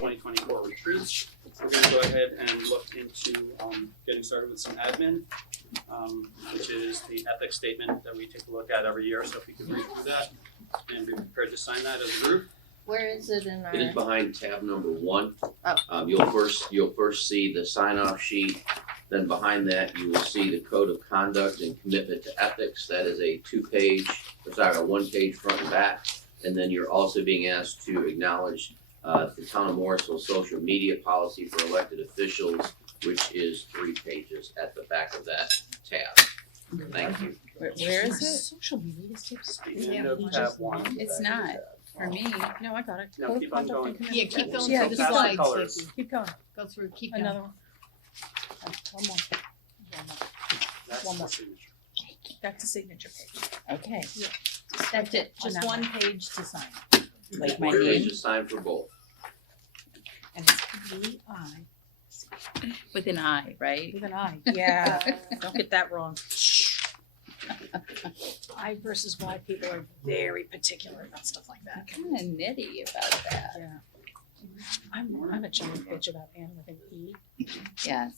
2024 retreats. We're going to go ahead and look into getting started with some admin, which is the ethics statement that we take a look at every year. So if you could read through that and be prepared to sign that as a group. Where is it in our? It is behind tab number 1. Oh. You'll first see the sign-off sheet. Then behind that, you will see the code of conduct and commitment to ethics. That is a 1-page front and back. And then you're also being asked to acknowledge the town of Morrisville social media policy for elected officials, which is 3 pages at the back of that tab. Thank you. Where is it? Social media tips. The end of tab 1. It's not for me. No, I got it. No, keep on going. Yeah, keep going Yeah, through the just slides. colors. Stacy. Keep going. Go through, keep going. Another one. Oh, one more. That's One more. the signature. Back to signature page. Okay. That's it. Just Another. one page to sign. Like my 1 page name is signed for both. and it's V-I with an I, right? With an I, yeah. Don't get that wrong. I versus Y people are very particular about stuff like that. Kind of nitty about that. Yeah. I'm a giant bitch about Anna with an E. Yes.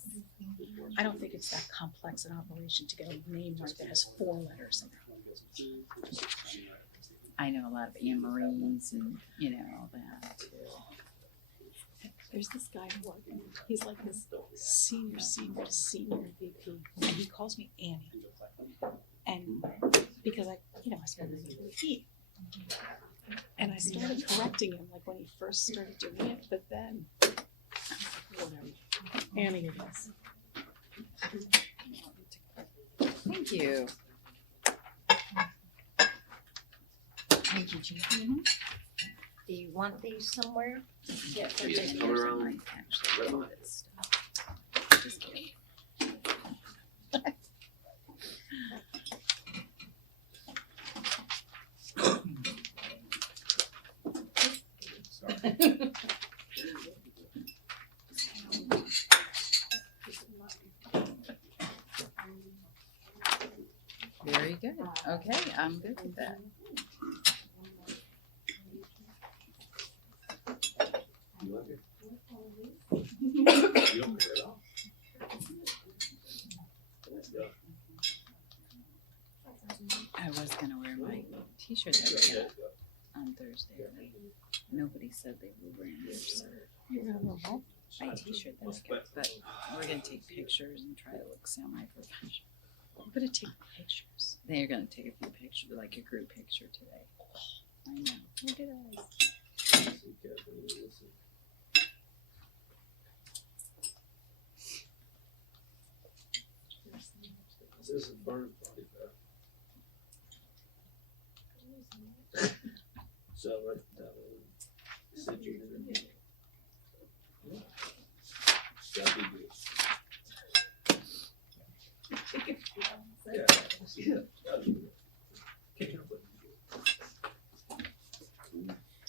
I don't think it's that complex an operation to get a name right that has 4 letters in it. I know a lot of Anne Marie's and all that too. There's this guy who he's like this senior VP, and he calls me Annie. And because I spelled it with an E. And I started correcting him like when he first started doing it, but then whatever. Annie it is. Thank you. Thank you, Jean. Do you want these somewhere? Yeah, Maybe it's coming around. Right behind it. Just kidding. Very good. Okay, I'm good with that. I was gonna wear my t-shirt that I got on Thursday. Nobody said they were wearing theirs. You're gonna go home? My t-shirt that I got, but we're gonna take pictures and try to look semi-professional. I'm gonna take pictures. They're gonna take a few pictures, like a group picture today. I know. Look at us. This is burn party, so right said you did it. That'd be good. Yeah.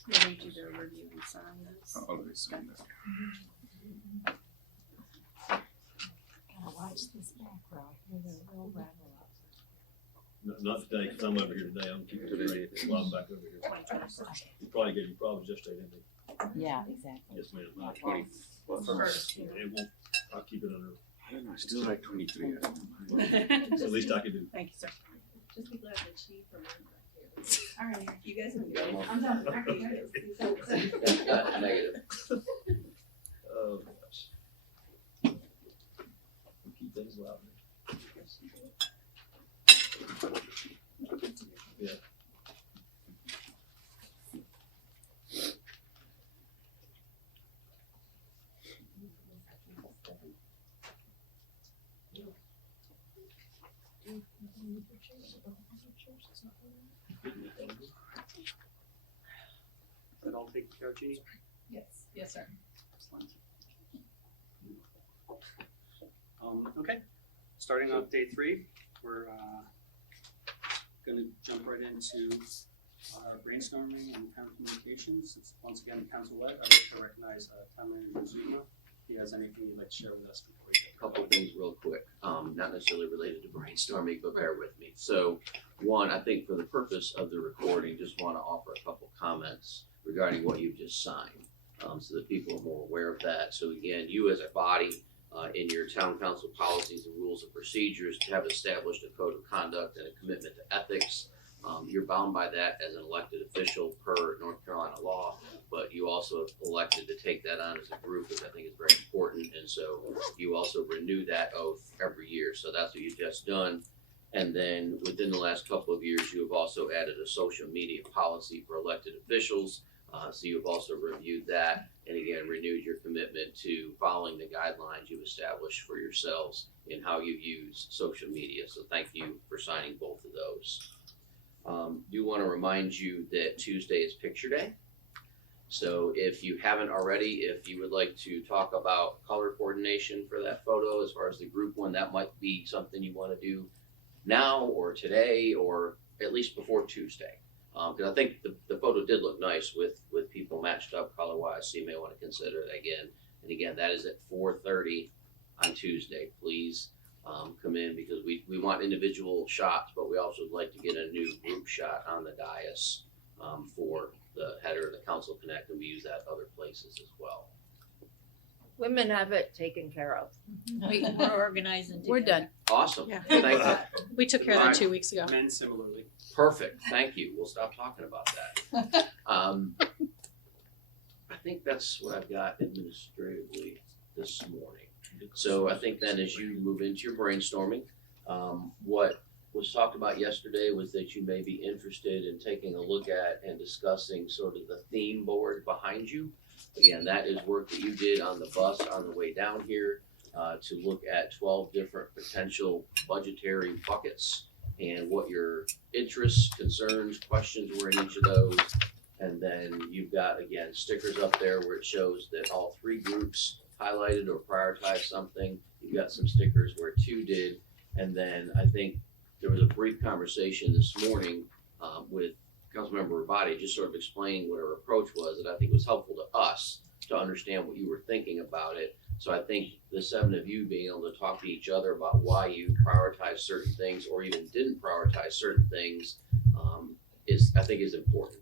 They need you to review and sign this. I'll already seen that. Gotta watch this back row. You're gonna roll rattle up. Not today, because I'm over here today. I'm keeping it ready while I'm back over here. You probably gave you problems yesterday, didn't they? Yeah, exactly. Yes, ma'am. 20. First. It won't, I'll keep it under, I don't know. I still like 23. it's the least I can do. Thank you, sir. Just be glad that she remembered back here. All right, you guys can go. I'm done. Negative. Oh, gosh. We keep things loud. Yeah. Is that all taken care of, Jeannie? Yes, yes, sir. Excellent. Okay, starting off day 3, we're gonna jump right into brainstorming and town communications. It's once again council-led. I'd like to recognize Town Manager Zuma. If he has anything you'd like to share with us before we get Couple of things real quick, not necessarily related to brainstorming, but bear with me. So, one, I think for the purpose of the recording, just want to offer a couple comments regarding what you've just signed. so that people are more aware of that. So again, you as a body, in your town council policies and rules and procedures, have established a code of conduct and a commitment to ethics. You're bound by that as an elected official per North Carolina law, but you also have elected to take that on as a group, which I think is very important. And so you also renew that oath every year. So that's what you've just done. And then within the last couple of years, you have also added a social media policy for elected officials. So you've also reviewed that and again renewed your commitment to following the guidelines you've established for yourselves in how you use social media. So thank you for signing both of those. Do want to remind you that Tuesday is Picture Day. So if you haven't already, if you would like to talk about color coordination for that photo as far as the group one, that might be something you want to do now or today or at least before Tuesday. Because I think the photo did look nice with people matched up color-wise, so you may want to consider it again. And again, that is at 4:30 on Tuesday. Please come in because we want individual shots, but we also would like to get a new group shot on the dais for the header of the Council Connect, and we use that other places as well. Women have it taken care of. We're organizing together. We're done. Awesome. Yeah. Thank you. We took care of that 2 weeks ago. Men similarly. Perfect. Thank you. We'll stop talking about that. I think that's what I've got administratively this morning. So I think then as you move into your brainstorming, what was talked about yesterday was that you may be interested in taking a look at and discussing sort of the theme board behind you. Again, that is work that you did on the bus on the way down here to look at 12 different potential budgetary buckets and what your interests, concerns, questions were in each of those. And then you've got, again, stickers up there where it shows that all three groups highlighted or prioritized something. You've got some stickers where two did. And then I think there was a brief conversation this morning with Councilmember Rabati, just sort of explaining what her approach was, and I think it was helpful to us to understand what you were thinking about it. So I think the seven of you being able to talk to each other about why you prioritize certain things or even didn't prioritize certain things is important.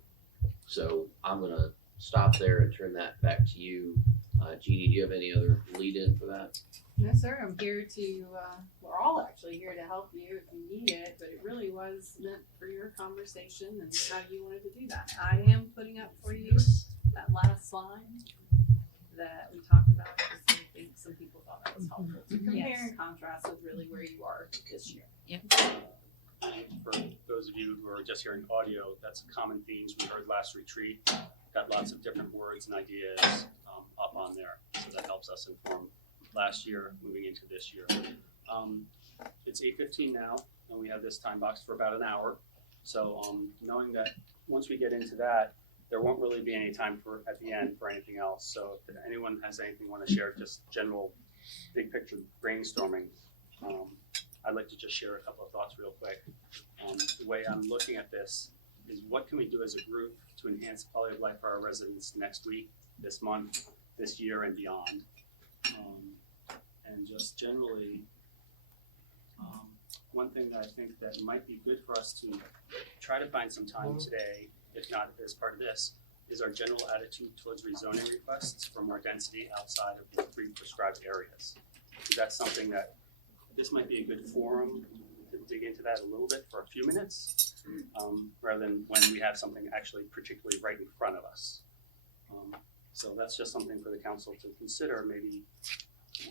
So I'm gonna stop there and turn that back to you. Jeannie, do you have any other lead in for that? No, sir, I'm here to, we're all actually here to help you if you need it, but it really was meant for your conversation and how you wanted to do that. I am putting up for you that last slide that we talked about, because I think some people thought that was helpful to compare and contrast with really where you are this year. For those of you who are just hearing audio, that's common themes we heard last retreat. Got lots of different words and ideas up on there, so that helps us inform last year moving into this year. It's 8:15 now, and we have this time box for about an hour. So knowing that once we get into that, there won't really be any time for at the end for anything else. So if anyone has anything want to share, just general big picture brainstorming, I'd like to just share a couple of thoughts real quick. The way I'm looking at this is what can we do as a group to enhance quality of life for our residents next week, this month, this year, and beyond. And just generally, one thing that I think that might be good for us to try to find some time today, if not as part of this, is our general attitude towards rezoning requests for more density outside of the pre-prescribed areas. Because that's something that this might be a good forum to dig into that a little bit for a few minutes, rather than when we have something actually particularly right in front of us. So that's just something for the council to consider, maybe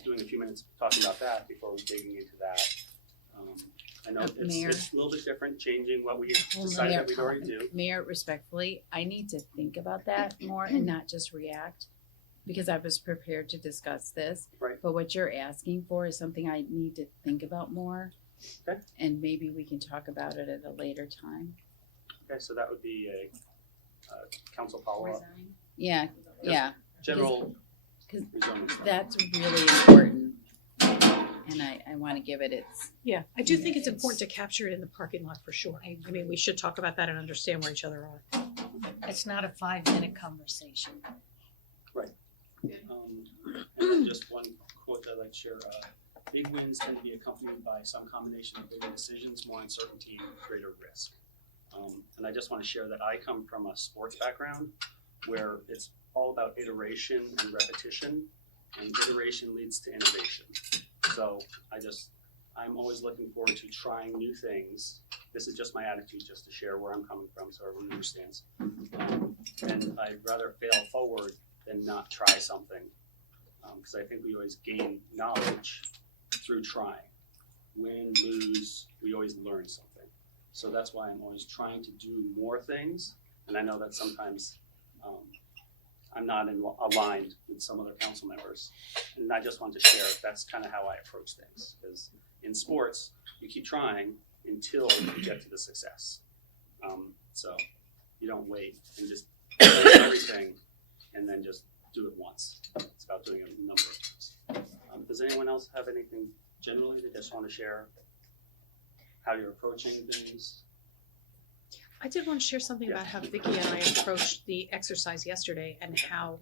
doing a few minutes talking about that before we're digging into that. I know Mayor. it's a little bit different, changing what we decided that we'd already do. Mayor, respectfully, I need to think about that more and not just react, because I was prepared to discuss this. Right. But what you're asking for is something I need to think about more. Okay. And maybe we can talk about it at a later time. Okay, so that would be a council follow-up, Yeah, yeah, general 'cause rezoning stuff. that's really important. And I wanna give it its, Yeah, I do think it's important to capture it in the parking lot for sure. I mean, we should talk about that and understand where each other are. It's not a 5-minute conversation. And then just one quote that I'd like to share, big wins tend to be accompanied by some combination of bigger decisions, more uncertainty, greater risk. And I just want to share that I come from a sports background, where it's all about iteration and repetition, and iteration leads to innovation. So I'm always looking forward to trying new things. This is just my attitude, just to share where I'm coming from so everyone understands. And I'd rather fail forward than not try something, because I think we always gain knowledge through trying. Win, lose, we always learn something. So that's why I'm always trying to do more things, and I know that sometimes I'm not aligned with some other council members, and I just want to share that's kind of how I approach things, because in sports, you keep trying until you get to the success. So you don't wait and just do everything and then just do it once. It's about doing it a number of times. Does anyone else have anything generally they just want to share? How you're approaching things? I did want to share something about how Vicky and I approached the exercise yesterday and how,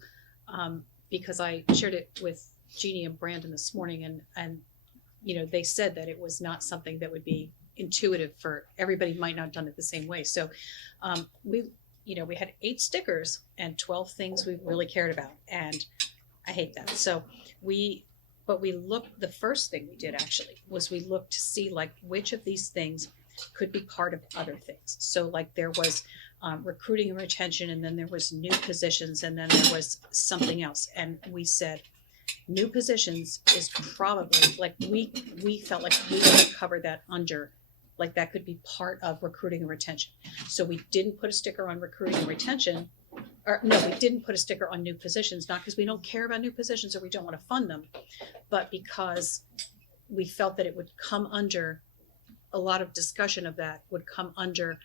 because I shared it with Jeannie and Brandon this morning, and they said that it was not something that would be intuitive for everybody. Might not have done it the same way. So we had 8 stickers and 12 things we really cared about, and I hate that. So the first thing we did actually was we looked to see like which of these things could be part of other things. So like there was recruiting and retention, and then there was new positions, and then there was something else. And we said new positions is probably like we felt like we could cover that under, like that could be part of recruiting and retention. So we didn't put a sticker on recruiting and retention. Or no, we didn't put a sticker on new positions, not because we don't care about new positions or we don't want to fund them, but because we felt that it would come under, a lot of discussion of that would come under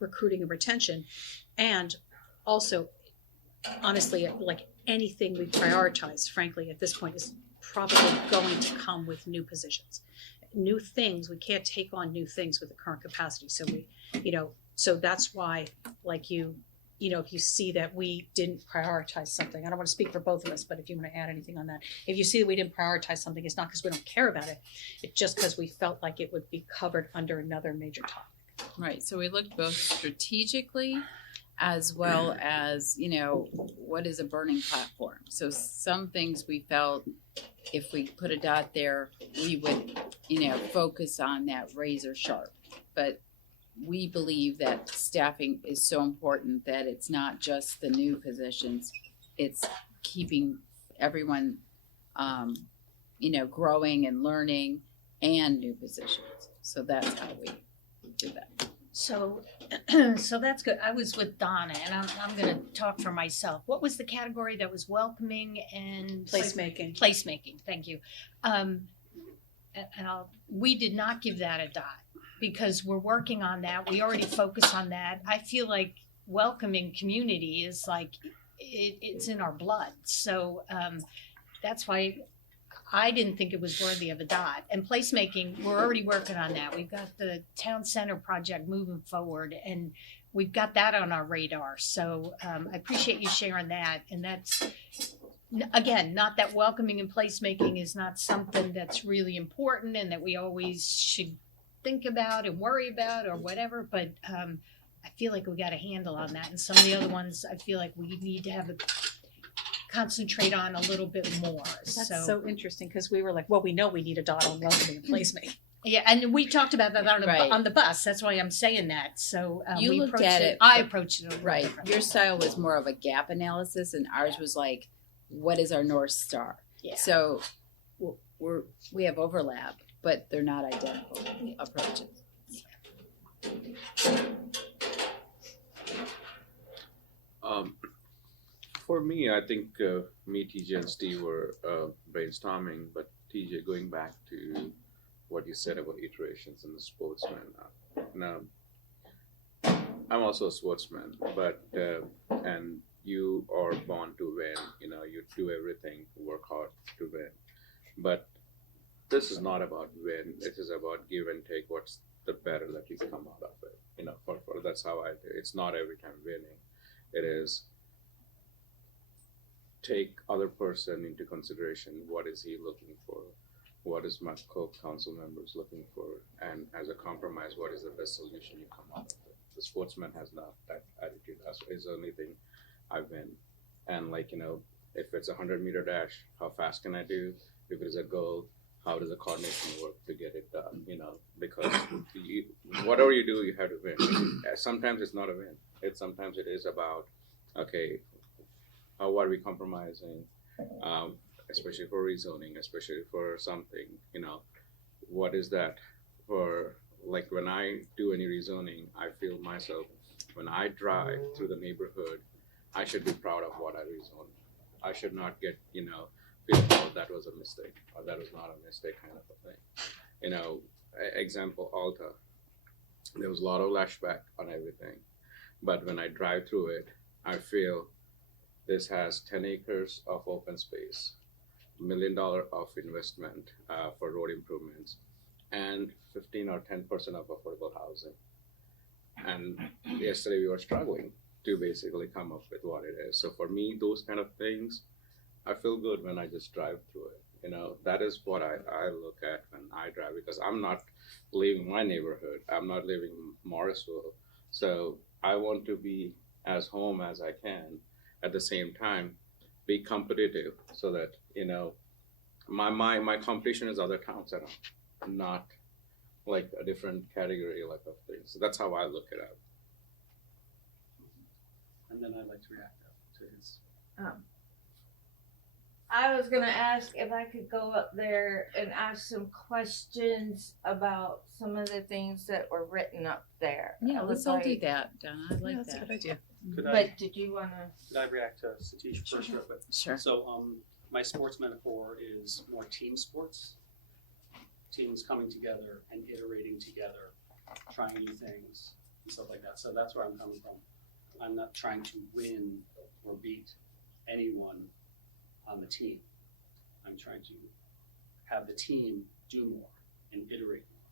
recruiting and retention. And also, honestly, like anything we prioritize, frankly, at this point is probably going to come with new positions. New things, we can't take on new things with the current capacity. So so that's why, like if you see that we didn't prioritize something, I don't want to speak for both of us, but if you want to add anything on that, if you see that we didn't prioritize something, it's not because we don't care about it. It's just because we felt like it would be covered under another major topic. Right, so we looked both strategically as well as, what is a burning platform? So some things we felt if we put a dot there, we would, focus on that razor sharp. But we believe that staffing is so important that it's not just the new positions, it's keeping everyone, growing and learning, and new positions. So that's how we do that. So that's good. I was with Donna, and I'm going to talk for myself. What was the category that was welcoming and Placemaking. Placemaking. Thank you. We did not give that a dot because we're working on that. We already focus on that. I feel like welcoming community is like it's in our blood. So that's why I didn't think it was worthy of a dot. And placemaking, we're already working on that. We've got the town center project moving forward, and we've got that on our radar. So I appreciate you sharing that. And that's, again, not that welcoming and placemaking is not something that's really important and that we always should think about and worry about or whatever, but I feel like we got a handle on that. And some of the other ones, I feel like we need to have concentrate on a little bit more. That's so interesting because we were like, well, we know we need a dot on welcoming and placemaking. Yeah, and we talked about that Right. on the bus. That's why I'm saying that. So You we looked approached at it. it- I approached it a little Right. different. Your style was more of a gap analysis, and ours was like, what is our North Star? Yeah. So we have overlap, but they're not identical approaches. For me, I think me, TJ, and Steve were brainstorming, but TJ, going back to what you said about iterations and the sportsman. Now, I'm also a sportsman, but and you are born to win. You do everything, work hard to win. But this is not about win. It is about give and take. What's the better that you come out of it? For that's how I do. It's not every time winning. It is take other person into consideration. What is he looking for? What is my co-council members looking for? And as a compromise, what is the best solution you come out of it? The sportsman has not that attitude. That's is the only thing I win. And like, if it's a 100-meter dash, how fast can I do? If it's a goal, how does the coordination work to get it done? Because whatever you do, you have to win. Sometimes it's not a win. Sometimes it is about, okay, how are we compromising, especially for rezoning, especially for something, what is that for, like when I do any rezoning, I feel myself, when I drive through the neighborhood, I should be proud of what I rezoned. I should not get, feel, oh, that was a mistake, or that was not a mistake kind of a thing. Example, Alta, there was a lot of lashback on everything. But when I drive through it, I feel this has 10 acres of open space, $1 million of investment for road improvements, and 15 or 10% of affordable housing. And yesterday we were struggling to basically come up with what it is. So for me, those kind of things, I feel good when I just drive through it. That is what I look at when I drive, because I'm not leaving my neighborhood. I'm not living in Morrisville. So I want to be as home as I can. At the same time, be competitive so that, my competition is other towns that are not like a different category like of things. So that's how I look at it. And then I'd like to react to his. I was gonna ask if I could go up there and ask some questions about some of the things that were written up there. Yeah, I let's would all do like- that, Donna. I like That's a that. good idea. Could I But did you wanna? react to Satish first real quick? Sure. So my sports metaphor is more team sports. Teams coming together and iterating together, trying new things and stuff like that. So that's where I'm coming from. I'm not trying to win or beat anyone on the team. I'm trying to have the team do more and iterate more.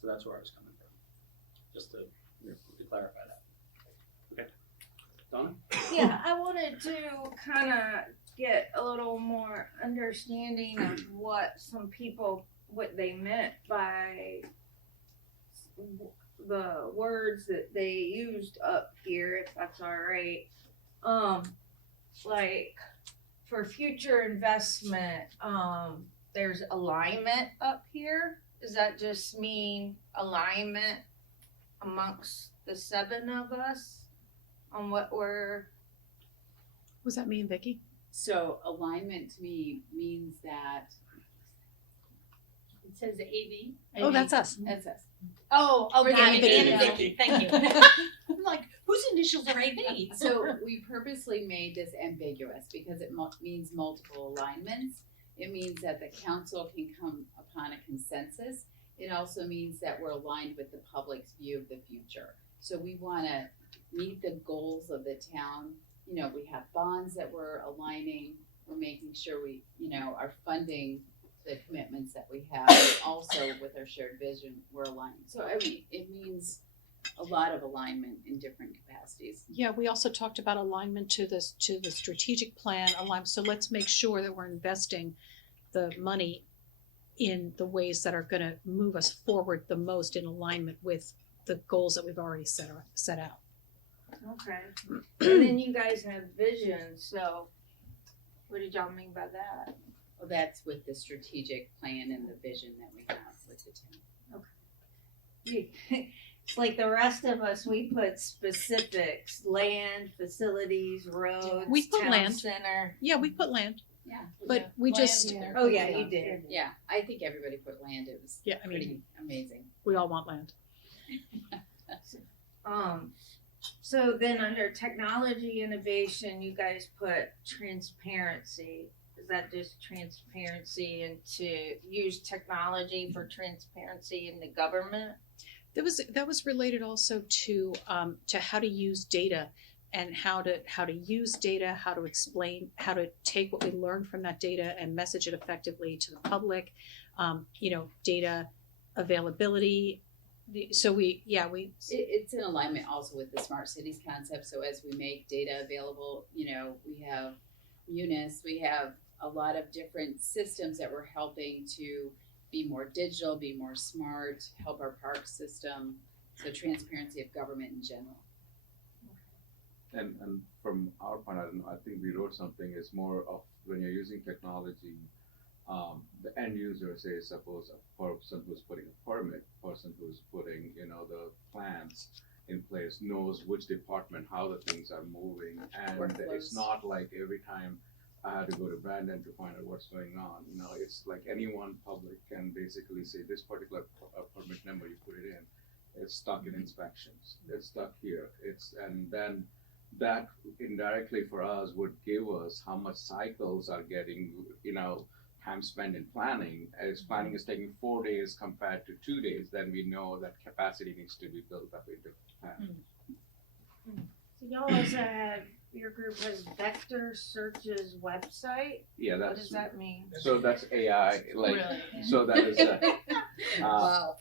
So that's where I was coming from. Just to clarify that. Okay. Donna? Yeah, I wanted to kind of get a little more understanding of what they meant by the words that they used up here, if that's all right. Like for future investment, there's alignment up here. Does that just mean alignment amongst the 7 of us on what we're? What does that mean, Vicki? So alignment to me means that It says AV. Oh, that's us. that's us. Oh, For the got it. AV. And Vicky, thank you. I'm like, whose initials are AV? So we purposely made this ambiguous because it means multiple alignments. It means that the council can come upon a consensus. It also means that we're aligned with the public's view of the future. So we want to meet the goals of the town. We have bonds that we're aligning. We're making sure we, are funding the commitments that we have. And also with our shared vision, we're aligned. So I mean, it means a lot of alignment in different capacities. Yeah, we also talked about alignment to the strategic plan alignment. So let's make sure that we're investing the money in the ways that are going to move us forward the most in alignment with the goals that we've already set out. Okay. And then you guys have vision, so what did y'all mean by that? Well, that's with the strategic plan and the vision that we have with the town. It's like the rest of us, we put specifics, land, facilities, roads, We put town land. center. Yeah, we put land, Yeah. but we just, Oh, yeah, you did. Yeah, I think everybody put land. It was yeah, I mean, pretty amazing. we all want land. So then under technology innovation, you guys put transparency. Is that just transparency and to use technology for transparency in the government? That was related also to how to use data and how to use data, how to explain, how to take what we learned from that data and message it effectively to the public. Data availability. So It's in alignment also with the smart cities concept. So as we make data available, we have Munis, we have a lot of different systems that we're helping to be more digital, be more smart, help our park system. So transparency of government in general. And from our point, I don't know, I think we wrote something is more of when you're using technology, the end user, say, suppose a person who's putting a permit, person who's putting, the plans in place knows which department, how the things are moving, and it's Workflows. not like every time I had to go to Brandon to find out what's going on. It's like anyone public can basically say this particular permit number you put it in, it's stuck in inspections, it's stuck here, and then that indirectly for us would give us how much cycles are getting, time spent in planning. As planning is taking 4 days compared to 2 days, then we know that capacity needs to be built up into plan. So y'all also have, your group has Vector Search's website. Yeah, What does that mean? so that's AI, like, Really? so that is, Wow.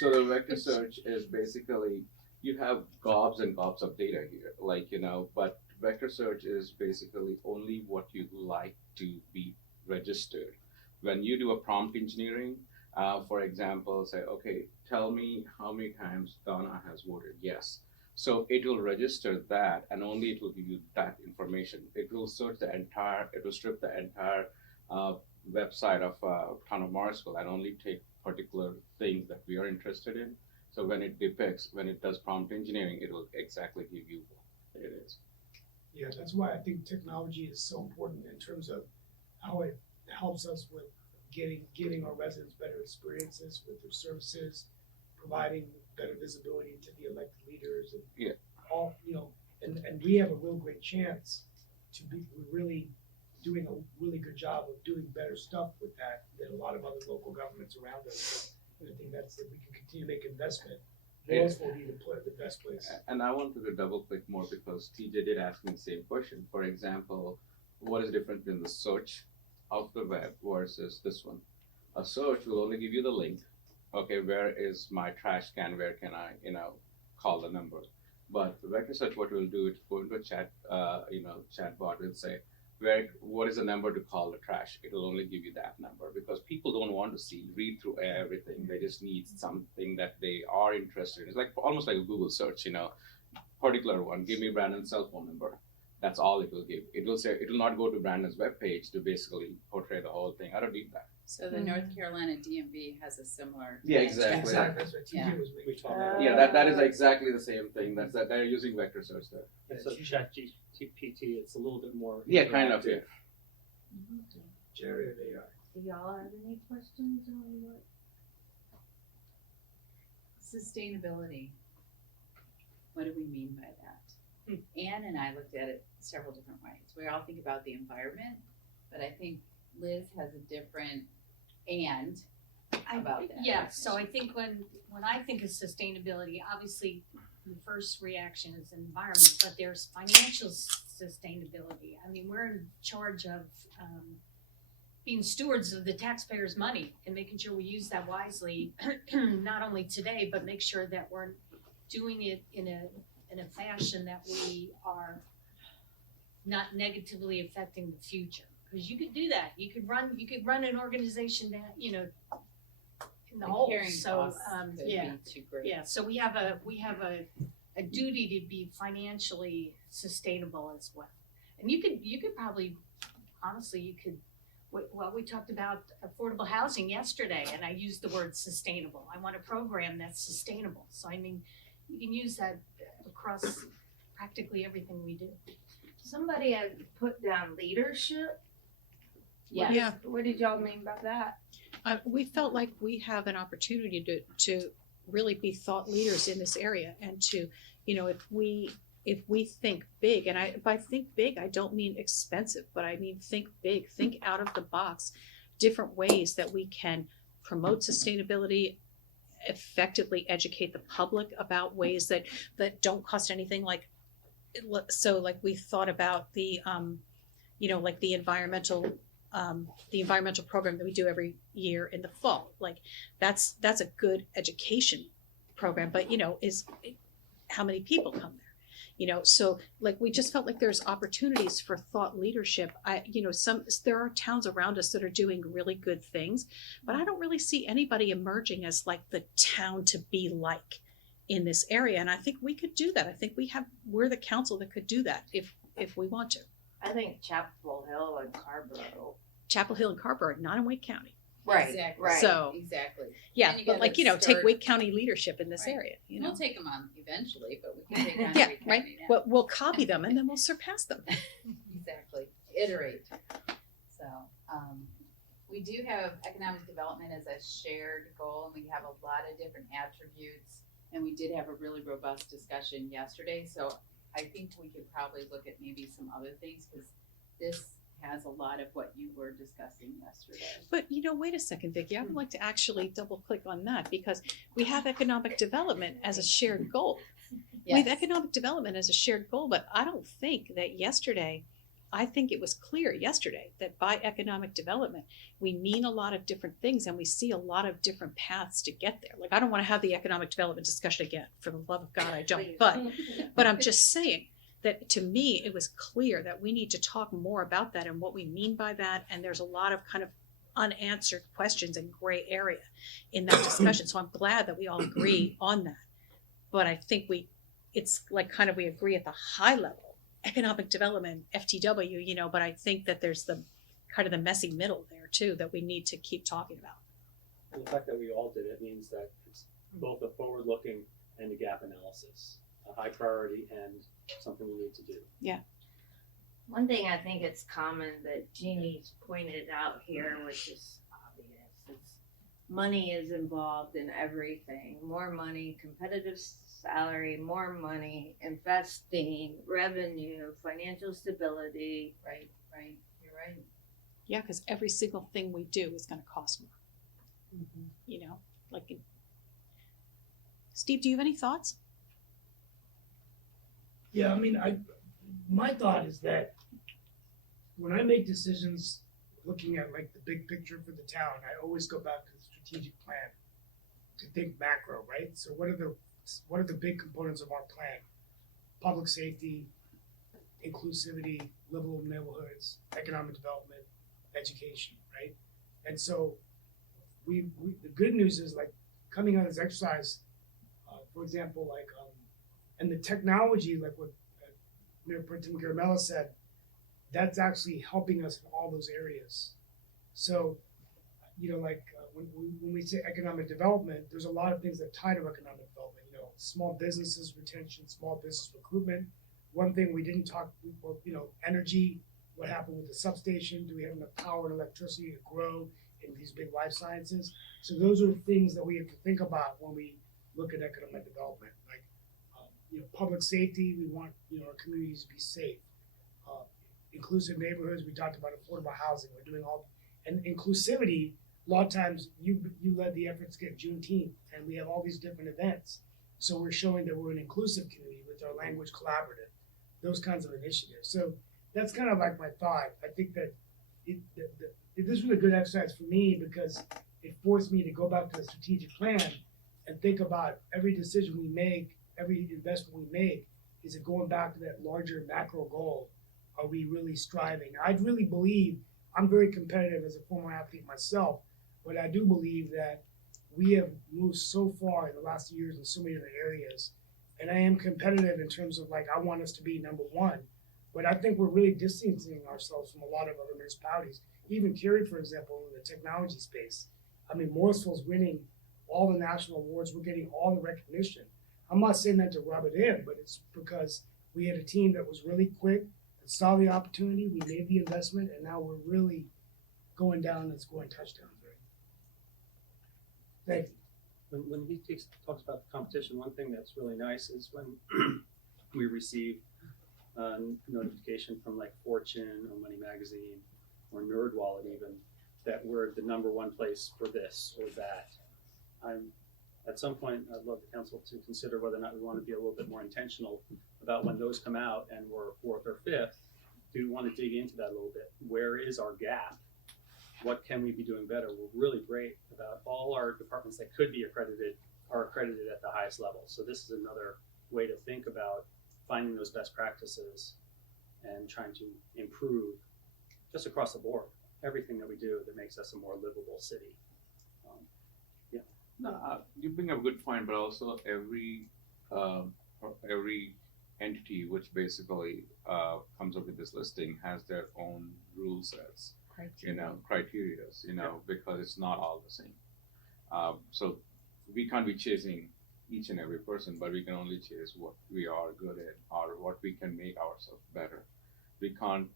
so the vector search is basically, you have gobs and gobs of data here, but vector search is basically only what you like to be registered. When you do a prompt engineering, for example, say, okay, tell me how many times Donna has voted yes. So it will register that, and only it will give you that information. It will search it will strip the entire website of town of Morrisville and only take particular things that we are interested in. So when it does prompt engineering, it will exactly give you what it is. Yeah, that's why I think technology is so important in terms of how it helps us with giving our residents better experiences with their services, providing better visibility to the elected leaders and Yeah. all, and we have a real great chance to be really doing a really good job of doing better stuff with that than a lot of other local governments around us. And I think that's, if we can continue to make investment, Morrisville will be the best place. And I wanted to double click more because TJ did ask me the same question. For example, what is different in the search of the web versus this one? A search will only give you the link. Okay, where is my trash can? Where can I, call the number? But the vector search, what we'll do is go into a chat, chat bot will say, what is the number to call the trash? It will only give you that number because people don't want to read through everything. They just need something that they are interested in. It's like almost like a Google search, particular one. Give me Brandon's cell phone number. That's all it will give. It will say, it will not go to Brandon's webpage to basically portray the whole thing. I don't need that. So the North Carolina DMV has a similar. Yeah, exactly. Exactly, that's what Yeah. TJ was We making. talked about Yeah, that is exactly the same thing. That's that they're using vector search there. So ChatGPT, it's a little bit more. Yeah, kind of. Yeah. interactive. Generative AI. Do y'all have any questions on what? Sustainability. What do we mean by that? Anne and I looked at it several different ways. We all think about the environment, but I think Liz has a different about that. Yeah, so I think when I think of sustainability, obviously the first reaction is environment, but there's financial sustainability. I mean, we're in charge of being stewards of the taxpayers' money and making sure we use that wisely, not only today, but make sure that we're doing it in a fashion that we are not negatively affecting the future. Because you could do that. You could run an organization that, in the hole. carrying So costs could yeah. be too great. Yeah, so we have a duty to be financially sustainable as well. And you could probably, honestly, we talked about affordable housing yesterday, and I used the word sustainable. I want a program that's sustainable. So I mean, you can use that across practically everything we do. Somebody had put down leadership. Yeah. Yeah. What did y'all mean by that? We felt like we have an opportunity to really be thought leaders in this area and to, if we think big, and by think big, I don't mean expensive, but I mean think big, think out of the box, different ways that we can promote sustainability, effectively educate the public about ways that don't cost anything. Like we thought about the, like the environmental program that we do every year in the fall. Like that's a good education program, but is how many people come there? So like we just felt like there's opportunities for thought leadership. There are towns around us that are doing really good things, but I don't really see anybody emerging as like the town to be like in this area. And I think we could do that. I think we're the council that could do that if we want to. I think Chapel Hill and Carborough. Chapel Hill and Carver are not in Wake County. Exactly. Right. So Exactly. yeah, And you but gotta like, take start- Wake County leadership in this Right. area, We'll take them on eventually, but we can take on Yeah, every right. county now. We'll copy them and then we'll surpass them. Exactly. Iterate. So, we do have economic development as a shared goal, and we have a lot of different attributes. And we did have a really robust discussion yesterday, so I think we could probably look at maybe some other things, because this has a lot of what you were discussing yesterday. But wait a second, Vicki, I would like to actually double click on that because we have economic development as a shared goal. We have economic development as a shared goal, but I don't think that I think it was clear yesterday that by economic development, we mean a lot of different things and we see a lot of different paths to get there. Like, I don't want to have the economic development discussion again. For the love of God, I don't. But I'm just saying that to me, it was clear that we need to talk more about that and what we mean by that. And there's a lot of kind of unanswered questions and gray area in that discussion. So I'm glad that we all agree on that. But I think it's like kind of we agree at the high level. Economic development, FTW, but I think that there's the kind of the messy middle there too that we need to keep talking about. And the fact that we all did it means that it's both a forward-looking and a gap analysis, a high priority and something we need to do. One thing I think it's common that Jeannie's pointed out here, which is obvious, is money is involved in everything. More money, competitive salary, more money, investing, revenue, financial stability. Right. You're right. Yeah, because every single thing we do is going to cost more. Steve, do you have any thoughts? Yeah, I mean, my thought is that when I make decisions looking at like the big picture for the town, I always go back to the strategic plan to think macro, right? So what are the big components of our plan? Public safety, inclusivity, livable neighborhoods, economic development, education, right? And so the good news is, like, coming out of this exercise, for example, like, and the technology, like what Mayor Pro Tem Garamella said, that's actually helping us in all those areas. So, when we say economic development, there's a lot of things that tie to economic development. Small businesses retention, small business recruitment. One thing we didn't talk, energy. What happened with the substation? Do we have enough power and electricity to grow in these big life sciences? So those are things that we have to think about when we look at economic development. Like, public safety. We want our communities to be safe. Inclusive neighborhoods. We talked about affordable housing. We're doing all, and inclusivity. A lot of times you led the efforts to get Juneteenth, and we have all these different events. So we're showing that we're an inclusive community with our language collaborative, those kinds of initiatives. So that's kind of like my thought. I think that this was a good exercise for me because it forced me to go back to the strategic plan and think about every decision we make, every investment we make. Is it going back to that larger macro goal? Are we really striving? I really believe, I'm very competitive as a former athlete myself, but I do believe that we have moved so far in the last years in so many other areas. And I am competitive in terms of, like, I want us to be number one. But I think we're really distancing ourselves from a lot of other municipalities. Even Cary, for example, in the technology space. I mean, Morrisville's winning all the national awards. We're getting all the recognition. I'm not saying that to rub it in, but it's because we had a team that was really quick, that saw the opportunity, we made the investment, and now we're really going down and scoring touchdowns, right? Thank you. When he talks about the competition, one thing that's really nice is when we receive notification from like Fortune or Money Magazine or NerdWallet even, that we're the number one place for this or that. At some point, I'd love the council to consider whether or not we want to be a little bit more intentional about when those come out and we're fourth or fifth. Do we want to dig into that a little bit? Where is our gap? What can we be doing better? We're really great about all our departments that could be accredited are accredited at the highest level. So this is another way to think about finding those best practices and trying to improve just across the board, everything that we do that makes us a more livable city. No, you bring up a good point, but also every every entity which basically comes up with this listing has their own rule sets, criteria, because it's not all the same. So we can't be chasing each and every person, but we can only chase what we are good at or what we can make ourselves better. We can't,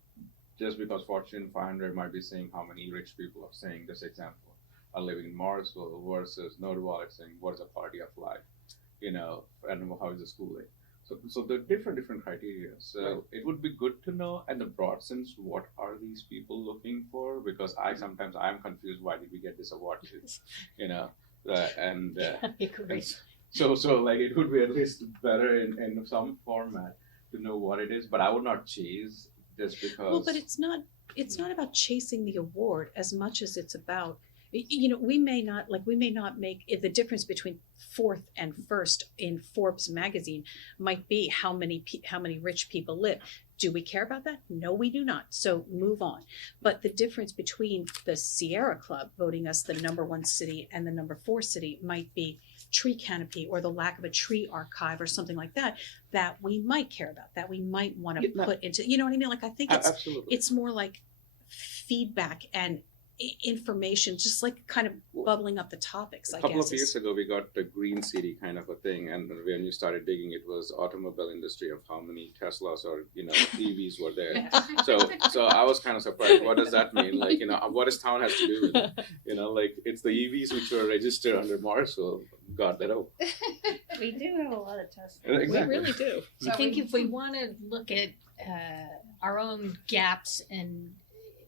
just because Fortune 500 might be saying how many rich people are saying this example, are living in Morrisville versus NerdWallet saying what is a quality of life, and how is the schooling. So there are different criteria. So it would be good to know in the broad sense, what are these people looking for? Because sometimes I'm confused, why did we get this award? And so like it would be at least better in some format to know what it is, but I would not chase just because. Well, but it's not about chasing the award as much as it's about, we may not make the difference between fourth and first in Forbes magazine might be how many rich people live. Do we care about that? No, we do not. So move on. But the difference between the Sierra Club voting us the #1 city and the #4 city might be tree canopy or the lack of a tree archive or something like that we might care about, that we might want to put into, you know what I mean? Like, I think it's more like feedback and information, just like kind of bubbling up the topics. A couple of years ago, we got the green city kind of a thing, and when you started digging, it was automobile industry of how many Teslas or EVs were there. So I was kind of surprised. What does that mean? Like, what does town has to do with it? Like it's the EVs which were registered under Morrisville. God, that oh. We do have a lot of Teslas. Exactly. We really do. I think if we want to look at our own gaps and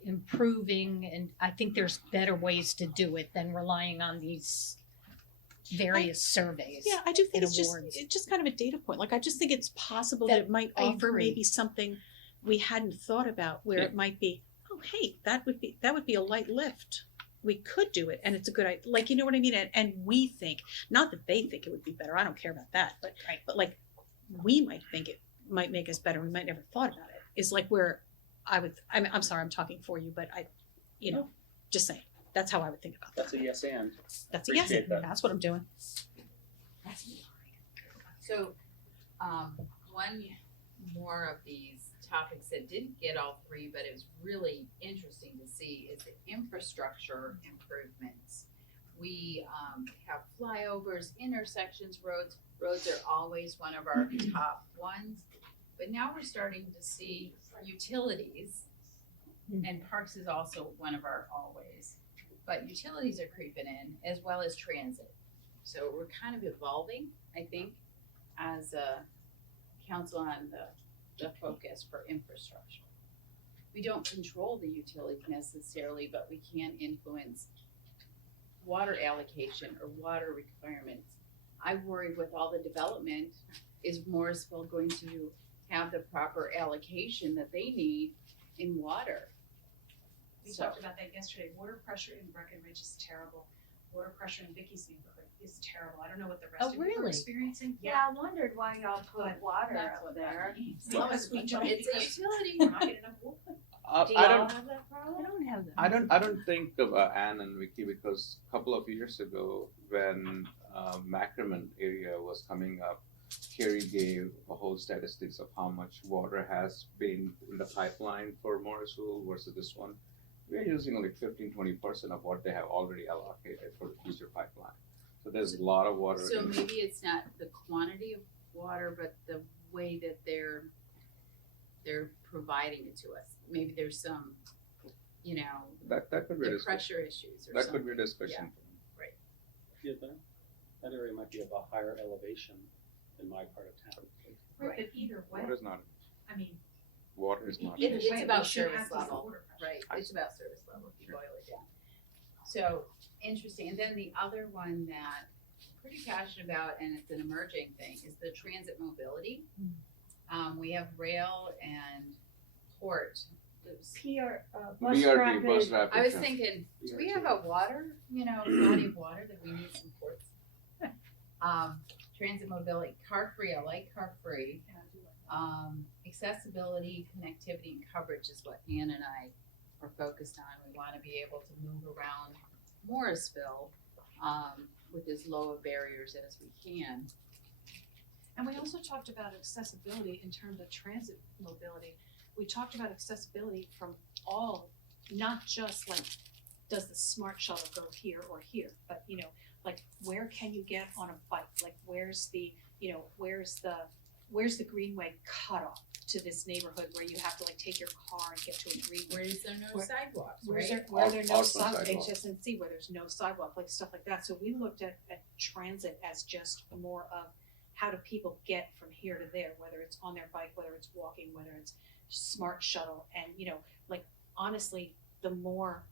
improving, and I think there's better ways to do it than relying on these various surveys. Yeah, I do think it's awards. just kind of a data point. Like, I just think it's possible that it might I offer agree. maybe something we hadn't thought about, where it might be, oh hey, that would be a light lift. We could do it, and it's a good idea. Like, you know what I mean? And we think, not that they think it would be better. I don't care about that, but like we might think it might make us better. We might never thought about it. Is like where I'm sorry, I'm talking for you, but just saying. That's how I would think about that. That's a yes and. That's a yes. Appreciate that. That's what I'm doing. So, one more of these topics that didn't get all three, but it was really interesting to see, is the infrastructure improvements. We have flyovers, intersections, roads. Roads are always one of our top ones, but now we're starting to see utilities, and parks is also one of our always. But utilities are creeping in, as well as transit. So we're kind of evolving, I think, as a council on the focus for infrastructure. We don't control the utilities necessarily, but we can influence water allocation or water requirements. I worry with all the development, is Morrisville going to have the proper allocation that they need in water? We talked about that yesterday. Water pressure in Breckenridge is terrible. Water pressure in Vicky's neighborhood is terrible. I don't know what the rest of you are really? experiencing. Yeah, I wondered why y'all put water That's up what there. Because we don't. It's a utility. We're not getting enough water. Do I y'all don't. have that problem? I don't have that. I don't think of Anne and Vicky, because a couple of years ago when Macremont area was coming up, Kerry gave a whole statistics of how much water has been in the pipeline for Morrisville versus this one. We're using only 15-20% of what they have already allocated for the future pipeline. So there's a lot of water. So maybe it's not the quantity of water, but the way that they're providing it to us. Maybe there's some, that could be a the discussion. pressure issues or That something. could be a discussion. Yeah, that area might be of a higher elevation in my part of town. Right, but either way, Water is not. I mean, Water is not. either It's way, about we should service have decent level. water pressure. Right, it's about service level, if you boil it down. So, interesting, and then the other one that I'm pretty passionate about, and it's an emerging thing, is the transit mobility. We have rail and port. Bus BRT, bus rapid. rapid. I was thinking, do we have a water, body of water that we need some ports? Transit mobility, car-free, I like car-free. Accessibility, connectivity, and coverage is what Ann and I are focused on. We want to be able to move around Morrisville with as low of barriers as we can. And we also talked about accessibility in terms of transit mobility. We talked about accessibility from all, not just like, does the smart shuttle go here or here, but you know, like where can you get on a bike? Like where's the, you know, where's the greenway cutoff to this neighborhood where you have to like take your car and get to a greenway? Where is there no Where- sidewalks, Where's right? there, where there no Awkward sidewalk, sidewalk. HSNC, where there's no sidewalk, like stuff like that. So we looked at transit as just more of how do people get from here to there, whether it's on their bike, whether it's walking, whether it's smart shuttle. And, you know, like honestly, the more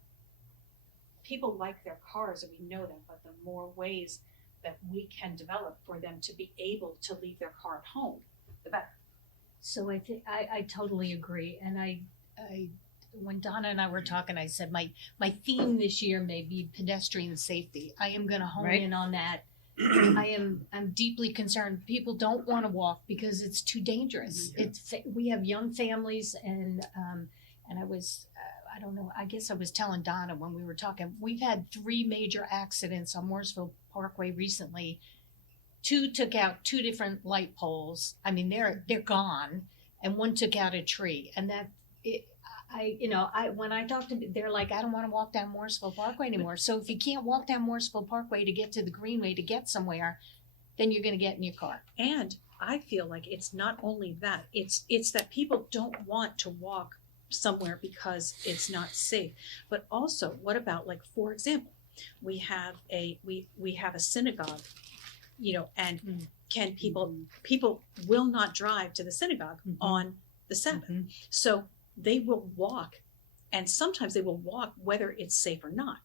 people like their cars, and we know that, but the more ways that we can develop for them to be able to leave their car at home, the better. So I think I totally agree, and I when Donna and I were talking, I said my theme this year may be pedestrian safety. I am going to hone Right. in on that. I'm deeply concerned. People don't want to walk because it's too dangerous. We have young families, and I was I don't know. I guess I was telling Donna when we were talking. We've had 3 major accidents on Morrisville Parkway recently. 2 took out 2 different light poles. I mean, they're gone, and 1 took out a tree. And that, when I talk to, they're like, I don't want to walk down Morrisville Parkway anymore. So if you can't walk down Morrisville Parkway to get to the Greenway to get somewhere, then you're going to get in your car. And I feel like it's not only that, it's that people don't want to walk somewhere because it's not safe. But also, what about, like, for example, we have a synagogue, you know, and can people will not drive to the synagogue on the Sabbath. So they will walk, and sometimes they will walk whether it's safe or not.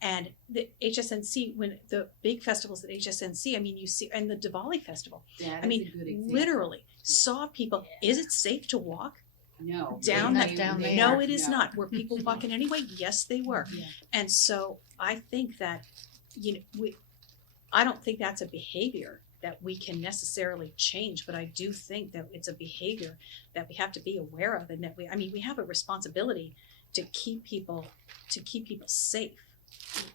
And the HSNC, when the big festivals at HSNC, I mean, you see, and the Diwali festival, That I is mean, a good example. literally saw people, is it safe to walk No. down Not that? down there. No, it is not. Were people walking anyway? Yes, they were. Yeah. And so I think that, you know, I don't think that's a behavior that we can necessarily change, but I do think that it's a behavior that we have to be aware of, and that we have a responsibility to keep people safe,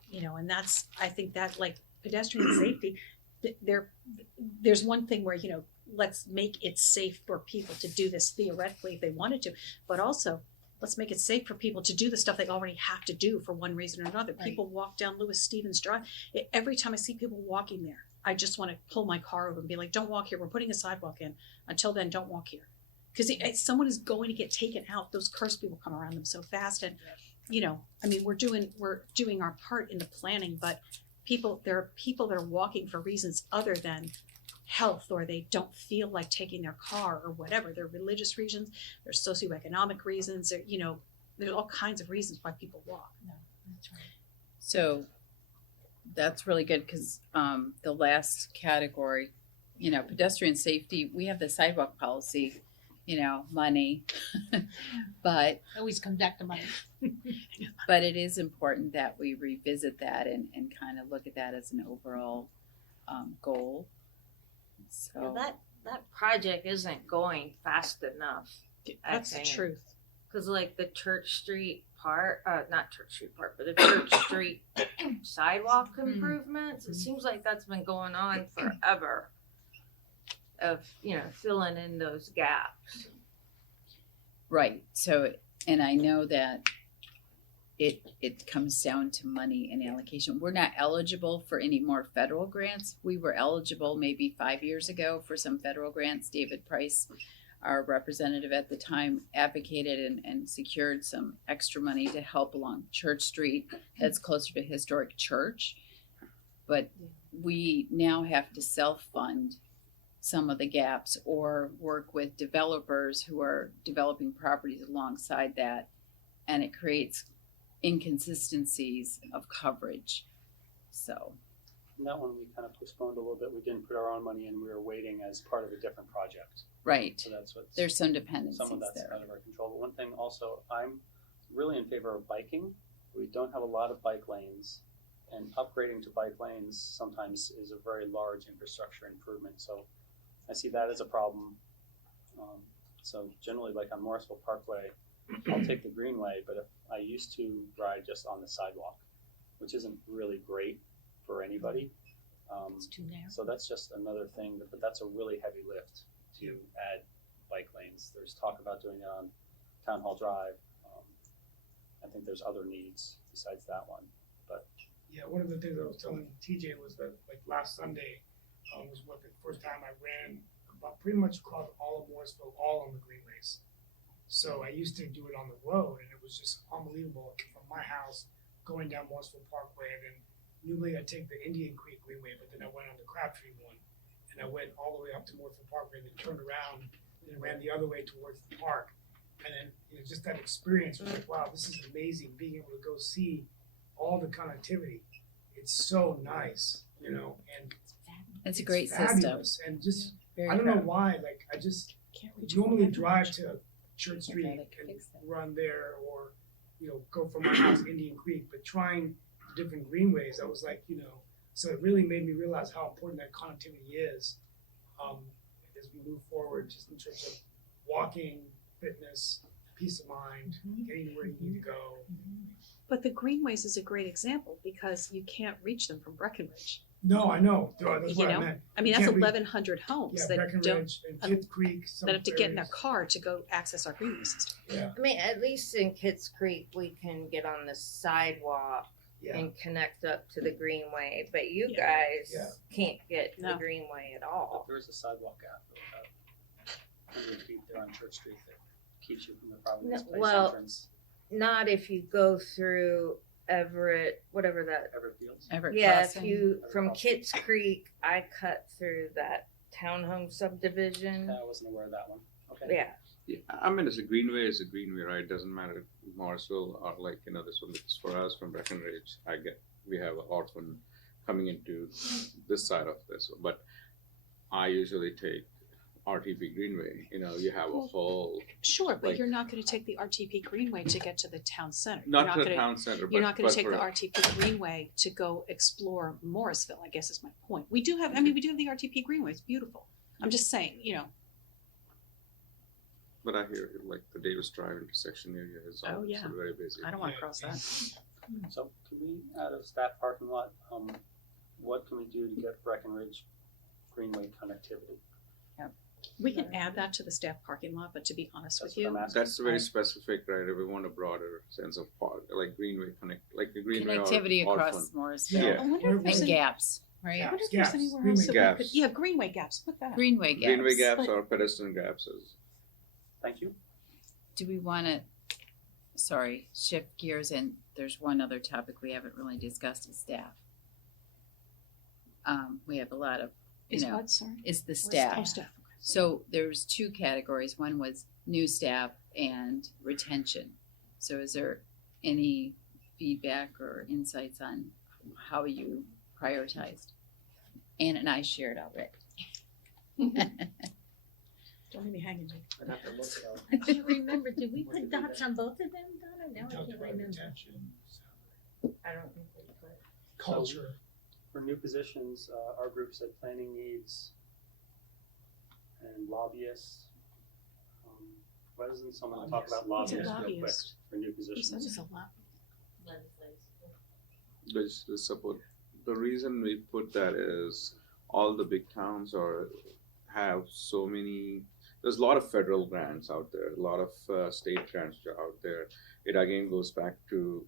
you know. And that's, I think that, like, pedestrian safety, there's one thing where, you know, let's make it safe for people to do this theoretically if they wanted to, but also let's make it safe for people to do the stuff they already have to do for one reason or another. Right. People walk down Lewis Stevens Drive. Every time I see people walking there, I just want to pull my car over and be like, don't walk here. We're putting a sidewalk in. Until then, don't walk here. Because someone is going to get taken out. Those cursed people come around them so fast. And, you know, I mean, we're doing our part in the planning, but there are people that are walking for reasons other than health, or they don't feel like taking their car or whatever. There are religious reasons, there's socioeconomic reasons, you know, there's all kinds of reasons why people walk. That's right. So that's really good, because the last category, you know, pedestrian safety, we have the sidewalk policy, you know, money, but Always comes back to money. but it is important that we revisit that and kind of look at that as an overall goal. So Yeah, that project isn't going fast enough. That's the think. truth. Cause like the Church Street part, not Church Street part, but the Church Street sidewalk improvements, it seems like that's been going on forever. Of, you know, filling in those gaps. right. So, and I know that it comes down to money and allocation. We're not eligible for any more federal grants. We were eligible maybe 5 years ago for some federal grants. David Price, our representative at the time, advocated and secured some extra money to help along Church Street that's closer to historic church. But we now have to self-fund some of the gaps or work with developers who are developing properties alongside that, and it creates inconsistencies of coverage. So And that one we kind of postponed a little bit. We didn't put our own money in. We were waiting as part of a different project. right, So that's what's. there's some dependencies Some of that's there. out of our control. But one thing also, I'm really in favor of biking. We don't have a lot of bike lanes, and upgrading to bike lanes sometimes is a very large infrastructure improvement. So I see that as a problem. So generally, like on Morrisville Parkway, I'll take the Greenway, but if I used to ride just on the sidewalk, which isn't really great for anybody. It's too narrow. So that's just another thing, but that's a really heavy lift to add bike lanes. There's talk about doing it on Town Hall Drive. I think there's other needs besides that one, but Yeah, one of the things I was telling TJ was that like last Sunday was what the first time I ran about pretty much across all of Morrisville, all on the greenways. So I used to do it on the road, and it was just unbelievable from my house going down Morrisville Parkway, and then usually I take the Indian Creek Greenway, but then I went on the Crabtree one, and I went all the way up to Morrisville Parkway, and then turned around and ran the other way towards the park. And then just that experience was like, wow, this is amazing, being able to go see all the connectivity. It's so nice, and It's a great system. fabulous. And just, Very I don't know proud. why, like, I just Can't reach normally over drive to Church Street Okay, they and fix that. run there, or, go from my house to Indian Creek, but trying different greenways, I was like, so it really made me realize how important that connectivity is, as we move forward, just in terms of walking, fitness, peace of mind, getting where you need to go. But the greenways is a great example because you can't reach them from Breckenridge. No, I know, that's You what I know? meant. I mean, You that's can't reach- 1,100 homes Yeah, that don't, Breckenridge and Kidd Creek, some that have to get in their areas. car to go access our greenway system. Yeah, I mean, at least in Kitts Creek, we can get on the sidewalk yeah. and connect up to the greenway, but you Yeah. guys Yeah. can't get to the No. greenway at all. there is a sidewalk gap of about 100 feet there on Church Street that keeps you from the Providence No, Place well- entrance, Not if you go through Everett, whatever that. Everfields. Everett Yeah, Crossing. if you from Kitts Creek, I cut through that townhome subdivision. I wasn't aware of that one. Okay. Yeah, Yeah, I mean, it's a greenway, right? Doesn't matter Morrisville or this one. Because for us from Breckenridge, we have an orphan coming into this side of this, but I usually take RTP Greenway. You have a whole Sure, but Like- you're not going to take the RTP Greenway to get to the town center. not you're to the gonna, town center, but You're not going but to take for- the RTP Greenway to go explore Morrisville, I guess is my point. We do have, we do have the RTP Greenway, it's beautiful. I'm just saying, But I hear like the Davis Drive intersection area is Oh, also yeah. very busy. I don't want to Yeah. cross that. So can we, out of staff parking lot, what can we do to get Breckenridge Greenway connectivity? We can add that to the staff parking lot, but to be honest That's with what I'm you, asking. That's very specific, right? We want a broader sense of park, like Greenway like the Greenway Connectivity or across orphan. Morrisville. Yeah. I wonder if there's And any, gaps, right? I wonder if Gaps, there's anywhere Greenway else that we could, gaps. yeah, Greenway gaps, put that. Greenway gaps. Greenway gaps But- or pedestrian gaps is Thank you. Do we want to, shift gears, and there's one other topic we haven't really discussed is staff. We have a lot of, Is what, sorry? is the Oh, staff. staff. So there's two categories. One was new staff and retention. So is there any feedback or insights on how you prioritized? Ann and I shared already. Don't leave me hanging, Jake. I'd have to look it up. I can't remember, did we put dots on both of them, Donna? We Now I talked can't about remember. retention, I don't think we put. culture. For new positions, our group said planning needs and lobbyists. Why doesn't someone talk about What's a lobbyists real quick lobbyist? for new Who says positions? it's a lot? legislative support. The reason we put that is all the big towns have so many. There's a lot of federal grants out there, a lot of state grants out there. It again goes back to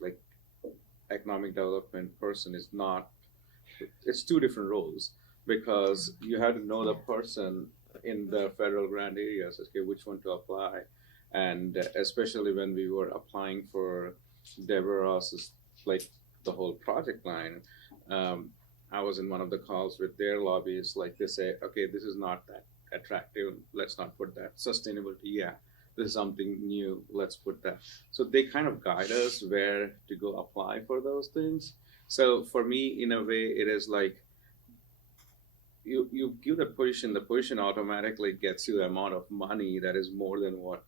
like economic development person is not. It's two different roles because you have to know the person in the federal grant areas. Okay, which one to apply, and especially when we were applying for Deborah Ross's like the whole project line. I was in one of the calls with their lobbyists, like they say, okay, this is not that attractive, let's not put that. Sustainability, yeah, this is something new, let's put that. So they kind of guide us where to go apply for those things. So for me, in a way, it is like you give the position automatically gets you the amount of money that is more than what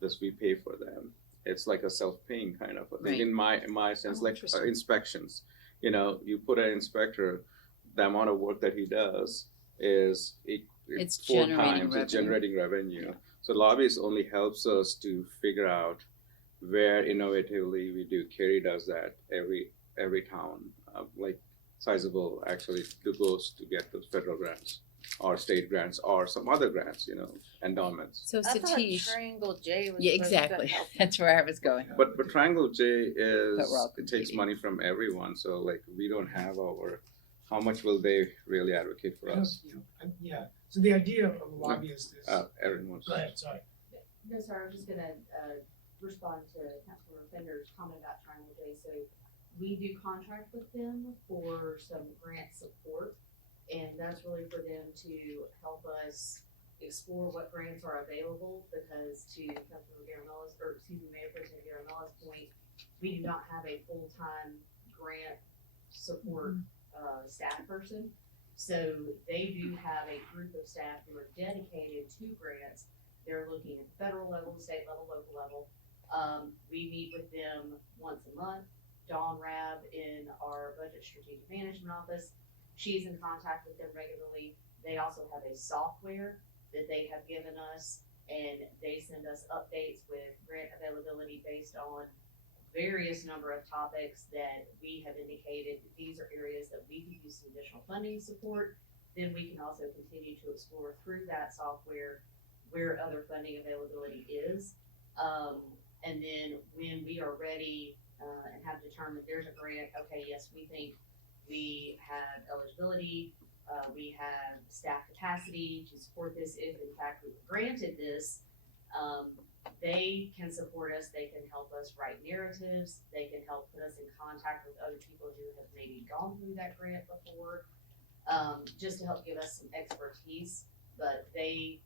this we pay for them. It's like a self-paying kind of a thing. Right. In my sense, Oh, like interesting. inspections. You put an inspector, the amount of work that he does is It's four generating times revenue. it's generating revenue. So lobbyist only helps us to figure out where innovatively we do. Kerry does that every town. Like sizable actually goes to get those federal grants or state grants or some other grants, endowments. So I thought Satish, Triangle J was yeah, supposed to exactly. help. That's where I was going. But Triangle J But is, we're all it takes competing. money from everyone, so like we don't have how much will they really advocate for us? Yeah, so the idea of a lobbyist is, Erin wants. go ahead, sorry. No, sir, I was just gonna, respond to Councilmember Fender's comment about Triangle J. So we do contract with them for some grant support. And that's really for them to help us explore what grants are available, because to Councilmember Garamella's, Mayor Pro Tem Garamella's point, we do not have a full-time grant support, staff person. So they do have a group of staff who are dedicated to grants. They're looking at federal level, state level, local level. We meet with them once a month. Dawn Rabb in our Budget Strategic Management Office, she's in contact with them regularly. They also have a software that they have given us, and they send us updates with grant availability based on various number of topics that we have indicated that these are areas that we could use some additional funding support. Then we can also continue to explore through that software where other funding availability is. And then when we are ready and have determined there's a grant, okay, yes, we think we have eligibility, we have staff capacity to support this if in fact we were granted this. They can support us, they can help us write narratives, they can help put us in contact with other people who have maybe gone through that grant before, just to help give us some expertise. But they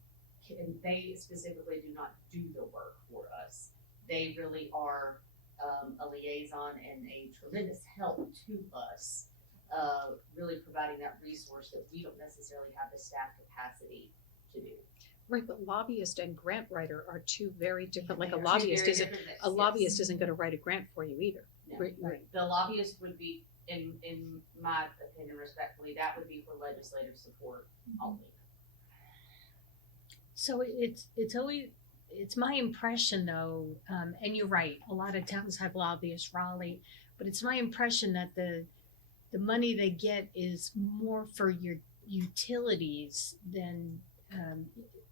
specifically do not do the work for us. They really are a liaison and a tremendous help to us, really providing that resource that we don't necessarily have the staff capacity to do. Right, but lobbyist and grant writer are two very different, like a Two lobbyist very isn't, different things, a lobbyist yes. isn't gonna write a grant for you either. No, Right, right. The lobbyist would be, in my opinion respectfully, that would be for legislative support only. So it's my impression though, and you're right, a lot of towns have lobbyists, Raleigh, but it's my impression that the money they get is more for your utilities than,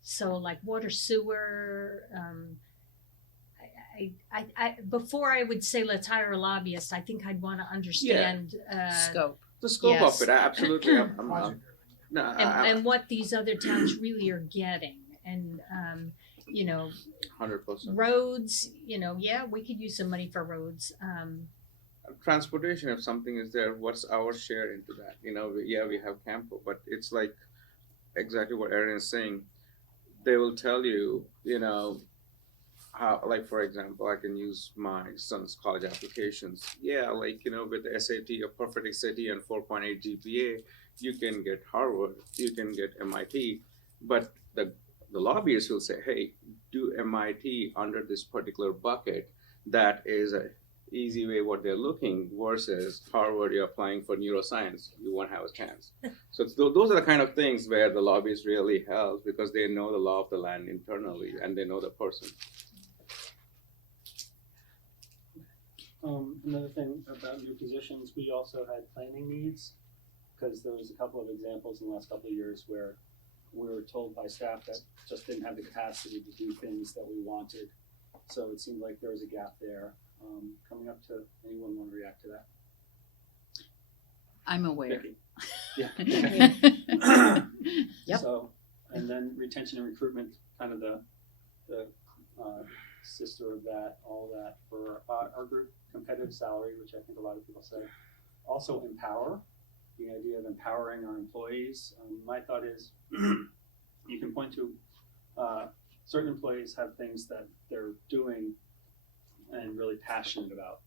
so like water, sewer, I before I would say let's hire a lobbyist, I think I'd wanna understand, Scope. The scope Yes. of it, absolutely. No, and what these other towns really are getting. And, 100%. roads, yeah, we could use some money for roads. Transportation, if something is there, what's our share into that? We have Campo, but it's like exactly what Erin is saying. They will tell you, how, like for example, I can use my son's college applications. Yeah, like, with the SAT, a perfect SAT and 4.8 GPA, you can get Harvard, you can get MIT, but the lobbyists will say, hey, do MIT under this particular bucket. That is a easy way what they're looking, versus Harvard, you're applying for neuroscience, you won't have a chance. So those are the kind of things where the lobbyists really help, because they know the law of the land internally and they know the person. Another thing about new positions, we also had planning needs, because there was a couple of examples in the last couple of years where we were told by staff that just didn't have the capacity to do things that we wanted. So it seemed like there was a gap there. Coming up to, anyone want to react to that? I'm aware. Vicky? Yeah. Yep. So, and then retention and recruitment, kind of the sister of that, all that for our group, competitive salary, which I think a lot of people say. Also empower, the idea of empowering our employees. My thought is you can point to certain employees have things that they're doing and really passionate about.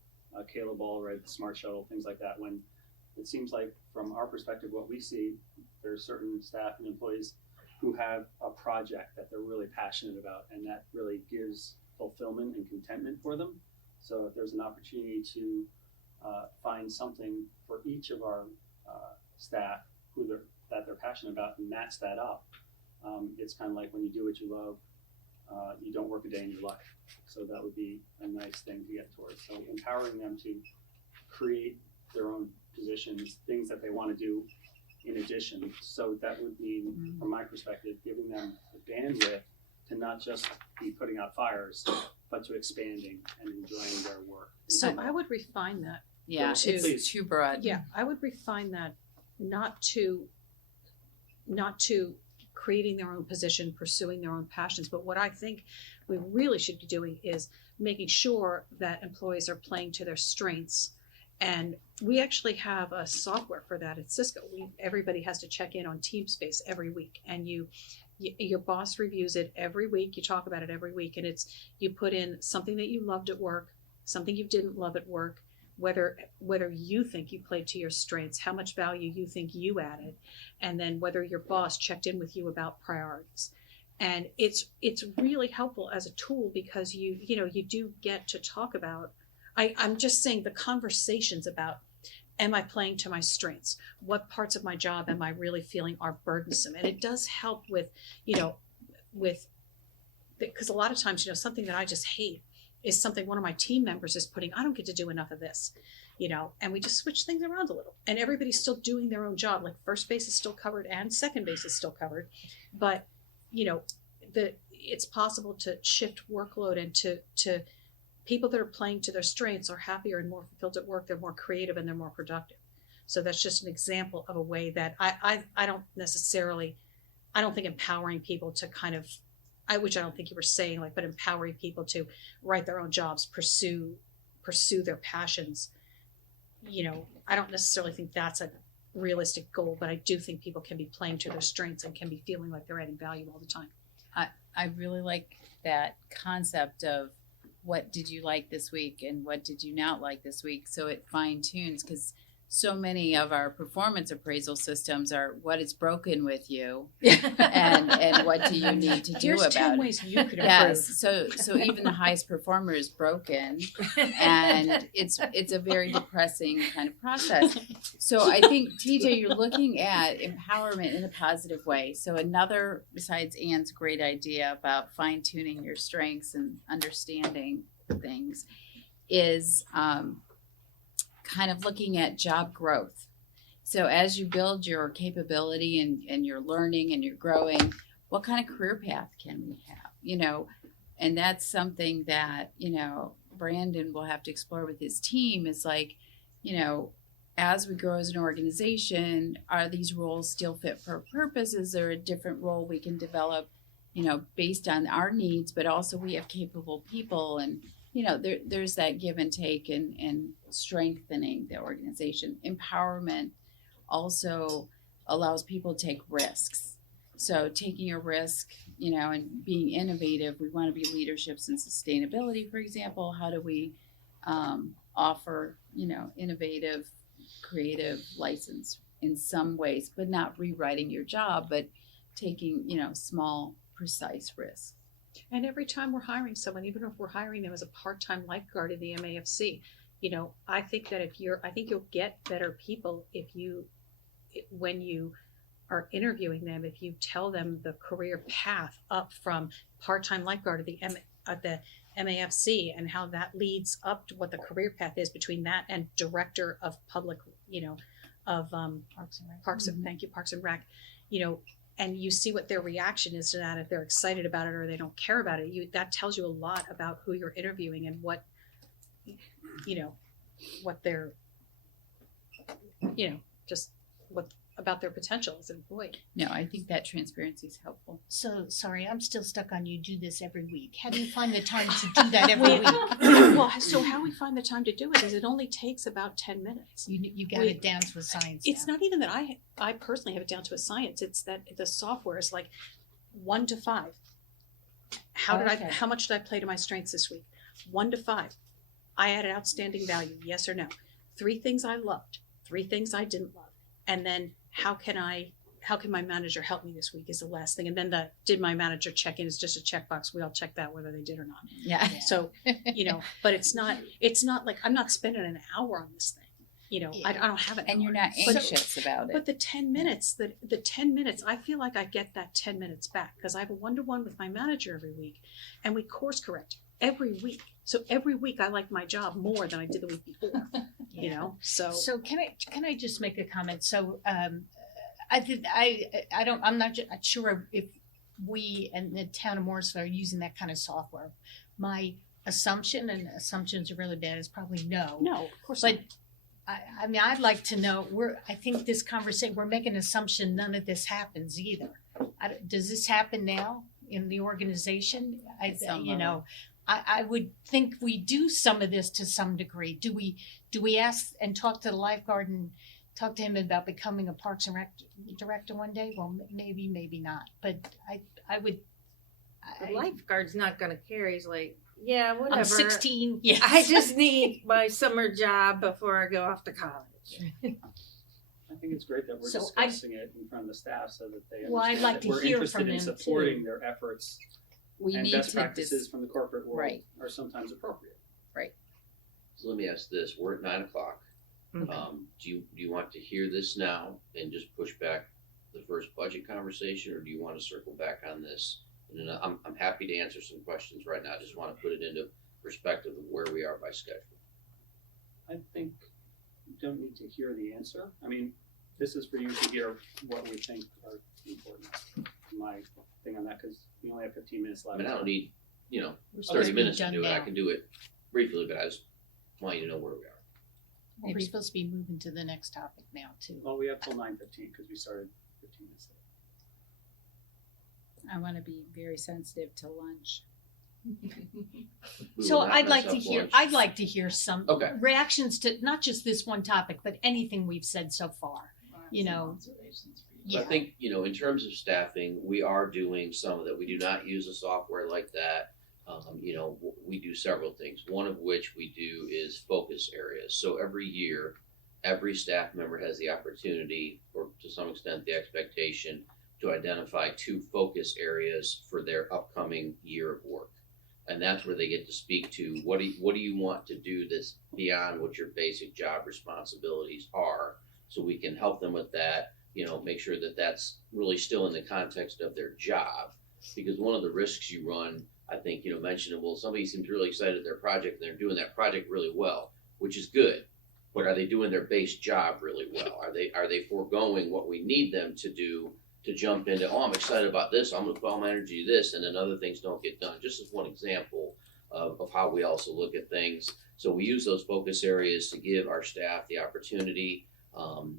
Caleb Allred, the Smart Shuttle, things like that. When it seems like from our perspective, what we see, there's certain staff and employees who have a project that they're really passionate about, and that really gives fulfillment and contentment for them. So if there's an opportunity to find something for each of our staff that they're passionate about and match that up, it's kind of like when you do what you love, you don't work a day in your life. So that would be a nice thing to get towards. So empowering them to create their own positions, things that they wanna do in addition. So that would mean, from my perspective, giving them the bandwidth to not just be putting out fires, but to expanding and enjoying their work. So I would refine that. Yeah, To- it's too broad. Yeah, I would refine that not to creating their own position, pursuing their own passions, but what I think we really should be doing is making sure that employees are playing to their strengths. And we actually have a software for that at Cisco. Everybody has to check in on TeamSpace every week, and your boss reviews it every week. You talk about it every week, and you put in something that you loved at work, something you didn't love at work, whether you think you played to your strengths, how much value you think you added, and then whether your boss checked in with you about priorities. And it's really helpful as a tool because you do get to talk about, I'm just saying the conversations about, am I playing to my strengths? What parts of my job am I really feeling are burdensome? And it does help with because a lot of times, something that I just hate is something one of my team members is putting, I don't get to do enough of this, and we just switch things around a little. And everybody's still doing their own job. Like first base is still covered and second base is still covered. But, it's possible to shift workload and to people that are playing to their strengths are happier and more fulfilled at work. They're more creative and they're more productive. So that's just an example of a way that I don't think empowering people to kind of, which I don't think you were saying, but empowering people to write their own jobs, pursue their passions. I don't necessarily think that's a realistic goal, but I do think people can be playing to their strengths and can be feeling like they're adding value all the time. I really like that concept of what did you like this week and what did you not like this week, so it fine tunes, because so many of our performance appraisal systems are what is broken with you and what do you need to do Here's about 10 it. ways you could improve. Yes, so even the highest performer is broken, and it's a very depressing kind of process. So I think, TJ, you're looking at empowerment in a positive way. So another, besides Ann's great idea about fine tuning your strengths and understanding things, is kind of looking at job growth. So as you build your capability and you're learning and you're growing, what kind of career path can we have? And that's something that, Brandon will have to explore with his team, is as we grow as an organization, are these roles still fit for purpose? Is there a different role we can develop, based on our needs, but also we have capable people, and there's that give and take and strengthening the organization. Empowerment also allows people to take risks. So taking a risk, and being innovative, we want to be leaderships in sustainability, for example. How do we offer, innovative, creative license in some ways, but not rewriting your job, but taking, small, precise risks. And every time we're hiring someone, even if we're hiring them as a part-time lifeguard in the MAFC, I think that I think you'll get better people when you are interviewing them, if you tell them the career path up from part-time lifeguard at the MAFC and how that leads up to what the career path is between that and director of public, of Parks and Rec, and you see what their reaction is to that, if they're excited about it or they don't care about it. That tells you a lot about who you're interviewing and what they're, just what about their potential as an employee. No, I think that transparency is helpful. So, sorry, I'm still stuck on you do this every week. How do you find the time to do that every week? Well, so how we find the time to do it is it only takes about 10 minutes. You got it down to a science. It's not even that I personally have it down to a science. It's that the software is like 1 to 5. How much did I play to my strengths this week? 1 to 5. I added outstanding value, yes or no. 3 things I loved, 3 things I didn't love. And then how can my manager help me this week is the last thing. And then did my manager check in is just a checkbox. We all check that whether they did or not. Yeah. So, but it's not like I'm not spending an hour on this thing. I don't have it. And you're not anxious about it. But the 10 minutes, the 10 minutes, I feel like I get that 10 minutes back because I have a 1-to-1 with my manager every week and we course correct every week. So every week I like my job more than I did the week before. you know, so. So can I just make a comment? So I'm not sure if we and the town of Morrisville are using that kind of software. My assumption, and assumptions are really bad, is probably no. No, of course But not. I mean, I'd like to know. I think this conversation, we're making an assumption none of this happens either. Does this happen now in the organization? At some You level. know, I would think we do some of this to some degree. Do we ask and talk to the lifeguard and talk to him about becoming a Parks and Rec director one day? Well, maybe not. But I would. The lifeguard's not gonna care. He's like, yeah, whatever. I'm 16. Yes. I just need my summer job before I go off to college. I think it's great that we're So discussing it in front of the staff so that they Well, I'd understand like that to we're hear interested from in them, supporting their efforts We and need best to practices from the corporate world Right. are sometimes appropriate. So let me ask this, we're at 9 o'clock. Okay. Do you want to hear this now and just push back the first budget conversation, or do you want to circle back on this? And then I'm happy to answer some questions right now, I just want to put it into perspective of where we are by schedule. I think you don't need to hear the answer. I mean, this is for you to hear what we think are important. My thing on that, because we only have 15 minutes I left. mean, I don't need, We're supposed 30 to be minutes to done do it, I now. can do it briefly, but I just want you to know where we are. We're supposed to be moving to the next topic now too. Well, we have till 9:15 because we started 15 minutes late. I want to be very sensitive to lunch. We So will not I'd mess like up lunch. I'd like to hear some Okay. reactions to not just this one topic, but anything we've said so far. You know, So yeah. I think, in terms of staffing, we are doing some of that. We do not use a software like that. We do several things. One of which we do is focus areas. So every year, every staff member has the opportunity, or to some extent the expectation, to identify 2 focus areas for their upcoming year of work. And that's where they get to speak to what do you want to do that's beyond what your basic job responsibilities are, so we can help them with that, make sure that that's really still in the context of their job. Because one of the risks you run, I think, mentioning, well, somebody seems really excited at their project and they're doing that project really well, which is good, but are they doing their base job really well? Are they foregoing what we need them to do to jump into, oh, I'm excited about this, I'm gonna put all my energy to this, and then other things don't get done? Just as one example of how we also look at things. So we use those focus areas to give our staff the opportunity.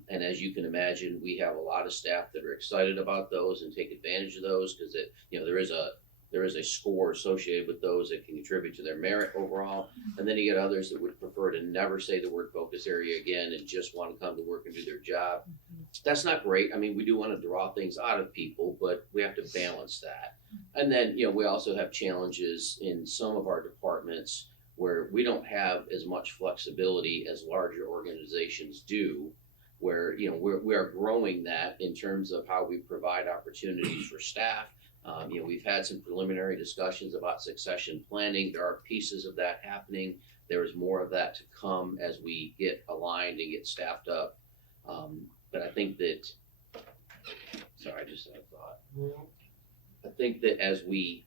And as you can imagine, we have a lot of staff that are excited about those and take advantage of those, because there is a score associated with those that can contribute to their merit overall. And then you get others that would prefer to never say the word focus area again and just want to come to work and do their job. That's not great. I mean, we do want to draw things out of people, but we have to balance that. And then, we also have challenges in some of our departments where we don't have as much flexibility as larger organizations do, where, we are growing that in terms of how we provide opportunities for staff. We've had some preliminary discussions about succession planning. There are pieces of that happening. There is more of that to come as we get aligned and get staffed up. But I think that, sorry, I just had a thought. I think that as we,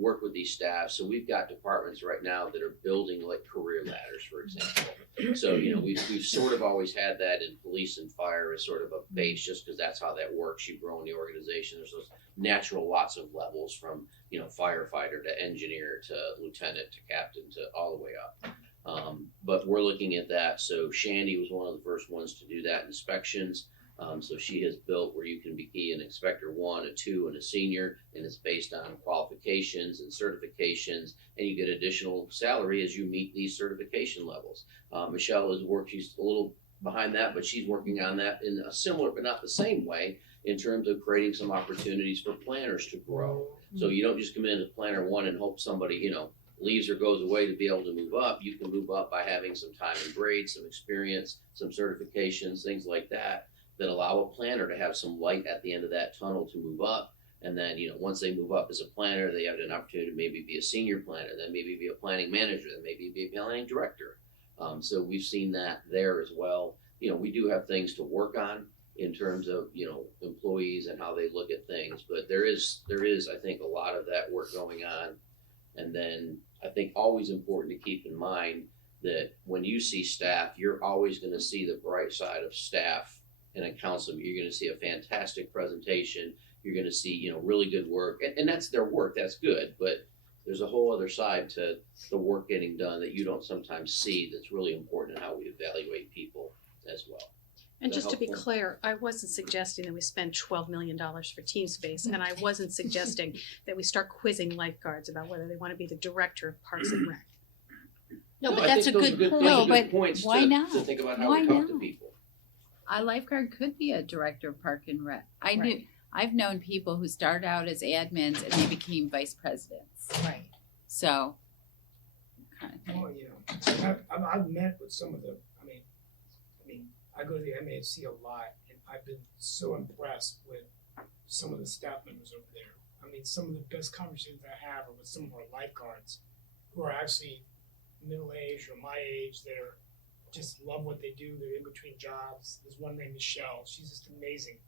work with these staff, so we've got departments right now that are building like career ladders, for example. So, we've sort of always had that in police and fire as sort of a base, just because that's how that works. You grow in the organization. There's those natural lots of levels from, firefighter to engineer to lieutenant to captain to all the way up. But we're looking at that. So Shandy was one of the first ones to do that, inspections. So she has built where you can be an inspector 1, a 2, and a senior, and it's based on qualifications and certifications, and you get additional salary as you meet these certification levels. Michelle has worked, she's a little behind that, but she's working on that in a similar but not the same way in terms of creating some opportunities for planners to grow. So you don't just come in as planner 1 and hope somebody, leaves or goes away to be able to move up. You can move up by having some time and grade, some experience, some certifications, things like that allow a planner to have some light at the end of that tunnel to move up. And then, once they move up as a planner, they have an opportunity to maybe be a senior planner, then maybe be a planning manager, then maybe be a planning director. So we've seen that there as well. We do have things to work on in terms of, employees and how they look at things, but there is, I think, a lot of that work going on. And then I think always important to keep in mind that when you see staff, you're always gonna see the bright side of staff in a council. You're gonna see a fantastic presentation. You're gonna see, you know, really good work, and that's their work, that's good, but there's a whole other side to the work getting done that you don't sometimes see that's really important in how we evaluate people as well. And Is that just to be helpful? clear, I wasn't suggesting that we spend $12 million for team space, and I wasn't suggesting that we start quizzing lifeguards about whether they want to be the director of Parks and Rec. No, but I that's a think those are good point. those are No, good but points why to not? think about how Why we talk to not? people. A lifeguard could be a director of Park and Rec. I've known people who started out as admins and they became vice presidents. Right. So, kind of thing. Well, you know, I've met with some of the, I mean, I go to the MAC a lot, and I've been so impressed with some of the staff members over there. I mean, some of the best conversations I have are with some of our lifeguards who are actually middle-aged or my age that are just love what they do. They're in between jobs. There's one named Michelle. She's just amazing.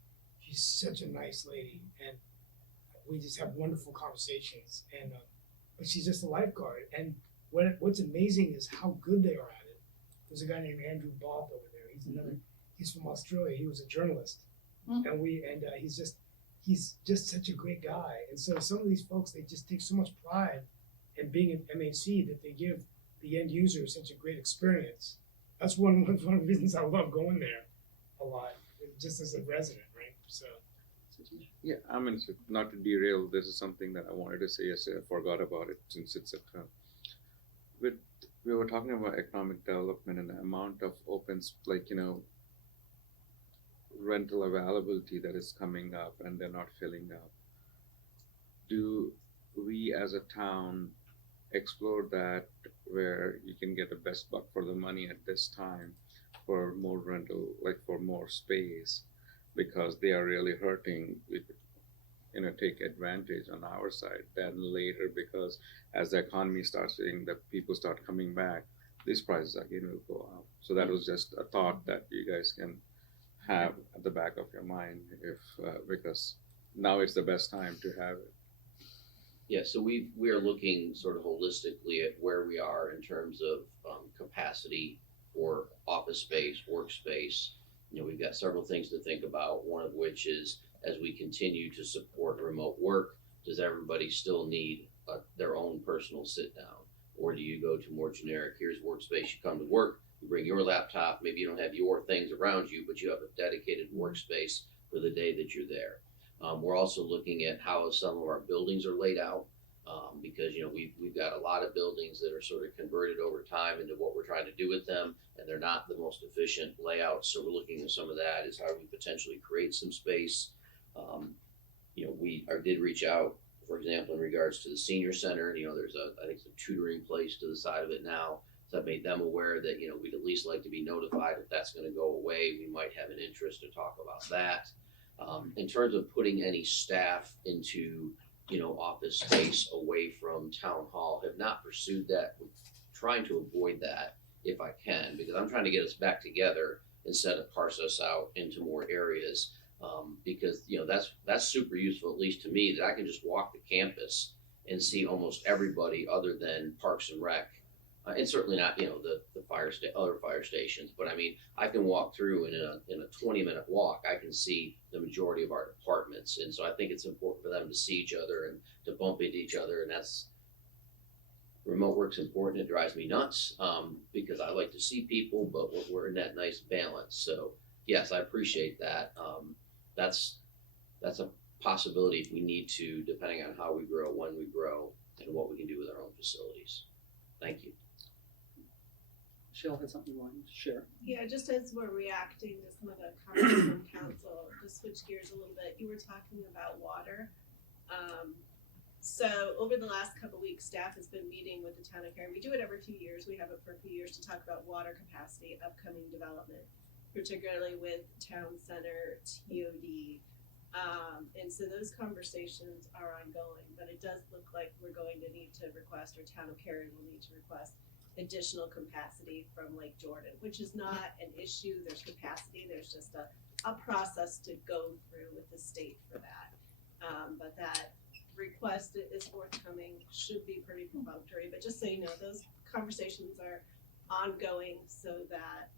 She's such a nice lady, and we just have wonderful conversations. And but she's just a lifeguard, and what's amazing is how good they are at it. There's a guy named Andrew Bob over there. He's from Australia. He was a journalist, and he's just such a great guy. And so some of these folks, they just take so much pride in being at MHC that they give the end user such a great experience. That's one of the reasons I love going there a lot, just as a resident, right? So. Yeah, I mean, so not to derail, this is something that I wanted to say yesterday. I forgot about it since it's we were talking about economic development and the amount of rental availability that is coming up and they're not filling up. Do we as a town explore that where you can get the best buck for the money at this time for more rental, like for more space, because they are really hurting, take advantage on our side. Then later, because as the economy starts saying that people start coming back, these prices again will go up. So that was just a thought that you guys can have at the back of your mind, because now it's the best time to have it. Yeah, so we are looking sort of holistically at where we are in terms of capacity for office space, workspace. We've got several things to think about, one of which is as we continue to support remote work, does everybody still need their own personal sit down? Or do you go to more generic, here's workspace, you come to work, you bring your laptop, maybe you don't have your things around you, but you have a dedicated workspace for the day that you're there. We're also looking at how some of our buildings are laid out, because we've got a lot of buildings that are sort of converted over time into what we're trying to do with them, and they're not the most efficient layouts. So we're looking at some of that as how we potentially create some space. We did reach out, for example, in regards to the senior center. There's I think some tutoring place to the side of it now. So I've made them aware that we'd at least like to be notified if that's going to go away. We might have an interest to talk about that. In terms of putting any staff into office space away from town hall, have not pursued that. I'm trying to avoid that if I can, because I'm trying to get us back together instead of parse us out into more areas. Because that's super useful, at least to me, that I can just walk the campus and see almost everybody other than Parks and Rec. And certainly not, the other fire stations, but I mean, I can walk through and in a 20-minute walk, I can see the majority of our departments. And so I think it's important for them to see each other and to bump into each other. And remote work's important. It drives me nuts, because I like to see people, but we're in that nice balance. So yes, I appreciate that. That's a possibility if we need to, depending on how we grow, when we grow, and what we can do with our own facilities. Thank you. Michelle had something you wanted to share. Yeah, just as we're reacting to some of the comments from council, to switch gears a little bit, you were talking about water. So over the last couple of weeks, staff has been meeting with the town of Cary. We do it every few years. We have it for a few years to talk about water capacity, upcoming development, particularly with town center, TOD. And so those conversations are ongoing, but it does look like we're going to need to request, or town of Cary will need to request, additional capacity from Lake Jordan, which is not an issue. There's capacity. There's just a process to go through with the state for that. But that request is forthcoming, should be pretty perfunctory. But just so you know, those conversations are ongoing so that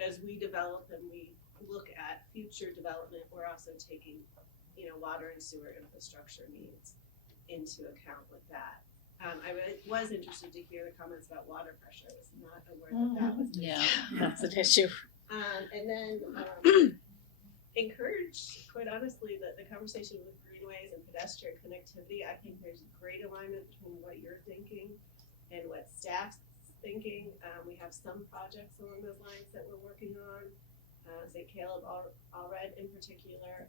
as we develop and we look at future development, we're also taking, water and sewer infrastructure needs into account with that. Was interested to hear the comments about water pressure. I was not aware that was an Yeah, issue. That's an issue. And then encourage, quite honestly, the conversation with greenways and pedestrian connectivity. I think there's great alignment between what you're thinking and what staff's thinking. We have some projects along those lines that we're working on. St. Caleb Allred in particular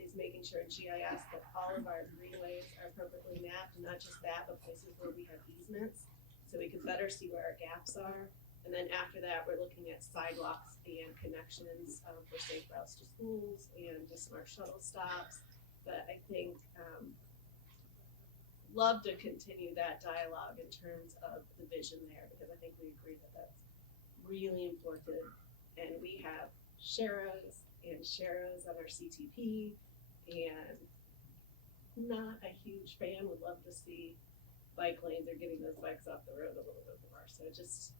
is making sure in GIS that all of our greenways are appropriately mapped, and not just that, but places where we have easements, so we can better see where our gaps are. And then after that, we're looking at sidewalks and connections for safe routes to schools and to smart shuttle stops. But I think love to continue that dialogue in terms of the vision there, because I think we agree that that's really important. And we have Sharrows on our CTP, and not a huge fan, would love to see bike lanes or getting those bikes off the road a little bit more. So just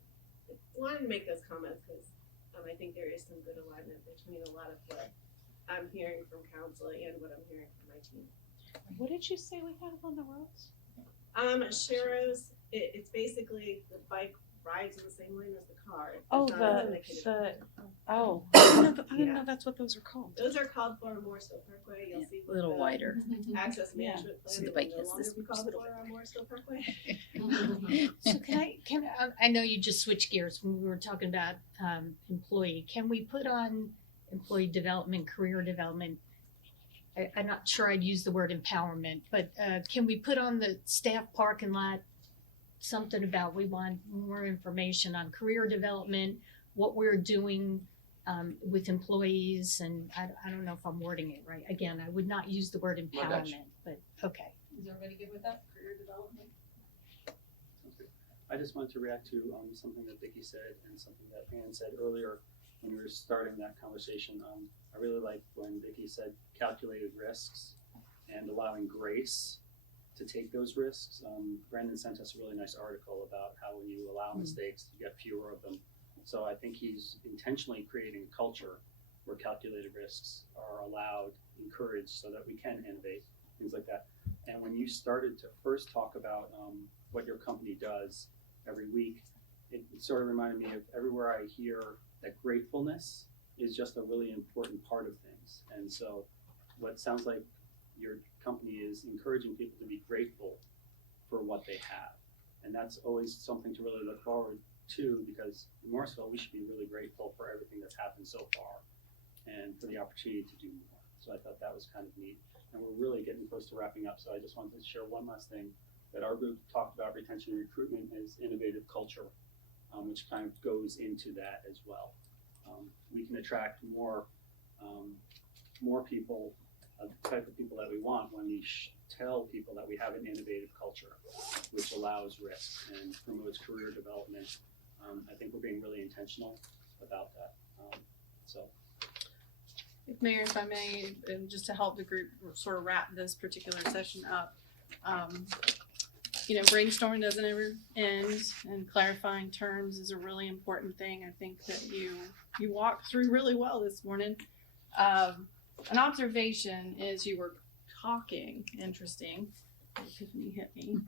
wanted to make those comments because I think there is some good alignment between a lot of what I'm hearing from council and what I'm hearing from my team. What did you say we have on the roads? Sharrows, it's basically the bike rides in the same lane as the car. It's Oh, not the indicated. I didn't know that's what those are called. Those are called for Morrisville Parkway. You'll see a little the wider. access Yeah. management plan So the that bike will no has longer this be called little for on Morrisville Parkway. So I know you just switched gears when we were talking about employee. Can we put on employee development, career development? I'm not sure I'd use the word empowerment, but can we put on the staff parking lot something about we want more information on career development, what we're doing with employees, and I don't know if I'm wording it right. Again, I would not use the word empowerment, but okay. Is everybody good with that? Career development? Sounds good. I just wanted to react to something that Vicki said and something that Ann said earlier when we were starting that conversation. I really liked when Vicki said calculated risks and allowing grace to take those risks. Brandon sent us a really nice article about how when you allow mistakes, you get fewer of them. So I think he's intentionally creating a culture where calculated risks are allowed, encouraged, so that we can innovate, things like that. And when you started to first talk about what your company does every week, it sort of reminded me of everywhere I hear that gratefulness is just a really important part of things. And so what sounds like your company is encouraging people to be grateful for what they have. And that's always something to really look forward to, because in Morrisville, we should be really grateful for everything that's happened so far and for the opportunity to do more. So I thought that was kind of neat. And we're really getting close to wrapping up. So I just wanted to share one last thing that our group talked about retention and recruitment is innovative culture, which kind of goes into that as well. We can attract more people, the type of people that we want when we tell people that we have an innovative culture, which allows risk and promotes career development. I think we're being really intentional about that. Mayor, if I may, just to help the group sort of wrap this particular session up, brainstorming doesn't ever end, and clarifying terms is a really important thing. I think that you walked through really well this morning. An observation is you were talking, interesting, Tiffany hit me,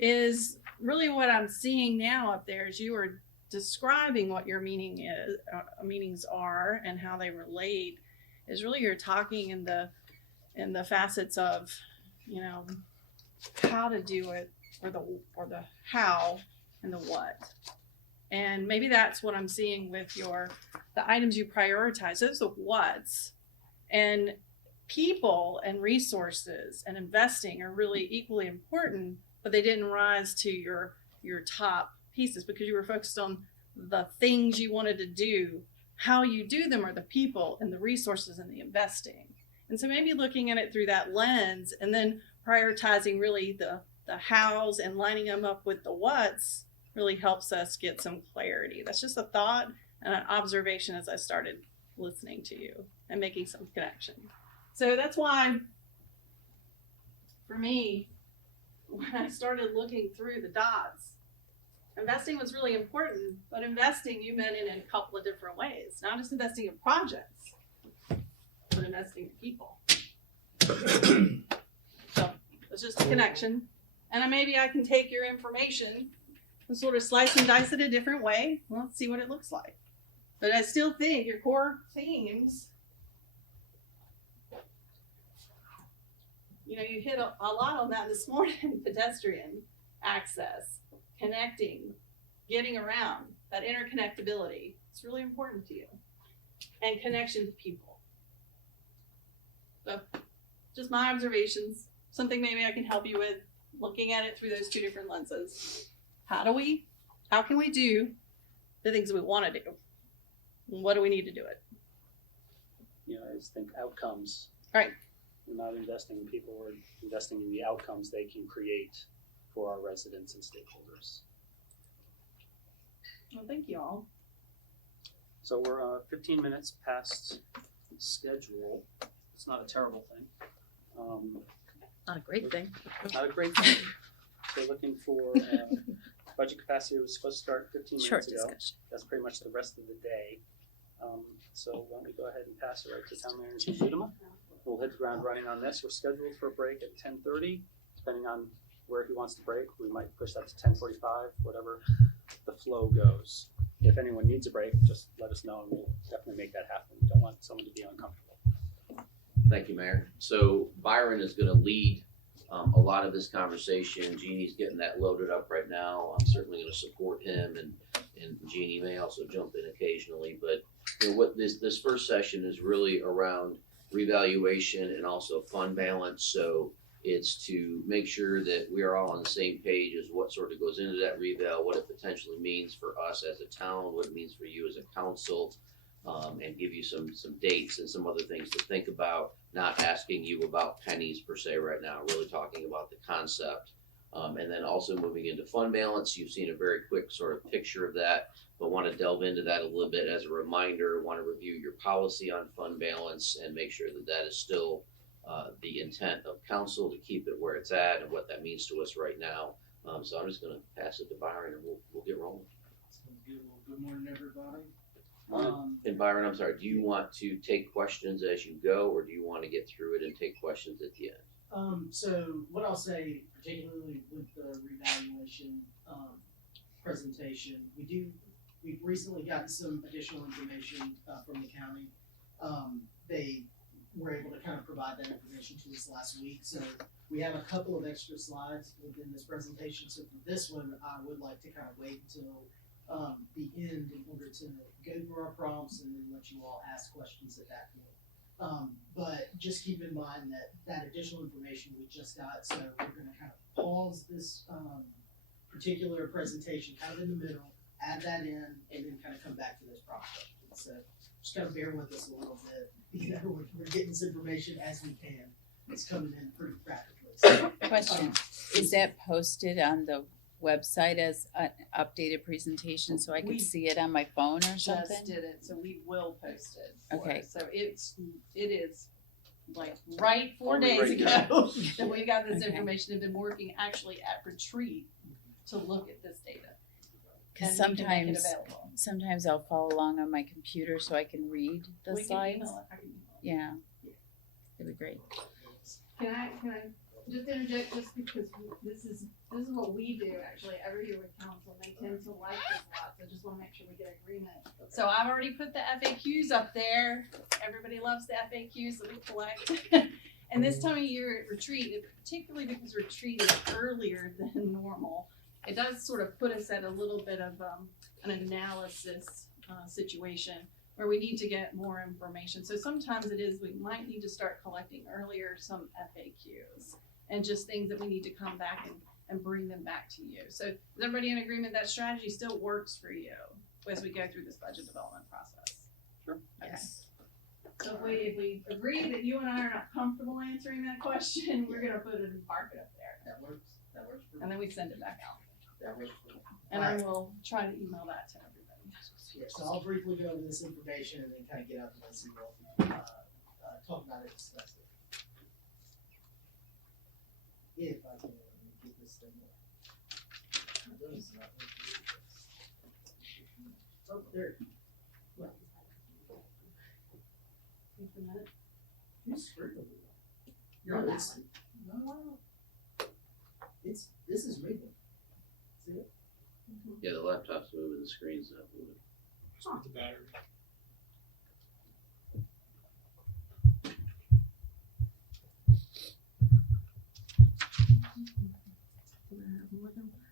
is really what I'm seeing now up there is you were describing what your meanings are and how they relate, is really you're talking in the facets of, how to do it, or the how and the what. And maybe that's what I'm seeing with the items you prioritize. Those are the whats. And people and resources and investing are really equally important, but they didn't rise to your top pieces because you were focused on the things you wanted to do. How you do them are the people and the resources and the investing. And so maybe looking at it through that lens and then prioritizing really the hows and lining them up with the whats really helps us get some clarity. That's just a thought and an observation as I started listening to you and making some connection. So that's why, for me, when I started looking through the dots, investing was really important, but investing you meant in a couple of different ways, not just investing in projects, but investing in people. So it's just a connection. And maybe I can take your information and sort of slice and dice it a different way. Well, let's see what it looks like. But I still think your core themes, you know, you hit a lot on that this morning. Pedestrian access, connecting, getting around, that interconnectability. It's really important to you. And connection to people. So just my observations, something maybe I can help you with, looking at it through those two different lenses. How can we do the things that we want to do? And what do we need to do it? You know, I just think outcomes. Right. We're not investing in people, we're investing in the outcomes they can create for our residents and stakeholders. Well, thank you all. So we're 15 minutes past schedule. It's not a terrible thing. Not a great thing. Not a great thing. So looking for budget capacity was supposed to start 15 Short minutes ago. discussion. That's pretty much the rest of the day. So why don't we go ahead and pass it right to Town Manager Zudema. We'll hit the ground running on this. We're scheduled for a break at 10:30. Depending on where he wants to break, we might push that to 10:45, whatever the flow goes. If anyone needs a break, just let us know and we'll definitely make that happen. We don't want someone to be uncomfortable. Thank you, Mayor. So Byron is gonna lead a lot of this conversation. Jeannie's getting that loaded up right now. I'm certainly gonna support him, and Jeannie may also jump in occasionally. But you know, what this first session is really around revaluation and also fund balance. So it's to make sure that we are all on the same page as what sort of goes into that reval, what it potentially means for us as a town, what it means for you as a council, and give you some dates and some other things to think about. Not asking you about pennies per se right now, really talking about the concept. And then also moving into fund balance. You've seen a very quick sort of picture of that, but want to delve into that a little bit as a reminder. Want to review your policy on fund balance and make sure that that is still the intent of council, to keep it where it's at and what that means to us right now. So I'm just going to pass it to Byron and we'll get rolling. Sounds good. Well, good morning, everybody. And Byron, I'm sorry, do you want to take questions as you go, or do you want to get through it and take questions at the end? So what I'll say, particularly with the revaluation presentation, we've recently gotten some additional information from the county. They were able to kind of provide that information to us last week. So we have a couple of extra slides within this presentation. So for this one, I would like to kind of wait until the end in order to go through our prompts and then let you all ask questions at that point. But just keep in mind that additional information we just got, so we're gonna kind of pause this particular presentation kind of in the middle, add that in, and then kind of come back to those prompt questions. So just kind of bear with us a little bit. You know, we're getting this information as we can. It's coming in pretty rapidly. So, Question, is that posted on the website as an updated presentation so I can We see it on my phone or Just something? did it, so we will post it. for Okay. it. So it is like right 4 Only days right ago that we got this Okay. information and been working actually at retreat to look at this data. Because And we can make it sometimes, available. sometimes I'll follow along on my computer so I can read the We can slides. email it. I can email it. Yeah, that'd be great. Can I just interject just because this is what we do actually every year with council. They tend to like this a lot, so just wanna make sure we get agreement. So I've already put the FAQs up there. Everybody loves the FAQs that we collect. And this time of year at retreat, particularly because retreat is earlier than normal, it does sort of put us at a little bit of an analysis situation where we need to get more information. So sometimes it is, we might need to start collecting earlier some FAQs and just things that we need to come back and bring them back to you. So is everybody in agreement that strategy still works for you as we go through this budget development process? Sure. Yes. So if we agree that you and I are not comfortable answering that question, we're gonna put it and park it up there. that works for me. And then we send it back out. That works for me. And I will try to email that to everybody. Yeah, so I'll briefly go over this information and then kind of get out to my sequel, talk about it, discuss it. If I can get this thing. Oh, there. Well, Take a minute. you screwed with it. You're on that one. No. This is moving. See it? Yeah, the laptop's moving, the screen's not moving. The battery.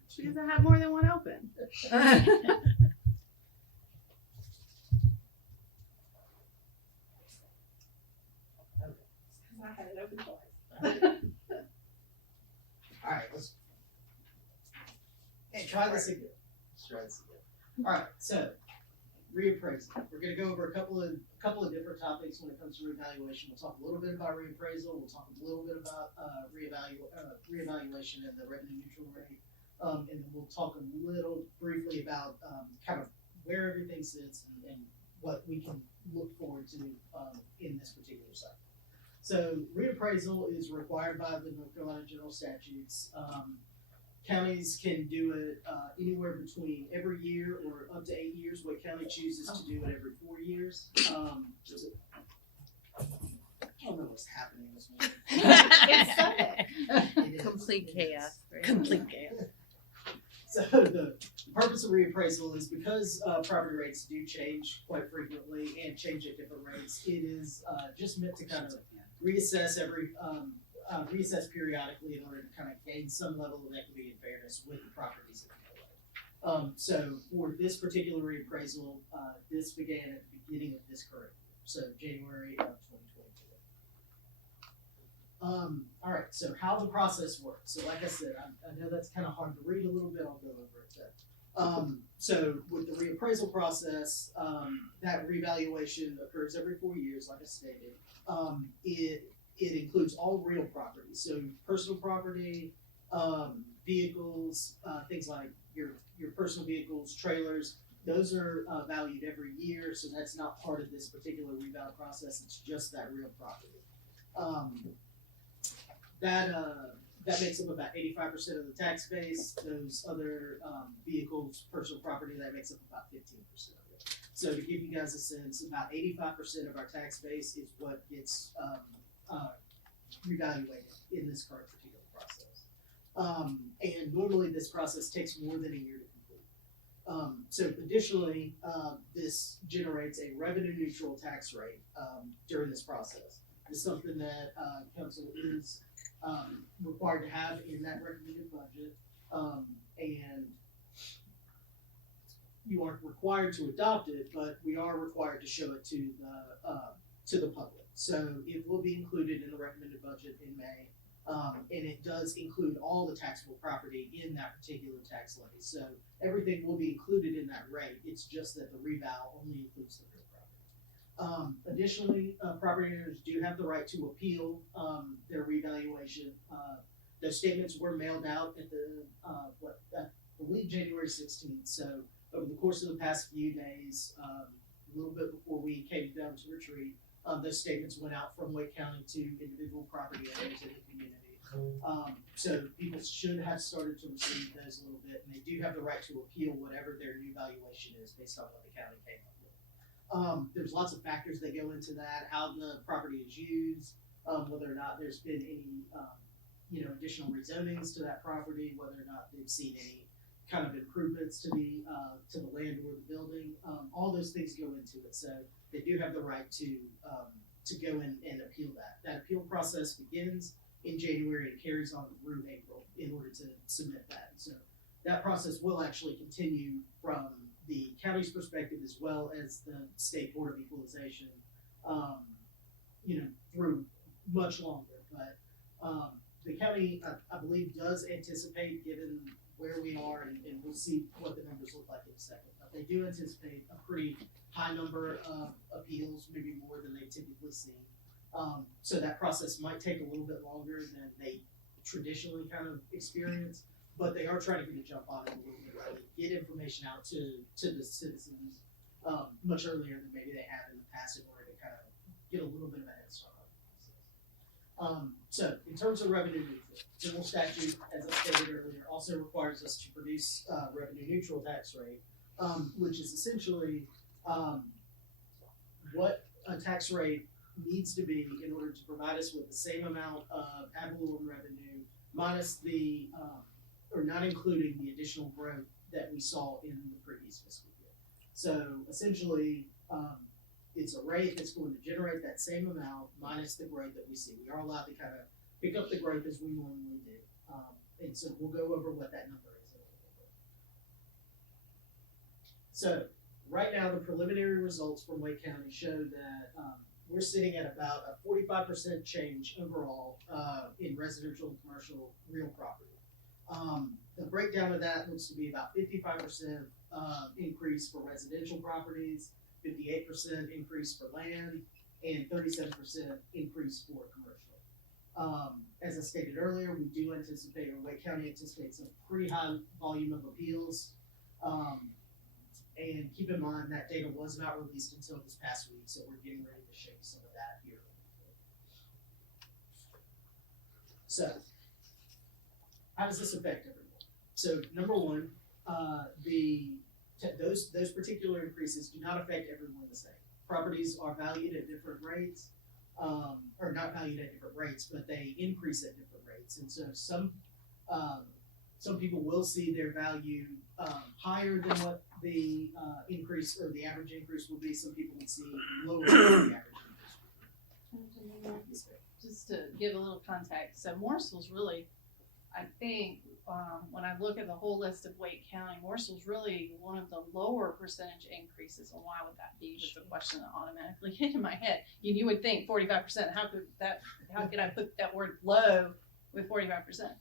She doesn't have more than one open. I had it open twice. All right, hey, try this again. Let's try this again. All right, so reappraisal. We're going to go over a couple of different topics when it comes to reevaluation. We'll talk a little bit about reappraisal. We'll talk a little bit about reevaluation and the revenue neutral rate, and then we'll talk a little briefly about kind of where everything sits and what we can look forward to in this particular cycle. So reappraisal is required by the North Carolina General Statutes. Counties can do it anywhere between every year or up to 8 years. Wake County chooses to do it every 4 years. I don't know what's happening this morning. It's Sunday. It is. Complete chaos. Right? Complete chaos. So the purpose of reappraisal is because property rates do change quite frequently and change at different rates. It is just meant to kind of reassess reassess periodically in order to kind of gain some level of equity and fairness with the properties that we own. So for this particular reappraisal, this began at the beginning of this current year, so January of 2022. All right, so how the process works. So like I said, I know that's kind of hard to read a little bit. I'll go over it. So with the reappraisal process, that revaluation occurs every 4 years, like I stated. It includes all real property, so personal property, vehicles, things like your personal vehicles, trailers. Those are valued every year, so that's not part of this particular reval process. It's just that real property. That makes up about 85% of the tax base. Those other vehicles, personal property, that makes up about 15% of it. So to give you guys a sense, about 85% of our tax base is what gets revaluated in this current particular process. And normally this process takes more than a year to complete. So additionally, this generates a revenue neutral tax rate during this process. It's something that council is required to have in that recommended budget, and you aren't required to adopt it, but we are required to show it to the public. So it will be included in the recommended budget in May, and it does include all the taxable property in that particular tax levy. So everything will be included in that rate. It's just that the reval only includes the real property. Additionally, property owners do have the right to appeal their revaluation. Those statements were mailed out at I believe January 16th. So over the course of the past few days, a little bit before we came down to retreat, those statements went out from Wake County to individual property owners in the community. So people should have started to receive those a little bit, and they do have the right to appeal whatever their new valuation is based on what the county came up with. There's lots of factors that go into that, how the property is used, whether or not there's been any additional rezonings to that property, whether or not they've seen any kind of improvements to the land or the building. All those things go into it. So they do have the right to go in and appeal that. That appeal process begins in January and carries on through April in order to submit that. So that process will actually continue from the county's perspective as well as the State Board of Equalization, through much longer. But the county, I believe, does anticipate, given where we are, and we'll see what the numbers look like in a second, but they do anticipate a pretty high number of appeals, maybe more than they typically see. So that process might take a little bit longer than they traditionally kind of experience, but they are trying to get a jump on it a little bit early, get information out to the citizens much earlier than maybe they have in the past in order to kind of get a little bit of a head start on the process. So in terms of revenue neutral, general statute, as I stated earlier, also requires us to produce revenue neutral tax rate which is essentially what a tax rate needs to be in order to provide us with the same amount of ad valorem revenue minus the, or not including the additional growth that we saw in the previous fiscal year. So essentially, it's a rate that's going to generate that same amount minus the growth that we see. We are allowed to kind of pick up the growth as we normally do. And so we'll go over what that number is in a little bit. So right now, the preliminary results from Wake County show that we're sitting at about a 45% change overall in residential and commercial real property. The breakdown of that looks to be about 55% increase for residential properties, 58% increase for land, and 37% increase for commercial. As I stated earlier, we do anticipate, or Wake County anticipates, a pretty high volume of appeals. And keep in mind that data was not released until this past week, so we're getting ready to show you some of that here. So, how does this affect everyone? So, number one, those particular increases do not affect everyone the same. Properties are valued at different rates, or not valued at different rates, but they increase at different rates. And so some people will see their value higher than what the increase or the average increase will be. Some people would see lower than the average increase. Just to give a little context, so Morrisville's really, I think, when I look at the whole list of Wake County, Morrisville's really one of the lower percentage increases. And why would that be? Was the question that automatically hit in my head. You would think 45%. How could I put that word low with 45%?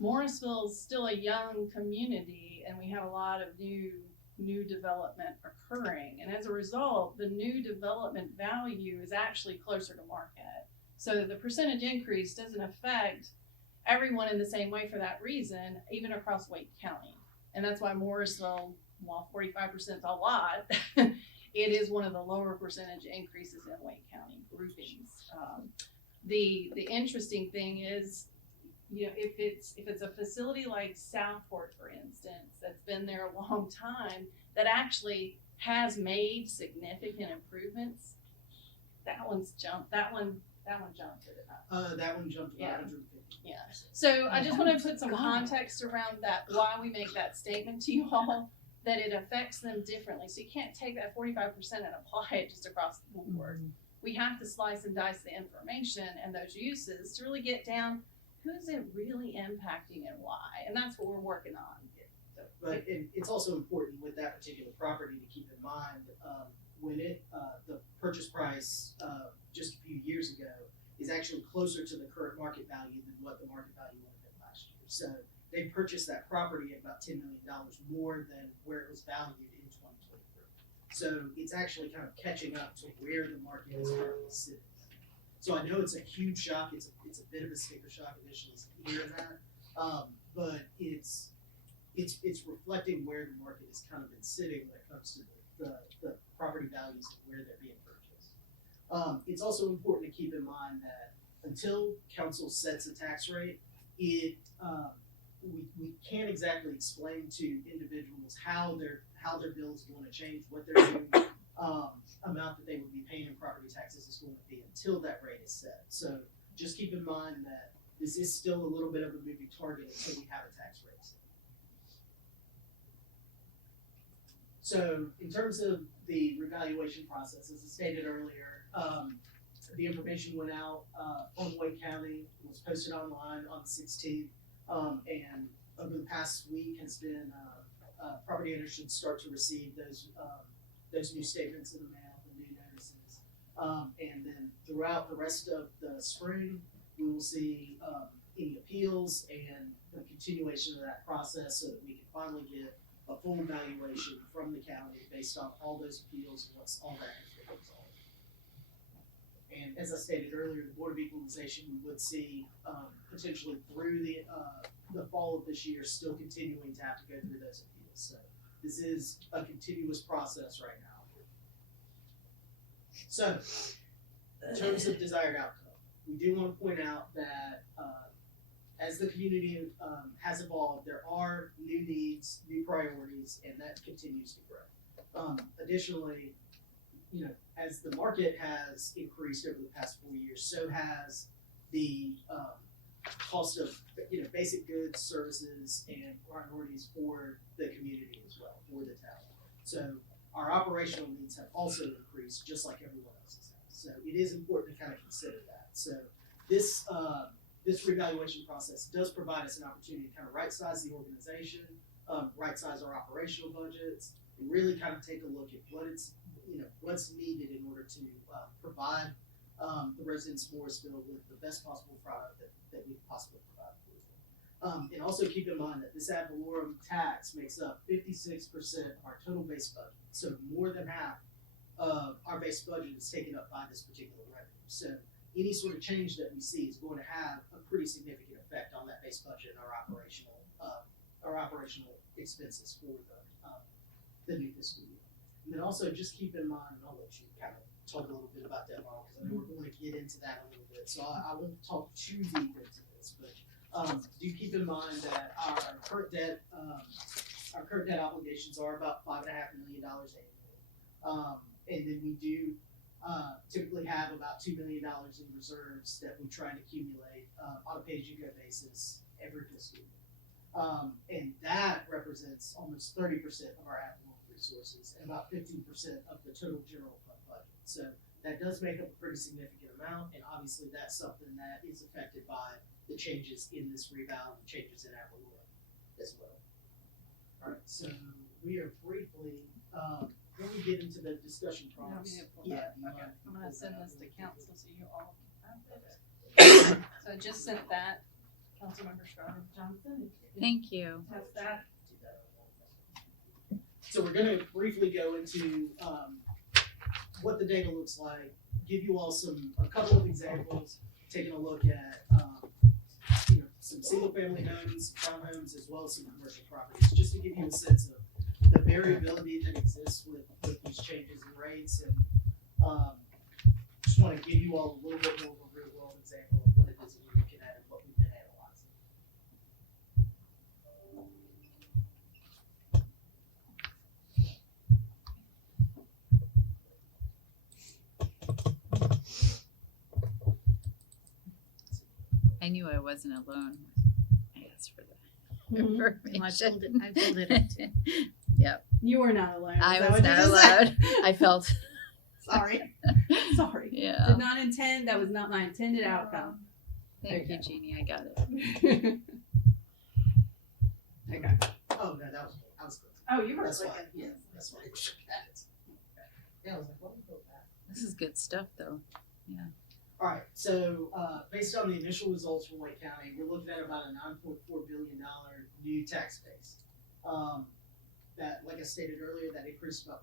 Morrisville's still a young community, and we have a lot of new development occurring. And as a result, the new development value is actually closer to market. So the percentage increase doesn't affect everyone in the same way for that reason, even across Wake County. And that's why Morrisville, while 45% is a lot, it is one of the lower percentage increases in Wake County groupings. The interesting thing is, you know, if it's a facility like Southport, for instance, that's been there a long time, that actually has made significant improvements, that one jumped it up. That one jumped about 150. Yeah. So I just want to put some context around that, why we make that statement to you all, that it affects them differently. So you can't take that 45% and apply it just across the board. Mm-hmm. We have to slice and dice the information and those uses to really get down who's it really impacting and why. And that's what we're working on. So, but it's also important with that particular property to keep in mind when the purchase price just a few years ago is actually closer to the current market value than what the market value would have been last year. So they purchased that property at about $10 million more than where it was valued in 2023. So it's actually kind of catching up to where the market is currently sitting. So I know it's a huge shock. It's a bit of a sticker shock initially to hear that, but it's reflecting where the market has kind of been sitting when it comes to the property values and where they're being purchased. It's also important to keep in mind that until council sets a tax rate, we can't exactly explain to individuals how their bill is going to change, what their new amount that they would be paying in property taxes is going to be until that rate is set. So just keep in mind that this is still a little bit of a moving target until we have a tax rate set. So in terms of the revaluation process, as I stated earlier, the information went out from Wake County, was posted online on the 16th, and over the past week has been property owners should start to receive those new statements in the mail, the new notices, and then throughout the rest of the spring, we will see any appeals and the continuation of that process so that we can finally get a full evaluation from the county based on all those appeals and what's all that has been resolved. And as I stated earlier, the Board of Equalization we would see potentially through the fall of this year still continuing to have to go through those appeals. So this is a continuous process right now. So in terms of desired outcome, we do want to point out that as the community has evolved, there are new needs, new priorities, and that continues to grow. Additionally, you know, as the market has increased over the past 4 years, so has the cost of, you know, basic goods, services, and priorities for the community as well, for the town. So our operational needs have also increased, just like everyone else's has. So it is important to kind of consider that. So this reevaluation process does provide us an opportunity to kind of right-size the organization, right-size our operational budgets, and really kind of take a look at what's needed in order to provide the residents of Morrisville with the best possible product that we can possibly provide for them. And also keep in mind that this ad valorem tax makes up 56% of our total base budget. So more than half of our base budget is taken up by this particular revenue. So any sort of change that we see is going to have a pretty significant effect on that base budget and our operational expenses for the new fiscal year. And then also just keep in mind, and I'll let you kind of talk a little bit about that, Mark, because I know we're going to get into that a little bit. So I won't talk too deep into this, but do keep in mind that our current debt obligations are about $5.5 million annually. And then we do typically have about $2 million in reserves that we try and accumulate on a pay-as-you-go basis every fiscal year. And that represents almost 30% of our ad valorem resources and about 15% of the total general fund budget. So that does make up a pretty significant amount, and obviously that's something that is affected by the changes in this rebound and changes in ad valorem as well. All right, so we are briefly, when we get into the discussion process. Okay, I'm gonna send this to council so you all have it. So I just sent that, Councilmember Scarlett Johnson. Thank you. Test that. So we're gonna briefly go into what the data looks like, give you all a couple of examples, taking a look at some single family homes, townhomes, as well as some commercial properties, just to give you a sense of the variability that exists with these changes in rates, and just want to give you all a little bit more of a real world example of what it is that we're looking at and what we've been analyzing. I knew I wasn't alone. I asked for that information. I pulled it up too. Yep. You were not alone. I Is that was what you not just said? allowed. I felt. Sorry. Sorry. Yeah. Did not intend. That was not my intended outcome. Thank you, Okay. Jeannie. I got it. Okay. Oh no, that was good. I was good. Oh, you were That's why. looking. Yeah, that's why I looked at it. Yeah, I was like, what did I put back? This is good stuff, though. All right, so based on the initial results from Wake County, we're looking at about a $9.4 billion new tax base. That, like I stated earlier, that increased about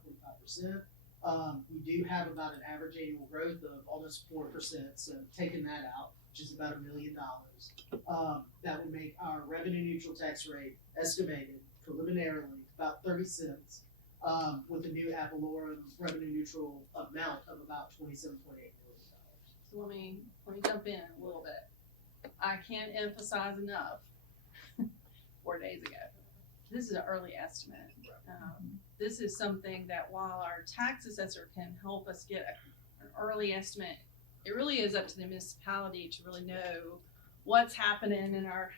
45%. We do have about an average annual growth of almost 4%, so taking that out, which is about $1 million, that would make our revenue neutral tax rate estimated preliminarily about 30 cents, with a new ad valorem revenue neutral amount of about $27.8 million. So let me jump in a little bit. I can't emphasize enough. 4 days ago, this is an early estimate. This is something that while our tax assessor can help us get an early estimate, it really is up to the municipality to really know what's happening in our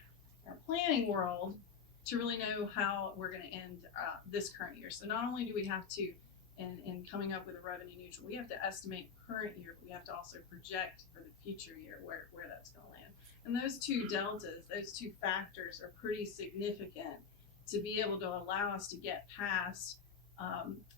planning world to really know how we're going to end this current year. So not only do we have to, in coming up with a revenue neutral, we have to estimate current year, but we have to also project for the future year where that's going to land. And those two deltas, those two factors are pretty significant to be able to allow us to get past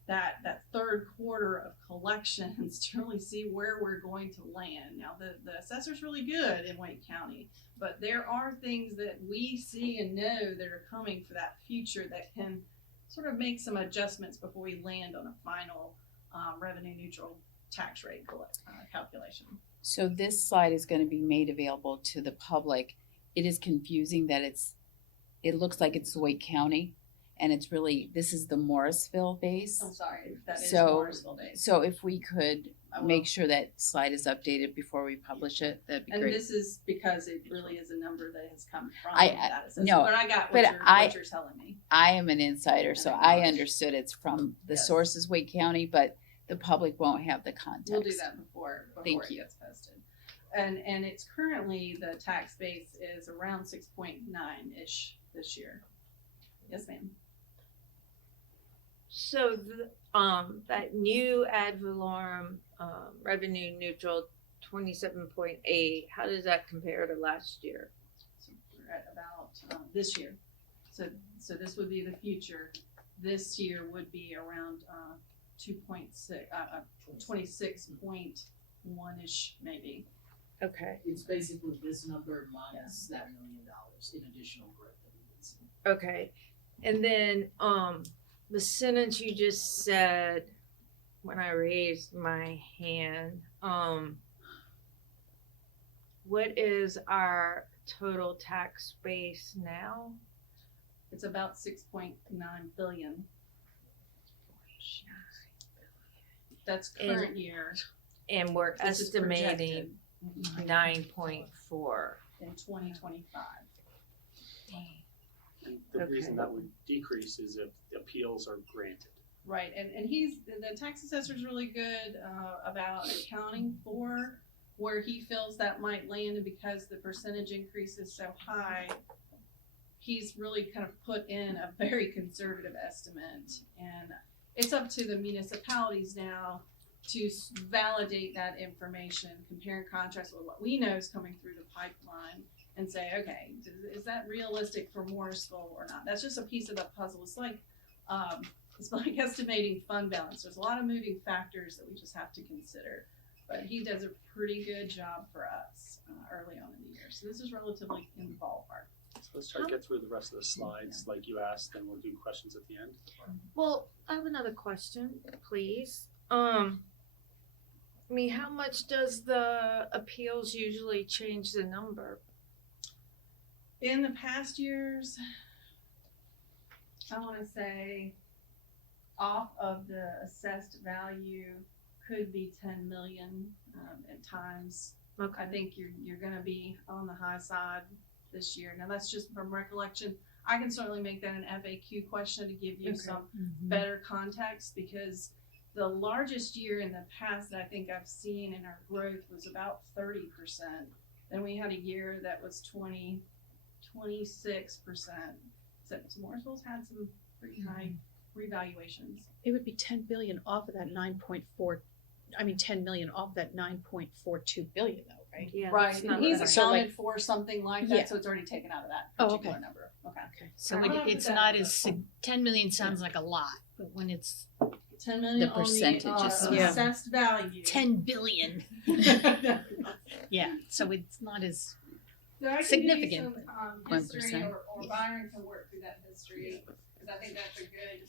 that third quarter of collections to really see where we're going to land. Now, the assessor's really good in Wake County, but there are things that we see and know that are coming for that future that can sort of make some adjustments before we land on a final revenue neutral tax rate calculation. So this slide is going to be made available to the public. It is confusing that it looks like it's Wake County, and it's really, this is the Morrisville base. I'm sorry, that is So- Morrisville Day. So if we could I will. make sure that slide is updated before we publish it, that'd be And great. this is because it really is a number that has come from I- that assessment, no, but I got but what you're telling me. I am an insider, so I understood it's from the Yes. source is Wake County, but the public won't have the context. We'll do that before Thank it you. gets posted. And it's currently, the tax base is around 6.9-ish this year. Yes, ma'am. So that new ad valorem revenue neutral 27.8, how does that compare to last year? So we're at about this year. So this would be the future. This year would be around 26.1-ish maybe. Okay. It's basically this number minus that $1 million in additional growth that we've been seeing. Okay. And then the sentence you just said when I raised my hand, what is our total tax base now? It's about 6.9 billion. That's current year. And we're This is estimating projected 9.4. in 2025. And the Okay. reason that would decrease is if the appeals are granted. Right, and the tax assessor's really good about accounting for where he feels that might land, and because the percentage increase is so high, he's really kind of put in a very conservative estimate. And it's up to the municipalities now to validate that information, compare and contrast with what we know is coming through the pipeline, and say, okay, is that realistic for Morrisville or not? That's just a piece of the puzzle. It's like estimating fund balance. There's a lot of moving factors that we just have to consider. But he does a pretty good job for us early on in the year. So this is relatively in the ballpark. So let's try to get through the rest of the slides like you asked, and we'll do questions at the end. Well, I have another question, please. I mean, how much does the appeals usually change the number? In the past years, I want to say off of the assessed value could be 10 million at times. Okay. I think you're going to be on the high side this year. Now that's just from recollection. I can certainly make that an FAQ question to give you some better context, because the largest year in the past that I think I've seen in our growth was about 30%. Then we had a year that was 26%. So Morrisville's had some pretty high revaluations. It would be 10 billion off of that 9.4, I mean 10 million off that 9.42 billion though, right? Yeah. Right, that's and not he's right. accounted for something like that, Yeah. so it's already taken out of that Oh, particular okay. number. Okay. Okay. So Alright. it's not as 10 million sounds like a lot, but when it's 10 million The on the percentage is small. assessed value. 10 billion, yeah, so it's not as So I can significant. give you some history, 1%. or Byron can work through that history, because I think that's a good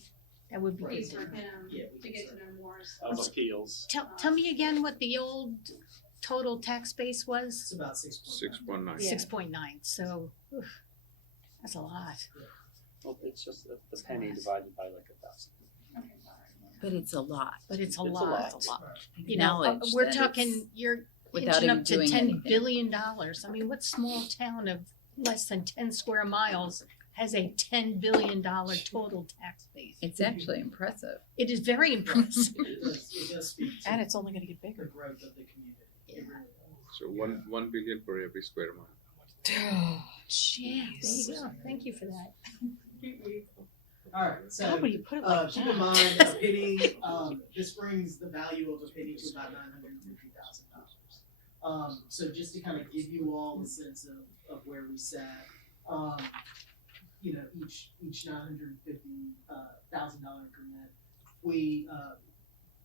that would be piece good. for him Yeah, we to can get to certainly- know more. Of appeals. Tell me again what the old total tax base was. It's about 6.9. 6.9. Yeah. 6.9. So oof, that's a lot. Well, it's just the penny divided by like 1,000. Okay, Byron. But it's a lot. But it's a It's a lot. lot. It's a lot. You know, Acknowledge we're that talking. it's- You're without inching even up to doing $10 anything. billion. I mean, what small town of less than 10 square miles has a $10 billion total tax base? It's actually impressive. It is very impressive. It does speak to And it's only gonna get the bigger. growth of the community. It really does. So 1 billion for every square mile. Yeah, there you go. Thank you for that. Alright, so How would you put it like keep in that? mind, a penny, this brings the value of a penny to about $950,000. So just to kind of give you all a sense of where we sat, you know, each $950,000 increment, we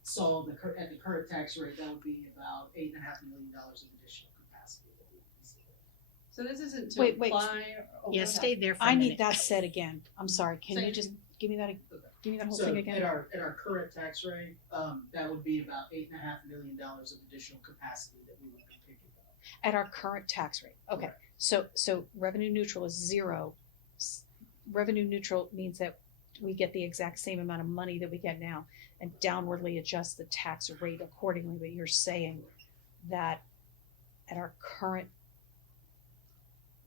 saw at the current tax rate, that would be about $8.5 million of additional capacity that we would be seeing. So this isn't to Wait. apply. Yeah, stay there for a I minute. need that said again. I'm sorry. Can Say- you just give me that whole So thing at again? our current tax rate, that would be about $8.5 million of additional capacity that we would be picking up. At our current tax rate. Okay. Correct. So revenue neutral is 0. Revenue neutral means that we get the exact same amount of money that we get now and downwardly adjust the tax rate accordingly. But you're saying that at our current,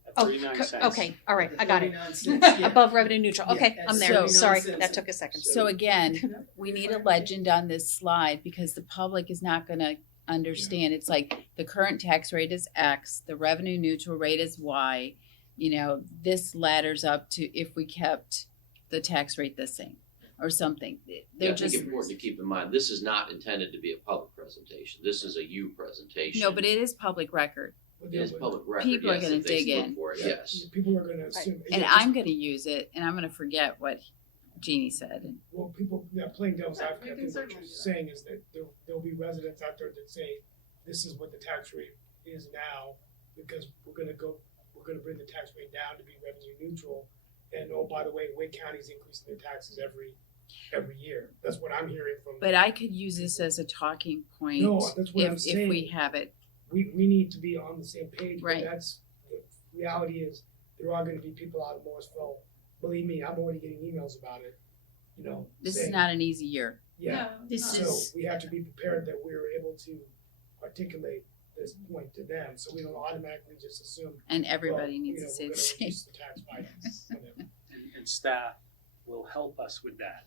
At 39 cents. okay, all right, I got it. 39 cents, yeah. Above revenue neutral. Okay, Yeah, I'm at there. 39 Sorry, cents. that took a second. So again, we need a legend on this slide because the public is not gonna understand. It's like the current tax rate is X, the revenue neutral rate is Y. You know, this ladders up to if we kept the tax rate the same or something. Yeah, They're I think just, it's important to keep in mind, this is not intended to be a public presentation. This is a you presentation. no, but it is public record. It is public record, People are yes, gonna if they dig look in. for it, yes. People are gonna assume. And yeah, I'm gonna use it and I'm gonna forget what Jeannie said. Well, people, playing devil's Yeah, advocate, we I can think what certainly you're do that. saying is that there'll be residents out there that say, this is what the tax rate is now, because we're gonna bring the tax rate down to be revenue neutral. And oh, by the way, Wake County's increasing their taxes every year. That's what I'm hearing from. But I could use this as a talking point No, that's what I'm if we saying. have it. We need to be on the same page, but Right. that's, the reality is, there are gonna be people out of Morrisville, believe me, I'm already getting emails about it, you know. This is saying, not an easy year. Yeah, No, This no. so is- we have to be prepared that we're able to articulate this point to them, so we don't automatically just assume. And everybody well, needs you to know, say we're the gonna same. reduce the tax by whatever. And staff will help us with that.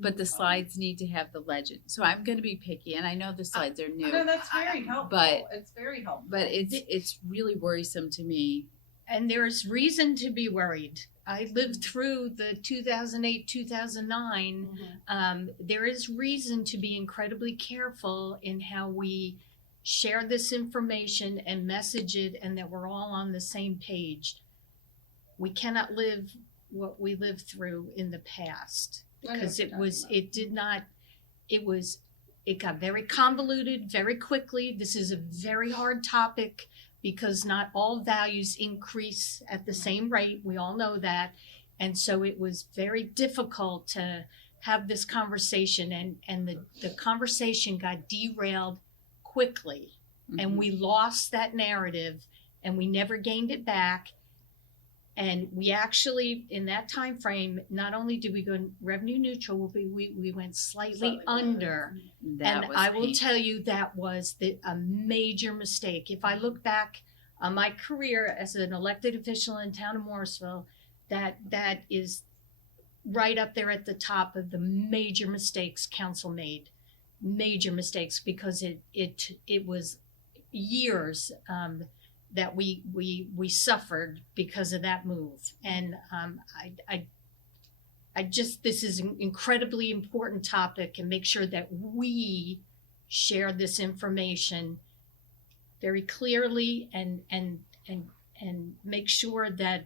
But the slides need to have the legend. So I'm gonna be picky and I know the slides are new. No, that's very helpful. But- It's very helpful. But it's really worrisome to me. And there's reason to be worried. I lived through the 2008, 2009. There is reason to be incredibly careful in how we share this information and message it, and that we're all on the same page. We cannot live what we lived through in the past, I know because what you're talking about. it got very convoluted very quickly. This is a very hard topic because not all values increase at the same rate. We all know that. And so it was very difficult to have this conversation, and the conversation got derailed quickly, and we lost that narrative and we never gained it back. And we actually, in that time frame, not only did we go revenue neutral, we went slightly under. That And was I will painful. tell you that was a major mistake. If I look back on my career as an elected official in town of Morrisville, that is right up there at the top of the major mistakes council made. Major mistakes, because it was years that we suffered because of that move. And I just, this is an incredibly important topic, and make sure that we share this information very clearly and make sure that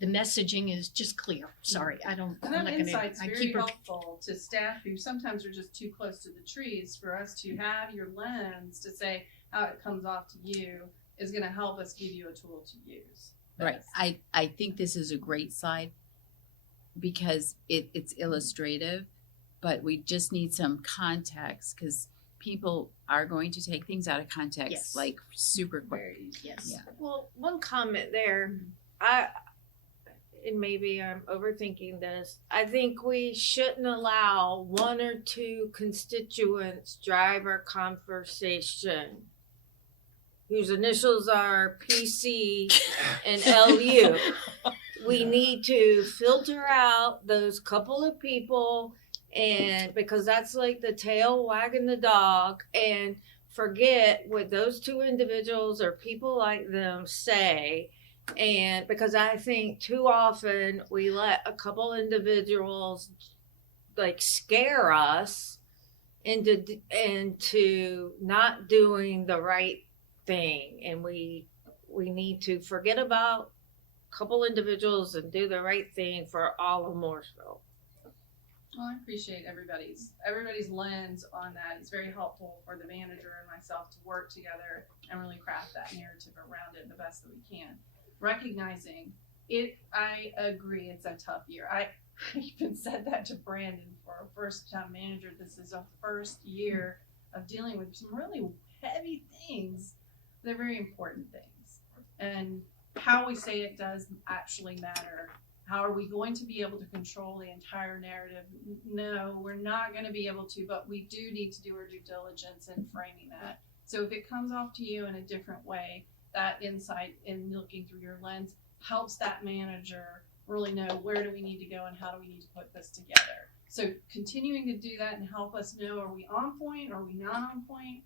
the messaging is just clear. Sorry, I'm And not that gonna, insight's I very keep helpful to staff who sometimes are just too close to the trees. For us to have your lens to say how it comes off to you is going to help us give you a tool to use. Right. I think this is a great slide because it's illustrative, but we just need some context because people are going to take things out of context Yes. like super quick. yes. Yeah. Well, one comment there, and maybe I'm overthinking this. I think we shouldn't allow one or two constituents drive our conversation, whose initials are PC and LU. We need to filter out those couple of people, and because that's like the tail wagging the dog, and forget what those two individuals or people like them say. And because I think too often we let a couple individuals like scare us into not doing the right thing, and we need to forget about a couple individuals and do the right thing for all of Morrisville. Well, I appreciate everybody's lens on that. It's very helpful for the manager and myself to work together and really craft that narrative around it the best that we can. Recognizing it, I agree, it's a tough year. I even said that to Brandon for a first time manager. This is a first year of dealing with some really heavy things. They're very important things. And how we say it does actually matter. How are we going to be able to control the entire narrative? No, we're not going to be able to, but we do need to do our due diligence in framing that. So if it comes off to you in a different way, that insight in looking through your lens helps that manager really know where do we need to go and how do we need to put this together. So continuing to do that and help us know, are we on point, are we not on point?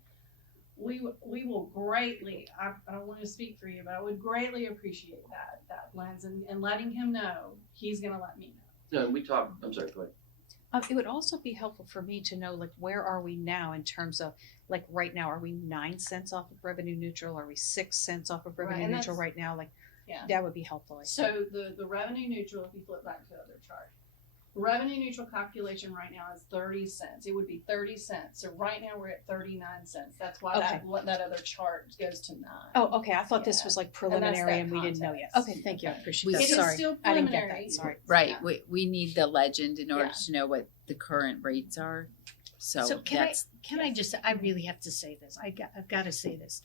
We will greatly, I don't want to speak for you, but I would greatly appreciate that lens and letting him know he's going to let me know. No, we talked, I'm sorry, go ahead. It would also be helpful for me to know, like, where are we now in terms of, like, right now, are we 9 cents off of revenue neutral? Are we 6 cents off of revenue and neutral that's- right now? Like, Yeah. that would be helpful. I think. So the revenue neutral, if you flip back to the other chart, revenue neutral calculation right now is 30 cents. It would be 30 cents. So right now we're at 39 cents. That's why that other chart goes to 9. Oh, okay. I thought this Yeah. was like And that's preliminary that and we didn't know yet. context. Okay, thank you. I Okay. appreciate We- that. It is Sorry. still I didn't get preliminary. that. Sorry. Right, Yeah. we need the legend in order Yeah. to know what the current rates are. So can that's, I just, I really have to say this. I've got to say this.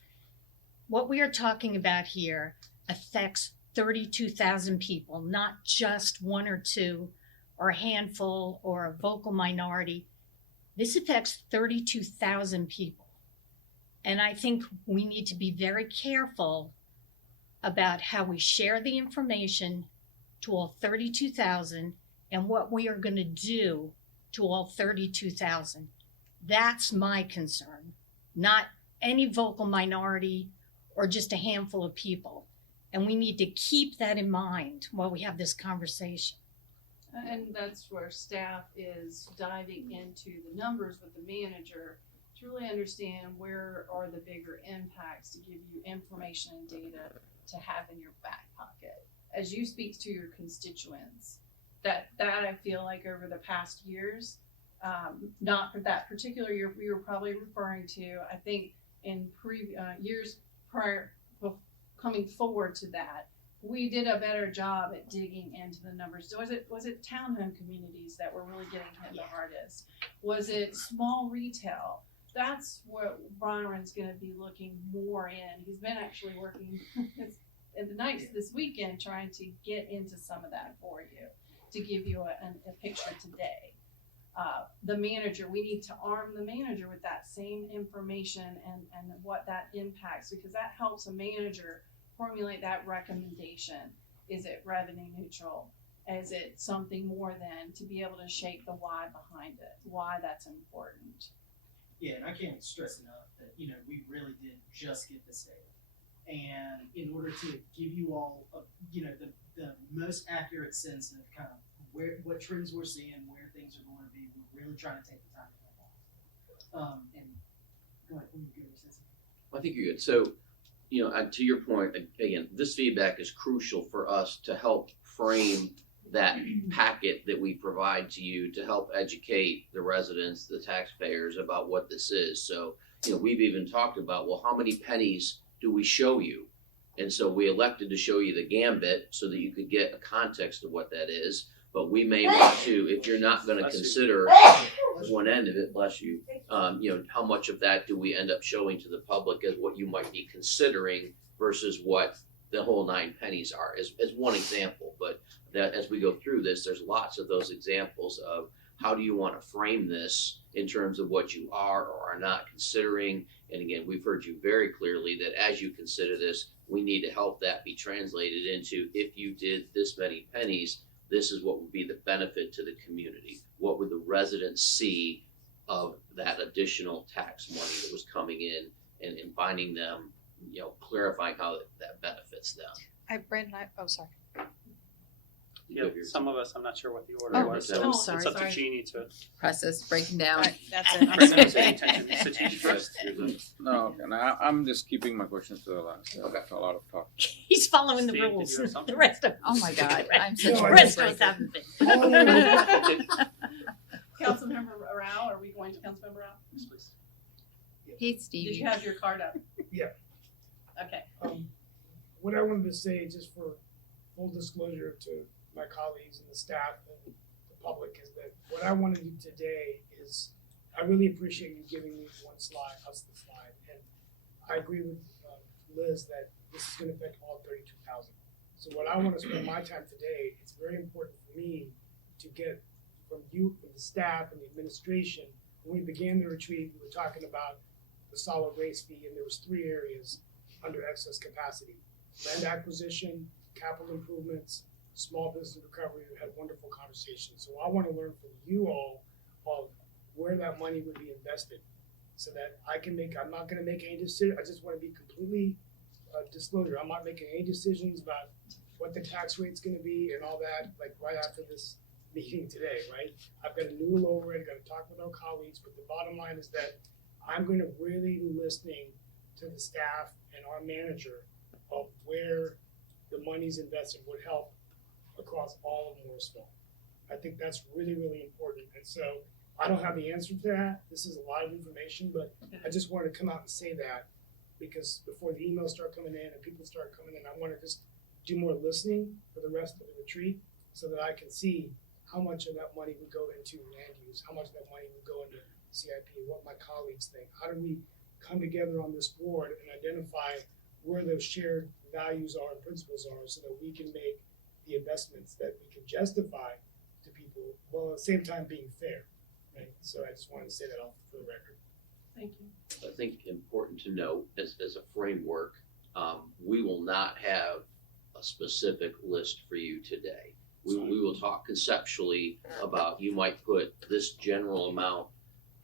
What we are talking about here affects 32,000 people, not just one or two or a handful or a vocal minority. This affects 32,000 people. And I think we need to be very careful about how we share the information to all 32,000 and what we are going to do to all 32,000. That's my concern, not any vocal minority or just a handful of people. And we need to keep that in mind while we have this conversation. And that's where staff is diving into the numbers with the manager to really understand where are the bigger impacts to give you information and data to have in your back pocket. As you speak to your constituents, that I feel like over the past years, not for that particular year we were probably referring to, I think in years prior, coming forward to that, we did a better job at digging into the numbers. Was it townhome communities that were really getting hit the hardest? Was it small retail? That's what Byron's going to be looking more in. He's been actually working at the nights this weekend trying to get into some of that for you, to give you a picture today. The manager, we need to arm the manager with that same information and what that impacts, because that helps a manager formulate that recommendation. Is it revenue neutral? Is it something more than, to be able to shape the why behind it, why that's important? Yeah, and I can't stress enough that, we really did just get this data. And in order to give you all, the most accurate sense of kind of what trends we're seeing, where things are going to be, we're really trying to take the time to analyze. And go ahead, when you go to I think you're good. So, to your point, again, this feedback is crucial for us to help frame that packet that we provide to you to help educate the residents, the taxpayers about what this is. So, we've even talked about, well, how many pennies do we show you? And so we elected to show you the gambit so that you could get a context of what that is. But we may want to, if you're not going to consider one end of it, bless you, how much of that do we end up showing to the public as what you might be considering versus what the whole 9 pennies are, as one example. But that as we go through this, there's lots of those examples of how do you want to frame this in terms of what you are or are not considering. And again, we've heard you very clearly that as you consider this, we need to help that be translated into, if you did this many pennies, this is what would be the benefit to the community. What would the residents see of that additional tax money that was coming in, and finding them, clarifying how that benefits them. Brandon, sorry. Yeah, some of us, I'm not sure what the order was. So oh, sorry. It's up to Jeannie to. process breaking down. That's I'm it. sorry, pay attention. So Jeannie first. No, and I'm just keeping my questions to the last. Okay. A lot of talk. He's following the Steve, did rules. you have something? The rest of Oh my God, I'm such the a rest rule of us breaker. haven't been. Councilmember Rao, are we going to Councilmember Rao? Yes, please. Hey, Did Stevie. you have your card up? Yeah. Okay. What I wanted to say, just for full disclosure to my colleagues and the staff and the public, is that what I want to do today is, I really appreciate you giving me us the slide, and I agree with Liz that this is going to affect all 32,000. So what I want to spend my time today is very important for me to get from you, from the staff and the administration. When we began the retreat, we were talking about the solid waste fee, and there was 3 areas under excess capacity: land acquisition, capital improvements, small business recovery. We had wonderful conversations. So I want to learn from you all of where that money would be invested, so that I'm not going to make any decision. I just want to be completely disclosure. I'm not making any decisions about what the tax rate's going to be and all that, like right after this meeting today, right? I've got to noodle over it, got to talk with our colleagues, but the bottom line is that I'm going to really be listening to the staff and our manager of where the money's invested would help across all of Morrisville. I think that's really, really important. And so I don't have the answer to that. This is a lot of information, but I just wanted to come out and say that, because before the emails start coming in and people start coming in, I want to just do more listening for the rest of the retreat so that I can see how much of that money would go into land use, how much of that money would go into CIP, what my colleagues think. How do we come together on this board and identify where those shared values are and principles are, so that we can make the investments that we can justify to people, while at the same time being fair, right? So I just wanted to say that off for the record. Thank you. I think important to note as a framework, we will not have a specific list for you today. We will talk conceptually about, you might put this general amount,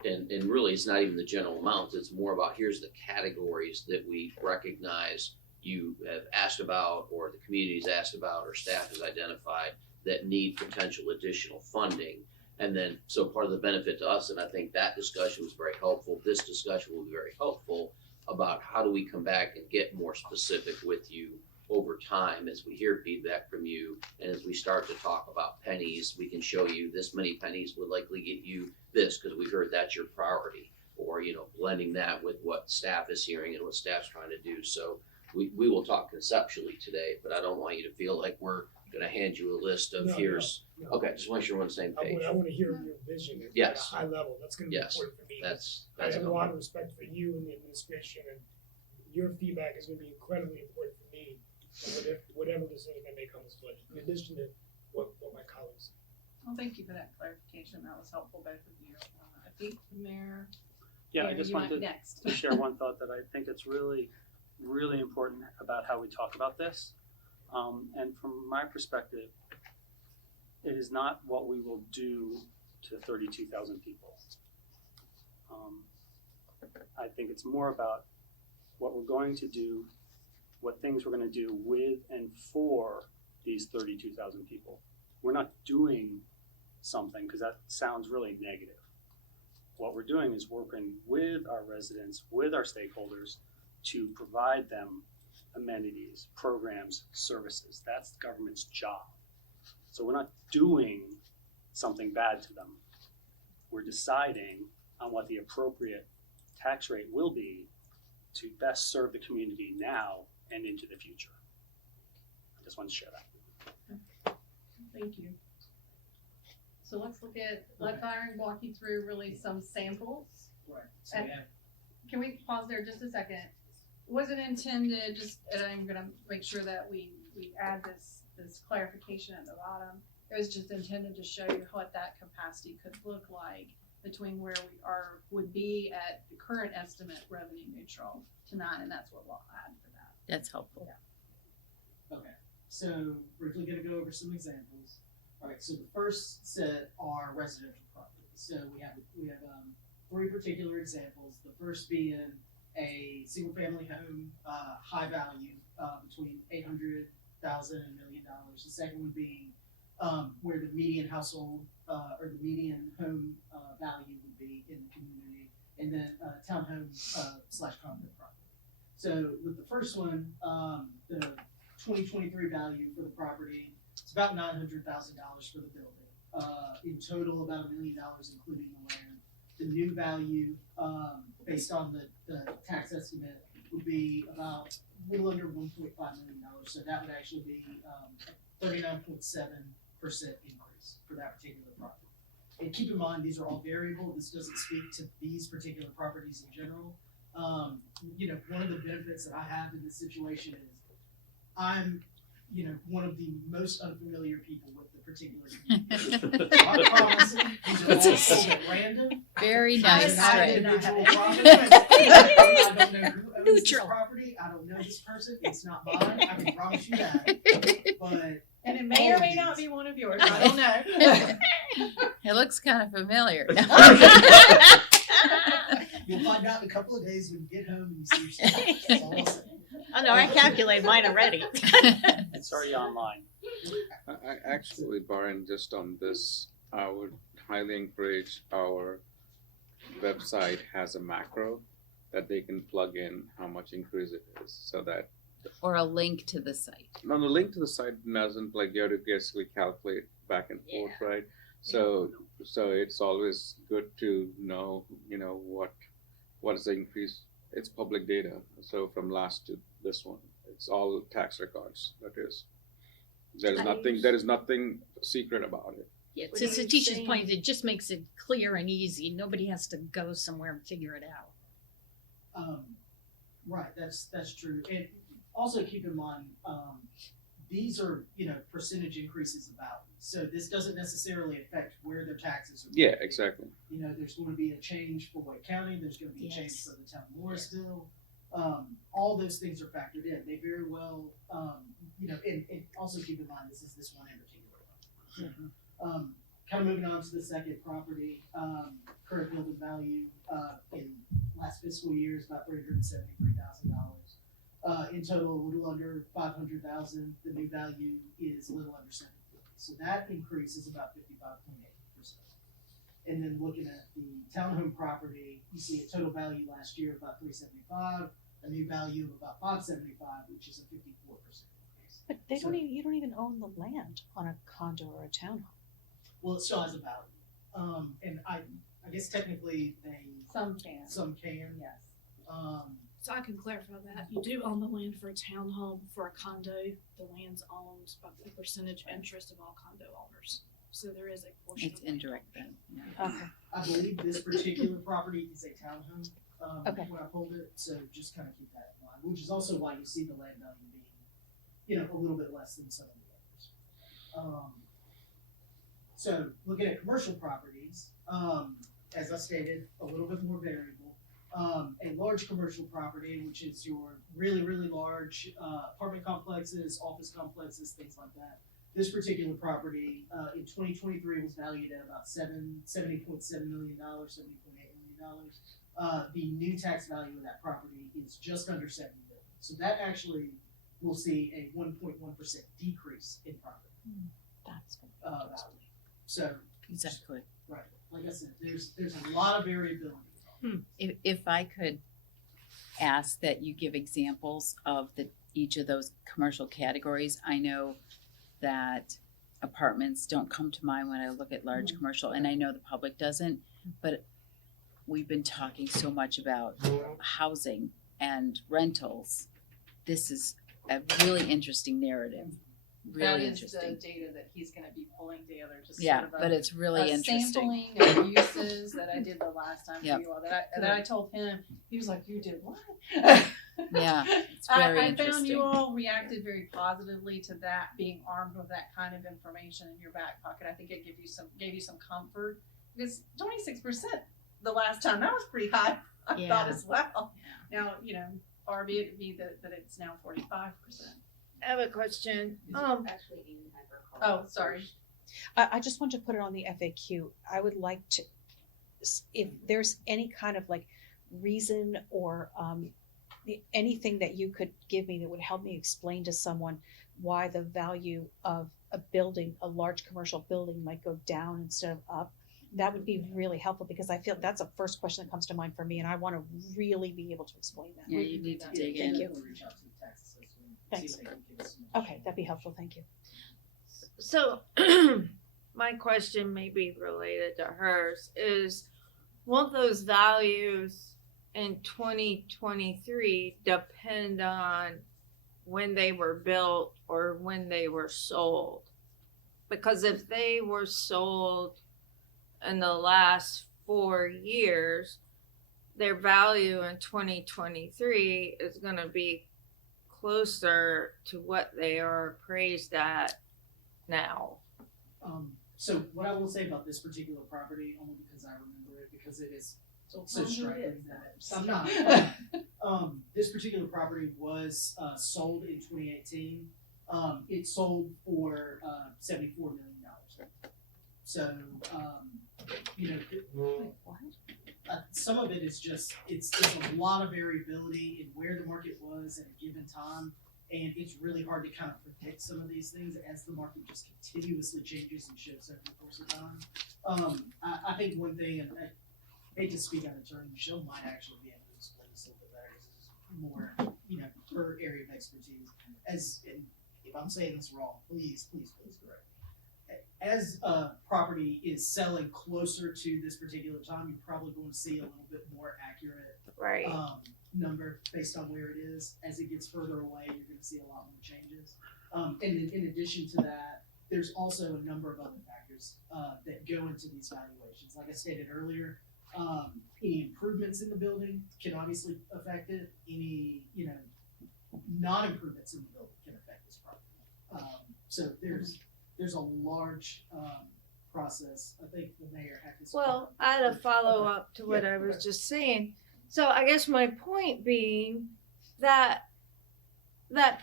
and really it's not even the general amount, it's more about here's the categories that we recognize you have asked about, or the community's asked about, or staff has identified that need potential additional funding. And then, so part of the benefit to us, and I think that discussion was very helpful, this discussion will be very helpful about how do we come back and get more specific with you over time as we hear feedback from you, and as we start to talk about pennies, we can show you this many pennies would likely get you this, because we heard that's your priority, or blending that with what staff is hearing and what staff's trying to do. So we will talk conceptually today, but I don't want you to feel like we're gonna hand you a list of No. Okay, just want sure we're on the same page. I want to hear your vision at Yes. a high level. That's going to be Yes. important for me. That's I have a helpful. lot of respect for you and the administration, and your feedback is going to be incredibly important for me and whatever decision I make on this budget, in addition to what my colleagues. Well, thank you for that clarification. That was helpful, both of you. I think the mayor. Yeah, I Mayor, just you wanted went to next. share one thought that I think it's really, really important about how we talk about this. And from my perspective, it is not what we will do to 32,000 people. I think it's more about what we're going to do, what things we're going to do with and for these 32,000 people. We're not doing something, because that sounds really negative. What we're doing is working with our residents, with our stakeholders, to provide them amenities, programs, services. That's the government's job. So we're not doing something bad to them. We're deciding on what the appropriate tax rate will be to best serve the community now and into the future. I just wanted to share that. Thank you. So let Byron walk you through really some samples. Right, so we have, Can we pause there just a second? Wasn't intended, and I'm gonna make sure that we add this clarification at the bottom. It was just intended to show you what that capacity could look like between where we would be at the current estimate revenue neutral to 9, and that's what we'll add for that. That's helpful. okay, so briefly gonna go over some examples. All right, so the first set are residential properties. So we have 3 particular examples. The first being a single-family home, high value, between $800,000 and $1 million. The second would be where the median household or the median home value would be in the community, and then townhome / condo property. So with the first one, the 2023 value for the property, it's about $900,000 for the building. In total, about $1 million, including the land. The new value, based on the tax estimate, would be about a little under $1.5 million. So that would actually be 39.7% increase for that particular property. And keep in mind, these are all variable. This doesn't speak to these particular properties in general. One of the benefits that I have in this situation is I'm, one of the most unfamiliar people with particular community. I promise, these are all pulled at random. Very It's nice, not right? individual property. I don't know who owns this Neutral. property, I don't know this person, it's not mine, I can promise you that, but And it may or may not be one of yours, I don't know. It looks kind of familiar. you'll find out in a couple of days when you get home and you see your stuff. That's all I'll say. Oh no, I calculated mine already. It's already online. I actually, Brian, just on this, I would highly encourage our website has a macro that they can plug in how much increase it is, so that Or a link to the site. on the link to the site doesn't like you have to basically calculate back and forth, right? So it's always good to know, what is the increase. It's public data. So from last to this one, it's all tax records. There is nothing secret about it. Yeah, What to are you Satish's saying? point, it just makes it clear and easy. Nobody has to go somewhere and figure it out. Right, that's true, and also keep in mind, these are, percentage increases of value, so this doesn't necessarily affect where their taxes are. Yeah, exactly. There's going to be a change for Wake County, there's going to be a change Yes. for the town of Morrisville, all those things are factored in, they very well, and also keep in mind, this is this one in particular. Kind of moving on to the second property, current building value, in last fiscal year is about $373,000. In total, a little under 500,000. The new value is a little under 750. So that increase is about 55.8%. And then looking at the townhome property, you see a total value last year of about 375, a new value of about 575, which is a 54% increase. But you don't even own the land on a condo or a townhome. Well, it still has a value. And I guess technically Some can. some can. Yes. So I can clarify that. You do own the land for a townhome. For a condo, the land's owned by the percentage interest of all condo owners. So there is a portion It's of land indirect ownership. then. Yeah. Okay. I believe this particular property is a townhome, Okay. when I pulled it, so just kind of keep that in mind, which is also why you see the land value being, a little bit less than some of the others. So looking at commercial properties, as I stated, a little bit more variable. A large commercial property, which is your really, really large, apartment complexes, office complexes, things like that. This particular property, in 2023 was valued at about $70.7 million, $70.8 million. The new tax value of that property is just under $70 million. So that actually will see a 1.1% decrease in property That's good. value. So, Exactly. right, like I said, there's a lot of variability. If I could ask that you give examples of each of those commercial categories. I know that apartments don't come to mind when I look at large commercial, and I know the public doesn't, but we've been talking so much about housing and rentals. This is a really interesting narrative, really interesting. That is the data that he's gonna be pulling together, just Yeah, sort of but it's really interesting. sampling of uses that I did the last time Yep. for you all, that I told him, he was like, you did what? Yeah, it's very I interesting. found you all reacted very positively to that, being armed with that kind of information in your back pocket. I think it gave you some comfort, because 26% the last time, that was pretty high, I Yeah. thought as well. Now, far be it be that it's now 45%. I have a question. Oh, sorry. I just want to put it on the FAQ. I would like to, if there's any kind of like reason or anything that you could give me that would help me explain to someone why the value of a building, a large commercial building, might go down instead of up. That would be really helpful, because I feel that's a first question that comes to mind for me, and I want to really be able to explain that. Yeah, you need to dig Thank in. you. We'll reach out to the tax assessor and see Thanks. if they can give us some Okay, that'd be helpful. Thank you. So my question may be related to hers is, won't those values in 2023 depend on when they were built or when they were sold? Because if they were sold in the last 4 years, their value in 2023 is going to be closer to what they are appraised at now. So what I will say about this particular property, only because I remember it, because it is so tell 'em who it striking is. that I'm not. This particular property was sold in 2018. It sold for $74 million. So some of it is just it's a lot of variability in where the market was at a given time. And it's really hard to kind of predict some of these things as the market just continuously changes and shifts over the course of time. I think one thing, and I hate to speak out of turn, Michelle might actually be able to explain this a little bit better because this is more, her area of expertise. And if I'm saying this wrong, please correct. As a property is selling closer to this particular time, you're probably going to see a little bit more accurate Right. Number based on where it is. As it gets further away, you're going to see a lot more changes. And then in addition to that, there's also a number of other factors that go into these valuations. Like I stated earlier, any improvements in the building can obviously affect it. Any non-improvements in the building can affect this property. So there's a large process. I think the mayor had this. Well, I had a follow up to what I was just saying. So I guess my point being that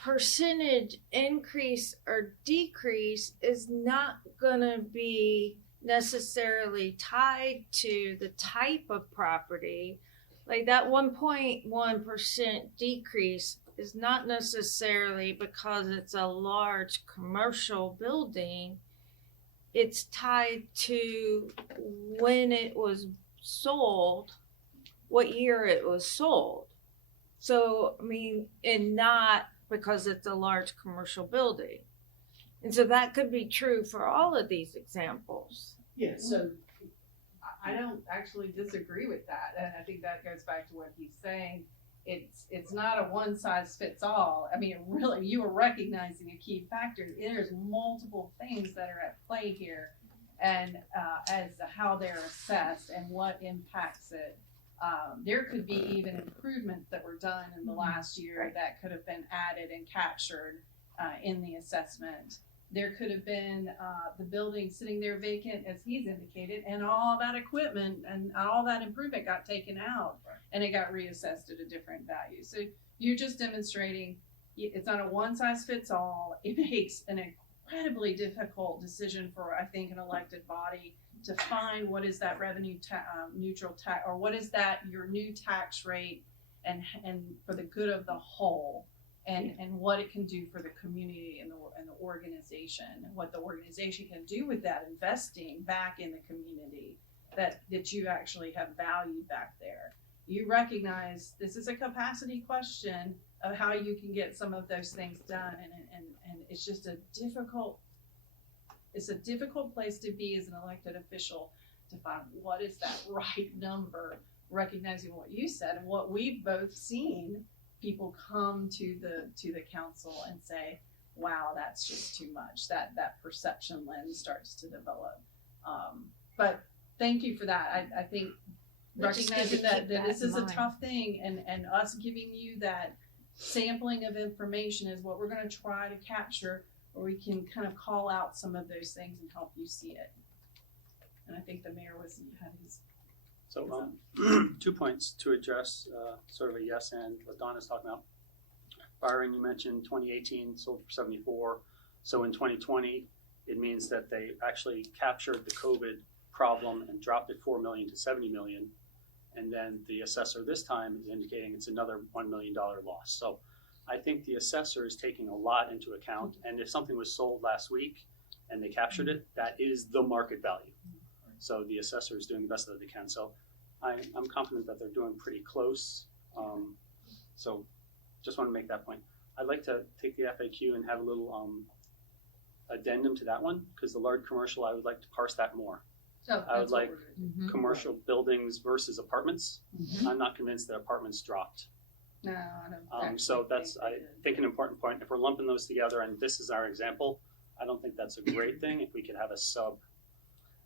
percentage increase or decrease is not gonna be necessarily tied to the type of property. Like that 1.1% decrease is not necessarily because it's a large commercial building. It's tied to when it was sold, what year it was sold. So, I mean, and not because it's a large commercial building. And so that could be true for all of these examples. Yeah, so I don't actually disagree with that, and I think that goes back to what he's saying. It's not a one size fits all. I mean, really, you are recognizing a key factor. There's multiple things that are at play here, and as to how they're assessed and what impacts it. There could be even improvements that were done in the last year that could have been added and captured in the assessment. There could have been the building sitting there vacant, as he's indicated, and all that equipment and all that improvement got taken out, and it got reassessed at a different value. So you're just demonstrating it's not a one size fits all. It makes an incredibly difficult decision for, I think, an elected body to find what is that revenue neutral tax, or what is that your new tax rate, and for the good of the whole. And what it can do for the community and the organization, and what the organization can do with that investing back in the community that you actually have valued back there. You recognize this is a capacity question of how you can get some of those things done, and it's just a difficult place to be as an elected official to find what is that right number, recognizing what you said and what we've both seen. People come to the council and say, wow, that's just too much. That perception lens starts to develop. But thank you for that. I think recognizing that this is a tough thing, and us giving you that sampling of information is what we're going to try to capture, where we can kind of call out some of those things and help you see it. And I think the mayor had his. So 2 points to address, sort of a yes and what Donna's talking about. Byron, you mentioned 2018 sold for 74. So in 2020, it means that they actually captured the COVID problem and dropped it 4 million to 70 million. And then the assessor this time is indicating it's another $1 million loss. So I think the assessor is taking a lot into account. And if something was sold last week and they captured it, that is the market value. So the assessor is doing the best that they can. So I'm confident that they're doing pretty close. So just want to make that point. I'd like to take the FAQ and have a little addendum to that one, because the large commercial, I would like to parse that more. So I would like commercial buildings versus apartments. I'm not convinced that apartments dropped. No, I don't. So that's, I think, an important point. If we're lumping those together and this is our example, I don't think that's a great thing. If we could have a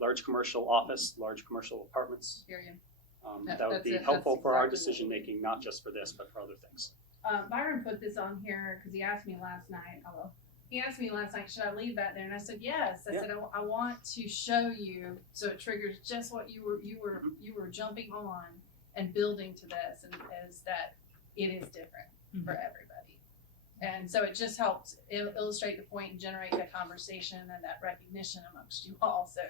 large commercial office, large commercial apartments, that would be helpful for our decision making, not just for this, but for other things. Byron put this on here because he asked me last night. Although he asked me last night, should I leave that there? And I said, yes. I Yeah. said, I want to show you, so it triggers just what you were jumping on and building to this, and is that it is different for everybody. And so it just helped illustrate the point and generate the conversation and that recognition amongst you all. So,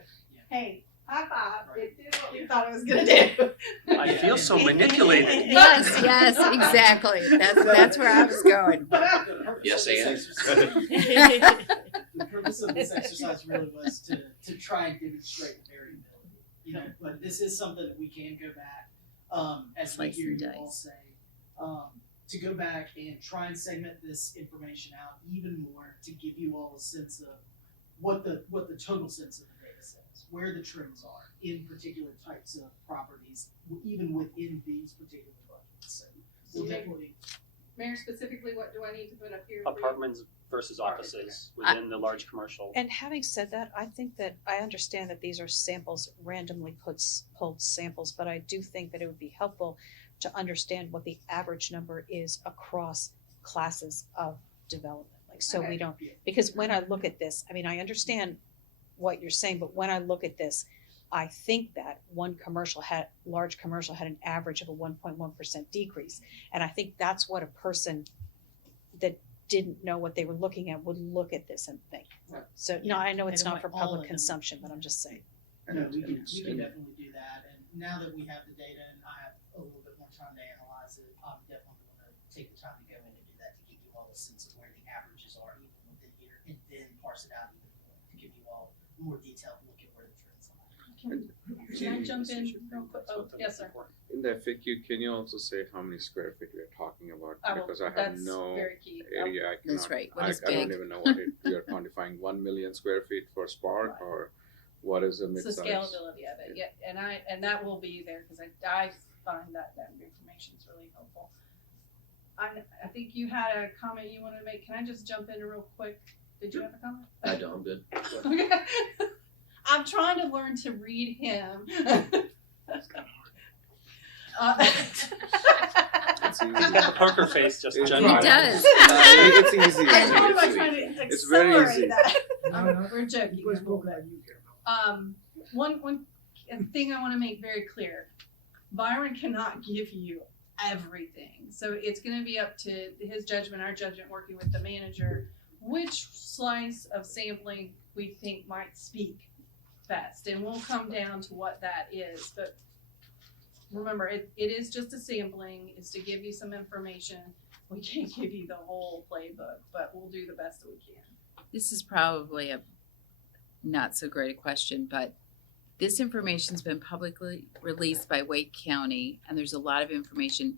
hey, high five. It did what we thought it was going to do. I feel so manipulated. Yes, yes, exactly. That's where I was going. Yes, Ann? The purpose of this exercise really was to try and demonstrate variability, you know, but this is something that we can go back, as we hear you all say, to go back and try and segment this information out even more to give you all a sense of what the total sense of the data says, where the trends are in particular types of properties, even within these particular buckets. So we'll definitely. Mayor, specifically, what do I need to put up here? for you? Apartments versus offices within the large commercial. And having said that, I think that I understand that these are samples, randomly pulled samples, but I do think that it would be helpful to understand what the average number is across classes of development. Like, so we don't, because when I look at this, I mean, I understand what you're saying, but when I look at this, I think that large commercial had an average of a 1.1% decrease. And I think that's what a person that didn't know what they were looking at would look at this and think. So, no, I know it's And not for what all public of them- consumption, but I'm just saying. No, we can definitely do that, and now that we have the data and I have a little bit more time to analyze it, I'm definitely gonna take the time to go in and do that to give you all a sense of where the averages are even within here, and then parse it out even more, to give you all a more detailed look at where the trends are. Can I jump in real quick? Oh, yes, sir. In the FAQ, can you also say how many square feet we are talking about? I will. Because I have That's no very key. area. I cannot, That's right. What is I don't big? even know what we are quantifying. 1 million square feet for Spark, Right. or what is a It's the mid-size? scalability of it, yeah, and that will be there, because I find that information is really helpful. I think you had a comment you wanted to make. Can I just jump in real quick? Did you have a comment? I don't, I'm good. Okay. I'm trying to learn to read him. It's easy. He's got the poker face just It's generally. He does. It's easy. I told him I'm It's trying easy. to It's very accelerate easy. that. No, We're joking. You guys spoke about you here. One thing I want to make very clear: Byron cannot give you everything, so it's going to be up to his judgment, our judgment, working with the manager, which slice of sampling we think might speak best, and we'll come down to what that is. But remember, it is just a sampling. It's to give you some information. We can't give you the whole playbook, but we'll do the best that we can. This is probably a not so great a question, but this information's been publicly released by Wake County, and there's a lot of information.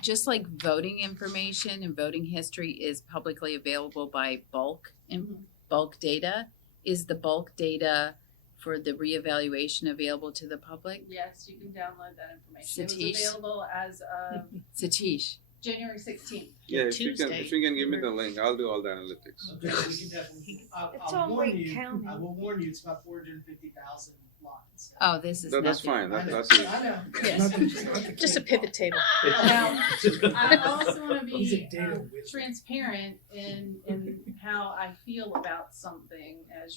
Just like voting information and voting history is publicly available by bulk data, is the bulk data for the reevaluation available to the public? Yes, you can download that information. It Satish. was available as of Satish. January 16th. Yeah, if Tuesday. you can give me the link, I'll do all the analytics. Okay, we can definitely, It's I'll on warn Wake you, County. I will warn you, it's about 450,000 lines. Oh, this is That's nothing. fine. I know, That's easy. I know. Yes. Just a pivot table. Now, I also want to He's a be data wizard. transparent in how I feel about something as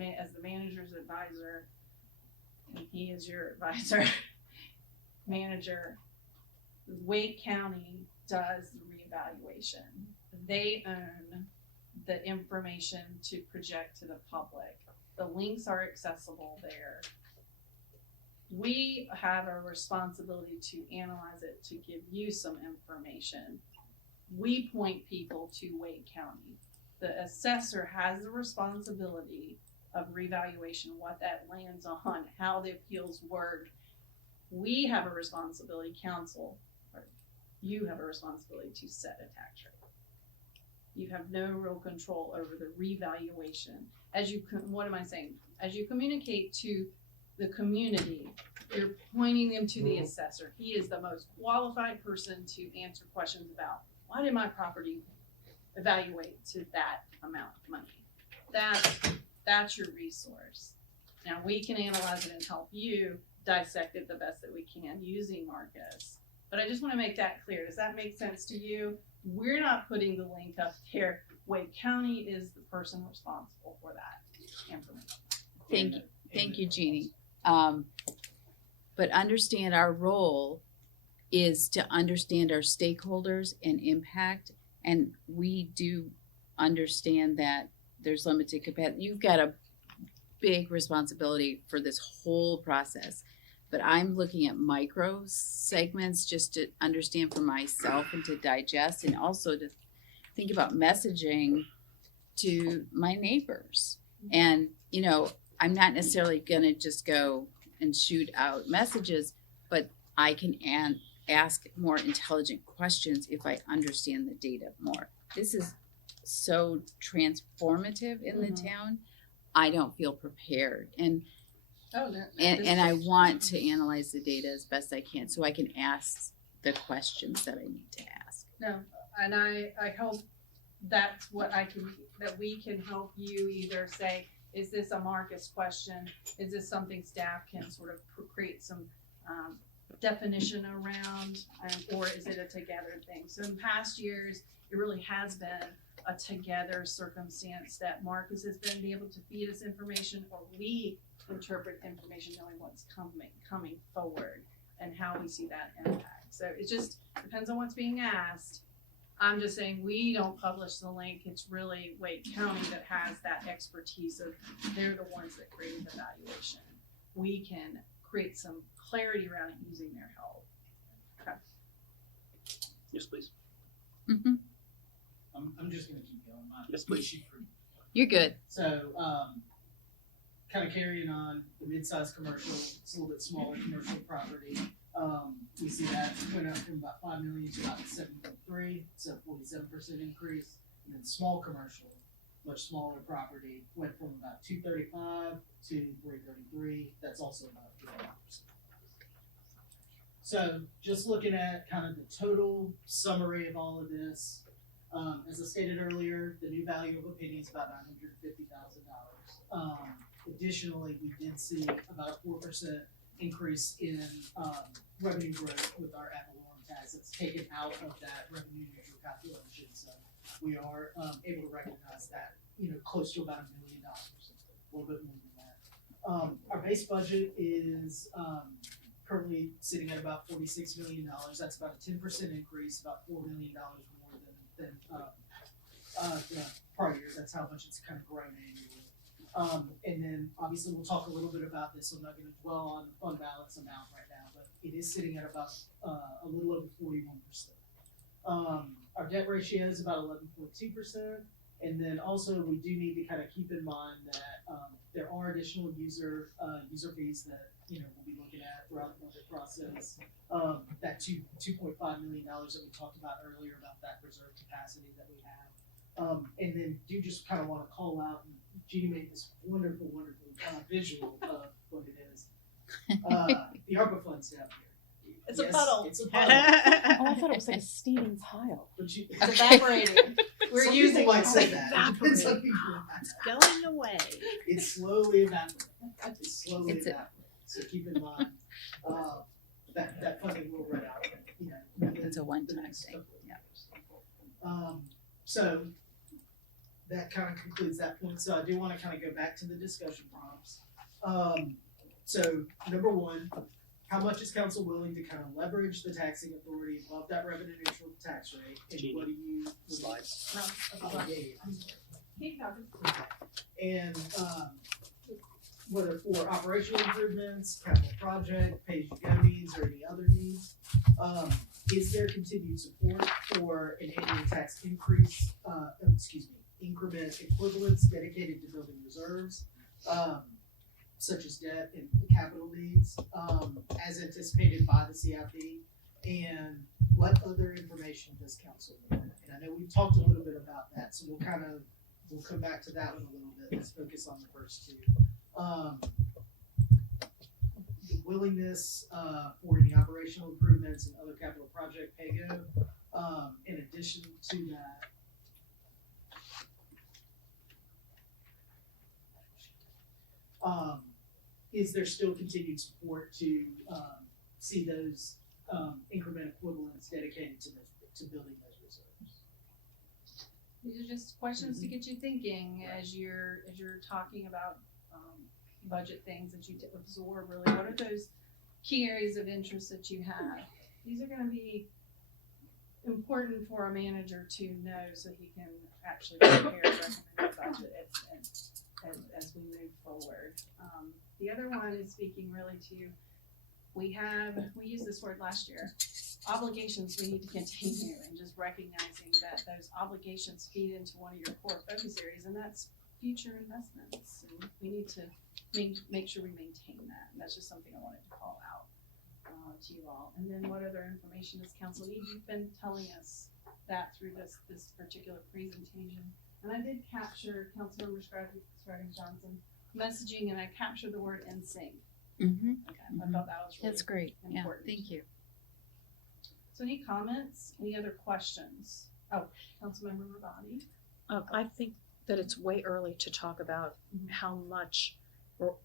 as the manager's advisor, and he is your advisor, manager. Wake County does the reevaluation. They own the information to project to the public. The links are accessible there. We have a responsibility to analyze it, to give you some information. We point people to Wake County. The assessor has the responsibility of revaluation, what that lands on, how the appeals work. We have a responsibility, council, or you have a responsibility to set a tax rate. You have no real control over the revaluation. What am I saying? As you communicate to the community, you're pointing them to the assessor. He is the most qualified person to answer questions about, why did my property evaluate to that amount of money? That's your resource. Now, we can analyze it and help you dissect it the best that we can using Marcus. But I just want to make that clear. Does that make sense to you? we're not putting the link up there. Wake County is the person responsible for that information. Thank you, Jeannie. But understand our role is to understand our stakeholders and impact, and we do understand that there's limited capacity. You've got a big responsibility for this whole process, but I'm looking at micro segments just to understand for myself and to digest, and also to think about messaging to my neighbors. And, you know, I'm not necessarily going to just go and shoot out messages, but I can ask more intelligent questions if I understand the data more. This is so transformative in the town. I don't feel prepared. And I want to analyze the data as best I can so I can ask the questions that I need to ask. No, and I hope that's what that we can help you either say, is this a Marcus question? Is this something staff can sort of create some definition around, or is it a together thing? So in past years, it really has been a together circumstance that Marcus has been able to feed us information, or we interpret information knowing what's coming forward and how we see that impact. So it just depends on what's being asked. I'm just saying we don't publish the link. It's really Wake County that has that expertise of, they're the ones that created the valuation. We can create some clarity around it using their help. Okay. Yes, please. Mm-hmm. I'm just gonna keep going. Yes, please. You're good. So, kind of carrying on the mid-sized commercial, it's a little bit smaller commercial property. We see that went up from about 5 million to about 7.3, so 47% increase. And then small commercial, much smaller property, went from about 235 to 333. That's also about 50%. So just looking at kind of the total summary of all of this, as I stated earlier, the new value of a penny is about $950,000. Additionally, we did see about a 4% increase in revenue growth with our ad valorem tax. It's taken out of that revenue neutral calculation. So we are able to recognize that, close to about $1 million, a little bit more than that. Our base budget is currently sitting at about $46 million. That's about a 10% increase, about $4 million more than the prior year. That's how much it's kind of grown annually. And then obviously we'll talk a little bit about this. I'm not going to dwell on the fund balance amount right now, but it is sitting at about a little over 41%. Our debt ratio is about 11.2%. And then also we do need to kind of keep in mind that there are additional user fees that we'll be looking at throughout the budget process. That $2.5 million that we talked about earlier about that reserve capacity that we have. And then do just kind of want to call out, and Jeannie made this wonderful visual of what it is. The ARPA funds down here. It's a puddle. It's a puddle. Oh, I thought it was like a steaming tile. But you, It's evaporating. We're some using people might say that. evaporating. Some people It's going away. It's slowly evaporating. It's slowly evaporating. So keep in mind that funding will run out. It's a one-time thing. Yeah. So that kind of concludes that point. So I do want to kind of go back to the discussion prompts. So number one, how much is council willing to kind of leverage the taxing authority above that revenue neutral tax rate? And what do you Slides. Keep talking. And whether for operational improvements, capital project, pay-as-you-go needs, or any other needs, is there continued support for an annual tax increase, increment equivalents dedicated to building reserves, such as debt and capital needs, as anticipated by the CIP? And what other information does council need? And I know we've talked a little bit about that, so we'll come back to that one a little bit. Let's focus on the first two. The willingness for any operational improvements and other capital project pay-go. In addition to that, is there still continued support to see those increment equivalents dedicated to building those reserves? These are just questions to get you thinking as you're talking about budget things that you absorb. Really, what are those key areas of interest that you have? These are going to be important for a manager to know so he can actually prepare and recommend a budget as we move forward. The other one is speaking really to, we used this word last year, obligations we need to continue, and just recognizing that those obligations feed into one of your core focus areas, and that's future investments. And we need to make sure we maintain that. And that's just something I wanted to call out to you all. And then what other information does council need? You've been telling us that through this particular presentation. And I did capture Councilmember Scroggins Johnson messaging, and I captured the word in sync. Mm-hmm. Okay, I thought that was really That's great. important. Yeah, thank you. So any comments? Any other questions? Oh, Councilmember Rabani. I think that it's way early to talk about how much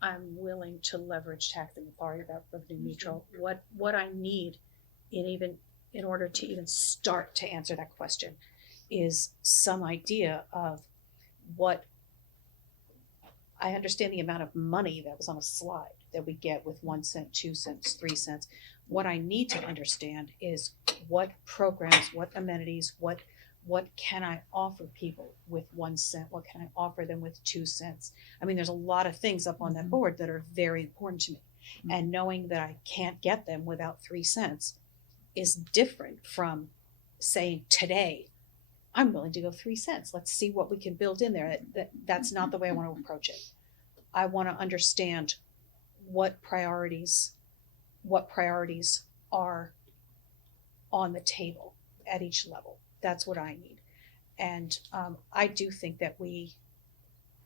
I'm willing to leverage taxing authority about revenue neutral. What I need in order to even start to answer that question is some idea of what I understand the amount of money that was on a slide that we get with 1 cent, 2 cents, 3 cents. What I need to understand is what programs, what amenities, what can I offer people with 1 cent? What can I offer them with 2 cents? I mean, there's a lot of things up on that board that are very important to me. And knowing that I can't get them without 3 cents is different from saying today, I'm willing to go 3 cents. Let's see what we can build in there. That's not the way I want to approach it. I want to understand what priorities are on the table at each level. That's what I need. And I do think that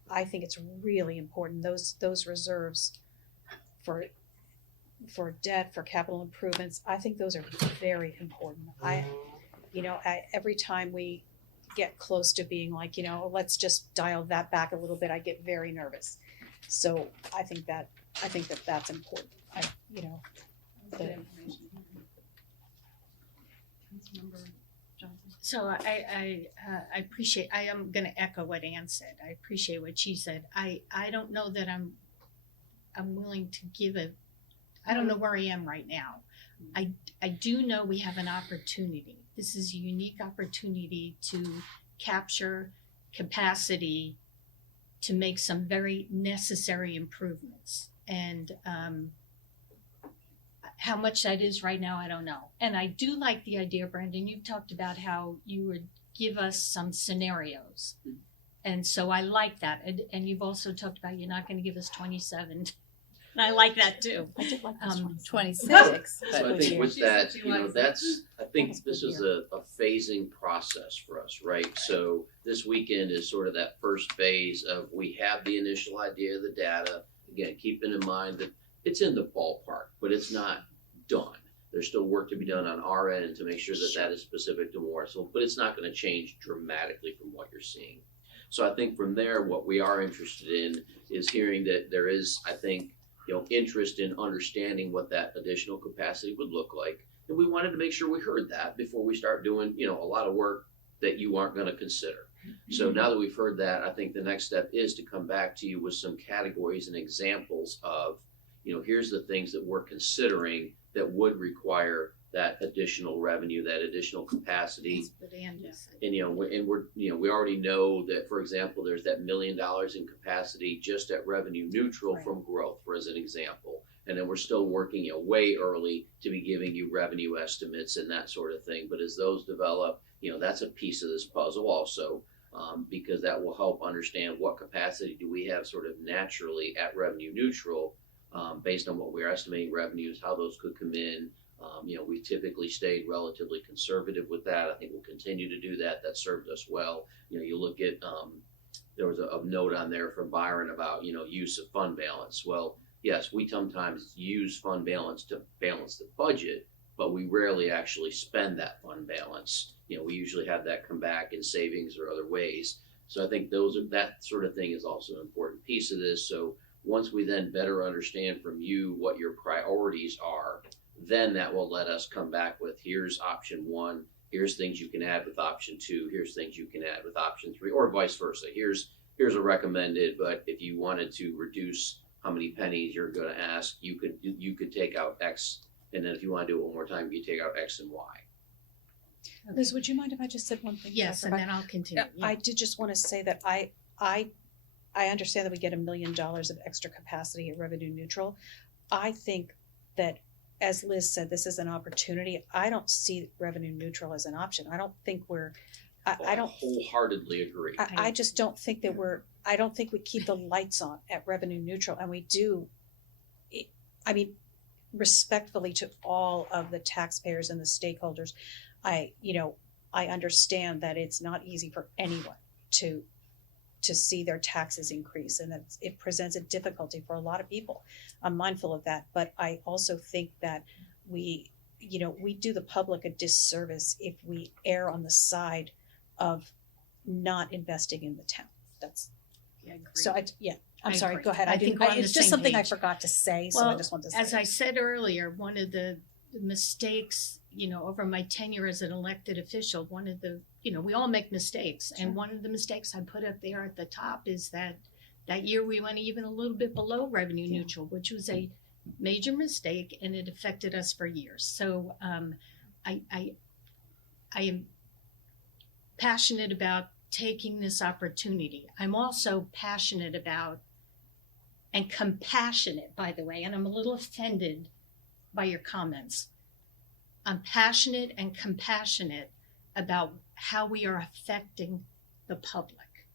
I think it's really important, those reserves for debt, for capital improvements, I think those are very important. Every time we get close to being like, let's just dial that back a little bit, I get very nervous. So I think that's important. So I appreciate, I am gonna echo what Ann said. I appreciate what she said. I don't know that I'm willing to give I don't know where I am right now. I do know we have an opportunity. This is a unique opportunity to capture capacity to make some very necessary improvements. And how much that is right now, I don't know. And I do like the idea, Brandon, you've talked about how you would give us some scenarios. And so I like that. And you've also talked about you're not going to give us 27. And I like that too. I did like this 26. So I think with that, I think this is a phasing process for us, right? So this weekend is sort of that first phase of we have the initial idea of the data. Again, keeping in mind that it's in the ballpark, but it's not done. There's still work to be done on our end to make sure that that is specific to Morrisville, but it's not going to change dramatically from what you're seeing. So I think from there, what we are interested in is hearing that there is, I think, interest in understanding what that additional capacity would look like. And we wanted to make sure we heard that before we start doing, a lot of work that you aren't going to consider. So now that we've heard that, I think the next step is to come back to you with some categories and examples of, here's the things that we're considering that would require that additional revenue, that additional capacity. That's what Ann just said. And we already know that, for example, there's that $1 million in capacity just at revenue neutral from growth, for as an example. And then we're still working way early to be giving you revenue estimates and that sort of thing. But as those develop, that's a piece of this puzzle also, because that will help understand what capacity do we have sort of naturally at revenue neutral, based on what we're estimating revenues, how those could come in. We've typically stayed relatively conservative with that. I think we'll continue to do that. That served us well. You look at, there was a note on there from Byron about, use of fund balance. Well, yes, we sometimes use fund balance to balance the budget, but we rarely actually spend that fund balance. We usually have that come back in savings or other ways. So I think that sort of thing is also an important piece of this. So once we then better understand from you what your priorities are, then that will let us come back with, here's option 1, here's things you can add with option 2, here's things you can add with option 3, or vice versa. Here's a recommended, but if you wanted to reduce how many pennies you're gonna ask, you could take out X, and then if you wanna do it one more time, you take out X and Y. Liz, would you mind if I just said one thing? Yes, and then I'll continue. Yeah. I did just want to say that I understand that we get $1 million of extra capacity at revenue neutral. I think that, as Liz said, this is an opportunity. I don't see revenue neutral as an option. I don't think I don't wholeheartedly agree. I just don't think that I don't think we keep the lights on at revenue neutral, and we do. I mean, respectfully to all of the taxpayers and the stakeholders, I understand that it's not easy for anyone to see their taxes increase, and that it presents a difficulty for a lot of people. I'm mindful of that, but I also think that we do the public a disservice if we err on the side of not investing in the town. I'm sorry, agree. go ahead. I think we're on it's the just same something I page. forgot to say, so I just wanted to say as it. I said earlier, one of the mistakes, over my tenure as an elected official, one of the, we all make mistakes. Sure. And one of the mistakes I put up there at the top is that year we went even a little bit below revenue neutral, which was a major mistake, and it affected us for years. So I am passionate about taking this opportunity. I'm also passionate about and compassionate, by the way, and I'm a little offended by your comments. I'm passionate and compassionate about how we are affecting the public.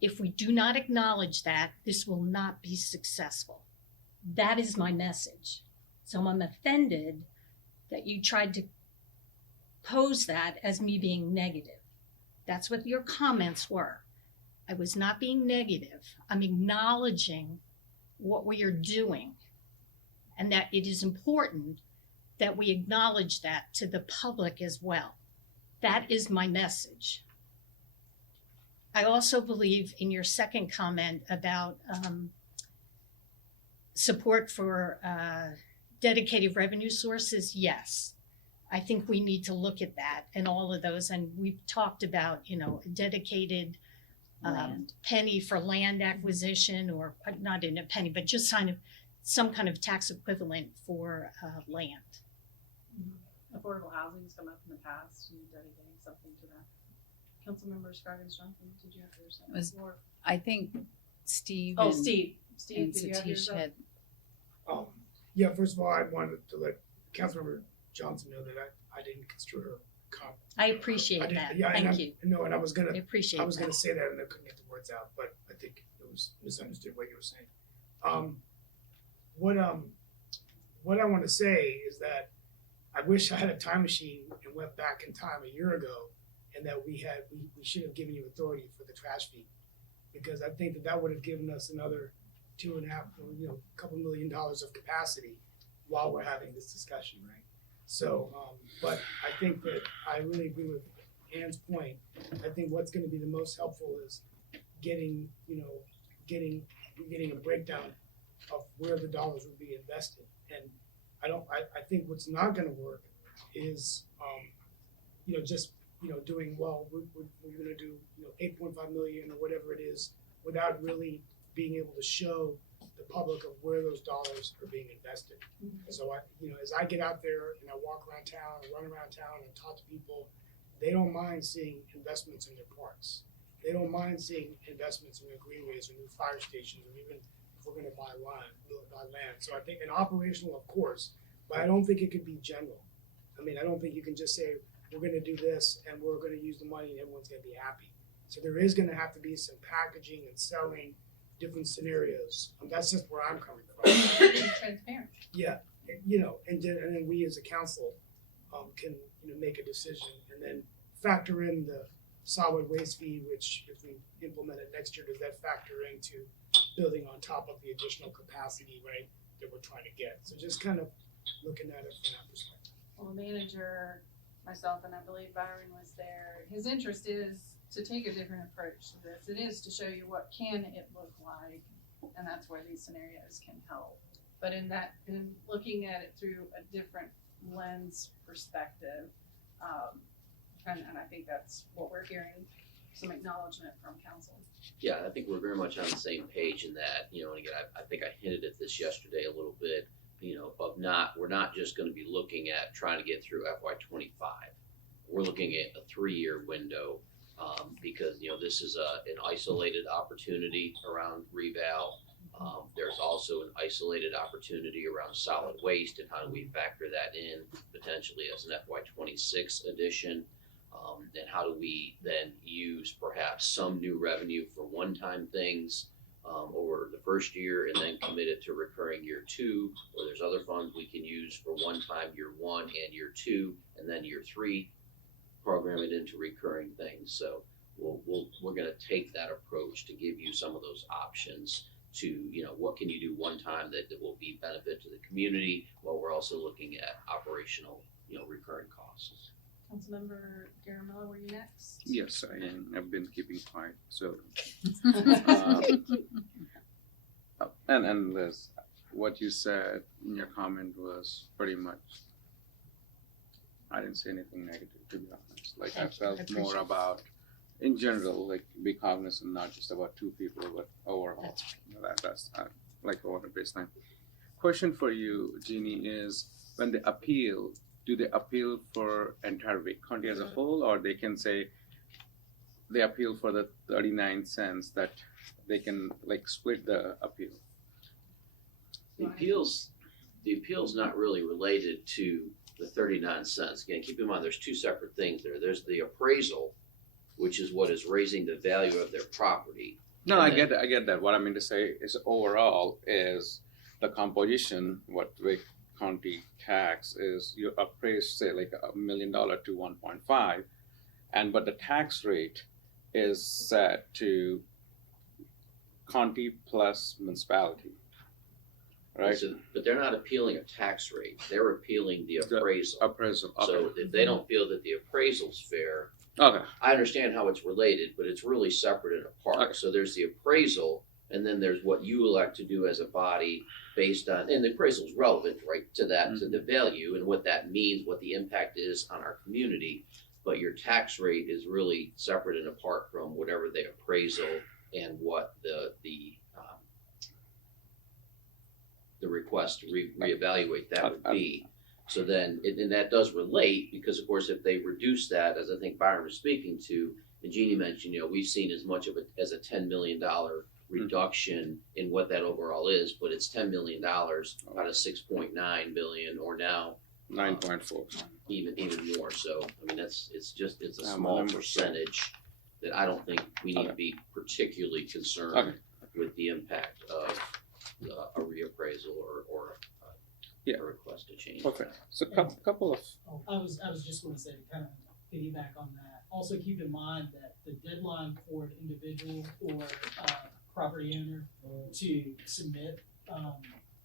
If we do not acknowledge that, this will not be successful. That is my message. So I'm offended that you tried to pose that as me being negative. That's what your comments were. I was not being negative. I'm acknowledging what we are doing, and that it is important that we acknowledge that to the public as well. That is my message. I also believe in your second comment about support for dedicated revenue sources. Yes, I think we need to look at that and all of those. And we've talked about, a dedicated penny for land acquisition, or not in a penny, but just some kind of tax equivalent for land. Affordable housing's come up in the past, and dedicating something to that. Councilmember Scroggins Johnson, did you have yours? Was- I think Steve Oh, and, Steve, and did you have yours Satish up? had, Yeah, first of all, I wanted to let Councilmember Johnson know that I didn't construe her comment. I appreciate that. Thank you. No, and I was I gonna appreciate say that and I couldn't get the words out, but I think it was misunderstood what you were saying. What I want to say is that I wish I had a time machine and went back in time a year ago, and that we should have given you authority for the trash fee, because I think that would have given us another $2.5, couple $1 million of capacity while we're having this discussion, right? So, but I think that I really agree with Ann's point. I think what's going to be the most helpful is getting a breakdown of where the dollars would be invested. And I think what's not going to work is, doing, well, we're going to do, 8.5 million or whatever it is, without really being able to show the public of where those dollars are being invested. So as I get out there and I walk around town, and run around town and talk to people, they don't mind seeing investments in their parks. They don't mind seeing investments in their greenways or new fire stations, or even if we're gonna buy land. So I think an operational, of course, but I don't think it could be general. I mean, I don't think you can just say, we're gonna do this and we're gonna use the money and everyone's gonna be happy. So there is gonna have to be some packaging and selling different scenarios. That's just where I'm coming from. Transparent. Yeah, and then we as a council can make a decision and then factor in the solid waste fee, which if we implement it next year, does that factor into building on top of the additional capacity, right, that we're trying to get? So just kind of looking at it from that perspective. Well, the manager, myself, and I believe Byron was there. His interest is to take a different approach to this. It is to show you what can it look like, and that's where these scenarios can help. But in looking at it through a different lens perspective, And I think that's what we're hearing, some acknowledgement from council. Yeah, I think we're very much on the same page in that, you know, and again, I think I hinted at this yesterday a little bit, you know, we're not just gonna be looking at trying to get through FY '25. We're looking at a 3-year window, because, you know, this is an isolated opportunity around reval. There's also an isolated opportunity around solid waste, and how do we factor that in potentially as an FY '26 addition? And how do we then use perhaps some new revenue for one-time things over the first year, and then commit it to recurring year 2, or there's other funds we can use for one-time year 1 and year 2, and then year 3, program it into recurring things. So we're gonna take that approach to give you some of those options to, you know, what can you do one time that will be benefit to the community, while we're also looking at operational, you know, recurring costs. Councilmember Garamella, were you next? Yes, I am. I've been keeping quiet. So, and Liz, what you said in your comment was pretty much. I didn't say anything negative, to be honest. Like I felt more about, in general, like be cognizant not just about 2 people, but overall. That's like over the baseline. Question for you, Jeannie, is when they appeal, do they appeal for entire Wake County as a whole, or they can say they appeal for the 39 cents that they can like split the appeal? The appeal's not really related to the 39 cents. Again, keep in mind, there's 2 separate things there. There's the appraisal, which is what is raising the value of their property. No, I get that. What I mean to say is overall is the composition, what Wake County tax is, you appraise say like $1 million to 1.5, but the tax rate is set to county plus municipality, right? So, but they're not appealing a tax rate. They're appealing the appraisal. Appraisal. Okay. So if they don't feel that the appraisal's fair, Okay. I understand how it's related, but it's really separate and apart. Okay. So there's the appraisal, and then there's what you elect to do as a body based on, and the appraisal is relevant, right, to that, to the value and what that means, what the impact is on our community. But your tax rate is really separate and apart from whatever the appraisal and what the request to reevaluate that would be. So then, and that does relate, because of course, if they reduce that, as I think Byron was speaking to, and Jeannie mentioned, you know, we've seen as much of it as a $10 million reduction in what that overall is, but it's $10 million out of 6.9 billion, or now 9.4. Even more. So I mean, it's a small percentage that I don't think we need to be particularly concerned with the impact of a reappraisal or a request to change. Okay. So couple of. I was just going to say, to kind of piggyback on that. Also keep in mind that the deadline for an individual or property owner to submit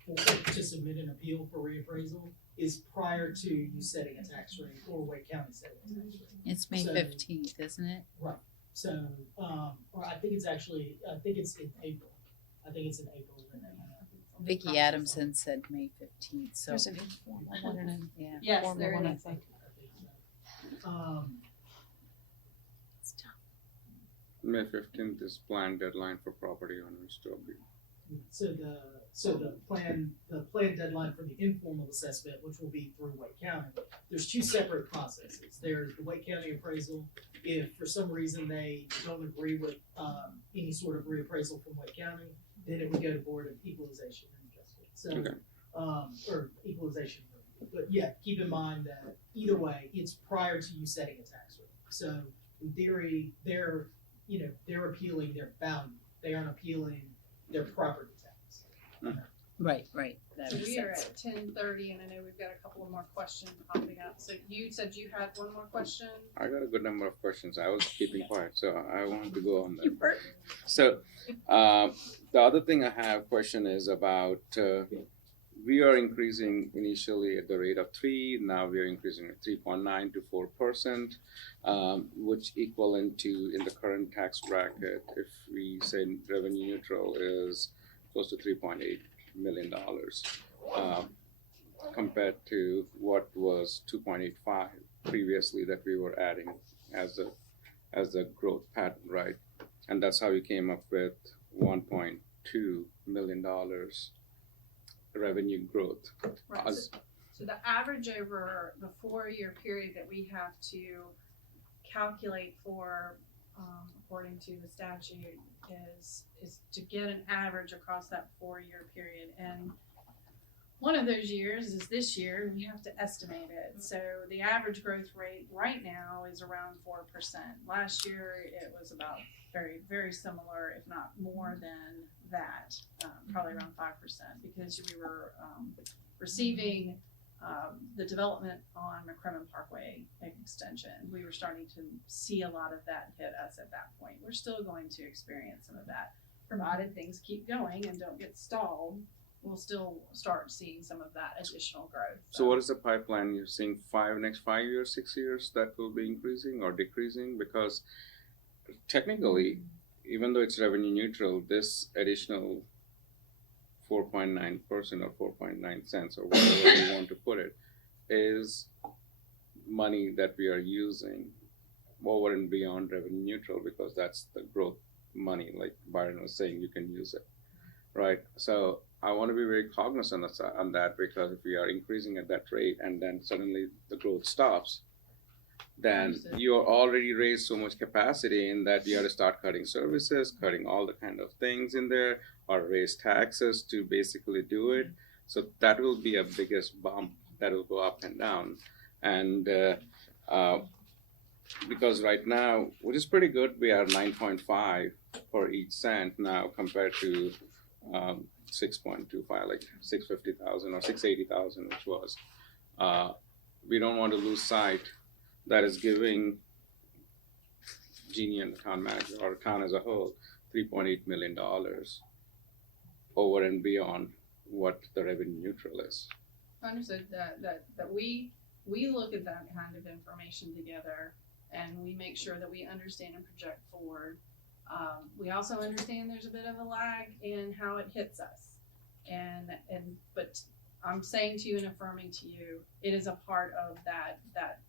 an appeal for reappraisal is prior to you setting a tax rate or Wake County setting a tax rate. It's May 15th, isn't it? Right. So, or I think it's in April. I think it's in April. Vicki Adamson said May 15th, so. There's an informal one and an Yes, formal there one, I is. think. It's tough. May 15th is planned deadline for property owners to appeal. So the plan deadline for the informal assessment, which will be through Wake County, there's 2 separate processes. There's the Wake County appraisal. If for some reason they don't agree with any sort of reappraisal from Wake County, then it would go to Board of Equalization and Adjustment. So, or equalization. But yeah, keep in mind that either way, it's prior to you setting a tax rate. So in theory, they're appealing their value. They aren't appealing their property tax. Right. That So makes we are sense. at 10:30, and I know we've got a couple of more questions popping up. So you said you had one more question? I got a good number of questions. I was keeping quiet, so I wanted to go on that. So the other thing I have question is about we are increasing initially at the rate of 3. Now we are increasing at 3.9 to 4%, which equivalent to in the current tax bracket, if we say revenue neutral, is close to $3.8 million. compared to what was 2.85 previously that we were adding as a growth pattern, right? And that's how we came up with $1.2 million revenue growth. Right. So the average over the 4-year period that we have to calculate for, according to the statute, is to get an average across that 4-year period. And one of those years is this year, we have to estimate it. So the average growth rate right now is around 4%. Last year, it was about very, very similar, if not more than that, probably around 5%, because we were receiving the development on McCrimmon Parkway extension. We were starting to see a lot of that hit us at that point. We're still going to experience some of that, provided things keep going and don't get stalled. We'll still start seeing some of that additional growth. So what is the pipeline? You're seeing next 5 years, 6 years that will be increasing or decreasing? Because technically, even though it's revenue neutral, this additional 4.9% or 4.9 cents or whatever you want to put it is money that we are using over and beyond revenue neutral, because that's the growth money, like Byron was saying, you can use it, right? So I want to be very cognizant on that, because if we are increasing at that rate and then suddenly the growth stops, then you are already raised so much capacity in that you have to start cutting services, cutting all the kind of things in there, or raise taxes to basically do it. So that will be a biggest bump that will go up and down. And because right now, which is pretty good, we are 9.5 for each cent now compared to 6.25, like 650,000 or 680,000, which was. We don't want to lose sight that is giving Jeannie and the town manager, or town as a whole, $3.8 million over and beyond what the revenue neutral is. Understood that we look at that kind of information together, and we make sure that we understand and project forward. We also understand there's a bit of a lag in how it hits us, but I'm saying to you and affirming to you, it is a part of that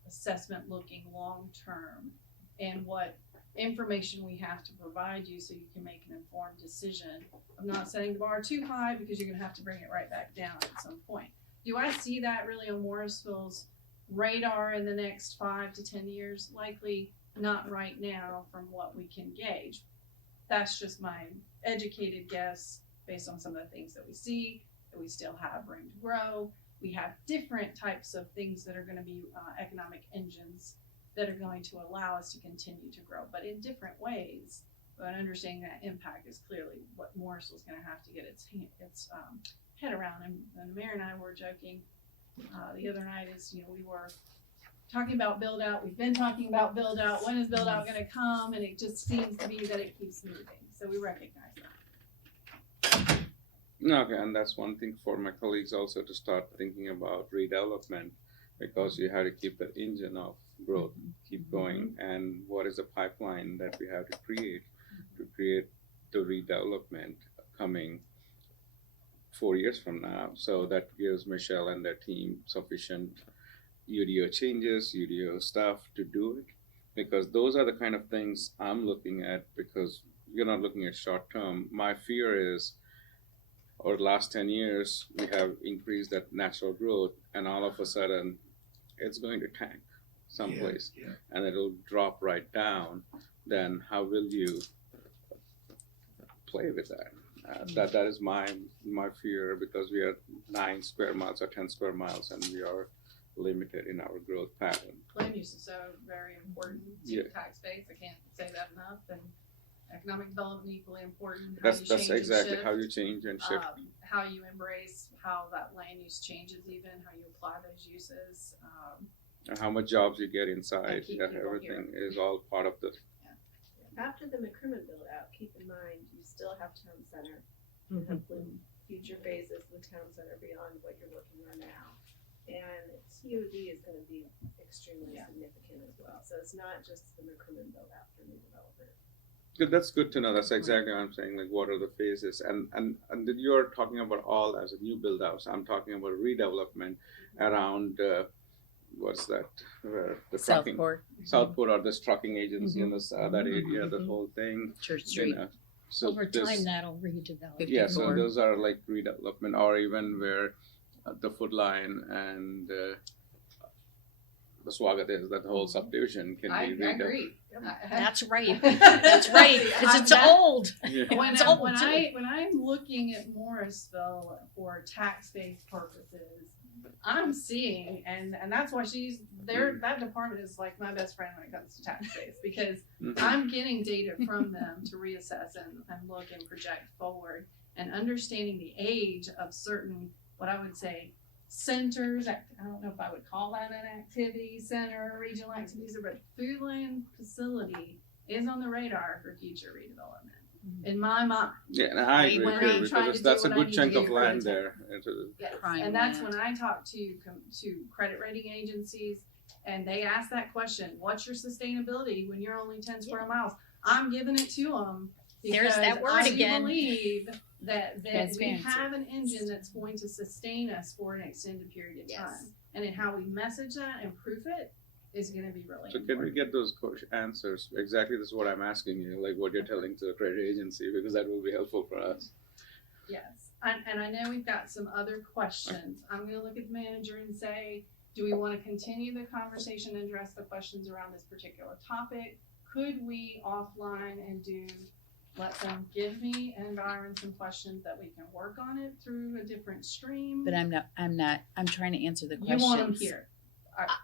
assessment looking long term, and what information we have to provide you so you can make an informed decision. I'm not setting the bar too high, because you're gonna have to bring it right back down at some point. Do I see that really on Morrisville's radar in the next 5 to 10 years? Likely not right now from what we can gauge. That's just my educated guess based on some of the things that we see, that we still have room to grow. We have different types of things that are going to be economic engines that are going to allow us to continue to grow, but in different ways. But understanding that impact is clearly what Morrisville is going to have to get its head around. And the mayor and I were joking the other night, is, we were talking about build out. We've been talking about build out. When is build out going to come? And it just seems to be that it keeps moving. So we recognize that. Okay, and that's one thing for my colleagues also to start thinking about redevelopment, because you have to keep the engine of growth keep going, and what is the pipeline that we have to create the redevelopment coming 4 years from now. So that gives Michelle and their team sufficient UDO changes, UDO stuff to do it, because those are the kind of things I'm looking at, because you're not looking at short term. My fear is, over the last 10 years, we have increased that natural growth, and all of a sudden, it's going to tank someplace, and it'll drop right down. Then how will you play with that? That is my fear, because we are 9 square miles or 10 square miles, and we are limited in our growth pattern. Land use is so very important to tax base. I can't say that enough. And economic development equally important. That's exactly how you change and shift. How you embrace how that land use changes, even how you apply those uses. And how much jobs you get inside. Everything is all part of the. After the McCrimmon build out, keep in mind you still have town center. Hopefully future phases with town center beyond what you're working on now. And COD is going to be extremely significant as well. So it's not just the McCrimmon build out for new development. Good, that's good to know. That's exactly what I'm saying. Like, what are the phases? And then you're talking about all as a new build out. So I'm talking about redevelopment around what's that? The trucking, Southport, or this trucking agency in this that area, the whole thing. Church Street. So Over time, that'll redevelop. yeah, so those are like redevelopment, or even where the Foot Line and the Swagat is, that whole subdivision can I be redeveloped. agree. That's right. That's right. Because it's old. Yeah. It's old When too. I'm looking at Morrisville for tax-based purposes, I'm seeing, and that's why she's there. That department is like my best friend when it comes to tax base, because I'm getting data from them to reassess and look and project forward, and understanding the age of certain, what I would say, centers. I don't know if I would call that an activity center, regional activities, but Foodland facility is on the radar for future redevelopment. In my mind. Yeah, and I agree When too, I'm trying because to that's do a what I good need chunk to of do land for there. Yes, Prime and that's land. when I talk to credit rating agencies, and they ask that question: "What's your sustainability when you're only 10 square miles?" I'm giving it to them because There's that word I again. do believe that we Transparency. have an engine that's going to sustain us for an extended period of time, and in how we message that and proof it is going to be really So important. can we get those answers? Exactly, this is what I'm asking you, like what you're telling to the credit agency, because that will be helpful for us. Yes, and I know we've got some other questions. I'm gonna look at the manager and say, do we wanna continue the conversation and address the questions around this particular topic? Could we offline and let them give me and Byron some questions that we can work on it through a different stream? But I'm trying to answer the You questions. want them here.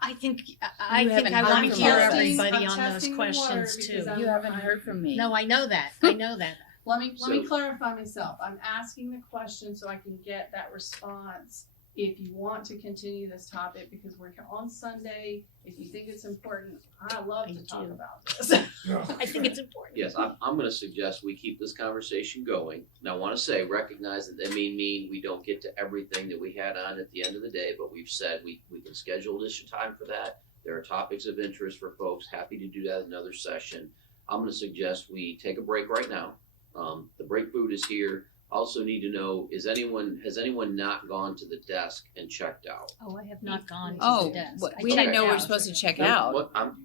I think haven't I heard want to from hear us. everybody I'm on those testing the questions water too. because You haven't heard from me. No, I know that. I know that. Let me So- clarify myself. I'm asking the question so I can get that response. If you want to continue this topic, because we're here on Sunday, if you think it's important, I love to talk about this. I think it's important. Yes, I'm gonna suggest we keep this conversation going. Now, I wanna say, recognize that may mean we don't get to everything that we had on at the end of the day, but we've said we can schedule additional time for that. There are topics of interest for folks, happy to do that in another session. I'm gonna suggest we take a break right now. The break food is here. Also need to know, has anyone not gone to the desk and checked out? Oh, I have not gone to Oh, the desk. what- I we didn't checked know we were out. supposed to check No, out. what- I'm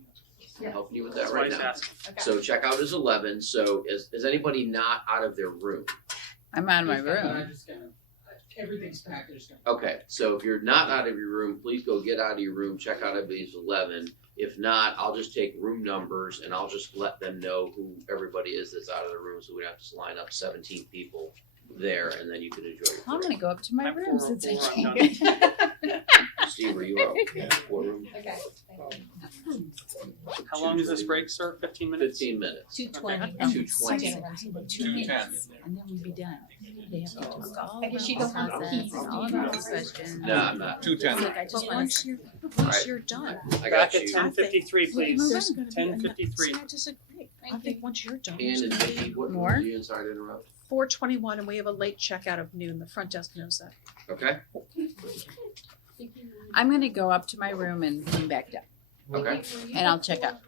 helping you with that That's why right he's now. asking. Okay. So checkout is 11, so is anybody not out of their room? I'm out of my I room. just gotta, everything's packed, I just gotta. Okay, so if you're not out of your room, please go get out of your room, check out of these 11. If not, I'll just take room numbers and I'll just let them know who everybody is that's out of the room, so we don't have to line up 17 people there, and then you can enjoy your I'm break. gonna go up to my At room since I 4:04, I'm can't. Steve, are you out? What room? Okay. How long is this break, sir? 15 minutes? 15 minutes. 2:20. 2:20. 2 minutes, and then we'd be done. They have to talk all I about guess the you don't have process keys. and all about the questions. No, I'm not. 2:10. It's like, I just But wanna once you're done, I Back got at you. 10:53, please. there's gonna be enough. 10:53. See, I disagree. I Thank think you. once you're done, And there's in gonna Vicky, be what More? room are you in? Sorry to interrupt. 4:21 and we have a late checkout of noon. The front desk knows that. Okay, I'm gonna go up to my room and come back down. okay. And I'll check out.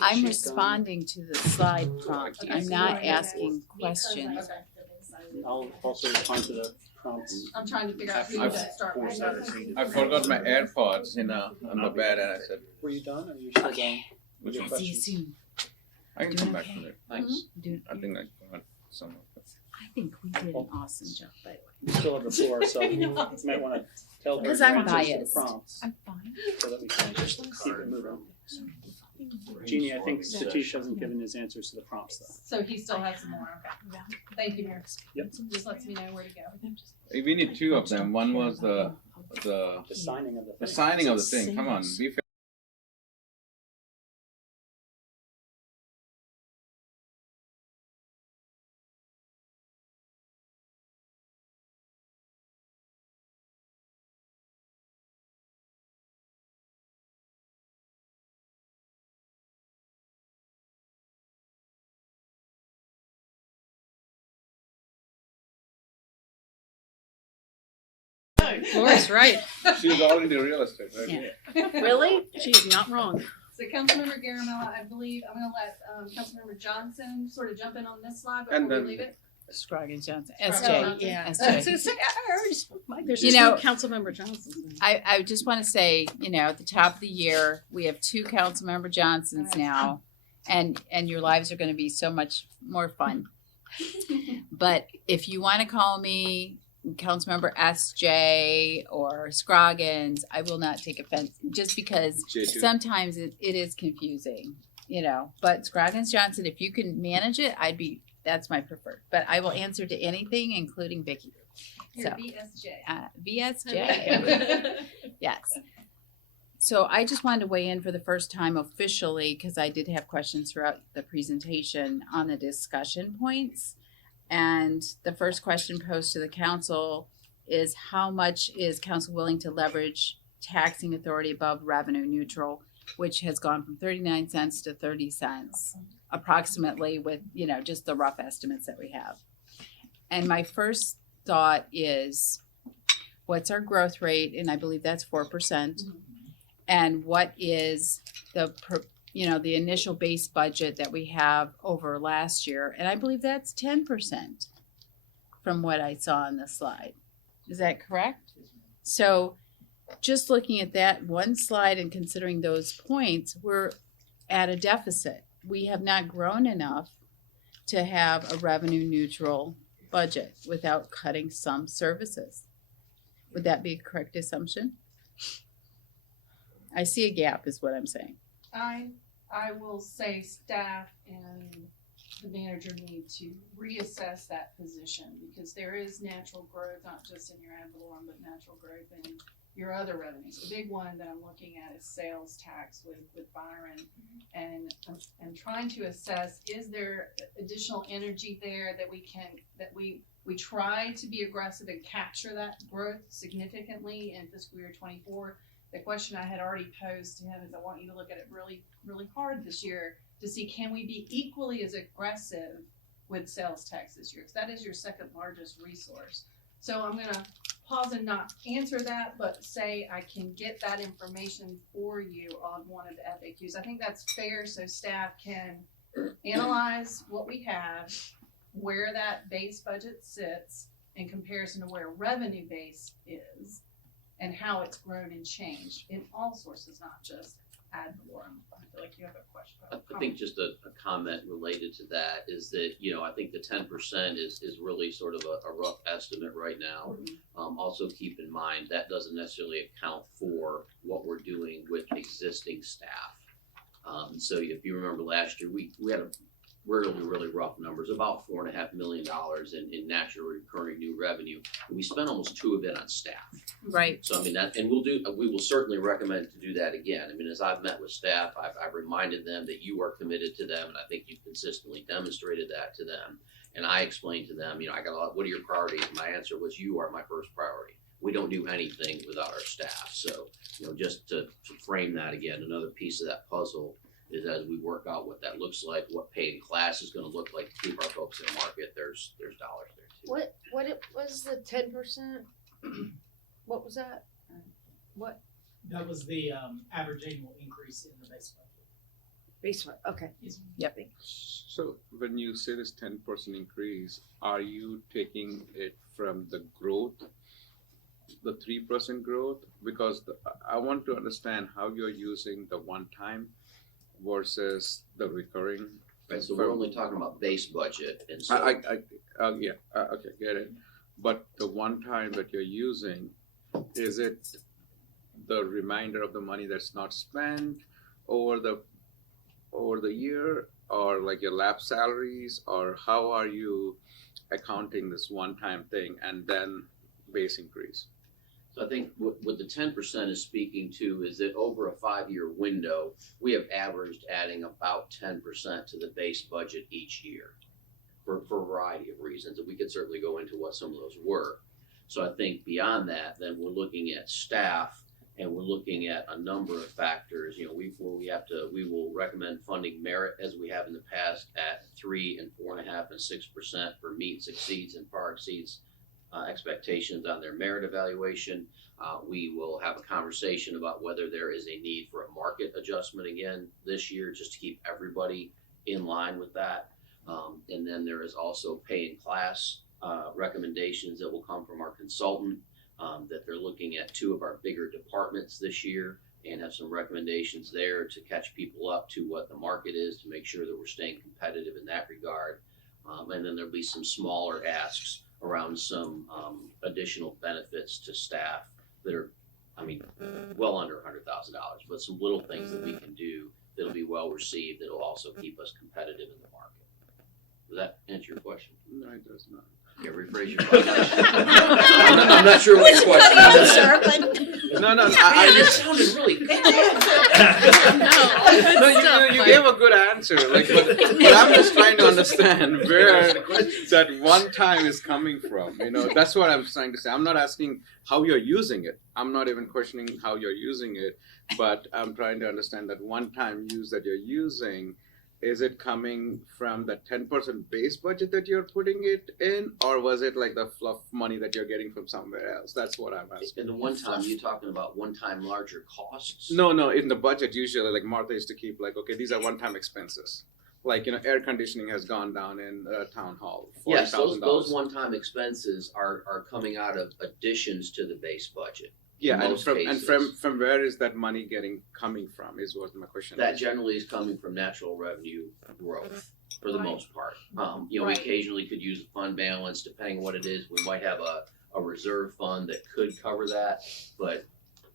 I'm responding to the slide prompt. I'm not asking questions. I'll also respond to the prompts. I'm trying to figure out who I've- to start with. I forgot my AirPods on the bed, and I said, Were you done, or are you still going with your I'll see you questions? soon. I can come back to it. Thanks. Dude, I think I got some of it. I think we did an awesome job, by the way. You still have the floor, so you might wanna tell her Because your I'm answers to the biased. prompts, I'm fine. so that we can keep it moving. Jeannie, I think Satish hasn't given his answers to the prompts though. So he still has some more, okay. Thank you, Mayor. Yep. Just lets me know where to go. We need two of them. One was the The signing of the thing. signing of the thing. Come on, be fair. Laura's right. She's already real estate, right? Yeah. Really? She's not wrong. So Councilmember Garamella, I believe, I'm gonna let, Councilmember Johnson sort of jump in on this slide And before then- we leave it. Scroggins Johnson, Scroggins SJ. Johnson. Yeah. SJ. So I already spoke my. There's You two know- Councilmember Johnsons. I just want to say, you know, at the top of the year, we have 2 Councilmember Johnsons now, and your lives are going to be so much more fun. But if you want to call me Councilmember SJ or Scroggins, I will not take offense, just because J2. sometimes it is confusing, you know. But Scroggins Johnson, if you can manage it, that's my preferred. But I will answer to anything, including Vicky. Here, So. VSJ. VSJ. Yes. So I just wanted to weigh in for the first time officially, because I did have questions throughout the presentation on the discussion points. And the first question posed to the council is, how much is council willing to leverage taxing authority above revenue neutral, which has gone from 39 cents to 30 cents approximately, with, you know, just the rough estimates that we have. And my first thought is, what's our growth rate? And I believe that's 4%. And what is the initial base budget that we have over last year? And I believe that's 10% from what I saw on the slide. Is that correct? So just looking at that one slide and considering those points, we're at a deficit. We have not grown enough to have a revenue neutral budget without cutting some services. Would that be a correct assumption? I see a gap is what I'm saying. I will say staff and the manager need to reassess that position, because there is natural growth, not just in your ad valorem, but natural growth in your other revenues. The big one that I'm looking at is sales tax with Byron, and trying to assess, is there additional energy there that we try to be aggressive and capture that growth significantly in fiscal year 24. The question I had already posed to him is, I want you to look at it really, really hard this year to see, can we be equally as aggressive with sales tax this year? Because that is your second largest resource. So I'm gonna pause and not answer that, but say I can get that information for you on one of the FAQs. I think that's fair, so staff can analyze what we have, where that base budget sits in comparison to where revenue base is, and how it's grown and changed in all sources, not just ad valorem. I feel like you have a question. I think just a comment related to that is that, you know, I think the 10% is really sort of a rough estimate right now. Also keep in mind that doesn't necessarily account for what we're doing with existing staff. So if you remember last year, we had a really rough numbers, about $4.5 million in natural recurring new revenue. And we spent almost 2 of it on staff. Right. So I mean that, and we will certainly recommend to do that again. I mean, as I've met with staff, I've reminded them that you are committed to them, and I think you've consistently demonstrated that to them. And I explained to them, you know, I got a lot, what are your priorities? My answer was, you are my first priority. We don't do anything without our staff. So, you know, just to frame that again, another piece of that puzzle is, as we work out what that looks like, what paid class is going to look like to keep our folks in market, there's dollars there too. What it was the 10%? What was that? What? That was the average annual increase in the base budget. Basement, okay. Yep. So when you say this 10% increase, are you taking it from the growth, the 3% growth? Because I want to understand how you're using the one-time versus the recurring. Right, so we're only talking about base budget, and so Okay, get it. But the one-time that you're using, is it the remainder of the money that's not spent over the year, or like your lap salaries, or how are you accounting this one-time thing and then base increase? So I think what the 10% is speaking to is that over a 5-year window, we have averaged adding about 10% to the base budget each year for a variety of reasons, and we could certainly go into what some of those were. So I think beyond that, then we're looking at staff, and we're looking at a number of factors. You know, we will recommend funding merit, as we have in the past, at 3 and 4.5 and 6% for meets, exceeds, and far exceeds expectations on their merit evaluation. We will have a conversation about whether there is a need for a market adjustment again this year, just to keep everybody in line with that. And then there is also pay in class recommendations that will come from our consultant, that they're looking at 2 of our bigger departments this year and have some recommendations there to catch people up to what the market is, to make sure that we're staying competitive in that regard. And then there'll be some smaller asks around some additional benefits to staff that are, I mean, well under $100,000, but some little things that we can do that'll be well received, that'll also keep us competitive in the market. Does that answer your question? No, it does not. Yeah, rephrase your question. I'm not sure what your question is. No, Man, I this sounded really good. No, you gave a good answer. Like, but I'm just trying to understand where that one time is coming from. You know, that's what I'm trying to say. I'm not asking how you're using it. I'm not even questioning how you're using it, but I'm trying to understand that one-time use that you're using. Is it coming from the 10% base budget that you're putting it in, or was it like the fluff money that you're getting from somewhere else? That's what I'm asking. And the one time, you're talking about one-time larger costs? No, in the budget usually, like Martha used to keep like, okay, these are one-time expenses. Like, you know, air conditioning has gone down in town hall. Yes, $40,000. those one-time expenses are coming out of additions to the base budget. Yeah, in and most from cases. from where is that money coming from? Is what my question That is. generally is coming from natural revenue growth for the Right. most part. You know, Right. we occasionally could use a fund balance, depending on what it is. We might have a reserve fund that could cover that, but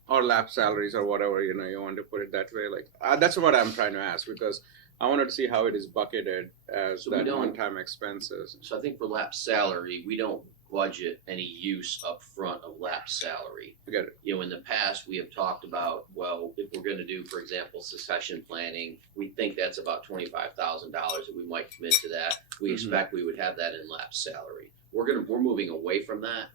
Or lap salaries or whatever, you know, you want to put it that way. Like that's what I'm trying to ask, because I wanted to see how it is bucketed as So we that don't- one-time expenses. so I think for lap salary, we don't budget any use up front of lap salary. I get it. You know, in the past, we have talked about, well, if we're gonna do, for example, succession planning, we think that's about $25,000 that we might commit to that. We expect we would have that in lap salary. We're moving away from that,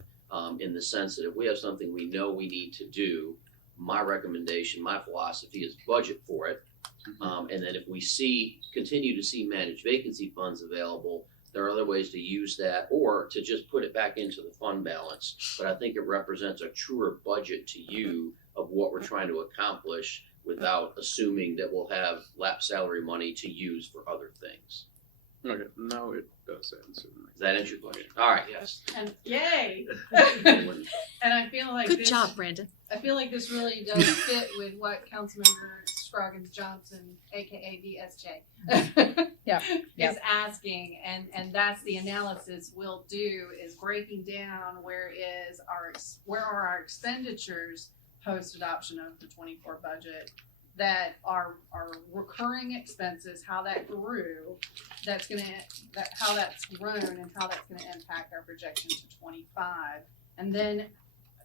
in the sense that if we have something we know we need to do, my recommendation, my philosophy is budget for it. And then if we continue to see managed vacancy funds available, there are other ways to use that, or to just put it back into the fund balance. But I think it represents a truer budget to you of what we're trying to accomplish, without assuming that we'll have lap salary money to use for other things. Okay, now it does answer. Does that answer your question? All right, yes. And yay! And I feel like Good this, job, Brandon. I feel like this really does fit with what Councilmember Scroggins Johnson, aka VSJ, Yep. is asking, and that's the analysis we'll do, is breaking down where are our expenditures post adoption of the 24 budget that are recurring expenses, how that grew, how that's grown, and how that's gonna impact our projection to 25, and then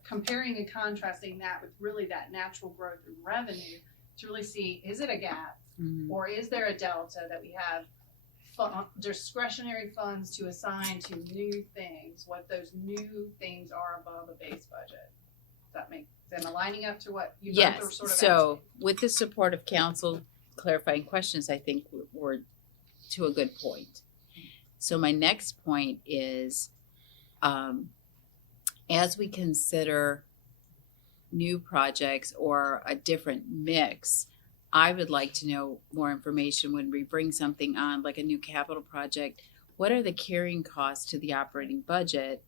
comparing and contrasting that with really that natural growth in revenue to really see, is it a gap, or is there a delta that we have discretionary funds to assign to new things, what those new things are above the base budget. Am I lining up to what you both are Yes, sort of so with the support of council clarifying questions, I think we're to a good point. So my next point is, as we consider new projects or a different mix, I would like to know more information when we bring something on, like a new capital project. What are the carrying costs to the operating budget?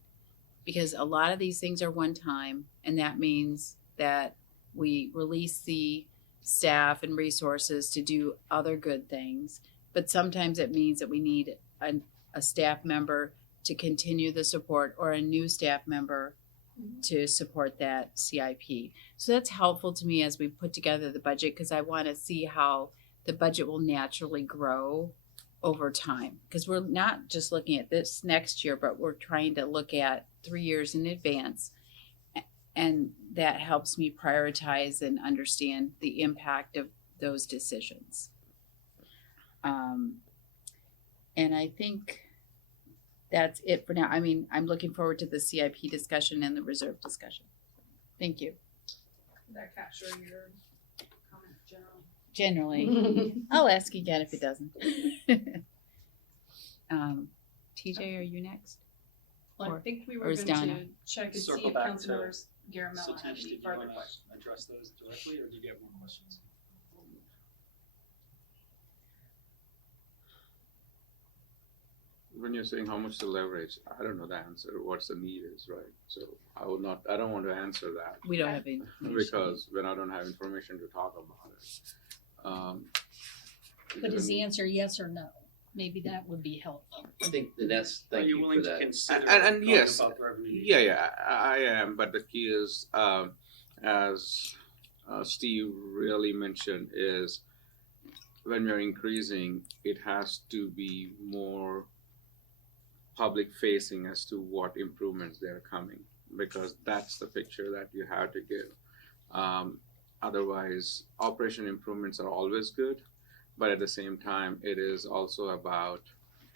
Because a lot of these things are one time, and that means that we release the staff and resources to do other good things. But sometimes it means that we need a staff member to continue the support, or a new staff member to support that CIP. So that's helpful to me as we put together the budget, because I want to see how the budget will naturally grow over time. Because we're not just looking at this next year, but we're trying to look at 3 years in advance. And that helps me prioritize and understand the impact of those decisions. And I think that's it for now. I mean, I'm looking forward to the CIP discussion and the reserve discussion. Thank you. Did that capture your comment generally? Generally. I'll ask again if it doesn't. TJ, are you next? Well, I Or- think we or were is going to Donna? check and see Circle if back to Councilmembers Garamella had Satish, any did you further wanna questions. address those directly, or do you have more questions? When you're saying how much to leverage, I don't know the answer, what's the need is, right? So I don't want to answer that We don't have any. because when I don't have information to talk about it. But is the when- answer yes or no? Maybe that would be helpful. I think that's, Are thank you you for willing to that. consider And talking yes, about the revenue? Yeah, I am, but the key is, as Steve really mentioned, is when we're increasing, it has to be more public facing as to what improvements they're coming, because that's the picture that you have to give. Otherwise, operation improvements are always good, but at the same time, it is also about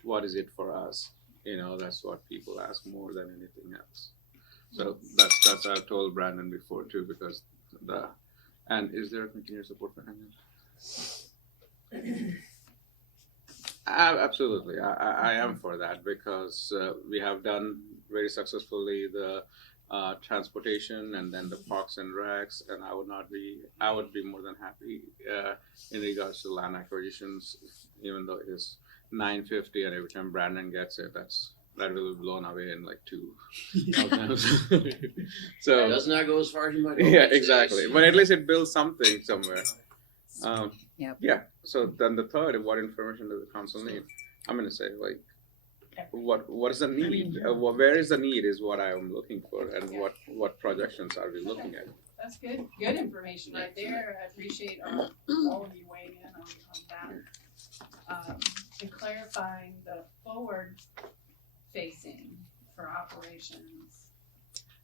what is it for us. That's what people ask more than anything else. So that's I've told Brandon before too, because and is there a continuous support for him? Absolutely, I am for that, because we have done very successfully the transportation and then the parks and recs, and I would be more than happy in regards to land acquisitions, even though it is $950, and every time Brandon gets it, that will be blown away in like 2 times. So It does not go as far as you might hope yeah, these exactly. days. But at least it builds something somewhere. Yep. Yeah. So then the third, what information does the council need? I'm gonna say like, what is the need? Where is the need is what I am looking for, and what projections are we looking at? That's good information right there. I appreciate all of you weighing in on that. And clarifying the forward facing for operations.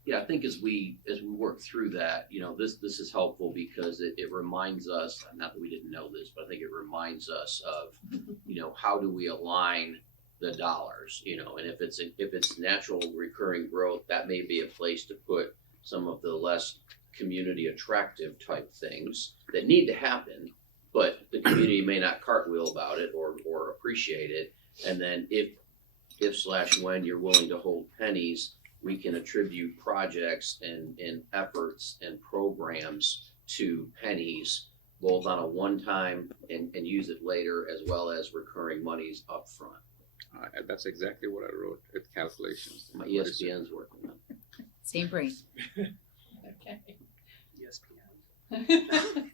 Yeah, I think as we work through that, this is helpful because it reminds us, not that we didn't know this, but I think it reminds us of, how do we align the dollars, and if it's natural recurring growth, that may be a place to put some of the less community attractive type things that need to happen, but the community may not cartwheel about it or appreciate it. And then if/when you're willing to hold pennies, we can attribute projects and efforts and programs to pennies, both on a one-time and use it later, as well as recurring monies up front. That's exactly what I wrote with calculations. My ESPN's working on it. Same brain. Okay. ESPN.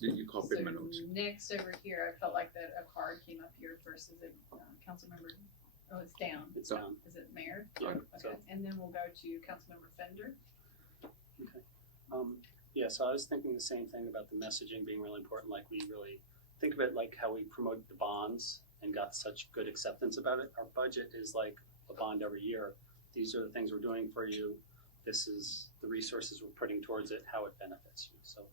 You copied my notes. So next over here, I felt like that a card came up here first. Is it Councilmember? Oh, it's down. It's down. Is it Mayor? Yeah, Okay, so- and then we'll go to Councilmember Fender. Yeah, so I was thinking the same thing about the messaging being really important. Like, we really think of it like how we promoted the bonds and got such good acceptance about it. Our budget is like a bond every year. These are the things we're doing for you. This is the resources we're putting towards it, how it benefits you. So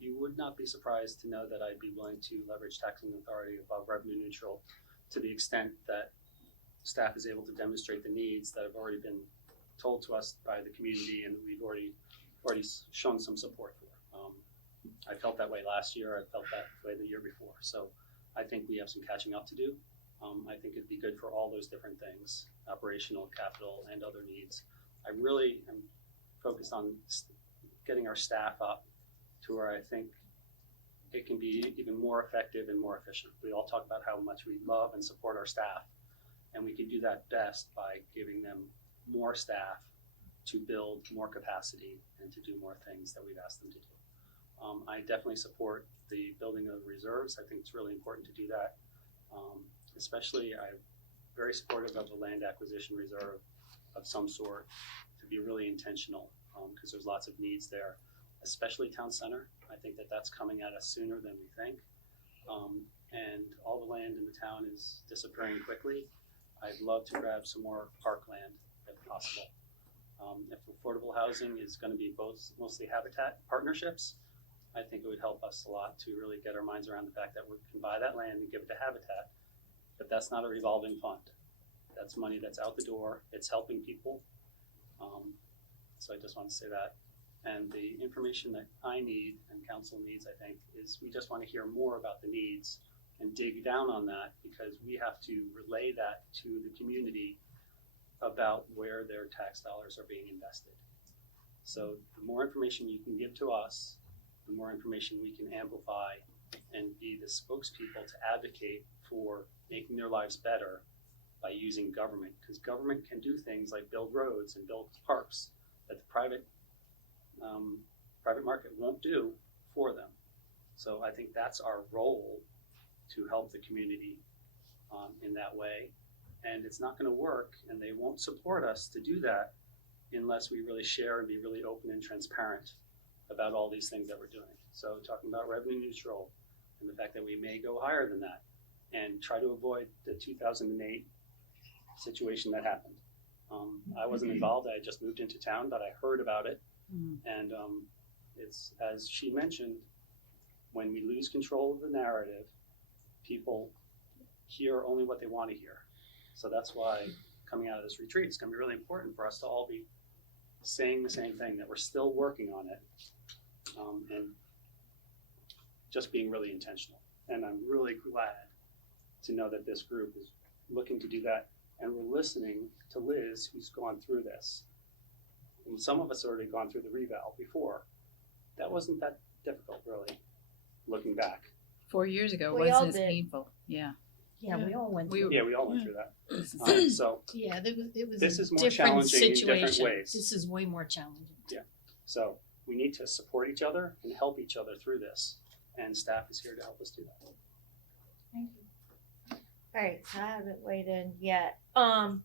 you would not be surprised to know that I'd be willing to leverage taxing authority above revenue neutral to the extent that staff is able to demonstrate the needs that have already been told to us by the community and we've already shown some support for. I felt that way last year. I felt that way the year before. So I think we have some catching up to do. I think it'd be good for all those different things, operational, capital, and other needs. I really am focused on getting our staff up to where I think it can be even more effective and more efficient. We all talk about how much we love and support our staff, and we can do that best by giving them more staff to build more capacity and to do more things that we've asked them to do. I definitely support the building of reserves. I think it's really important to do that. Especially, I'm very supportive of a land acquisition reserve of some sort to be really intentional, because there's lots of needs there, especially town center. I think that that's coming at us sooner than we think. And all the land in the town is disappearing quickly. I'd love to grab some more parkland if possible. If affordable housing is going to be mostly habitat partnerships, I think it would help us a lot to really get our minds around the fact that we can buy that land and give it to habitat, but that's not a revolving fund. That's money that's out the door. It's helping people. So I just want to say that. And the information that I need and council needs, I think, is we just want to hear more about the needs and dig down on that, because we have to relay that to the community about where their tax dollars are being invested. So the more information you can give to us, the more information we can amplify and be the spokespeople to advocate for making their lives better by using government, because government can do things like build roads and build parks that the private market won't do for them. So I think that's our role, to help the community in that way. And it's not going to work, and they won't support us to do that unless we really share and be really open and transparent about all these things that we're doing. So talking about revenue neutral and the fact that we may go higher than that, and try to avoid the 2008 situation that happened. I wasn't involved. I had just moved into town, but I heard about it. And it's, as she mentioned, when we lose control of the narrative, people hear only what they want to hear. So that's why coming out of this retreat, it's going to be really important for us to all be saying the same thing, that we're still working on it, and just being really intentional. And I'm really glad to know that this group is looking to do that, and we're listening to Liz, who's gone through this. And some of us already gone through the reval before. That wasn't that difficult, really, looking back. 4 years ago We all wasn't as did. painful. Yeah. Yeah, we all went We through. Yeah, we all went through that. So Yeah, it was This a is more different challenging in different situation. ways. This is way more challenging. So we need to support each other and help each other through this, and staff is here to help us do that. Thank you. Alright, so I haven't weighed in yet. I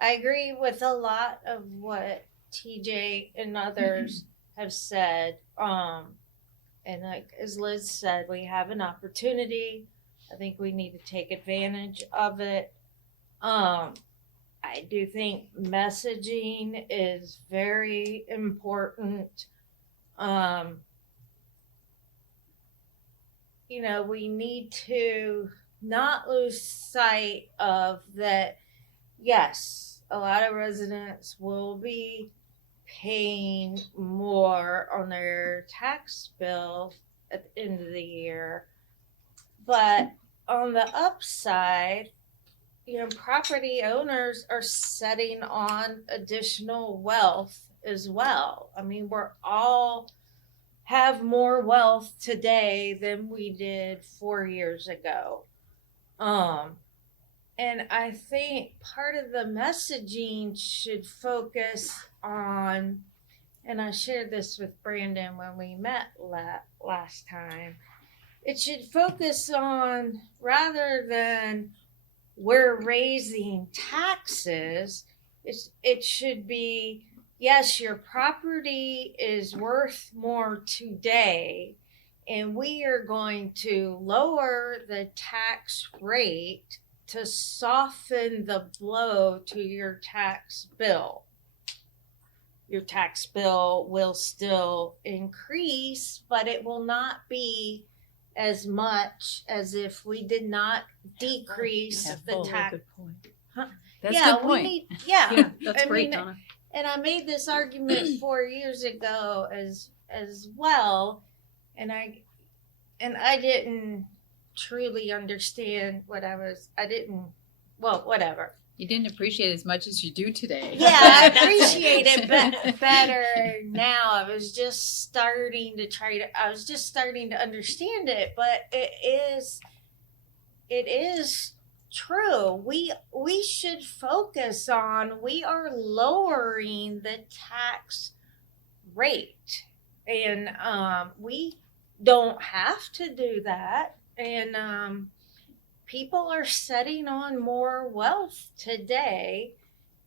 agree with a lot of what TJ and others have said. And like as Liz said, we have an opportunity. I think we need to take advantage of it. I do think messaging is very important. You know, we need to not lose sight of that. Yes, a lot of residents will be paying more on their tax bill at the end of the year. But on the upside, you know, property owners are setting on additional wealth as well. I mean, we're all have more wealth today than we did 4 years ago. And I think part of the messaging should focus on, and I shared this with Brandon when we met last time, it should focus on, rather than we're raising taxes, it should be, yes, your property is worth more today, and we are going to lower the tax rate to soften the blow to your tax bill. Your tax bill will still increase, but it will not be as much as if we did not decrease the tax. Good point. That's Yeah, a good point. we need, yeah. Yeah, that's I great, mean, Donna. And I made this argument 4 years ago as well, and I didn't truly understand what well, whatever. You didn't appreciate it as much as you do today. Yeah, I appreciate it better now. I was just starting to understand it, but it is true. We should focus on, we are lowering the tax rate, and we don't have to do that, and people are setting on more wealth today,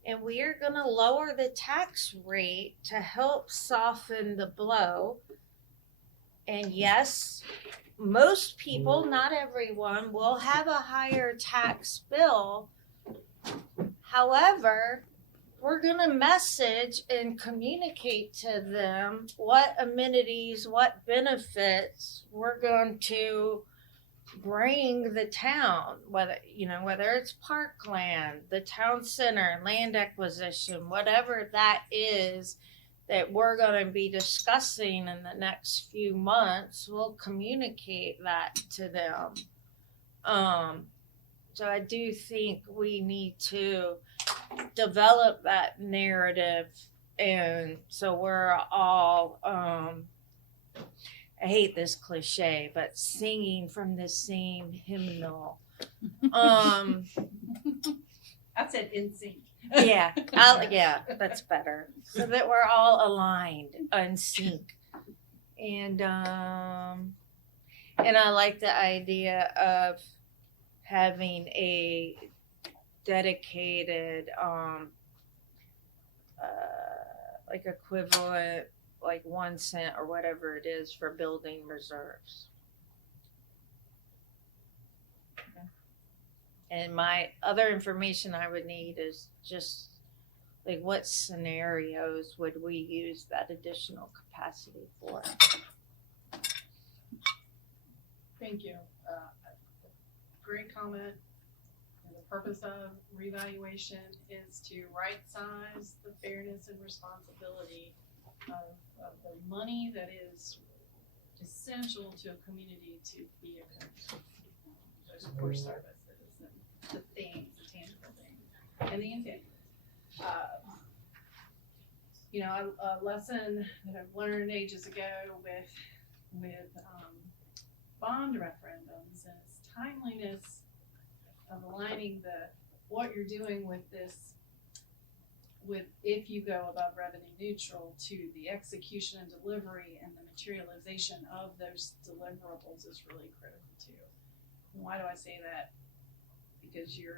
and we are going to lower the tax rate to help soften the blow. And yes, most people, not everyone, will have a higher tax bill. However, we're going to message and communicate to them what amenities, what benefits we're going to bring the town, whether it's parkland, the town center, land acquisition, whatever that is that we're going to be discussing in the next few months, we'll communicate that to them. So I do think we need to develop that narrative, and so we're all I hate this cliche, but singing from the same hymnal. I said in sync. Yeah, yeah, that's better. So that we're all aligned, in sync, and I like the idea of having a dedicated, like equivalent, like 1 cent or whatever it is for building reserves. And my other information I would need is just like what scenarios would we use that additional capacity for? Thank you. Great comment. And the purpose of revaluation is to right size the fairness and responsibility of the money that is essential to a community to be a community. Those core services and the things, the tangible things, and the intangibles. A lesson that I've learned ages ago with bond referendums and its timeliness of aligning what you're doing with this, with if you go above revenue neutral, to the execution and delivery and the materialization of those deliverables is really critical too. And why do I say that? Because you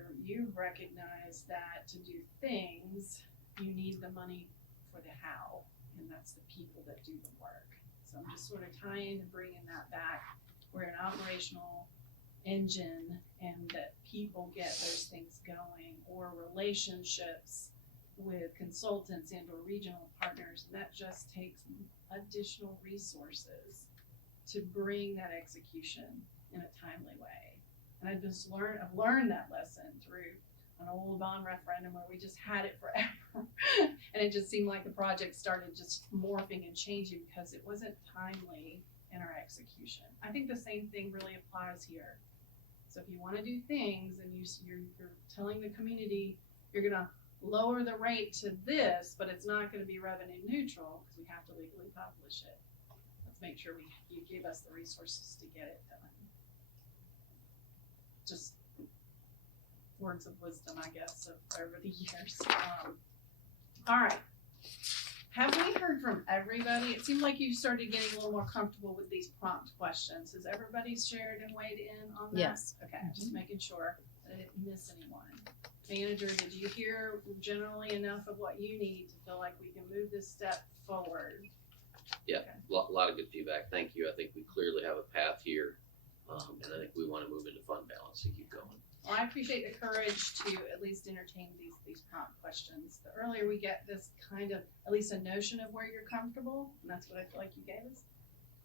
recognize that to do things, you need the money for the how, and that's the people that do the work. So I'm just sort of tying and bringing that back. We're an operational engine, and that people get those things going, or relationships with consultants and or regional partners, and that just takes additional resources to bring that execution in a timely way. And I've learned that lesson through an old bond referendum where we just had it forever. And it just seemed like the project started just morphing and changing because it wasn't timely in our execution. I think the same thing really applies here. So if you want to do things and you're telling the community you're going to lower the rate to this, but it's not going to be revenue neutral because we have to legally publish it. Let's make sure you give us the resources to get it done. Just words of wisdom, I guess, over the years. All right. Have we heard from everybody? It seemed like you started getting a little more comfortable with these prompt questions. Has everybody shared and weighed in on that? Yes. Okay, just making sure that I didn't miss anyone. Manager, did you hear generally enough of what you need to feel like we can move this step forward? Yeah, Okay. a lot of good feedback. Thank you. I think we clearly have a path here. And I think we want to move into fund balance and keep going. Well, I appreciate the courage to at least entertain these prompt questions. The earlier we get this kind of, at least a notion of where you're comfortable, and that's what I feel like you gave us,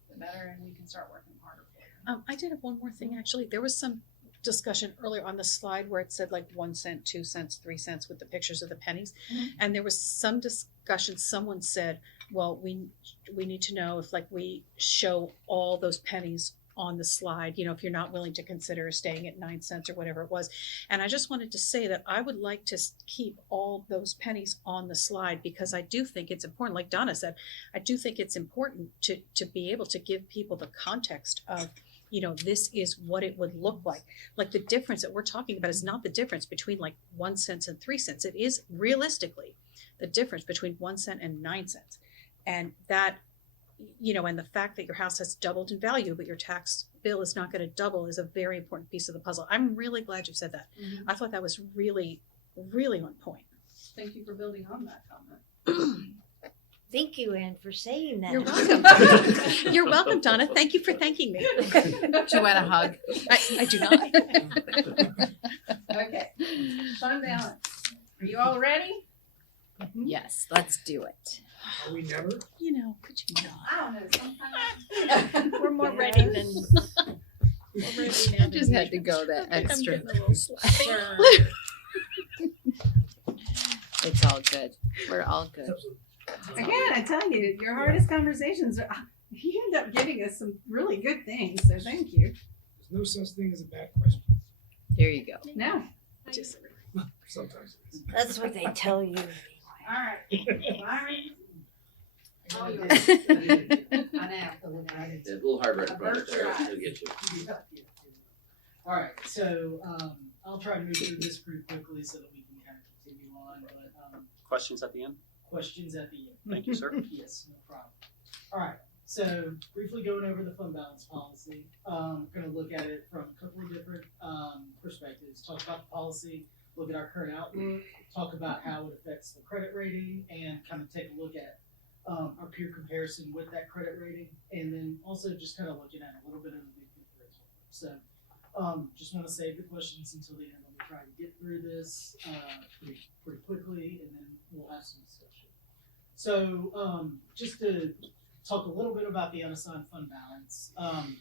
the better, and we can start working harder for you. I did have one more thing, actually. There was some discussion earlier on the slide where it said like 1 cent, 2 cents, 3 cents with the pictures of the pennies. Mhm. And there was some discussion, someone said, well, we need to know if like we show all those pennies on the slide, if you're not willing to consider staying at 9 cents or whatever it was. And I just wanted to say that I would like to keep all those pennies on the slide because I do think it's important, like Donna said, I do think it's important to be able to give people the context of, this is what it would look like. Like the difference that we're talking about is not the difference between like 1 cent and 3 cents. It is realistically the difference between 1 cent and 9 cents. And that, and the fact that your house has doubled in value, but your tax bill is not going to double is a very important piece of the puzzle. I'm really glad you said that. Mhm. I thought that was really, really on point. Thank you for building on that comment. Thank you, Ann, for saying that. You're welcome. You're welcome, Donna. Thank you for thanking me. Do you want a hug? I do not. Okay, fund balance. Are you all ready? Yes, let's do it. Are we never? Could you not? I don't know, sometimes. We're more ready than. We're ready now. I just had to go that extra. I'm getting a little slappy. Sure. It's all good. We're all good. Again, I tell you, your hardest conversations, you end up giving us some really good things, so thank you. There's no such thing as a bad question. There you go. No. Just Sometimes it is. That's what they tell you. Alright, Byron. All yours. I know. It's a little hard right in front of Avert your there, eyes. it'll get you. All right, so I'll try to move through this pretty quickly so that we can kind of continue on. But Questions at the end? questions at the end. Thank you, sir. Yes, no problem. All right, so briefly going over the fund balance policy. Going to look at it from a couple of different perspectives. Talk about the policy, look at our current outlook, talk about how it affects the credit rating, and kind of take a look at our peer comparison with that credit rating, and then also just kind of looking at a little bit of the big picture as well. So just want to save the questions until the end. Let me try to get through this pretty quickly, and then we'll have some discussion. So just to talk a little bit about the unassigned fund balance.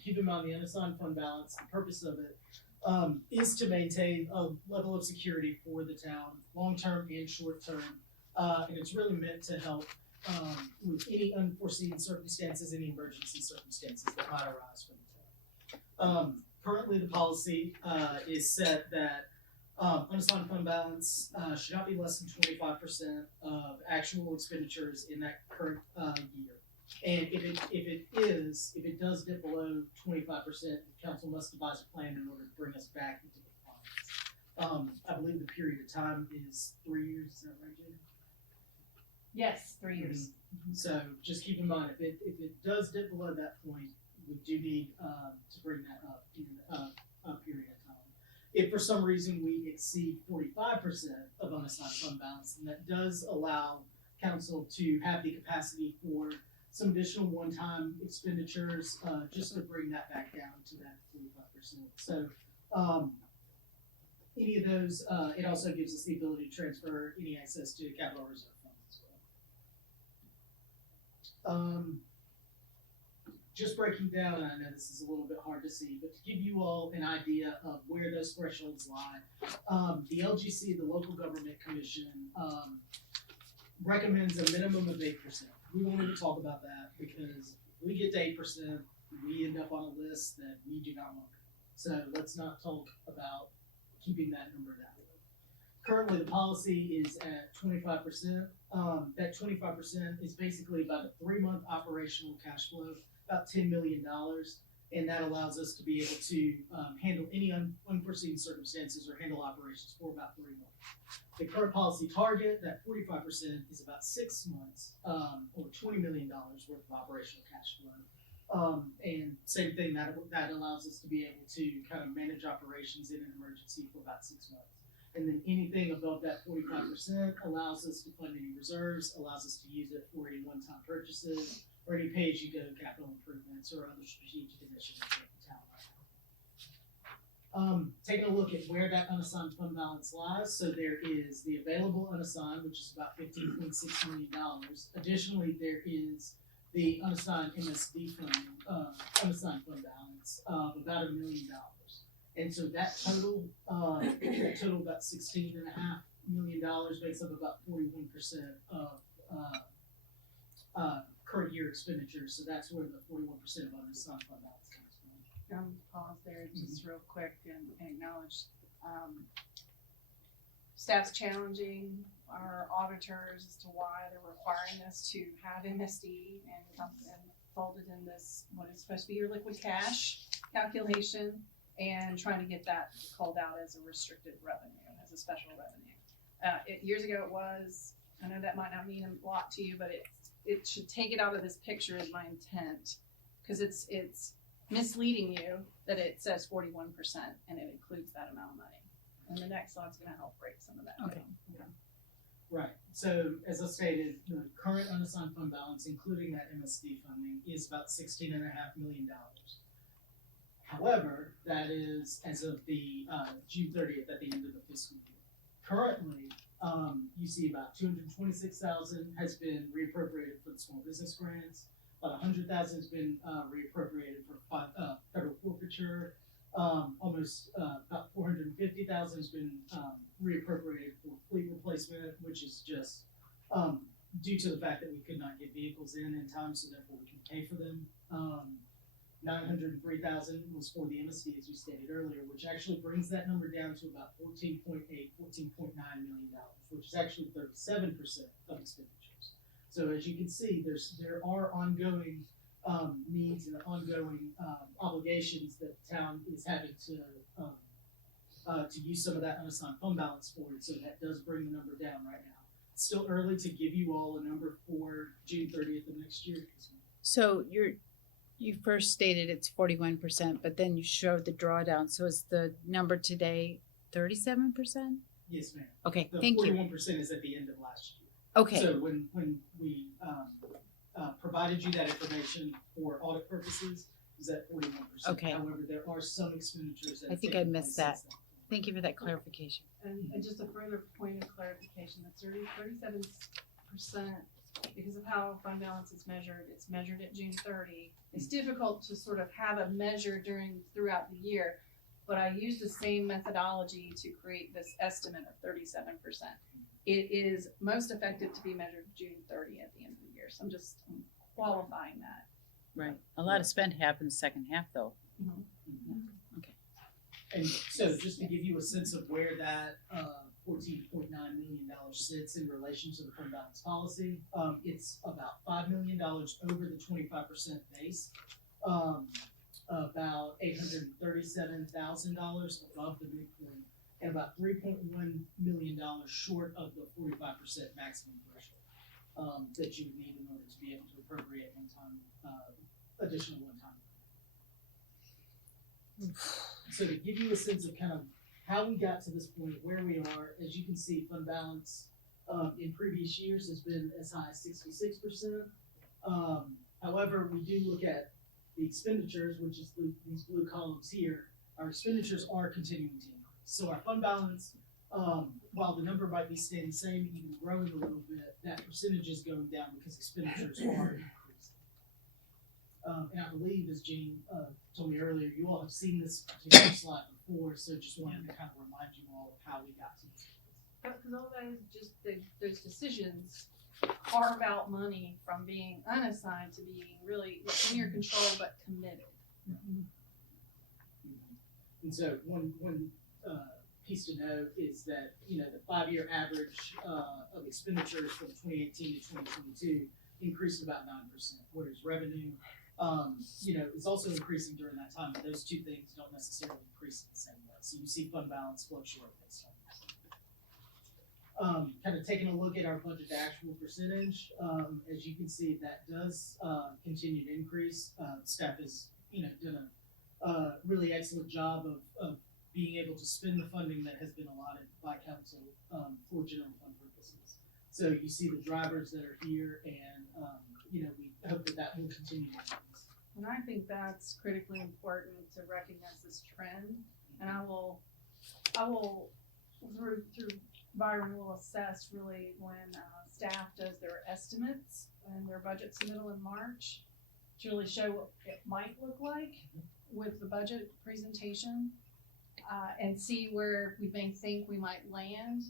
Keep in mind the unassigned fund balance, the purpose of it is to maintain a level of security for the town, long-term and short-term, and it's really meant to help with any unforeseen circumstances, any emergency circumstances that might arise from the town. Currently, the policy is set that unassigned fund balance should not be less than 25% of actual expenditures in that current year. And if it does dip below 25%, the council must devise a plan in order to bring us back into compliance. I believe the period of time is 3 years. Is that right, Jane? Yes, 3 years. So just keep in mind, if it does dip below that point, we do need to bring that up in a period of time. If for some reason we exceed 45% of unassigned fund balance, then that does allow council to have the capacity for some additional one-time expenditures, just to bring that back down to that 45%. So any of those, it also gives us the ability to transfer any access to capital reserve funds as well. Just breaking down, and I know this is a little bit hard to see, but to give you all an idea of where those thresholds lie, the LGC, the Local Government Commission, recommends a minimum of 8%. We won't even talk about that because if we get to 8%, we end up on a list that we do not want. So let's not talk about keeping that number that way. Currently, the policy is at 25%. That 25% is basically about a 3-month operational cash flow, about $10 million, and that allows us to be able to handle any unforeseen circumstances or handle operations for about 3 months. The current policy target, that 45%, is about 6 months, or $20 million worth of operational cash flow. And same thing, that allows us to be able to kind of manage operations in an emergency for about 6 months. And then anything above that 45% allows us to fund any reserves, allows us to use it for any one-time purchases, or any pay-as-you-go capital improvements or other strategic initiatives that the town might have. Taking a look at where that unassigned fund balance lies, so there is the available unassigned, which is about $15.6 million. Additionally, there is the unassigned MSD funding, unassigned fund balance of about $1 million. And so that total about $16.5 million makes up about 41% of current year expenditures. So that's where the 41% of unassigned fund balance comes from. Pause there just real quick and acknowledge, staff's challenging our auditors as to why they're requiring us to have MSD and folded in this, what is supposed to be your liquid cash calculation, and trying to get that called out as a restricted revenue, as a special revenue. Years ago it was, I know that might not mean a lot to you, but it should take it out of this picture is my intent, because it's misleading you that it says 41% and it includes that amount of money. And the next slide's gonna help break some of that down. Right. So as I stated, the current unassigned fund balance, including that MSD funding, is about $16.5 million. However, that is as of the June 30th at the end of the fiscal year. Currently, you see about $226,000 has been reappropriated for the small business grants. About $100,000 has been reappropriated for federal forfeiture. Almost about $450,000 has been reappropriated for fleet replacement, which is just due to the fact that we could not get vehicles in time, so therefore we can pay for them. $903,000 was for the MSD, as we stated earlier, which actually brings that number down to about $14.9 million, which is actually 37% of expenditures. So as you can see, there are ongoing needs and ongoing obligations that the town is having to use some of that unassigned fund balance for it. So that does bring the number down right now. It's still early to give you all a number for June 30th of next year. So you first stated it's 41%, but then you showed the drawdown. So is the number today 37%? Yes, ma'am. Okay, The thank you. 41% is at the end of last year. Okay, So when we provided you that information for audit purposes, it was at 41%. Okay. However, there are some expenditures that I have think I taken missed place that. since then. thank you for that clarification. And just a further point of clarification, that's 37%, because of how fund balance is measured, it's measured at June 30. It's difficult to sort of have a measure throughout the year, but I use the same methodology to create this estimate of 37%. It is most effective to be measured June 30 at the end of the year, so I'm just qualifying that. Right. A lot of spend happens second half though. And so just to give you a sense of where that $14.9 million sits in relation to the fund balance policy, it's about $5 million over the 25% base, about $837,000 above the midpoint, and about $3.1 million short of the 45% maximum threshold that you would need in order to be able to appropriate additional one-time. So to give you a sense of kind of how we got to this point, where we are, as you can see, fund balance in previous years has been as high as 66%. However, we do look at the expenditures, which is these blue columns here. Our expenditures are continuing to increase. So our fund balance, while the number might be staying the same, even growing a little bit, that percentage is going down because expenditures are increasing. And I believe, as Jean told me earlier, you all have seen this particular slide before, so just wanted to kind of remind you all of how we got to this. Because all that is just those decisions carve out money from being unassigned to being really in your control but committed. And so one piece to note is that, the 5-year average of expenditures from 2018 to 2022 increased about 9%, whereas revenue, is also increasing during that time, but those two things don't necessarily increase in the same way. So you see fund balance fluctuate based on this. Kind of taking a look at our budget to actual percentage, as you can see, that does continue to increase. Staff has, done a really excellent job of being able to spend the funding that has been allotted by council for general fund purposes. So you see the drivers that are here, and we hope that will continue to increase. And I think that's critically important to recognize this trend. And I will through Byron will assess really when staff does their estimates and their budget submittal in March to really show what it might look like with the budget presentation and see where we may think we might land.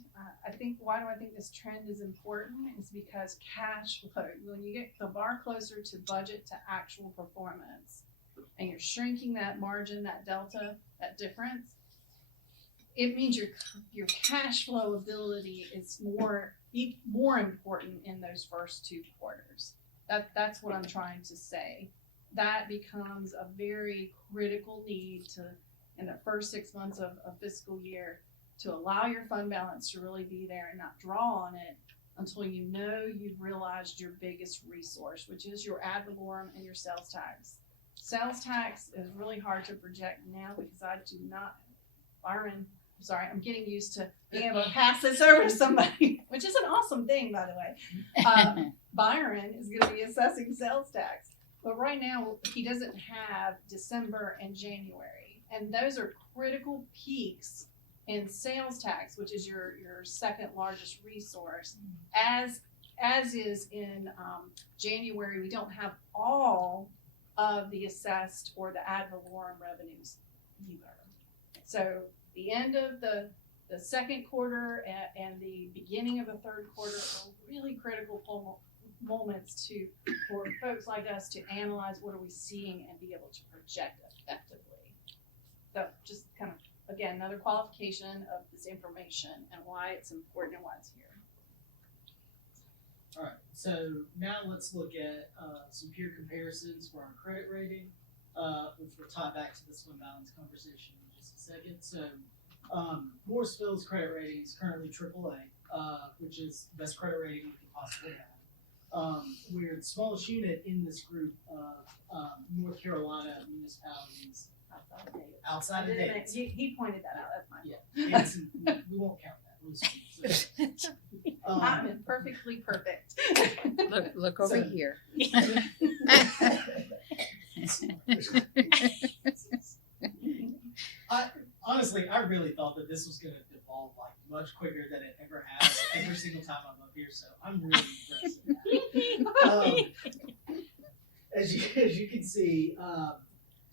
Why do I think this trend is important? Is because cash flow, when you get the bar closer to budget to actual performance and you're shrinking that margin, that delta, that difference, it means your cash flow ability is more important in those first 2 quarters. That's what I'm trying to say. That becomes a very critical need in the first 6 months of a fiscal year to allow your fund balance to really be there and not draw on it until you've realized your biggest resource, which is your ad valorem and your sales tax. Sales tax is really hard to project now because I do not, Byron, I'm sorry, I'm getting used to being able to pass this over to somebody, which is an awesome thing, by the way. Byron is going to be assessing sales tax, but right now he doesn't have December and January, and those are critical peaks in sales tax, which is your second largest resource. As is in January, we don't have all of the assessed or the ad valorem revenues either. So the end of the second quarter and the beginning of the third quarter are really critical moments for folks like us to analyze what are we seeing and be able to project effectively. So just kind of, again, another qualification of this information and why it's important and why it's here. All right, so now let's look at some peer comparisons for our credit rating, which will tie back to this fund balance conversation in just a second. So Morrisville's credit rating is currently AAA, which is the best credit rating we could possibly have. We're the smallest unit in this group of North Carolina municipalities outside of Davidson. He pointed that out, that's mine. Yeah, Davidson, we won't count that. We'll just- so, I'm perfectly perfect. Look over So- here. Honestly, I really thought that this was going to devolve like much quicker than it ever has every single time I'm up here, so I'm really impressed with that. As you can see,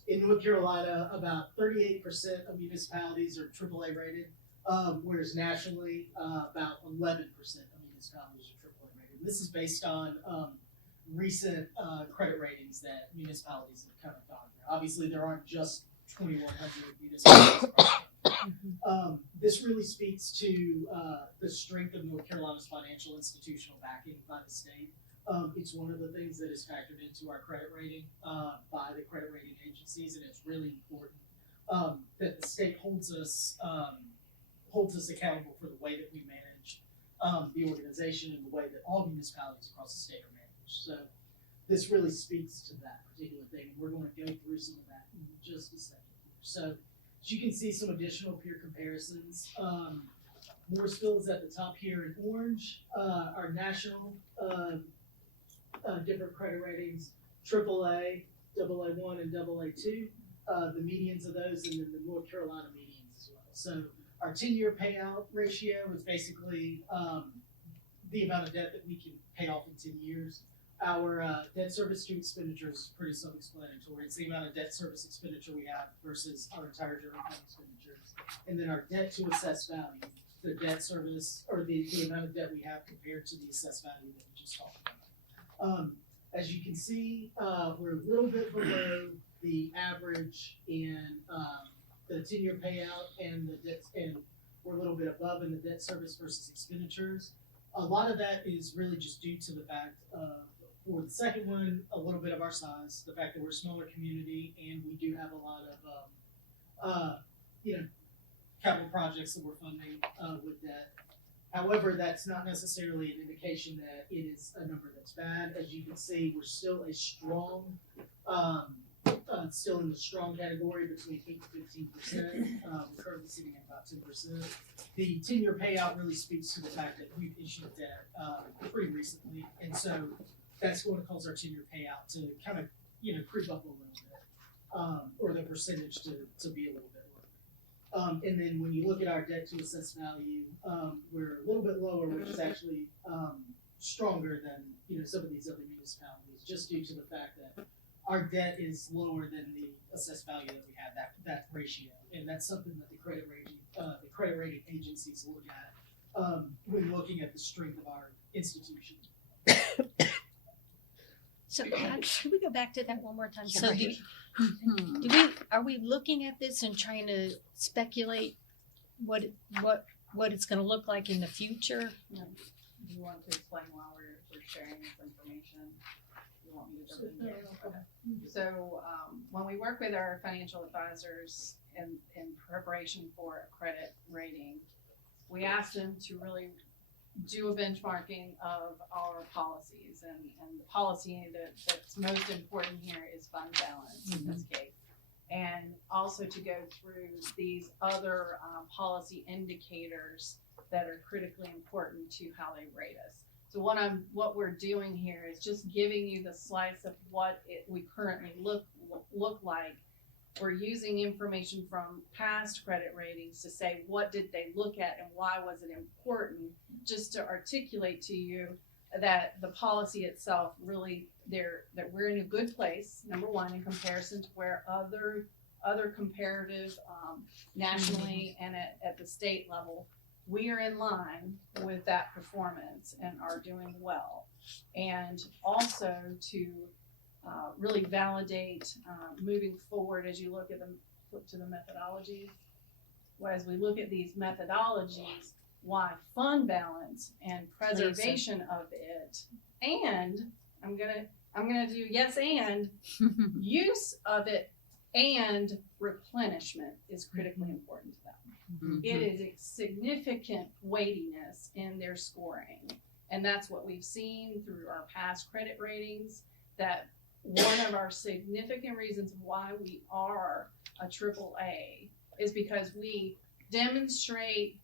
in North Carolina, about 38% of municipalities are AAA rated, whereas nationally, about 11% of municipalities are AAA rated. And this is based on recent credit ratings that municipalities have kind of gone through. Obviously, there aren't just 2,100 municipalities. This really speaks to the strength of North Carolina's financial institutional backing by the state. It's one of the things that is factored into our credit rating by the credit rating agencies, and it's really important that the state holds us accountable for the way that we manage the organization and the way that all municipalities across the state are managed. So this really speaks to that particular thing. We're going to go through some of that in just a second. So as you can see, some additional peer comparisons. Morrisville is at the top here in orange. Our national different credit ratings, AAA, AA1, and AA2. The medians of those, and then the North Carolina medians as well. So our 10-year payout ratio is basically the amount of debt that we can pay off in 10 years. Our debt service to expenditure is pretty self-explanatory. It's the amount of debt service expenditure we have versus our entire general fund expenditures. And then our debt to assessed value, the debt service, or the amount of debt we have compared to the assessed value that we just talked about. As you can see, we're a little bit below the average in the 10-year payout and the debt, and we're a little bit above in the debt service versus expenditures. A lot of that is really just due to the fact for the second one, a little bit of our size, the fact that we're a smaller community and we do have a lot of capital projects that we're funding with debt. However, that's not necessarily an indication that it is a number that's bad. As you can see, we're still a strong, still in the strong category between 8 to 15%. We're currently sitting at about 10%. The 10-year payout really speaks to the fact that we've issued debt pretty recently, and so that's going to cause our 10-year payout to kind of creep up a little bit, or the percentage to be a little bit lower. And then when you look at our debt to assessed value, we're a little bit lower, which is actually stronger than some of these other municipalities, just due to the fact that our debt is lower than the assessed value that we have, that ratio, and that's something that the credit rating agencies look at when looking at the strength of our institution. So should we go back to that one more time? So Yeah. are we looking at this and trying to speculate what it's going to look like in the future? Do you want to explain while we're sharing this information? You want me to jump in here? Okay. So when we work with our financial advisors in preparation for a credit rating, we ask them to really do a benchmarking of our policies, and the policy that's most important here is fund balance in this case, and also to go through these other policy indicators that are critically important to how they rate us. So what we're doing here is just giving you the slice of what we currently look like. We're using information from past credit ratings to say what did they look at and why was it important, just to articulate to you that the policy itself really that we're in a good place, number one, in comparison to where other comparative nationally and at the state level we are in line with that performance and are doing well. And also to really validate moving forward as you look at flip to the methodologies. As we look at these methodologies, why fund balance and preservation of it, and I'm gonna do yes and use of it and replenishment is critically important to them. It is a significant weightiness in their scoring, and that's what we've seen through our past credit ratings, that one of our significant reasons why we are a AAA is because we demonstrate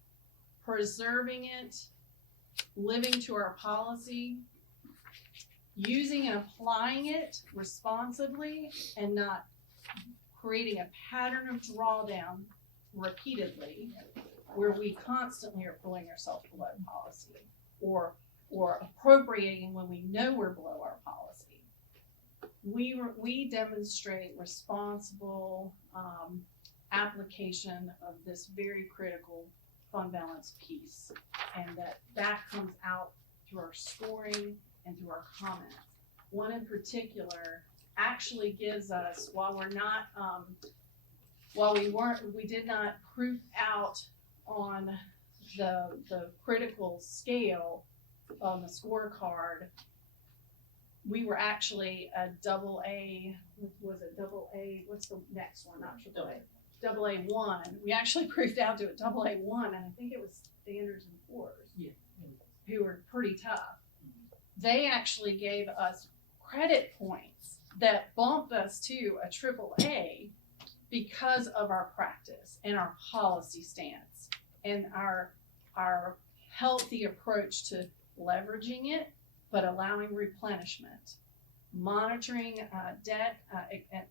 preserving it, living to our policy, using and applying it responsibly, and not creating a pattern of drawdown repeatedly where we constantly are pulling ourselves below policy or appropriating when we know we're below our policy. We demonstrate responsible application of this very critical fund balance piece, and that comes out through our scoring and through our comments. One in particular actually gives us, while we did not proof out on the critical scale on the scorecard, we were actually a AA, what's the next one, not AAA, AA1. We actually proofed out to a AA1, and I think it was Standards and Poor's, who were pretty tough. They actually gave us credit points that bumped us to a AAA because of our practice and our policy stance and our healthy approach to leveraging it, but allowing replenishment, monitoring debt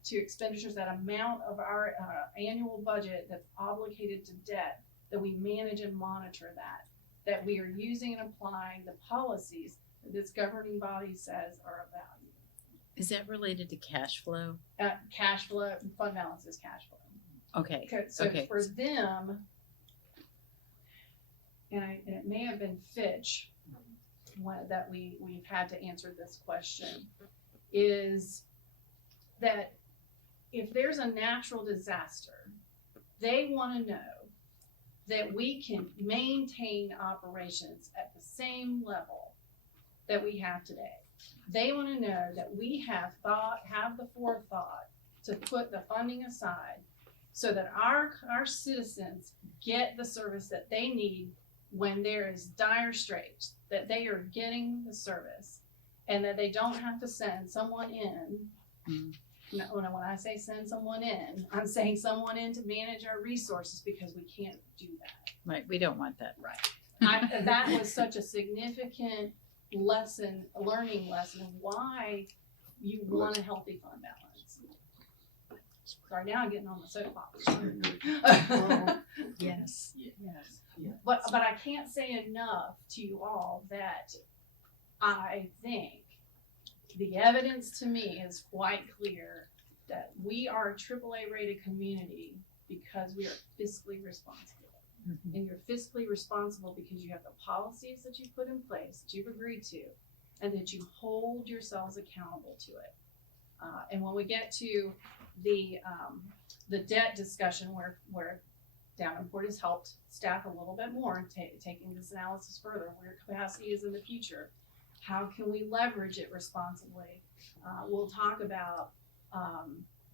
to expenditures, that amount of our annual budget that's obligated to debt, that we manage and monitor that we are using and applying the policies that this governing body says are of value. Is that related to cash flow? Cash flow, fund balance is cash flow. Okay. So Okay. for them, and it may have been Fitch that we've had to answer this question, is that if there's a natural disaster, they want to know that we can maintain operations at the same level that we have today. They want to know that we have the forethought to put the funding aside so that our citizens get the service that they need when there is dire straits, that they are getting the service, and that they don't have to send someone in. No, when I say send someone in, I'm saying someone in to manage our resources, because we can't do that. Right, we don't want that. Right. That was such a significant learning lesson of why you want a healthy fund balance. Sorry, now I'm getting on the soapbox. Yes. But I can't say enough to you all that I think the evidence to me is quite clear that we are a AAA rated community because we are fiscally responsible. And you're fiscally responsible because you have the policies that you put in place, that you've agreed to, and that you hold yourselves accountable to it. And when we get to the debt discussion, where Davenport has helped staff a little bit more in taking this analysis further, where capacity is in the future, how can we leverage it responsibly? We'll talk about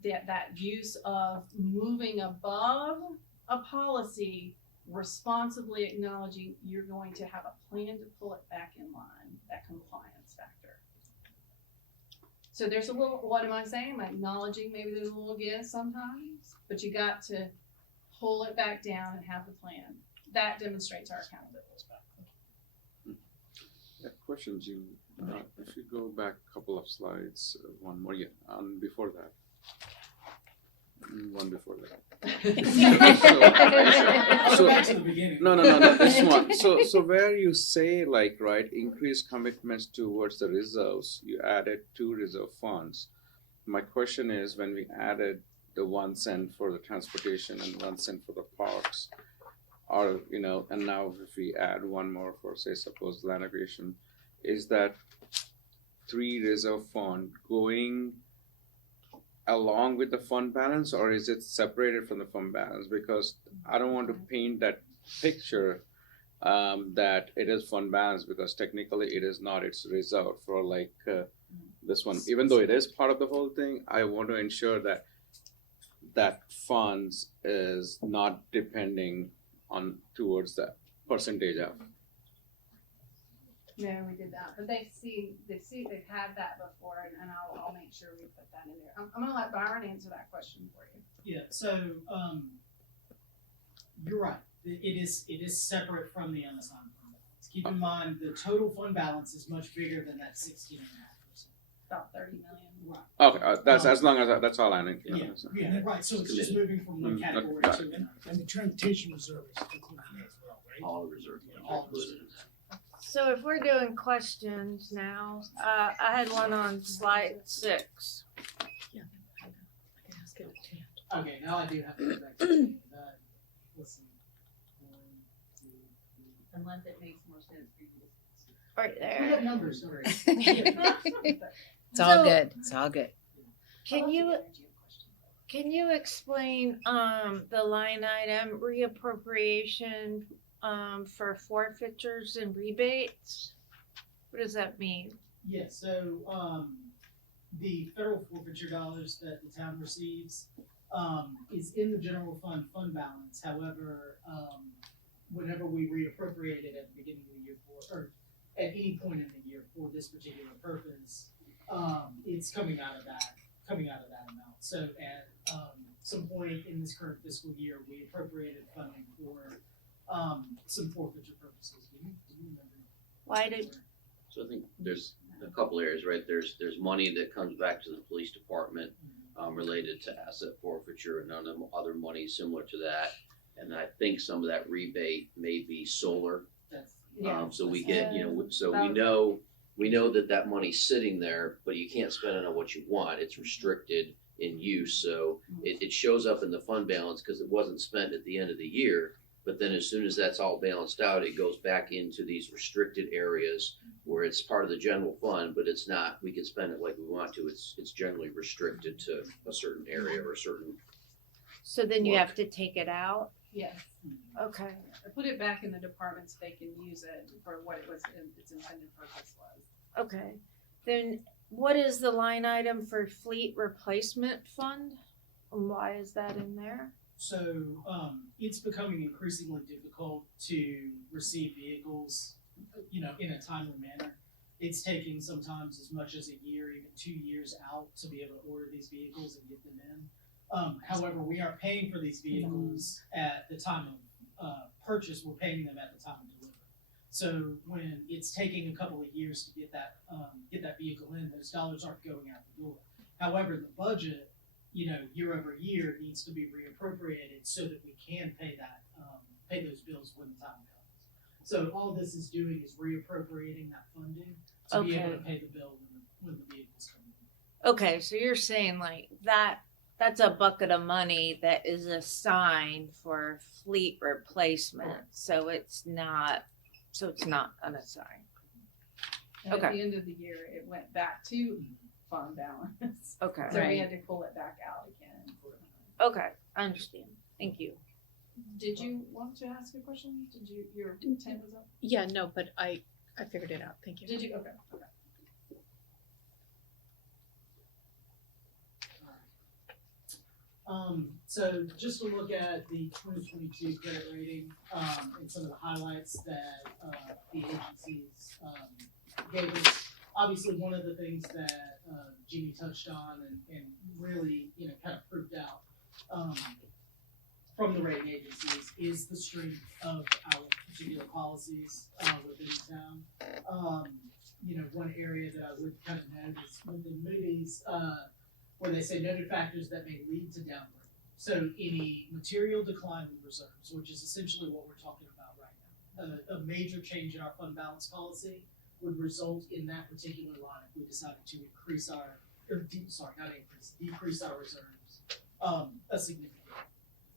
that use of moving above a policy, responsibly acknowledging you're going to have a plan to pull it back in line, that compliance factor. So there's a little, what am I saying? I'm acknowledging maybe there's a little give sometimes, but you got to pull it back down and have the plan. That demonstrates our accountability. Yeah, questions. If you go back a couple of slides, one more, before that. One before that. Back to the beginning. No, this one. So where you say increased commitments towards the reserves, you added 2 reserve funds. My question is, when we added the 1 cent for the transportation and 1 cent for the parks, or, you know, and now if we add one more for, say, suppose land acquisition, is that 3 reserve fund going along with the fund balance, or is it separated from the fund balance? Because I don't want to paint that picture that it is fund balance, because technically it is not. It's reserved for like this one. Even though it is part of the whole thing, I want to ensure that that funds is not depending on towards the percentage of. Yeah, we did that, but they've had that before, and I'll make sure we put that in there. I'm gonna let Byron answer that question for you. Yeah, so, you're right, it is separate from the unassigned fund balance. Keep in mind, the total fund balance is much bigger than that 16.5%. About 30 million. Right. Okay, that's as long as that's all I need. Yeah, yeah, right, so it's just moving from one category got to it. another. And the transportation reserve is included in that as well, right? All reserve Yeah, funds all are included in that. So if we're doing questions now, I had one on slide 6. Yeah, I can ask it at 10. Okay, now I do have to go back to that. Listen. 1, 2, 3. Unless it makes more sense for you to. Right We have there. numbers, sorry. It's all So- good. It's all good. Can you explain the line item reappropriation for forfeitures and rebates? What does that mean? Yeah, so, the federal forfeiture dollars that the town receives, is in the general fund balance. However, whenever we reappropriate it at the beginning of the year or at any point in the year for this particular purpose, it's coming out of that amount. So at, some point in this current fiscal year, we appropriated funding for, some forfeiture purposes. Do you remember? Why did So I think there's a couple areas, right? There's money that comes back to the police department related to asset forfeiture and other money similar to that. And I think some of that rebate may be solar. That's, So we get, so we know that money's sitting there, but you can't spend it on what you want. It's restricted in use. So it shows up in the fund balance because it wasn't spent at the end of the year. But then as soon as that's all balanced out, it goes back into these restricted areas where it's part of the general fund, but it's not, we can spend it like we want to. It's generally restricted to a certain area or a certain. so then you have to take it out? Yes. Okay. Or put it back in the department so they can use it for what it was, its intended purpose was. Okay. Then what is the line item for fleet replacement fund? And why is that in there? So, it's becoming increasingly difficult to receive vehicles, in a timely manner. It's taking sometimes as much as a year, even 2 years out to be able to order these vehicles and get them in. However, we are paying for these vehicles at the time of, purchase, we're paying them at the time of delivery. So when it's taking a couple of years to get that vehicle in, those dollars aren't going out the door. However, the budget, year over year needs to be reappropriated so that we can pay those bills when the time comes. So all this is doing is reappropriating that funding to be able to pay the bill when the vehicles come in. Okay, so you're saying like that's a bucket of money that is assigned for fleet replacement, so it's not unassigned. And Okay. at the end of the year, it went back to fund balance. Okay. So we had to pull it back out again. Okay, I understand. Thank you. Did you want to ask a question? Your 10 was up? Yeah, no, but I figured it out. Thank you. Did you? Okay. So just to look at the 2022 credit rating, and some of the highlights that, the agencies, gave us. Obviously, one of the things that, Jeannie touched on and really, kind of proved out, from the rating agencies is the strength of our particular policies, within the town. One area that I would kind of note is within Moody's, where they say noted factors that may lead to downgrade. So any material decline in reserves, which is essentially what we're talking about right now. A major change in our fund balance policy would result in that particular line if we decided to decrease our reserves, a significant.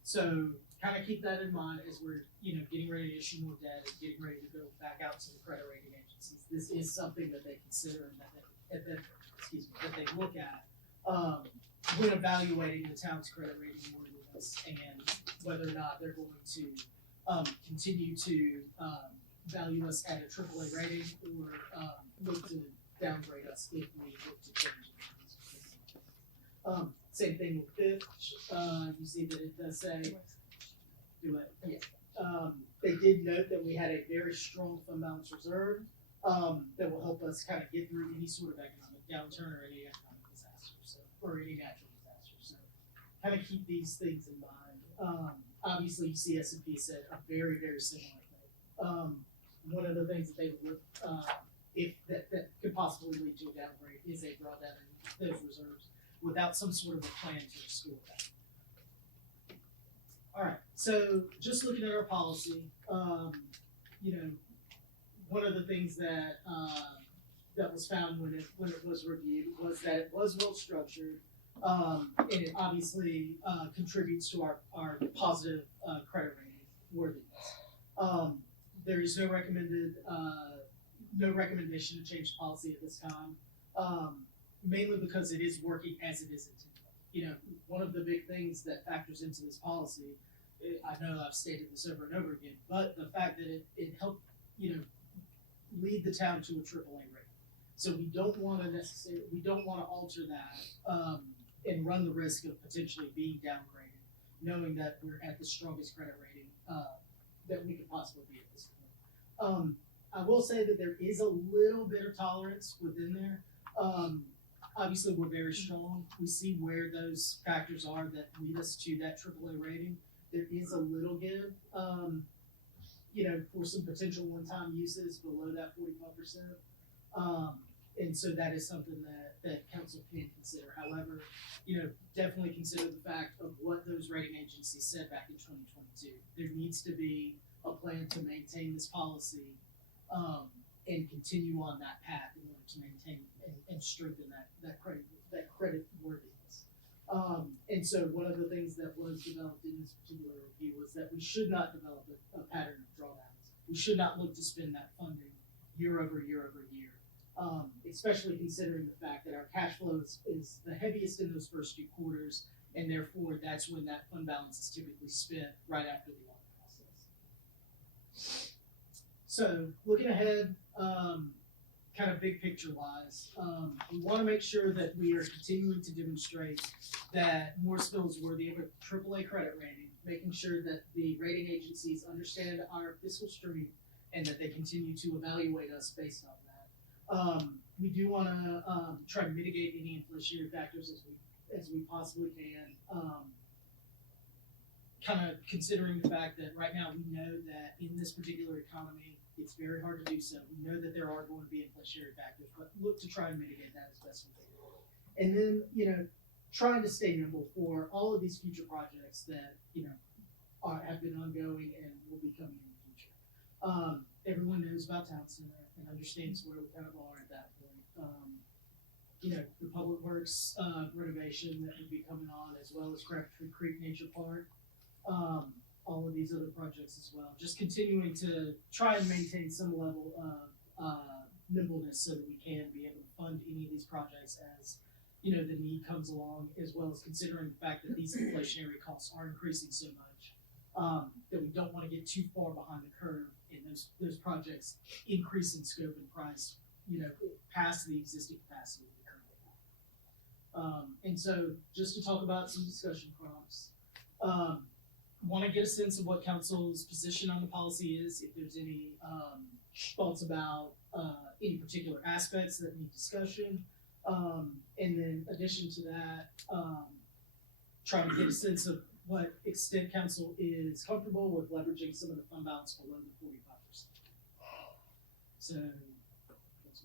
So kind of keep that in mind as we're, getting ready to issue more debt and getting ready to go back out to the credit rating agencies. This is something that they consider and that they look at, when evaluating the town's credit rating worthiness and whether or not they're going to, continue to, value us at a AAA rating or, look to downgrade us if we look to change it. Same thing with Fitch, you see that it does say, they did note that we had a very strong fund balance reserve, that will help us kind of get through any sort of economic downturn or any economic disaster, or any natural disaster, so kind of keep these things in mind. Obviously, you see S&P said a very, very similar thing. One of the things that they would look, if that could possibly lead to a downgrade is a drawdown in those reserves without some sort of a plan to restore that. All right, so just looking at our policy, one of the things that that was found when it was reviewed was that it was well structured, and it obviously contributes to our positive credit rating worthiness. There is no recommendation to change policy at this time, mainly because it is working as it is intended. One of the big things that factors into this policy, I know I've stated this over and over again, but the fact that it helped, lead the town to a AAA rating. So we don't want to alter that, and run the risk of potentially being downgraded, knowing that we're at the strongest credit rating, that we could possibly be at this point. I will say that there is a little bit of tolerance within there. Obviously, we're very strong. We see where those factors are that lead us to that AAA rating. There is a little give, for some potential one-time uses below that 45%. And so that is something that council can consider. However, definitely consider the fact of what those rating agencies said back in 2022. There needs to be a plan to maintain this policy, and continue on that path in order to maintain and strengthen that credit worthiness. And so one of the things that was developed in this particular review was that we should not develop a pattern of drawdowns. We should not look to spend that funding year over year over year, especially considering the fact that our cash flow is the heaviest in those first few quarters, and therefore that's when that fund balance is typically spent right after the audit process. So looking ahead, kind of big picture wise, we want to make sure that we are continuing to demonstrate that Morrisville is worthy of a AAA credit rating, making sure that the rating agencies understand our fiscal strength and that they continue to evaluate us based on that. We do want to try to mitigate any inflationary factors as we possibly can. Kind of considering the fact that right now we know that in this particular economy, it's very hard to do so. We know that there are going to be inflationary factors, but look to try and mitigate that as best we can. And then, trying to stay nimble for all of these future projects that, have been ongoing and will be coming in the future. Everyone knows about Town Center and understands where we kind of are at that point. The Public Works renovation that would be coming on, as well as Crabtree Creek Nature Park. All of these other projects as well. Just continuing to try and maintain some level of nimbleness so that we can be able to fund any of these projects as the need comes along, as well as considering the fact that these inflationary costs are increasing so much that we don't want to get too far behind the curve and those projects increase in scope and price, past the existing capacity we currently have. And so just to talk about some discussion prompts. Want to get a sense of what council's position on the policy is, if there's any thoughts about any particular aspects that need discussion, and then addition to that, trying to get a sense of what extent council is comfortable with leveraging some of the fund balance below the 45%. So that's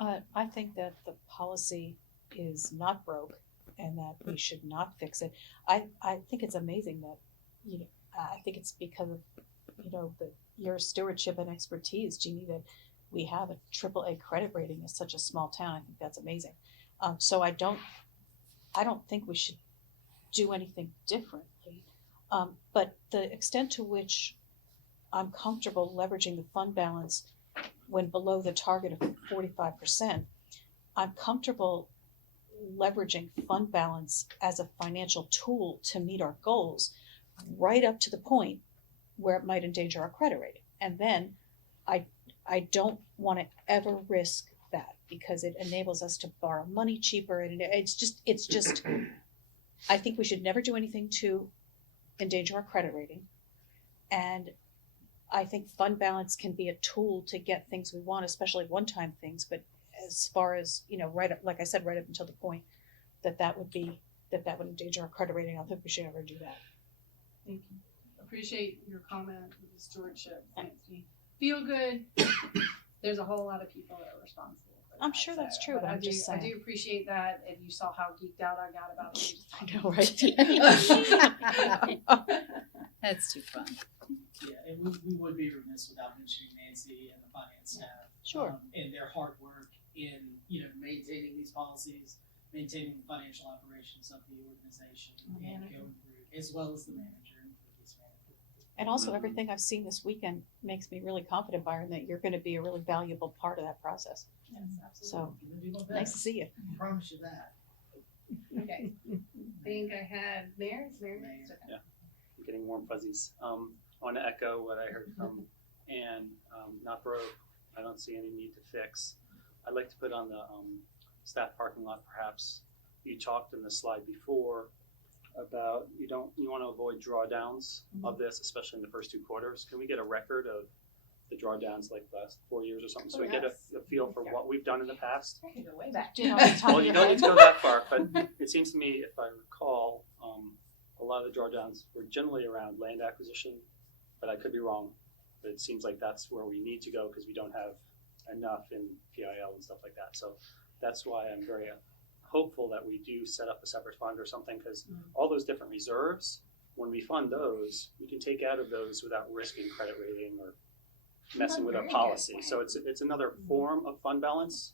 one. I think that the policy is not broke and that we should not fix it. I think it's amazing that, I think it's because of, your stewardship and expertise, Jeannie, that we have a AAA credit rating in such a small town. I think that's amazing. So I don't think we should do anything differently. But the extent to which I'm comfortable leveraging the fund balance when below the target of 45%, I'm comfortable leveraging fund balance as a financial tool to meet our goals right up to the point where it might endanger our credit rating. And then I don't want to ever risk that because it enables us to borrow money cheaper. And it's just, I think we should never do anything to endanger our credit rating. And I think fund balance can be a tool to get things we want, especially one-time things. But as far as, right up, like I said, right up until the point that would endanger our credit rating, I don't think we should ever do that. Thank you. Appreciate your comment with the stewardship. Makes me feel good. There's a whole lot of people that are responsible for that. I'm sure that's true, but I'm just saying. I do appreciate that, and you saw how geeked out I got about it. I know, right? That's too fun. Yeah, and we would be remiss without mentioning Nancy and the finance staff. Sure. And their hard work in, maintaining these policies, maintaining the financial operations of the organization, and going through, as well as the manager and previous manager. And also everything I've seen this weekend makes me really confident, Byron, that you're going to be a really valuable part of that process. Yes, So absolutely. So nice to see you. I promise you that. Okay. I think I had Mayor next. Okay. Yeah. I'm getting warm fuzzies. I want to echo what I heard from Ann. Not broke. I don't see any need to fix. I'd like to put on the staff parking lot perhaps. You talked in the slide before about you want to avoid drawdowns of this, especially in the first 2 quarters. Can we get a record of the drawdowns like the last 4 years or something, so we get a feel for what we've done in the past? I can go way back. Well, you don't need to go that far, but it seems to me, if I recall, a lot of the drawdowns were generally around land acquisition, but I could be wrong. But it seems like that's where we need to go because we don't have enough in PIL and stuff like that. So that's why I'm very hopeful that we do set up a separate fund or something, because all those different reserves, when we fund those, we can take out of those without risking credit rating or messing with our policy. So it's another form of fund balance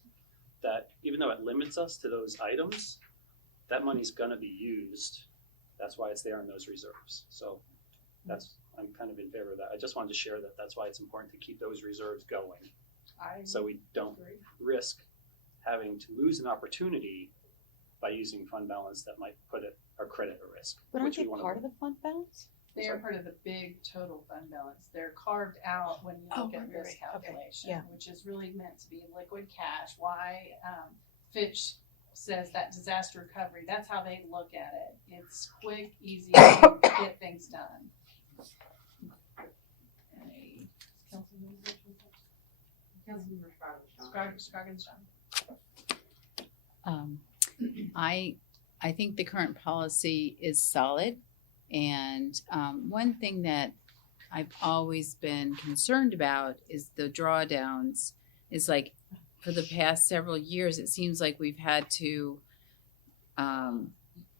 that, even though it limits us to those items, that money's gonna be used. That's why it's there in those reserves. So I'm kind of in favor of that. I just wanted to share that. That's why it's important to keep those reserves going, so we don't risk having to lose an opportunity by using fund balance that might put our credit at risk. But aren't they part of the fund balance? They are part of the big total fund balance. They're carved out when you look at risk calculation, which is really meant to be liquid cash. Why Fitch says that disaster recovery, that's how they look at it. It's quick, easy to get things done. I think the current policy is solid, and one thing that I've always been concerned about is the drawdowns. Is like for the past several years, it seems like we've had to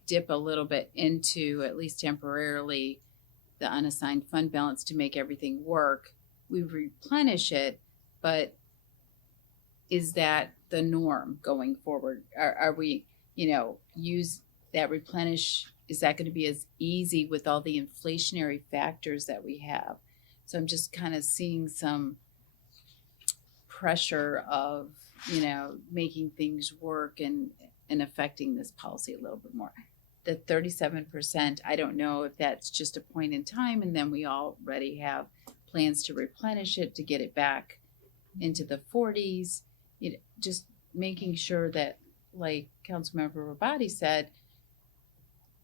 dip a little bit into, at least temporarily, the unassigned fund balance to make everything work. We replenish it, but is that the norm going forward? Are we, use that replenish? Is that going to be as easy with all the inflationary factors that we have? So I'm just kind of seeing some pressure of, making things work and affecting this policy a little bit more. The 37%, I don't know if that's just a point in time and then we already have plans to replenish it to get it back into the 40s. Just making sure that, like Councilmember Rabati said,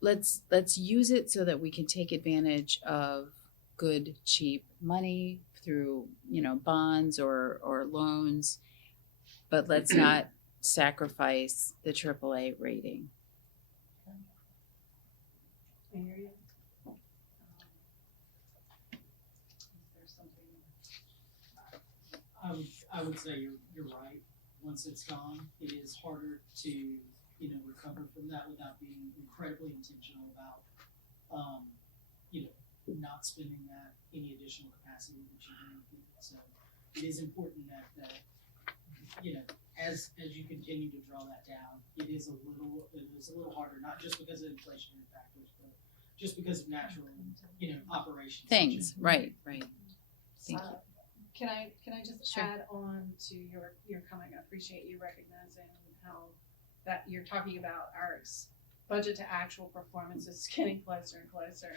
let's use it so that we can take advantage of good, cheap money through, bonds or loans, but let's not sacrifice the AAA rating. I would say you're right. Once it's gone, it is harder to recover from that without being incredibly intentional about not spending that any additional capacity that you need. So it is important that as you continue to draw that down, it is a little harder, not just because of inflationary factors, but just because of natural, operations. Things, right. Thank you. Can I just Sure. add on to your comment? I appreciate you recognizing how that you're talking about our budget to actual performance is getting closer and closer.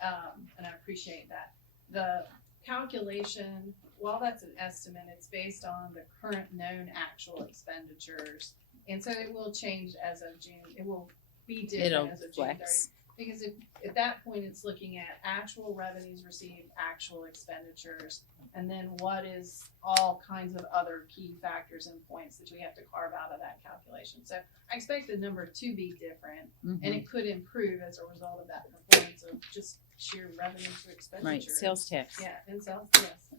And I appreciate that. The calculation, while that's an estimate, it's based on the current known actual expenditures. And so it will change as of June. It will be different It'll as of June 30th. flex. Because if, at that point, it's looking at actual revenues received, actual expenditures, and then what is all kinds of other key factors and points that we have to carve out of that calculation. So I expect the number to be different, and Mhm. it could improve as a result of that performance of just sheer revenue to expenditure. Right, sales tax. Yeah, and sales, yes.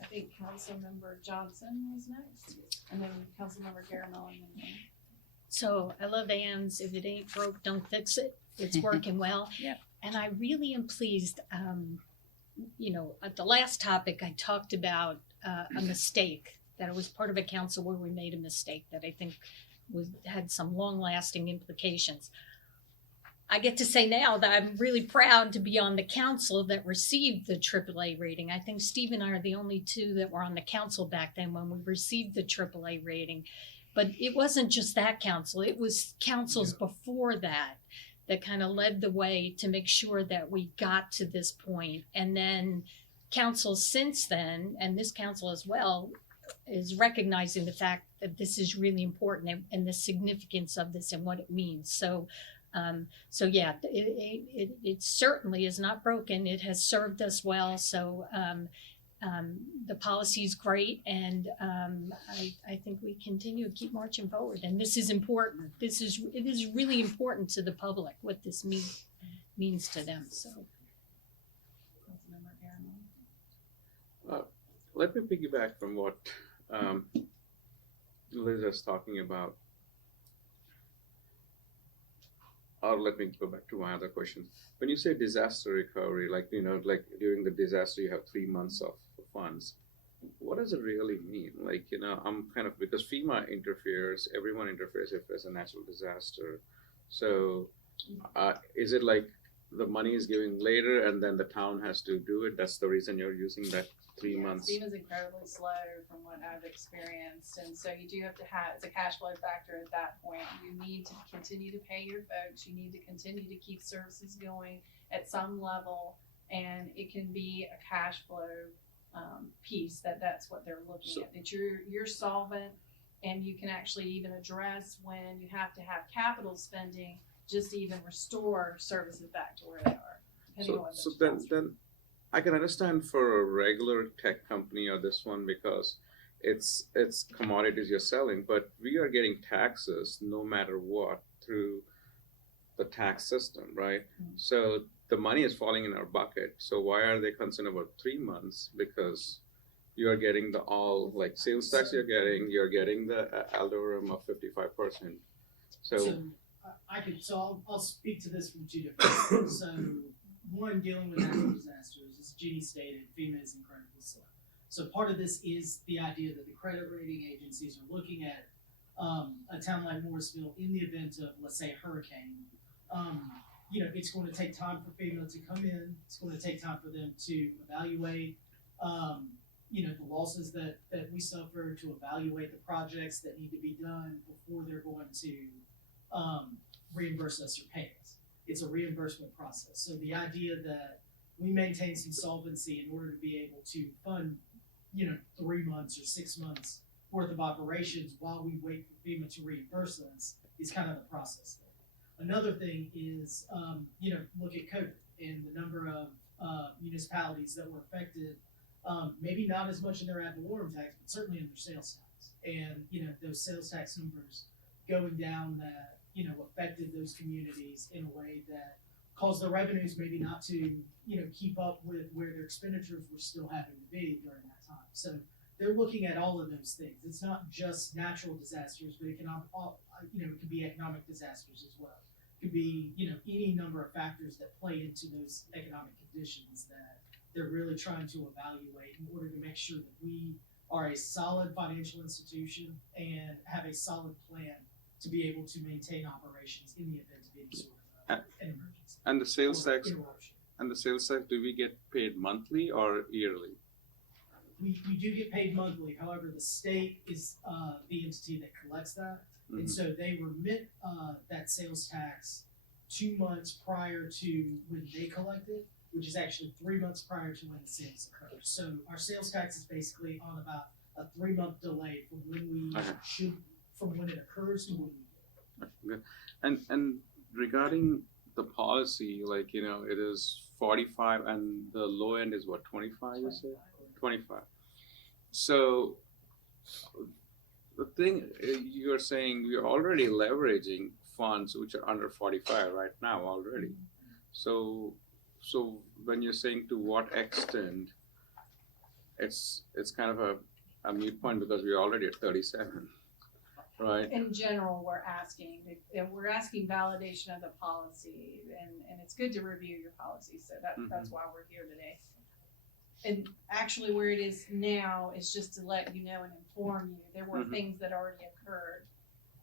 I think Councilmember Johnson was next, and then Councilmember Caramel, and then So I love Ann's, if it ain't broke, don't fix it. It's working well. Yep. And I really am pleased, at the last topic, I talked about a mistake, that it was part of a council where we made a mistake that I think had some long-lasting implications. I get to say now that I'm really proud to be on the council that received the AAA rating. I think Steve and I are the only two that were on the council back then when we received the AAA rating. But it wasn't just that council, it was councils before that kind of led the way to make sure that we got to this point. And then councils since then, and this council as well, is recognizing the fact that this is really important and the significance of this and what it means. So yeah, it certainly is not broken. It has served us well. So the policy is great, and I think we continue to keep marching forward. And this is important. It is really important to the public what this means to them. So, Councilmember Caramel. Let me piggyback from what Liz is talking about. Or let me go back to my other question. When you say disaster recovery, like during the disaster you have 3 months of funds, what does it really mean? I'm kind of, because FEMA interferes, everyone interferes if there's a natural disaster. So is it like the money is given later and then the town has to do it? That's the reason you're using that 3 months? FEMA's incredibly slow from what I've experienced, and so you do have to have, it's a cash flow factor at that point. You need to continue to pay your folks, you need to continue to keep services going at some level, and it can be a cash flow piece that's what they're looking at, that you're solvent, and you can actually even address when you have to have capital spending just to even restore services back to where they are. So then I can understand for a regular tech company or this one, because it's commodities you're selling, but we are getting taxes no matter what through the tax system, right? Mm-hmm. So the money is falling in our bucket. So why are they concerned about 3 months? Because you are getting the all, like sales tax you're getting the algorithm of 55%. I'll speak to this from two different ways. So one, dealing with natural disasters, as Jeannie stated, FEMA is incredibly slow. So part of this is the idea that the credit rating agencies are looking at a town like Morrisville in the event of, let's say, a hurricane. It's going to take time for FEMA to come in. It's going to take time for them to evaluate, the losses that we suffer, to evaluate the projects that need to be done before they're going to reimburse us or pay us. It's a reimbursement process. So the idea that we maintain some solvency in order to be able to fund, 3 months or 6 months worth of operations while we wait for FEMA to reimburse us is kind of the process there. Another thing is, look at COVID and the number of municipalities that were affected, maybe not as much in their ad valorem tax, but certainly in their sales tax. And, those sales tax numbers going down that, affected those communities in a way that caused their revenues maybe not to, keep up with where their expenditures were still having to be during that time. So they're looking at all of those things. It's not just natural disasters, but it can it can be economic disasters as well. It could be, any number of factors that play into those economic conditions that they're really trying to evaluate in order to make sure that we are a solid financial institution and have a solid plan to be able to maintain operations in the event of any sort of an emergency. And the sales or tax, interruption. and the sales tax, do we get paid monthly or yearly? We do get paid monthly, however, the state is, the entity that collects that. Mhm. And so they remit, that sales tax 2 months prior to when they collect it, which is actually 3 months prior to when the sales occur. So our sales tax is basically on about a 3-month delay from when we Okay. from when it occurs to when we get it. Good. And regarding the policy, like, you know, it is 45 and the low end is what, 25, you say? 25. So the thing you're saying, we're already leveraging funds which are under 45 right now already. So when you're saying to what extent, it's kind of a mute point because we're already at 37, right? In general, we're asking validation of the policy, and it's good to review your policy, so that's why we're here today. And actually where it is now is just to let you know and inform you, there were things that already occurred.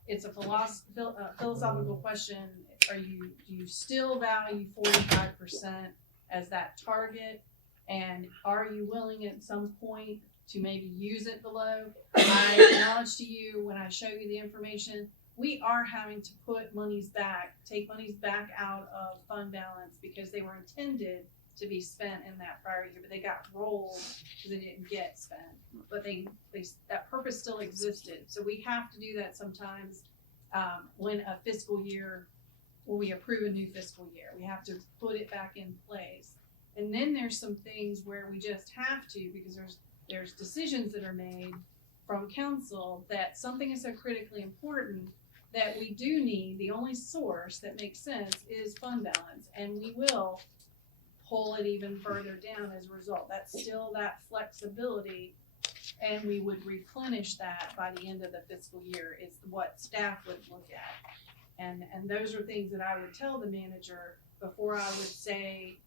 It's a philosophical question, do you still value 45% as that target? And are you willing at some point to maybe use it below? I acknowledge to you when I show you the information, we are having to take monies back out of fund balance because they were intended to be spent in that prior year, but they got rolled because they didn't get spent. But that purpose still existed. So we have to do that sometimes when we approve a new fiscal year. We have to put it back in place. And then there's some things where we just have to, because there's decisions that are made from council that something is so critically important that we do need, the only source that makes sense is fund balance. And we will pull it even further down as a result. That's still that flexibility, and we would replenish that by the end of the fiscal year is what staff would look at. And those are things that I would tell the manager before I would say,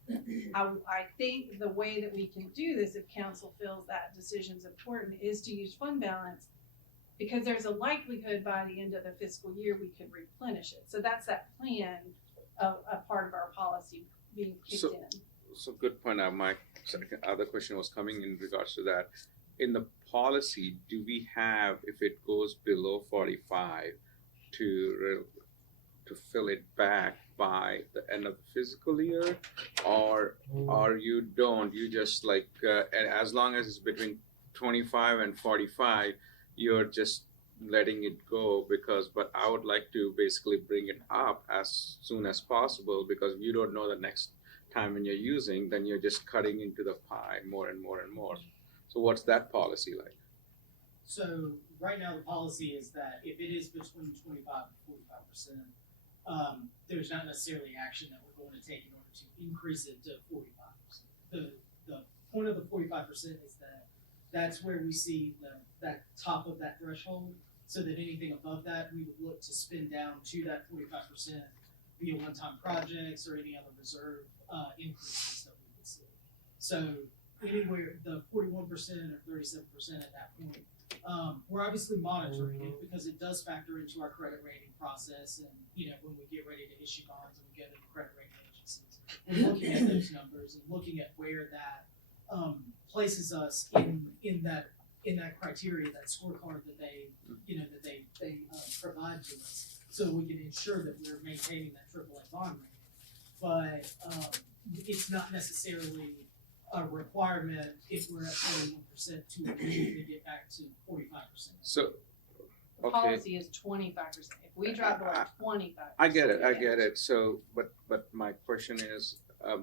I think the way that we can do this, if council feels that decision's important, is to use fund balance, because there's a likelihood by the end of the fiscal year we could replenish it. So that's that plan of a part of our policy being kicked in. So good point. My other question was coming in regards to that. In the policy, do we have, if it goes below 45, to fill it back by the end of the fiscal year, or you don't? You just like, and as long as it's between 25 and 45, you're just letting it go but I would like to basically bring it up as soon as possible, because you don't know the next time when you're using, then you're just cutting into the pie more and more and more. So what's that policy like? So right now the policy is that if it is between 25 and 45%, there's not necessarily action that we're going to take in order to increase it to 45%. The point of the 45% is that that's where we see that top of that threshold, so that anything above that we would look to spin down to that 45% via one-time projects or any other reserve increases that we would see. So anywhere, the 41% or 37% at that point, we're obviously monitoring it because it does factor into our credit rating process. And, you know, when we get ready to issue bonds and we go to the credit rating agencies, we're looking at those numbers and looking at where that places us in that criteria, that scorecard that they provide to us, so we can ensure that we're maintaining that AAA bond rating. But it's not necessarily a requirement if we're at 41% to immediately get back to 45%. So, The policy is 25%. If we drop below 25%. I get it. So, but my question is,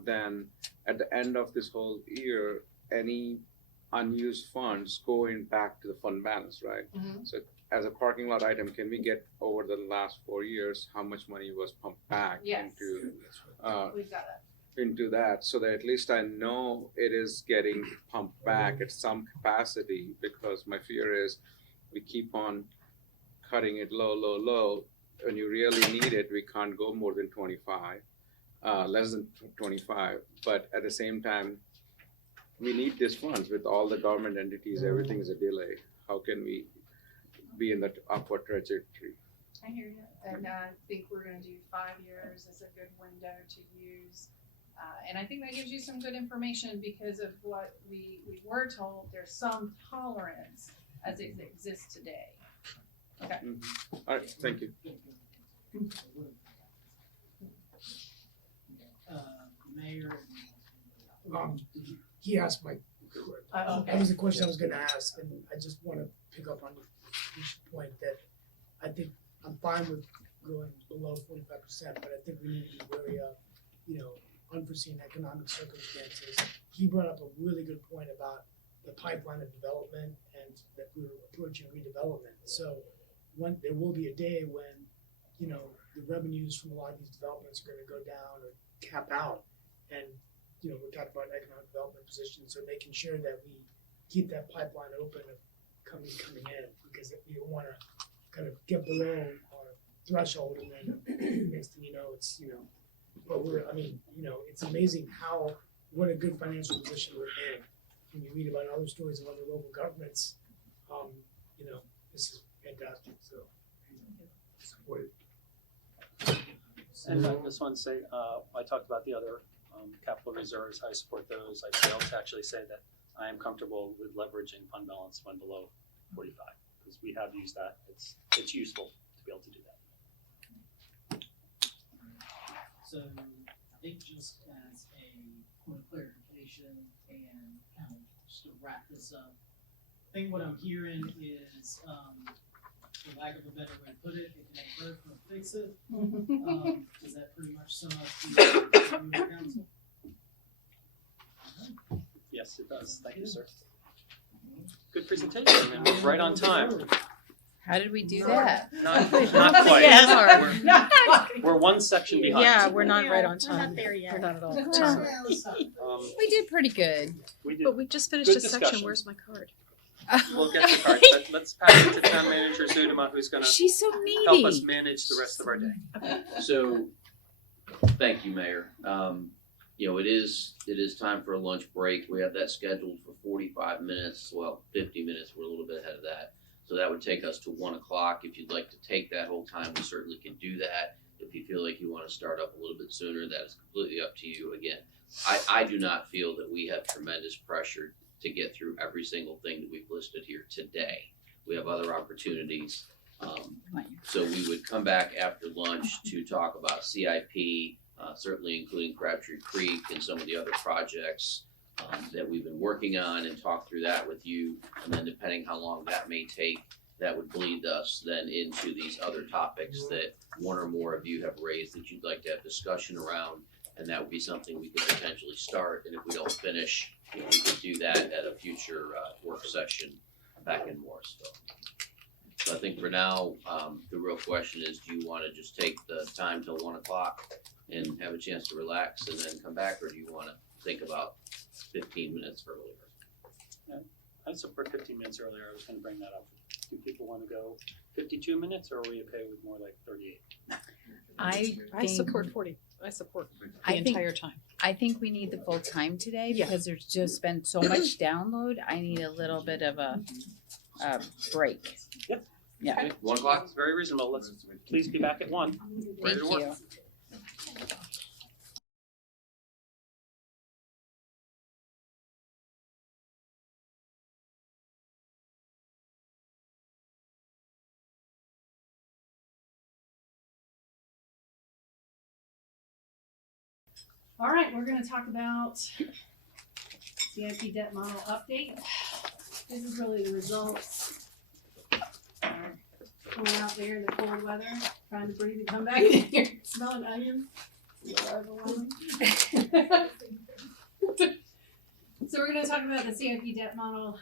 then at the end of this whole year, any unused funds going back to the fund balance, right? Mhm. So as a parking lot item, can we get over the last 4 years how much money was pumped back Yes. We've got that. into that, so that at least I know it is getting pumped back at some capacity? Because my fear is we keep on cutting it low. When you really need it, we can't go more than 25, less than 25. But at the same time, we need these funds. With all the government entities, everything is a delay. How can we be in that upward trajectory? I hear you, and I think we're gonna do 5 years as a good window to use. And I think that gives you some good information because of what we were told, there's some tolerance as it exists today. Okay. All right, thank you. Mayor. He asked my, that was the question I was gonna ask, and I just wanna pick up on this point that I think I'm fine with going below 45%, but I think we need to be wary of, unforeseen economic circumstances. He brought up a really good point about the pipeline of development and that we're approaching redevelopment. So there will be a day when, the revenues from a lot of these developments are gonna go down or cap out. And, we're talking about economic development positions, so making sure that we keep that pipeline open of companies coming in, because we don't wanna kind of get below our threshold and then next thing you know, it's, but it's amazing what a good financial position we're in. When you read about other stories of other local governments, this is fantastic, so support it. And I just want to say, I talked about the other capital reserves, I support those. I failed to actually say that I am comfortable with leveraging fund balance when below 45, because we have used that. It's useful to be able to do that. So I think just as a point of clarification and kind of just to wrap this up, I think what I'm hearing is, for lack of a better way to put it, if it ain't broke, don't fix it. Does that pretty much sum up the council? Yes, it does. Thank you, sir. Good presentation, and we're right on time. How did we do that? Not quite. Yeah. We're one section behind. Yeah, we're not right on We're not time. there yet. We're not at all. We did pretty good. We did. But we just finished Good a section. discussion. Where's my card? We'll get the card. Let's pass it to town manager Zudema, who's going to She's so help us needy. manage the rest of our day. So, thank you, Mayor. It is time for a lunch break. We have that scheduled for 45 minutes, 50 minutes. We're a little bit ahead of that. So that would take us to 1 o'clock. If you'd like to take that whole time, we certainly can do that. If you feel like you want to start up a little bit sooner, that is completely up to you. Again, I do not feel that we have tremendous pressure to get through every single thing that we've listed here today. We have other opportunities. So we would come back after lunch to talk about CIP, certainly including Crabtree Creek and some of the other projects that we've been working on, and talk through that with you. And then depending how long that may take, that would bleed us then into these other topics that one or more of you have raised that you'd like to have discussion around. And that would be something we could potentially start. And if we don't finish, we could do that at a future work session back in Morrisville. So I think for now, the real question is, do you want to just take the time till 1 o'clock and have a chance to relax and then come back, or do you want to think about 15 minutes earlier? I support 15 minutes earlier. I was going to bring that up. Do people want to go 52 minutes, or are we okay with more like 38? I support 40. I support the I think- entire time. I think we need the full time today Yeah. because there's just been so much download. I need a little bit of a break. Yep. Yeah. Okay, 1 o'clock? That's very reasonable. Let's please be back at 1. Ready Thank to work. you. All right, we're gonna talk about CIP debt model update. This is really the results. Going out there in the cold weather, trying to breathe and come back in here, smelling onions. So we're gonna talk about the CIP debt model.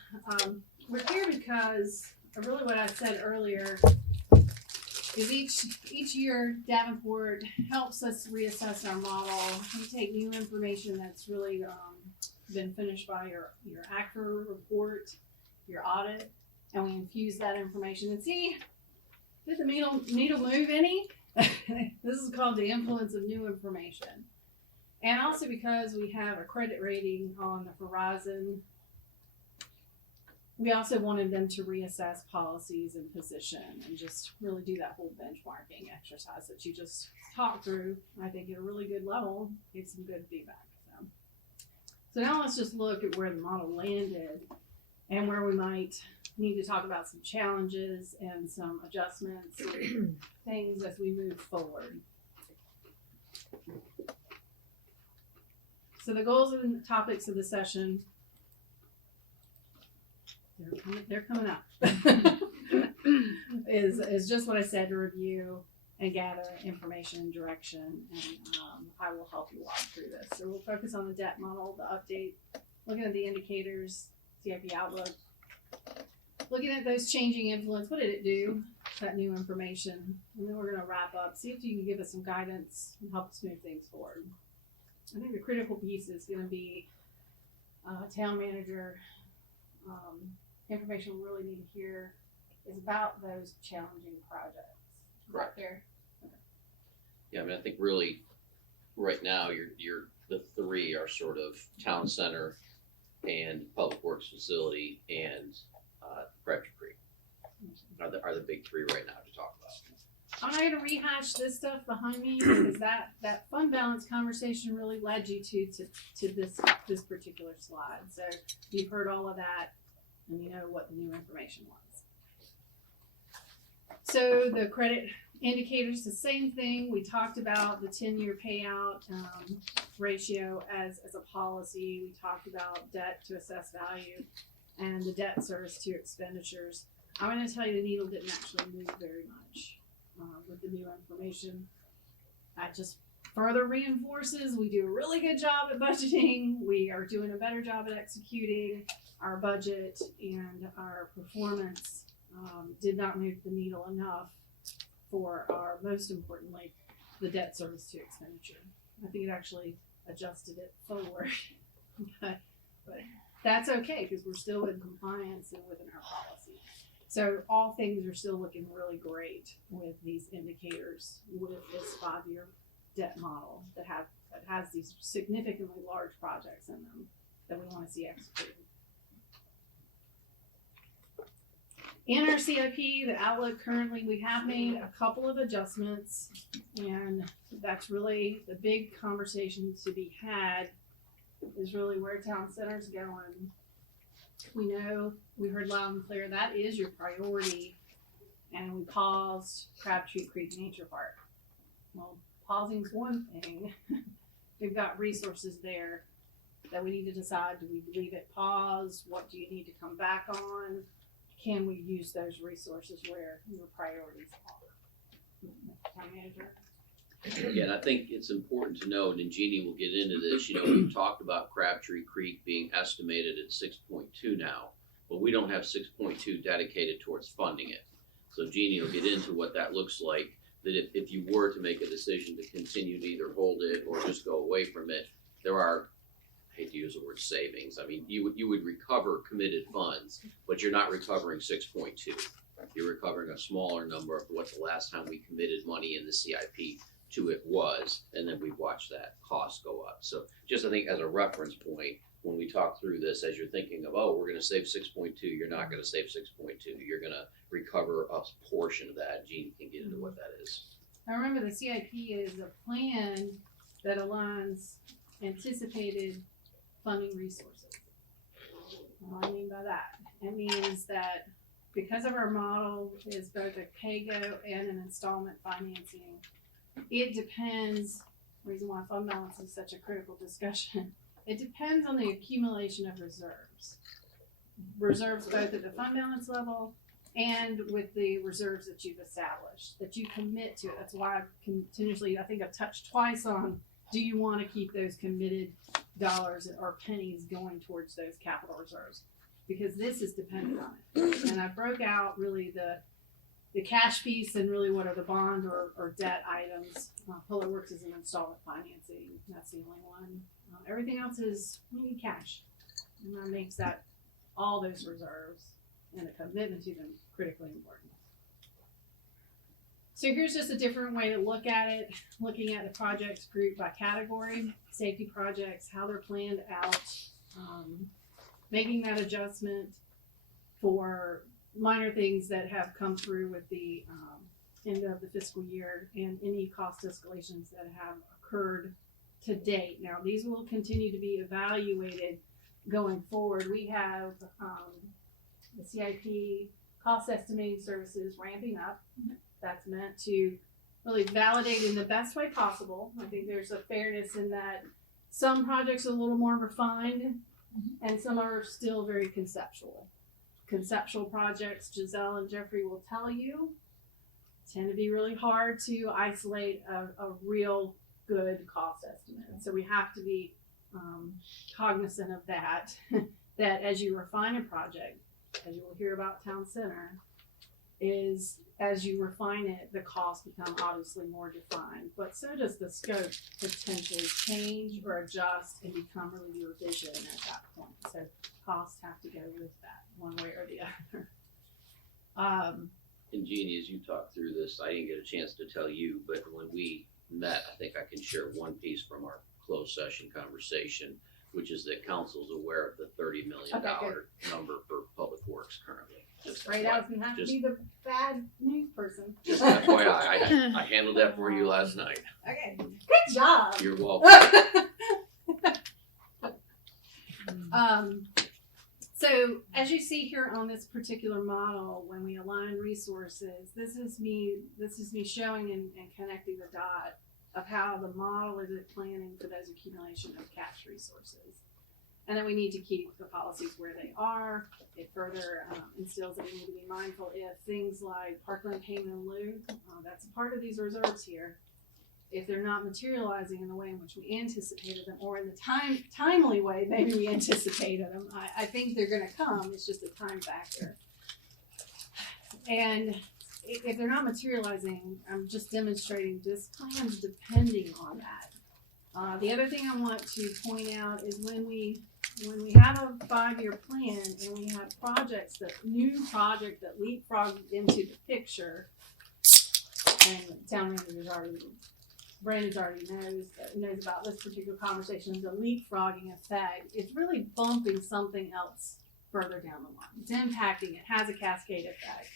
We're here because really what I said earlier is each year Davenport helps us reassess our model. We take new information that's really been finished by your ACFR report, your audit, and we infuse that information and see, did the needle move any? This is called the influence of new information. And also because we have a credit rating on the horizon, we also wanted them to reassess policies and position and just really do that whole benchmarking exercise that you just talked through. I think at a really good level, gave some good feedback. So now let's just look at where the model landed and where we might need to talk about some challenges and some adjustments and things as we move forward. So the goals and topics of the session, they're coming up, is just what I said, to review and gather information and direction, and I will help you walk through this. So we'll focus on the debt model, the update, looking at the indicators, CIP outlook, looking at those changing influence. What did it do? That new information, and then we're going to wrap up. See if you can give us some guidance and help us move things forward. I think the critical piece is going to be town manager. Information we really need to hear is about those challenging projects. Correct. There. Yeah, I mean, I think really, right now, the three are sort of town center and public works facility and Crabtree Creek are the big three right now to talk about. I'm not gonna rehash this stuff behind me because that fund balance conversation really led you to this particular slide. So you've heard all of that and you know what the new information was. So the credit indicators, the same thing. We talked about the 10-year payout ratio as a policy. We talked about debt to assessed value and the debt service to expenditures. I'm going to tell you the needle didn't actually move very much with the new information. That just further reinforces we do a really good job at budgeting. We are doing a better job at executing our budget, and our performance did not move the needle enough for our, most importantly, the debt service to expenditure. I think it actually adjusted it forward, but that's okay because we're still in compliance and within our policy. So all things are still looking really great with these indicators with this 5-year debt model that has these significantly large projects in them that we want to see executed. In our CIP, the outlook currently, we have made a couple of adjustments, and that's really the big conversation to be had is really where town center's going. We know, we heard loud and clear, that is your priority, and we paused Crabtree Creek Nature Park. Well, pausing's one thing. We've got resources there that we need to decide, do we leave it paused? What do you need to come back on? Can we use those resources where your priorities are? Town manager? Yeah, and I think it's important to note, and Jeannie will get into this, we've talked about Crabtree Creek being estimated at 6.2 now, but we don't have 6.2 dedicated towards funding it. So Jeannie will get into what that looks like, that if you were to make a decision to continue to either hold it or just go away from it, there are, I hate to use the word savings, I mean, you would recover committed funds, but you're not recovering 6.2. You're recovering a smaller number of what the last time we committed money in the CIP to it was, and then we watched that cost go up. So just I think as a reference point, when we talk through this, as you're thinking of, oh, we're gonna save 6.2, you're not gonna save 6.2, you're gonna recover a portion of that. Jeannie can get into what that is. Now remember, the CIP is a plan that aligns anticipated funding resources. What do I mean by that? It means that because of our model is both a pay-go and an installment financing, it depends, the reason why fund balance is such a critical discussion, it depends on the accumulation of reserves. Reserves both at the fund balance level and with the reserves that you've established, that you commit to it. That's why I continuously, I think I've touched twice on, do you want to keep those committed dollars or pennies going towards those capital reserves? Because this is dependent on it. And I broke out really the cash piece and really what are the bond or debt items. Public Works is an installment financing. That's the only one. Everything else is, we need cash. And that makes that, all those reserves and a commitment to them critically important. So here's just a different way to look at it, looking at the projects grouped by category, safety projects, how they're planned out, making that adjustment. for minor things that have come through with the end of the fiscal year and any cost escalations that have occurred to date. Now, these will continue to be evaluated going forward. We have the CIP cost estimating services ramping up. That's meant to really validate in the best way possible. I think there's a fairness in that some projects are a little more refined and some are still very conceptual. Conceptual projects, Giselle and Jeffrey will tell you, tend to be really hard to isolate a real good cost estimate. So we have to be cognizant of that, that as you refine a project, as you will hear about Town Center, is as you refine it, the costs become obviously more defined, but so does the scope potentially change or adjust and become really your vision at that point. So costs have to go with that one way or the other. And Jeannie, as you talked through this, I didn't get a chance to tell you, but when we met, I think I can share one piece from our closed session conversation, which is that council's aware of the $30 million number for public works currently. Just Right, I was gonna have to be the bad news person. Just FYI, I handled that for you last night. Okay, good job. You're welcome. So as you see here on this particular model, when we align resources, this is me showing and connecting the dot of how the model is planning for those accumulation of cash resources. And then we need to keep the policies where they are. It further instills that we need to be mindful if things like parkland payment in lieu, that's a part of these reserves here. If they're not materializing in the way in which we anticipated them, or in the timely way maybe we anticipated them, I think they're going to come. It's just a time factor. And if they're not materializing, I'm just demonstrating this plan's depending on that. The other thing I want to point out is when we have a 5-year plan and we have new projects that leapfrog into the picture, and town manager's Brandon's already knows about this particular conversation, the leapfrogging effect. It's really bumping something else further down the line. It's impacting, it has a cascade effect.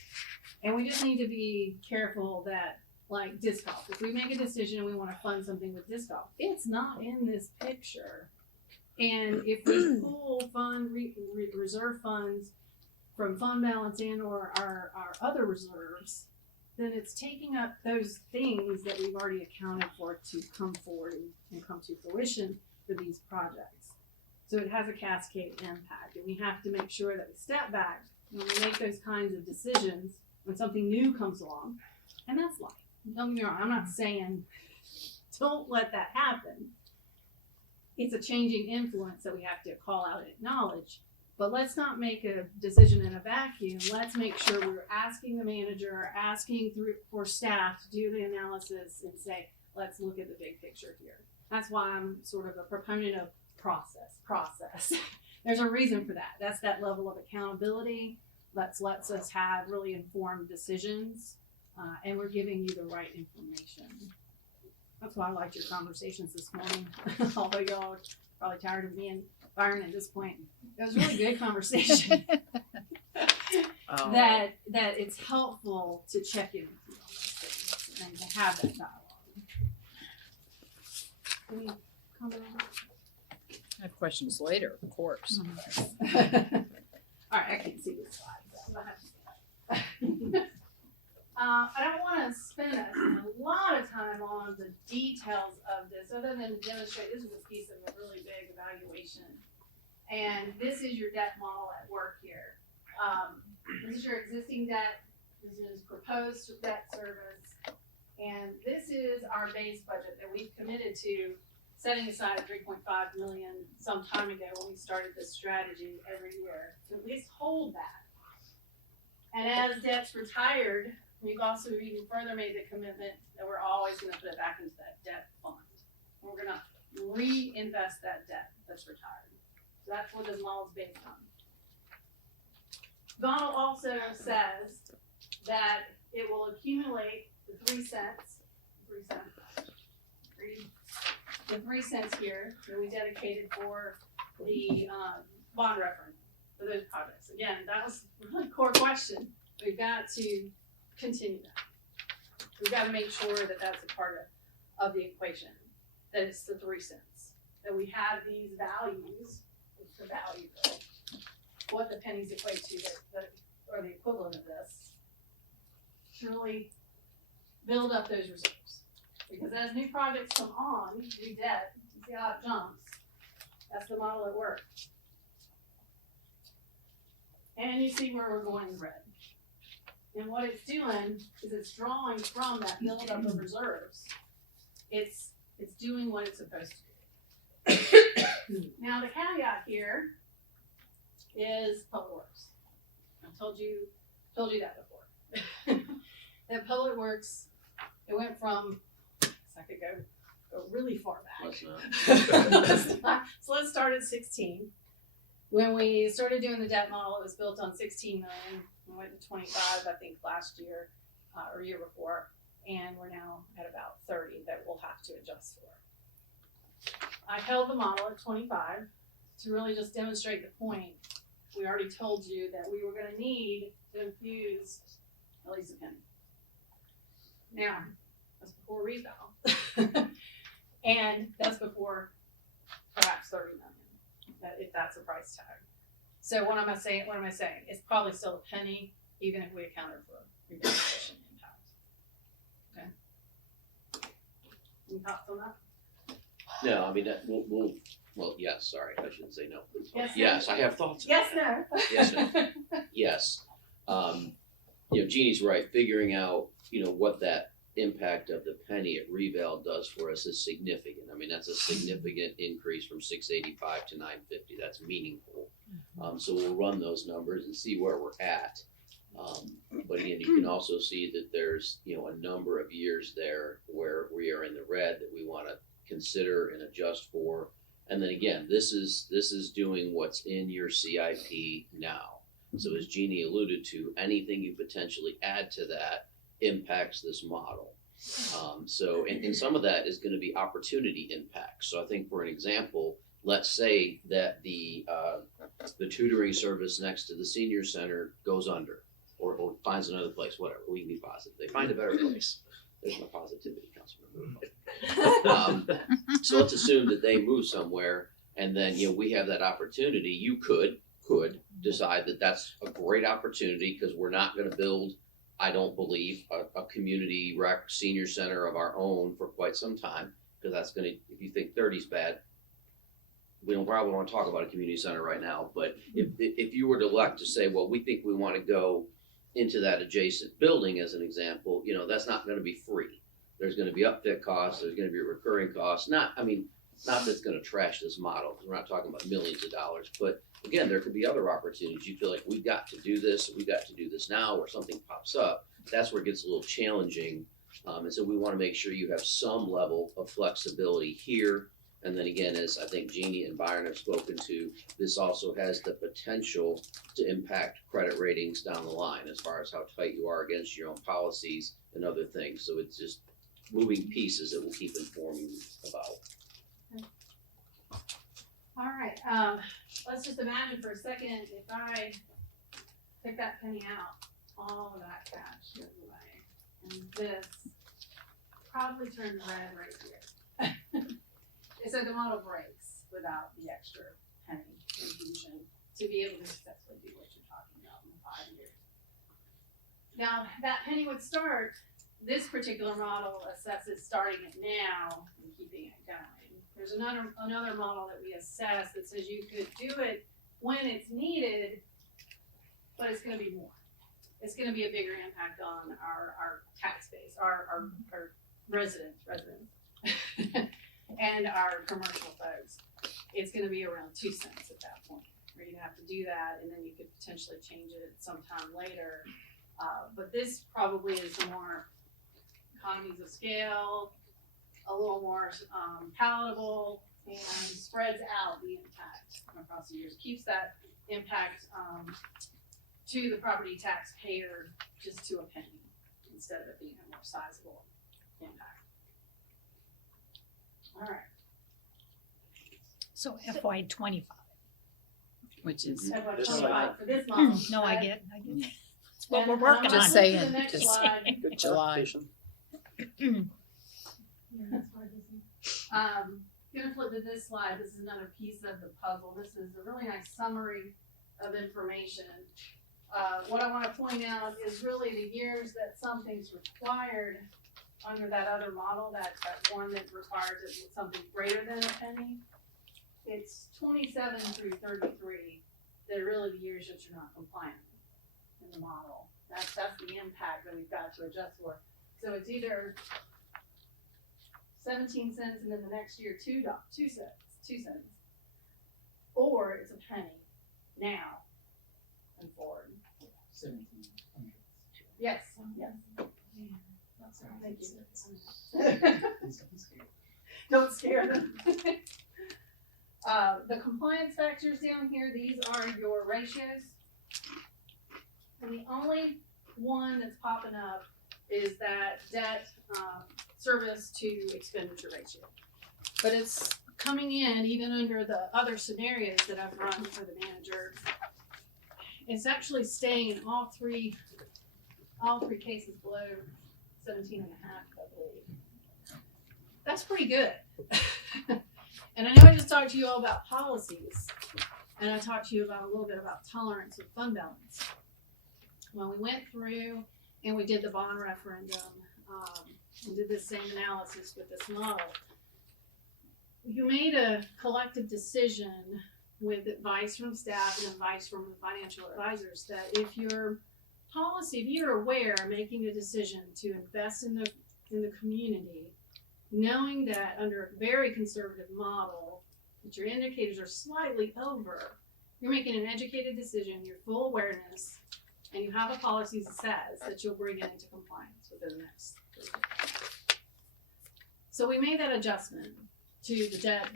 And we just need to be careful that, like disc golf, if we make a decision and we want to fund something with disc golf, it's not in this picture. And if we pull reserve funds from fund balance and or our other reserves, then it's taking up those things that we've already accounted for to come forward and come to fruition for these projects. So it has a cascade impact, and we have to make sure that we step back when we make those kinds of decisions when something new comes along. And that's life. Don't get me wrong, I'm not saying don't let that happen. It's a changing influence that we have to call out and acknowledge. But let's not make a decision in a vacuum. Let's make sure we're asking the manager, asking for staff to do the analysis and say, let's look at the big picture here. That's why I'm sort of a proponent of process. There's a reason for that. That's that level of accountability. Lets us have really informed decisions, and we're giving you the right information. That's why I liked your conversations this morning, although y'all are probably tired of me and Byron at this point. It was a really good conversation. That it's helpful to check in with you on those things and to have that dialogue. Any comment on that? I have questions later, of course. All right, I can't see this slide, so I'll have to see that. I don't want to spend a lot of time on the details of this, other than to demonstrate this is a piece of a really big evaluation. And this is your debt model at work here. This is your existing debt. This is proposed debt service. And this is our base budget that we've committed to setting aside $3.5 million some time ago when we started this strategy every year to at least hold that. And as debt's retired, we've also even further made the commitment that we're always going to put it back into that debt fund. And we're going to reinvest that debt that's retired. So that's what this model is based on. The model also says that it will accumulate the 3 cents here that we dedicated for the bond referendum. for those projects. Again, that was a really core question. We've got to continue that. We've got to make sure that that's a part of the equation, that it's the 3 cents, that we have these values, it's the value of what the pennies equate to that are the equivalent of this, to really build up those reserves. Because as new projects come on, new debt, you see how it jumps. That's the model at work. And you see where we're going in red. And what it's doing is it's drawing from that buildup of reserves. It's doing what it's supposed to do. Now the caveat here is Public Works. I told you that before. That Public Works, it went from, I could go really far back. So let's start at 16. When we started doing the debt model, it was built on 16 million. We went to 25, I think, last year or year before, and we're now at about 30 that we'll have to adjust for. I held the model at 25 to really just demonstrate the point. We already told you that we were going to need to infuse at least a penny. Now, that's before revale, and that's before perhaps 30 million, if that's a price tag. So what am I saying? It's probably still a penny, even if we accounted for revaluation impact. Okay. Any thoughts on that? No, I mean, that, well, yes, sorry, I shouldn't say no. Yes, Yes, I have thoughts. Yes, no. Yes, no. Yes. Jeannie's right. Figuring out, what that impact of the penny at revale does for us is significant. I mean, that's a significant increase from 685 to 950. That's meaningful. So we'll run those numbers and see where we're at. But again, you can also see that there's, a number of years there where we are in the red that we want to consider and adjust for. And then again, this is doing what's in your CIP now. So as Jeannie alluded to, anything you potentially add to that impacts this model. And some of that is going to be opportunity impacts. So I think for an example, let's say that the tutoring service next to the senior center goes under or finds another place, whatever, we can be positive. They find a better place. There's my positivity, Councilmember. So let's assume that they move somewhere and then, we have that opportunity. You could decide that that's a great opportunity because we're not going to build, I don't believe, a community rec senior center of our own for quite some time, because that's going to, if you think 30's bad, we don't probably want to talk about a community center right now, but if you were to elect to say, well, we think we want to go into that adjacent building as an example, that's not going to be free. There's going to be upfit costs, there's going to be recurring costs, not that it's going to trash this model, because we're not talking about millions of dollars, but again, there could be other opportunities. You feel like we've got to do this now, or something pops up. That's where it gets a little challenging. And so we want to make sure you have some level of flexibility here. And then again, as I think Jeannie and Byron have spoken to, this also has the potential to impact credit ratings down the line as far as how tight you are against your own policies and other things. So it's just moving pieces that we'll keep informing you about. All right, let's just imagine for a second if I take that penny out, all of that cash goes away, and this probably turns red right here. So the model breaks without the extra penny infusion to be able to successfully do what you're talking about in 5 years. Now, that penny would start, this particular model assesses starting it now and keeping it going. There's another model that we assess that says you could do it when it's needed, but it's going to be more. It's going to be a bigger impact on our tax base, our residents, and our commercial folks. It's going to be around 2 cents at that point, where you have to do that, and then you could potentially change it sometime later. But this probably is more economies of scale, a little more palatable, and spreads out the impact across the years. Keeps that impact to the property taxpayer just to a penny instead of it being a more sizable impact. All right. So FY 25. which is FY This 25 for this model. No, I right? get it. It's what And we're working I'm on. Just gonna flip to saying, the next just slide. Good July. clarification. Gonna flip to this slide. This is another piece of the puzzle. This is a really nice summary of information. What I wanna point out is really the years that something's required under that other model, that one that requires it something greater than a penny. It's 27 through 33 that are really the years that you're not compliant in the model. That's the impact that we've got to adjust for. So it's either 17 cents and then the next year 2 cents, or it's a penny now and forward. 1700. Yes, yes. Thank you. Don't scare them. The compliance factors down here, these are your ratios. And the only one that's popping up is that debt service to expenditure ratio. But it's coming in even under the other scenarios that I've run for the manager. It's actually staying in all three cases below 17 and a half, I believe. That's pretty good. And I know I just talked to you all about policies, and I talked to you about a little bit about tolerance with fund balance. When we went through and we did the bond referendum, and did this same analysis with this model, you made a collective decision with advice from staff and advice from the financial advisors that if your policy, if you're aware, making a decision to invest in the community, knowing that under a very conservative model, that your indicators are slightly over, you're making an educated decision, you're full awareness, and you have a policy that says that you'll bring it into compliance within the next 3 years. So we made that adjustment to the debt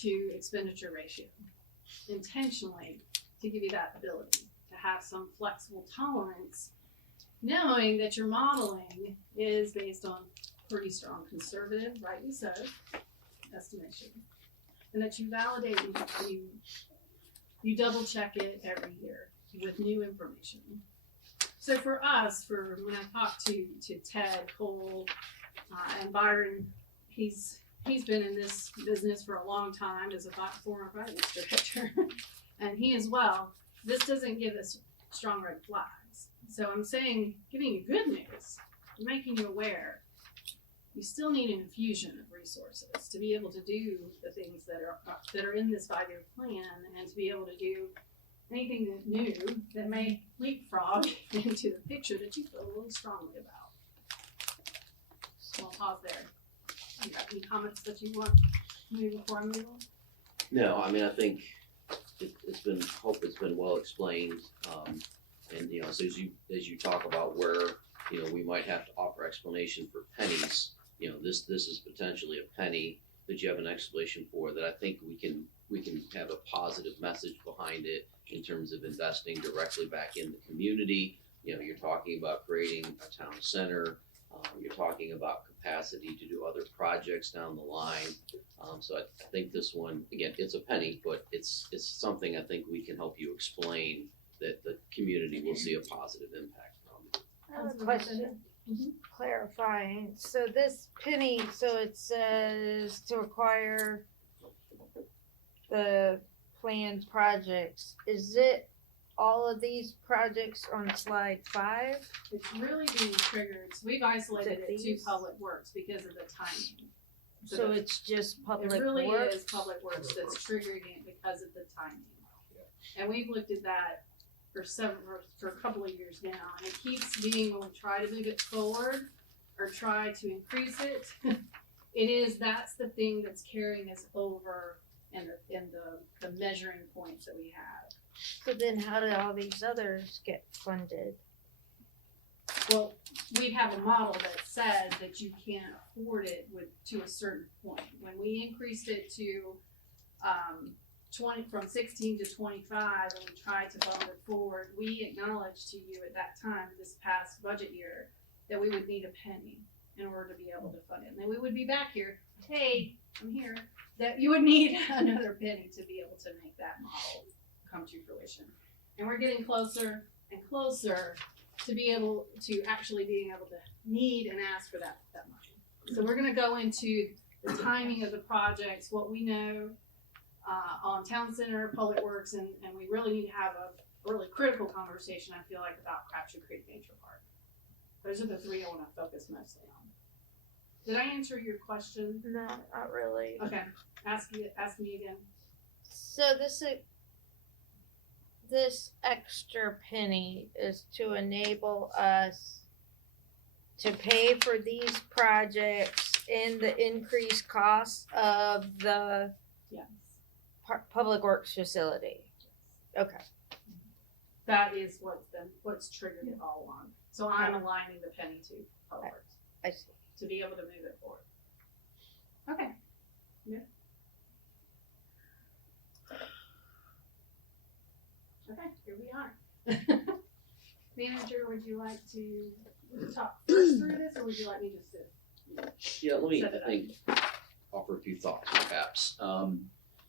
to expenditure ratio intentionally to give you that ability to have some flexible tolerance, knowing that your modeling is based on pretty strong conservative, rightly so, estimation, and that you validate and you double check it every year with new information. So for us, for when I talked to Ted Cole and Byron, he's been in this business for a long time as a former finance director, and he as well. This doesn't give us strong red flags. So I'm saying, giving you good news, making you aware. You still need an infusion of resources to be able to do the things that are in this 5-year plan, and to be able to do anything new that may leapfrog into the picture that you feel really strongly about. So I'll pause there. You got any comments that you want before I move on? No, I mean, I think it's been well explained, and you know, so as you talk about where, you know, we might have to offer explanation for pennies, you know, this is potentially a penny that you have an explanation for, that I think we can have a positive message behind it in terms of investing directly back in the community. You know, you're talking about creating a town center, you're talking about capacity to do other projects down the line. So I think this one, again, it's a penny, but it's something I think we can help you explain that the community will see a positive impact from. I have a question, clarifying, so this penny, so it says to acquire the planned projects, is it all of these projects on slide 5? It's really being triggered. So we've isolated it to These? public works because of the timing. So it's just public It really works? is public works that's triggering it because of the timing. And we've looked at that for a couple of years now, and it keeps being, when we try to move it forward or try to increase it, that's the thing that's carrying us over in the measuring points that we have. So then how did all these others get funded? Well, we have a model that said that you can't afford it to a certain point. When we increased it to from 16 to 25, and we tried to bump it forward, we acknowledged to you at that time, this past budget year, that we would need a penny in order to be able to fund it. And then we would be back here, hey, I'm here, that you would need another penny to be able to make that model come to fruition. And we're getting closer and closer to be able to actually being able to need and ask for that money. So we're gonna go into the timing of the projects, what we know on Town Center, Public Works, and we really need to have a really critical conversation, I feel like, about Crabtree Creek Nature Park. Those are the three I wanna focus mostly on. Did I answer your question? No, not really. Okay, ask me again. So this extra penny is to enable us to pay for these projects and the increased cost of the Yes. public works facility. Okay. That is what's triggered it all on. So I'm aligning the penny to Public Works I see. to be able to move it forward. Okay. Yeah. Okay, here we are. Manager, would you like to talk first through this, or would you like me just to? Yeah, let me, Set it I think, offer a few thoughts perhaps.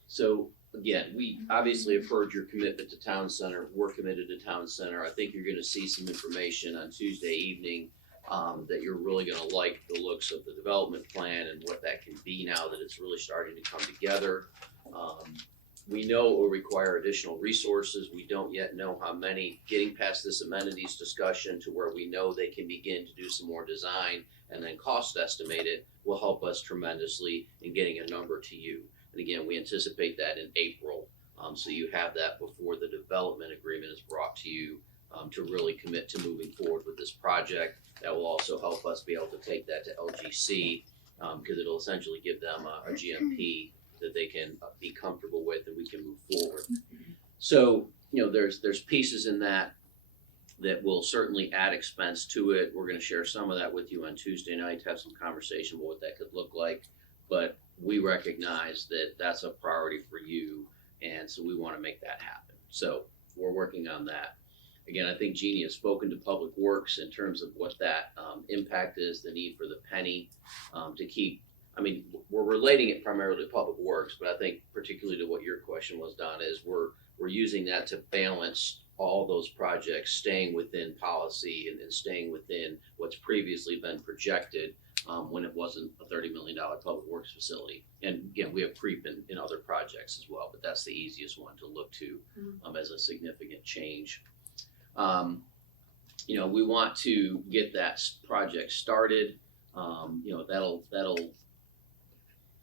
So again, we obviously have heard your commitment to Town Center. We're committed to Town Center. I think you're gonna see some information on Tuesday evening that you're really gonna like the looks of the development plan and what that can be now that it's really starting to come together. We know it will require additional resources. We don't yet know how many. Getting past this amenities discussion to where we know they can begin to do some more design and then cost estimate it will help us tremendously in getting a number to you. And again, we anticipate that in April. So you have that before the development agreement is brought to you to really commit to moving forward with this project. That will also help us be able to take that to LGC because it'll essentially give them a GMP that they can be comfortable with and we can move forward. So, there's pieces in that will certainly add expense to it. We're gonna share some of that with you on Tuesday night, to have some conversation about what that could look like. But we recognize that that's a priority for you, and so we wanna make that happen. So we're working on that. Again, I think Jeannie has spoken to Public Works in terms of what that impact is, the need for the penny to keep. We're relating it primarily to Public Works, but I think particularly to what your question was, Donna, is we're using that to balance all those projects staying within policy and staying within what's previously been projected when it wasn't a $30 million Public Works facility. And again, we have creep in other projects as well, but that's the easiest one to look to as a significant change. We want to get that project started. That'll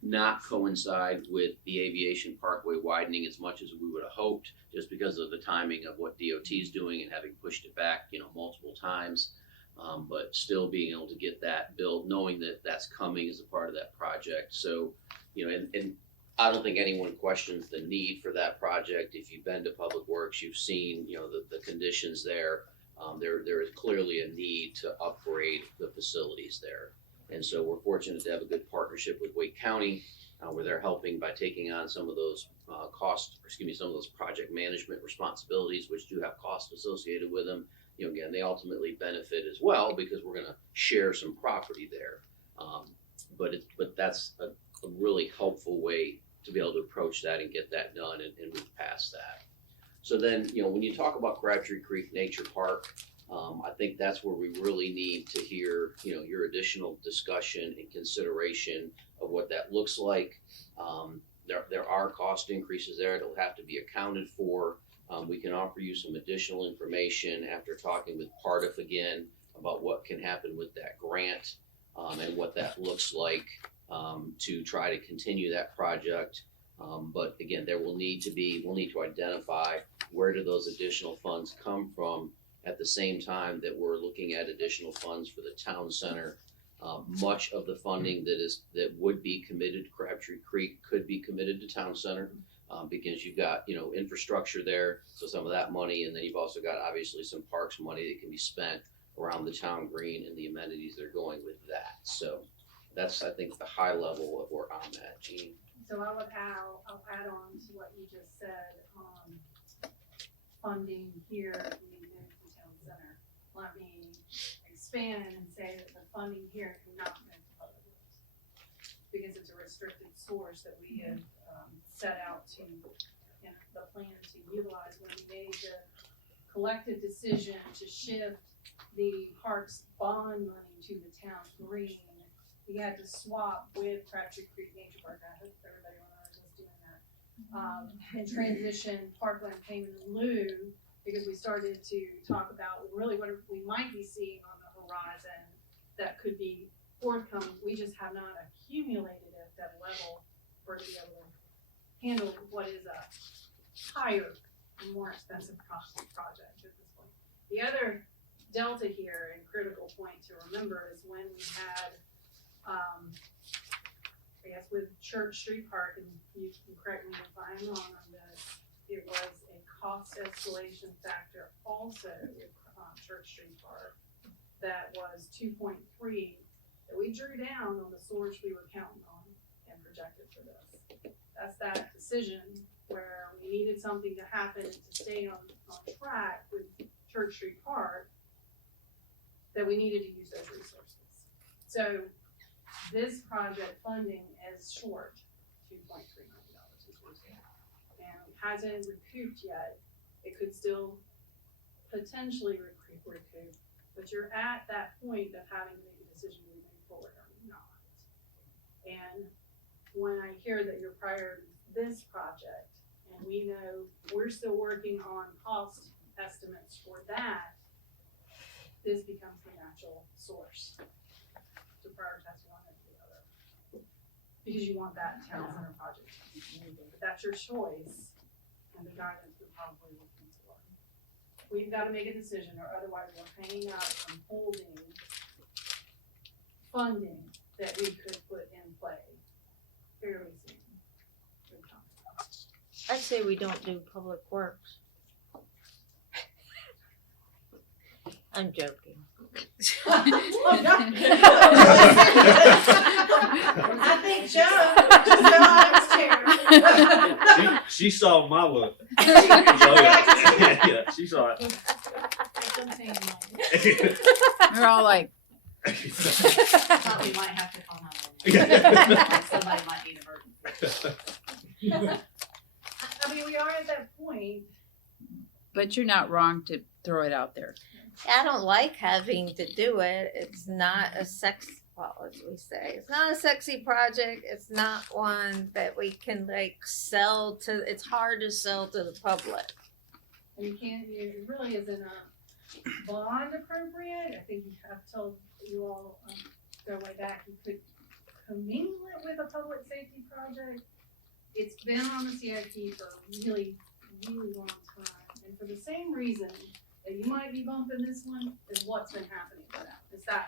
not coincide with the Aviation Parkway widening as much as we would have hoped, just because of the timing of what DOT is doing and having pushed it back, multiple times. But still being able to get that built, knowing that that's coming as a part of that project. So, and I don't think anyone questions the need for that project. If you've been to Public Works, you've seen, the conditions there. There is clearly a need to upgrade the facilities there. And so we're fortunate to have a good partnership with Wake County, where they're helping by taking on some of those some of those project management responsibilities, which do have costs associated with them. Again, they ultimately benefit as well because we're gonna share some property there. But that's a really helpful way to be able to approach that and get that done and move past that. So then, when you talk about Crabtree Creek Nature Park, I think that's where we really need to hear, your additional discussion and consideration of what that looks like. There are cost increases there. It'll have to be accounted for. We can offer you some additional information after talking with Pardiff again about what can happen with that grant and what that looks like to try to continue that project. But again, we'll need to identify where do those additional funds come from at the same time that we're looking at additional funds for the Town Center. Much of the funding that would be committed to Crabtree Creek could be committed to Town Center because you've got, infrastructure there, so some of that money, and then you've also got obviously some parks money that can be spent around the town green and the amenities that are going with that. So that's, I think, the high level of where I'm at, Jean. So I'll add on to what you just said on funding here in the Town Center. Let me expand and say that the funding here cannot go to Public Works because it's a restricted source that we have set out to in the plan to utilize when we made the collective decision to shift the parks bond money to the town green. We had to swap with Crabtree Creek Nature Park. I hope everybody on ours was doing that. And transition parkland payment in lieu, because we started to talk about really what we might be seeing on the horizon that could be forthcoming. We just have not accumulated at that level for it to be able to handle what is a higher and more expensive project at this point. The other delta here and critical point to remember is when we had, I guess with Church Street Park, and you can correct me if I'm wrong on this, it was a cost escalation factor also with Church Street Park that was 2.3 that we drew down on the source we were counting on and projected for this. That's that decision where we needed something to happen to stay on track with Church Street Park, that we needed to use those resources. So this project funding is short $2.3 million, and it hasn't recouped yet. It could still potentially recoup, but you're at that point of having to make a decision to move forward or not. And when I hear that you're prior this project, and we know we're still working on cost estimates for that, this becomes the natural source to prioritize one or the other. Because you want that town center project moving, but that's your choice, and the guidance would probably look into it. We've got to make a decision, or otherwise we're hanging out and holding funding that we could put in play fairly soon. I say we don't do public works. I'm joking. I think Joe just fell out of his chair. She saw my look. Oh, yeah. Yeah, she saw it. We're all like, Thought we might have to call 911. Somebody might need emergency. I mean, we are at that point. but you're not wrong to throw it out there. I don't like having to do it. It's not a well, as we say, it's not a sexy project. It's not one that we can like sell to. It's hard to sell to the public. And you can't, it really isn't a bond appropriate. I think you have told you all, go way back, you could commingle it with a public safety project. It's been on the CIP for a really, really long time. And for the same reason that you might be bumping this one is what's been happening for that. It's that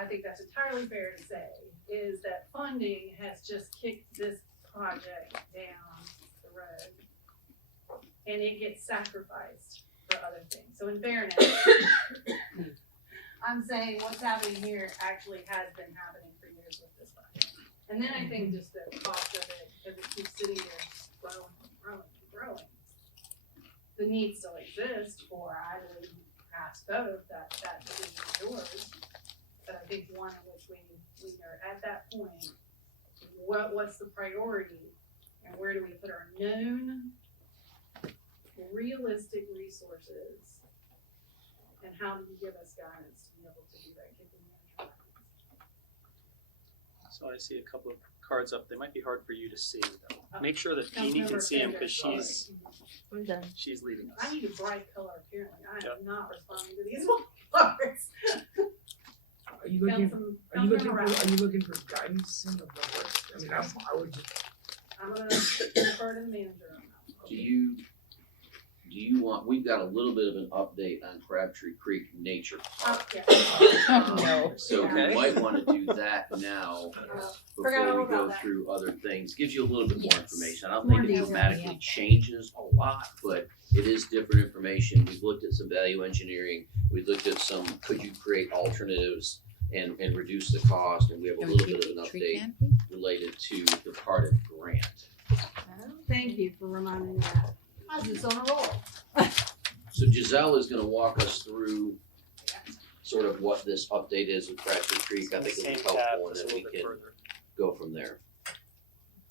I think that's entirely fair to say, is that funding has just kicked this project down the road. And it gets sacrificed for other things. So in fairness, I'm saying what's happening here actually has been happening for years with this project. And then I think just the cost of it, because it keeps sitting there growing. The need still exists for, I believe, perhaps both, that decision is yours. But I think one in which we are at that point, what's the priority and where do we put our known realistic resources, and how do you give us guidance to be able to do that? So I see a couple of cards up. They might be hard for you to see though. Make sure that Jeannie can see them because I'm done. she's leading us. I need a bright color apparently. I Yep. am not responding to these cards. Are you looking for guidance in the work? I mean, I would just. I'm gonna defer to the manager on that. Do you want, we've got a little bit of an update on Crabtree Creek Nature Park. Yeah. No. So Okay. we might wanna do that now Forgot before all we go about that. through other things. Gives you a little bit more Yes. information. I don't More think it detail, dramatically changes a lot, but it is different information. We've looked at some value engineering. We looked at some, could you create alternatives and reduce the cost? And we have a Can we little keep bit of an tree update canopy? related to the Cardiff grant. Thank you for reminding me of that. I was just on a roll. So Giselle is gonna walk us through sort of what this update is with Crabtree Creek. I think it'll be Same tab, helpful, and just a then we little bit can further. go from there.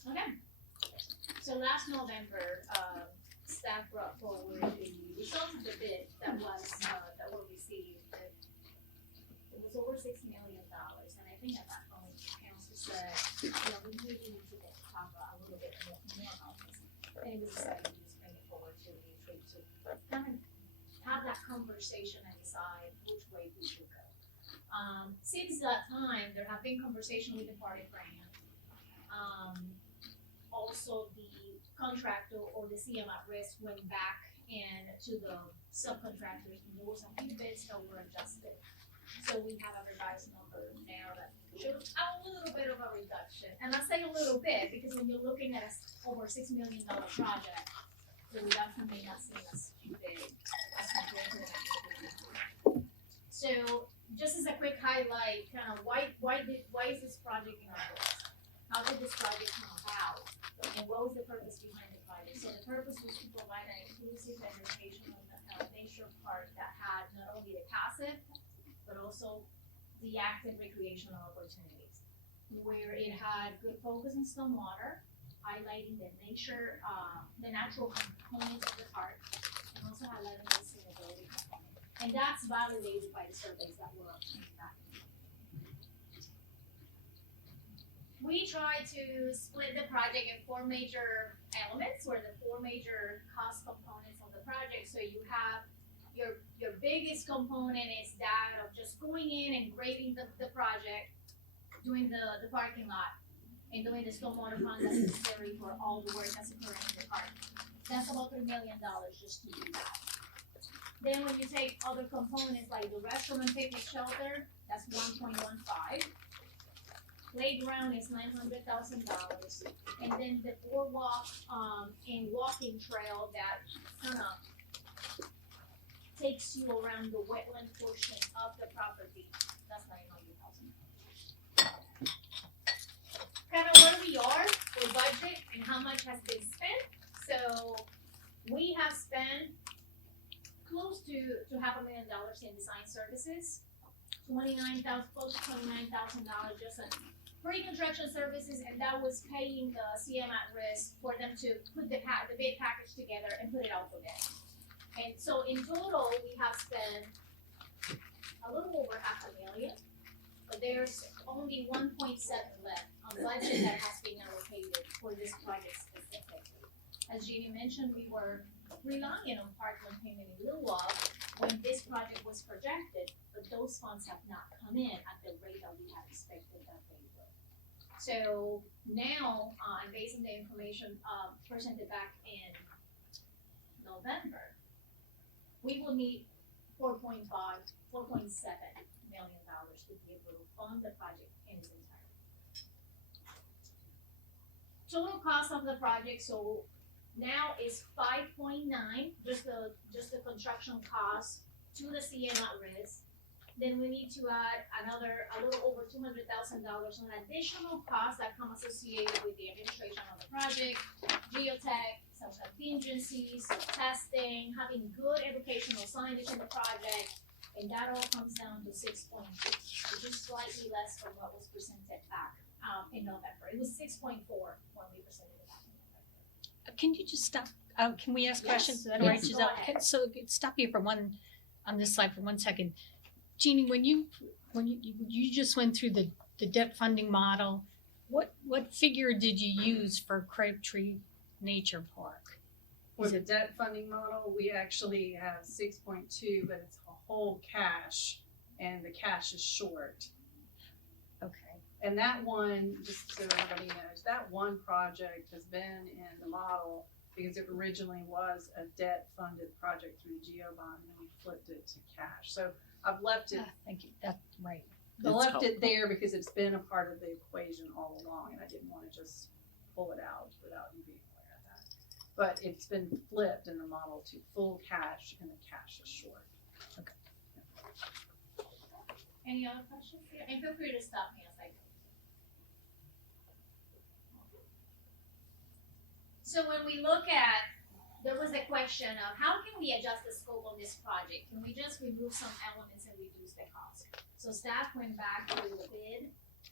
Okay. So last November, staff brought forward the results of the bid that were received. It was over $6 million, and I think at that point, council said, we really need to talk a little bit more about this. And it was decided to just bring it forward to the trip to kind of have that conversation and decide which way we should go. Since that time, there have been conversations with the party brand. Also, the contractor or the CM at risk went back and to the subcontractors, and there was a few bids that were adjusted. So we have a revised number now that shows a little bit of a reduction. And I say a little bit because when you're looking at over $6 million project, the reduction may not seem as big as compared to the. So just as a quick highlight, kind of why is this project in our books? How did this project come about? And what was the purpose behind the project? So the purpose was to provide an inclusive educational nature park that had not only the passive, but also the active recreational opportunities, where it had good focus on stormwater, highlighting the nature, the natural components of the park, and also highlighting the sustainability component. And that's validated by the surveys that were obtained back. We try to split the project in 4 major elements, or the 4 major cost components of the project. So you have your biggest component is that of just going in and grading the project, doing the parking lot, and doing the stormwater pond that's necessary for all the work that's occurring in the park. That's about $3 million just to do that. Then when you take other components like the restroom and picnic shelter, that's 1.15. Playground is $900,000, and then the boardwalk and walking trail that kind of takes you around the wetland portion of the property. That's $900,000. Kind of where we are for budget and how much has been spent. So we have spent close to $500,000 in design services, close to $29,000 just on pre-construction services, and that was paying the CM at risk for them to put the bid package together and put it out for bid. And so in total, we have spent a little over $500,000, but there's only 1.7 left on budget that has been allocated for this project specifically. As Jeannie mentioned, we were relying on Parkland payment in lieu of when this project was projected, but those funds have not come in at the rate that we had expected that they would. So now, based on the information presented back in November, we will need $4.7 million to be able to fund the project in its entirety. Total cost of the project, so now is 5.9, just the construction cost to the CM at risk. Then we need to add a little over $200,000 on additional costs that come associated with the administration of the project, geotech, some contingencies, testing, having good educational signage in the project, and that all comes down to 6.2, which is slightly less from what was presented back in November. It was 6.4 when we presented it back in November. Can you just stop? Can we ask Yes. questions? Is that Yes, all right, go Giselle? ahead. So stop you on this slide for 1 second. Jeannie, when you just went through the debt funding model, what figure did you use for Crabtree Nature Park? For the debt funding model, we actually have 6.2, but it's a whole cash, and the cash is short. Okay. And that one, just so everybody knows, that one project has been in the model because it originally was a debt-funded project through the GO bond, and then we flipped it to cash. So I've left it. Thank you. That's right. I left it there because it's been a part of the equation all along, and I didn't want to just pull it out without you being aware of that. But it's been flipped in the model to full cash, and the cash is short. Okay. Any other questions here? And feel free to stop me as I go. So when we look at, there was a question of how can we adjust the scope of this project? Can we just remove some elements and reduce the cost? So staff went back to the bid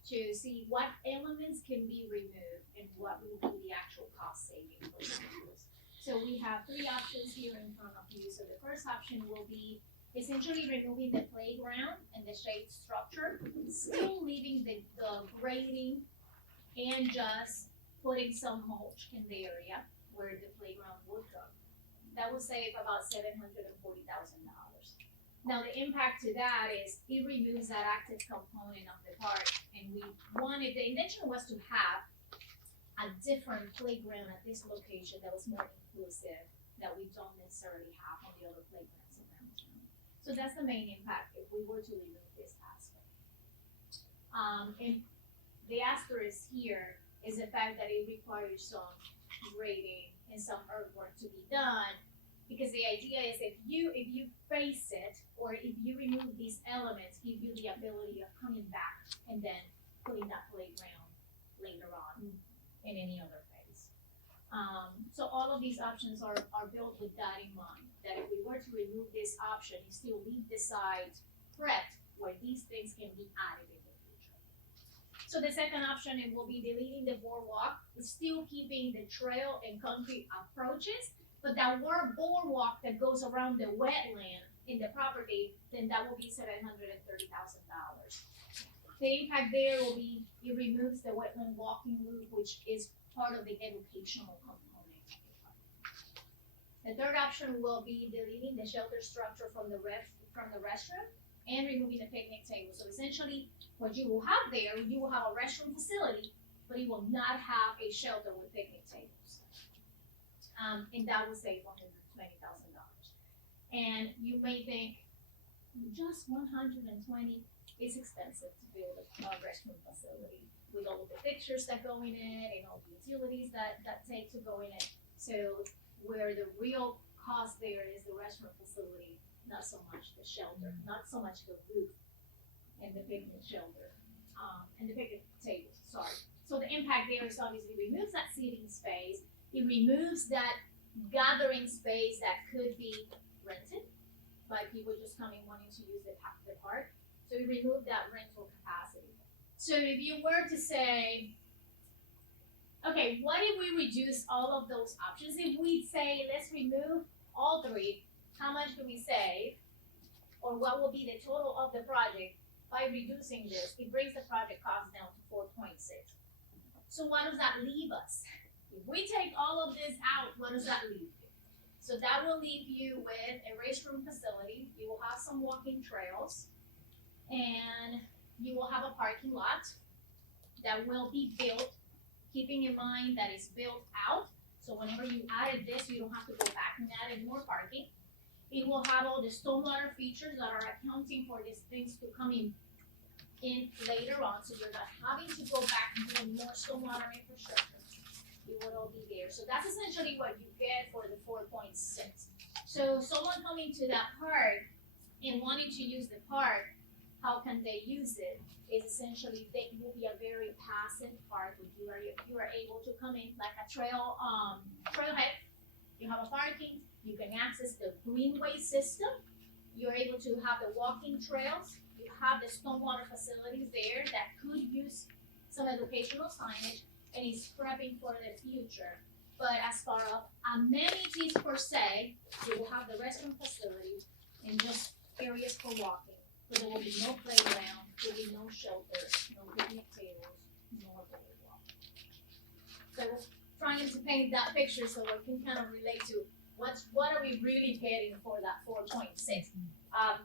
to see what elements can be removed and what will be the actual cost saving for the schools. So we have three options here in front of you. So the first option will be essentially removing the playground and the shade structure, still leaving the grading and just putting some mulch in the area where the playground would go. That would save about $740,000. Now the impact to that is it removes that active component of the park, and the intention was to have a different playground at this location that was more inclusive, that we don't necessarily have on the other playgrounds around town. So that's the main impact if we were to remove this aspect. And the asterisk here is the fact that it requires some grading and some earthwork to be done, because the idea is if you face it, or if you remove these elements, give you the ability of coming back and then putting that playground later on in any other phase. So all of these options are built with that in mind, that if we were to remove this option, you still leave the site prepped where these things can be added in the future. So the second option, it will be deleting the boardwalk, still keeping the trail and concrete approaches, but that boardwalk that goes around the wetland in the property, then that will be $730,000. The impact there will be, it removes the wetland walking loop, which is part of the educational component. The third option will be deleting the shelter structure from the restroom and removing the picnic table. So essentially, what you will have there, you will have a restroom facility, but you will not have a shelter with picnic tables. And that will save $120,000. And you may think, just 120 is expensive to build a restroom facility with all of the fixtures that go in it and all the utilities that take to go in it. So where the real cost there is the restroom facility, not so much the shelter, not so much the roof and the picnic shelter, and the picnic tables, sorry. So the impact there is obviously removes that seating space. It removes that gathering space that could be rented by people just coming wanting to use the park. So we remove that rental capacity. So if you were to say, okay, what if we reduce all of those options? If we say, let's remove all three, how much do we save? Or what will be the total of the project by reducing this? It brings the project cost down to 4.6. So what does that leave us? If we take all of this out, what does that leave you? So that will leave you with a restroom facility. You will have some walking trails, and you will have a parking lot that will be built, keeping in mind that it's built out. So whenever you added this, you don't have to go back and add any more parking. It will have all the stormwater features that are accounting for these things to come in later on. So you're not having to go back and do more stormwater infrastructure. It would all be there. So that's essentially what you get for the 4.6. So someone coming to that park and wanting to use the park, how can they use it? Is essentially it will be a very passive park where you are able to come in like a trailhead. You have a parking, you can access the greenway system, you're able to have the walking trails, you have the stormwater facilities there that could use some educational signage, and it's prepping for the future. But as far as amenities per se, you will have the restroom facility and just areas for walking. But there will be no playground, there will be no shelters, no picnic tables, no boardwalk. So we're trying to paint that picture so we can kind of relate to what are we really getting for that 4.6.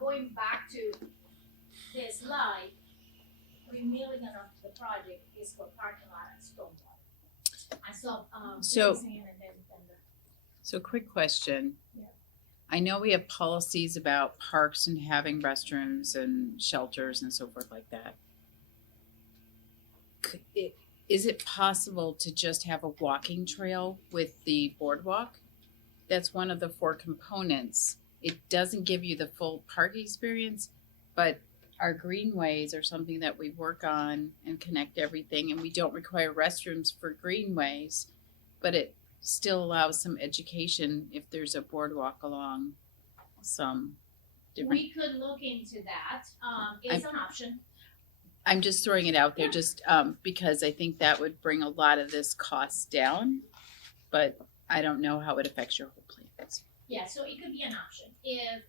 Going back to this slide, $3 million of the project is for parking lot and stormwater. And So quick question. Yeah. I know we have policies about parks and having restrooms and shelters and so forth like that. Is it possible to just have a walking trail with the boardwalk? That's one of the 4 components. It doesn't give you the full park experience, but our greenways are something that we work on and connect everything, and we don't require restrooms for greenways, but it still allows some education if there's a boardwalk along some different. We could look into that. It's an option. I'm just throwing it out there just because I think that would bring a lot of this cost down, but I don't know how it affects your whole plan. Yeah, so it could be an option. If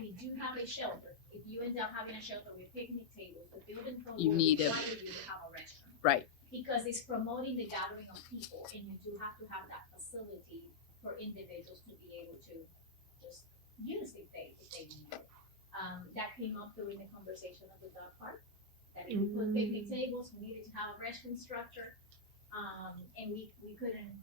we do have a shelter, if you end up having a shelter with picnic tables, the building code You will need a- require you to have a restaurant. Right. Because it's promoting the gathering of people, and you do have to have that facility for individuals to be able to just use if they need it. That came up during the conversation of the dog park, that if we put picnic tables, we needed to have a restroom structure, and we couldn't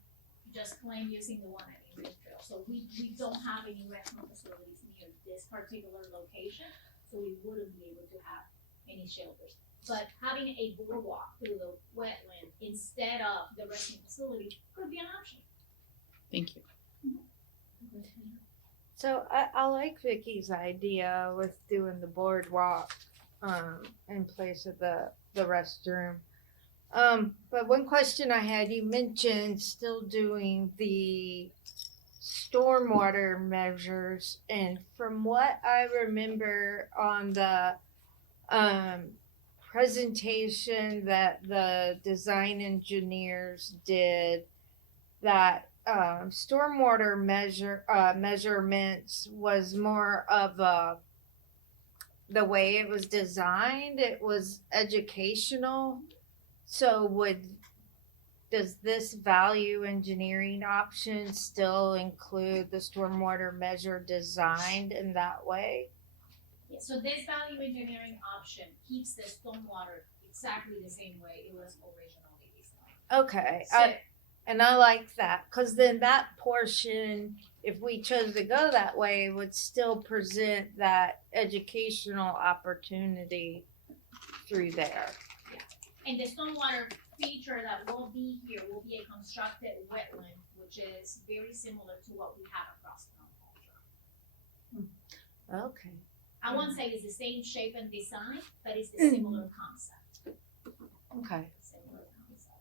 just claim using the one at Indian Trail. So we don't have any restroom facilities near this particular location, so we wouldn't be able to have any shelters. But having a boardwalk through the wetland instead of the restroom facility could be an option. Thank you. So I like Vicky's idea with doing the boardwalk in place of the restroom. But one question I had, you mentioned still doing the stormwater measures, and from what I remember on the presentation that the design engineers did, that stormwater measurements was more of the way it was designed. It was educational. So does this value engineering option still include the stormwater measure designed in that way? Yeah, so this value engineering option keeps the stormwater exactly the same way it was originally designed. Okay, So, and I like that, because then that portion, if we chose to go that way, would still present that educational opportunity through there. and the stormwater feature that will be here will be a constructed wetland, which is very similar to what we have across Mount Culture. Okay. I won't say it's the same shape and design, but it's the similar concept. Okay. Similar concept.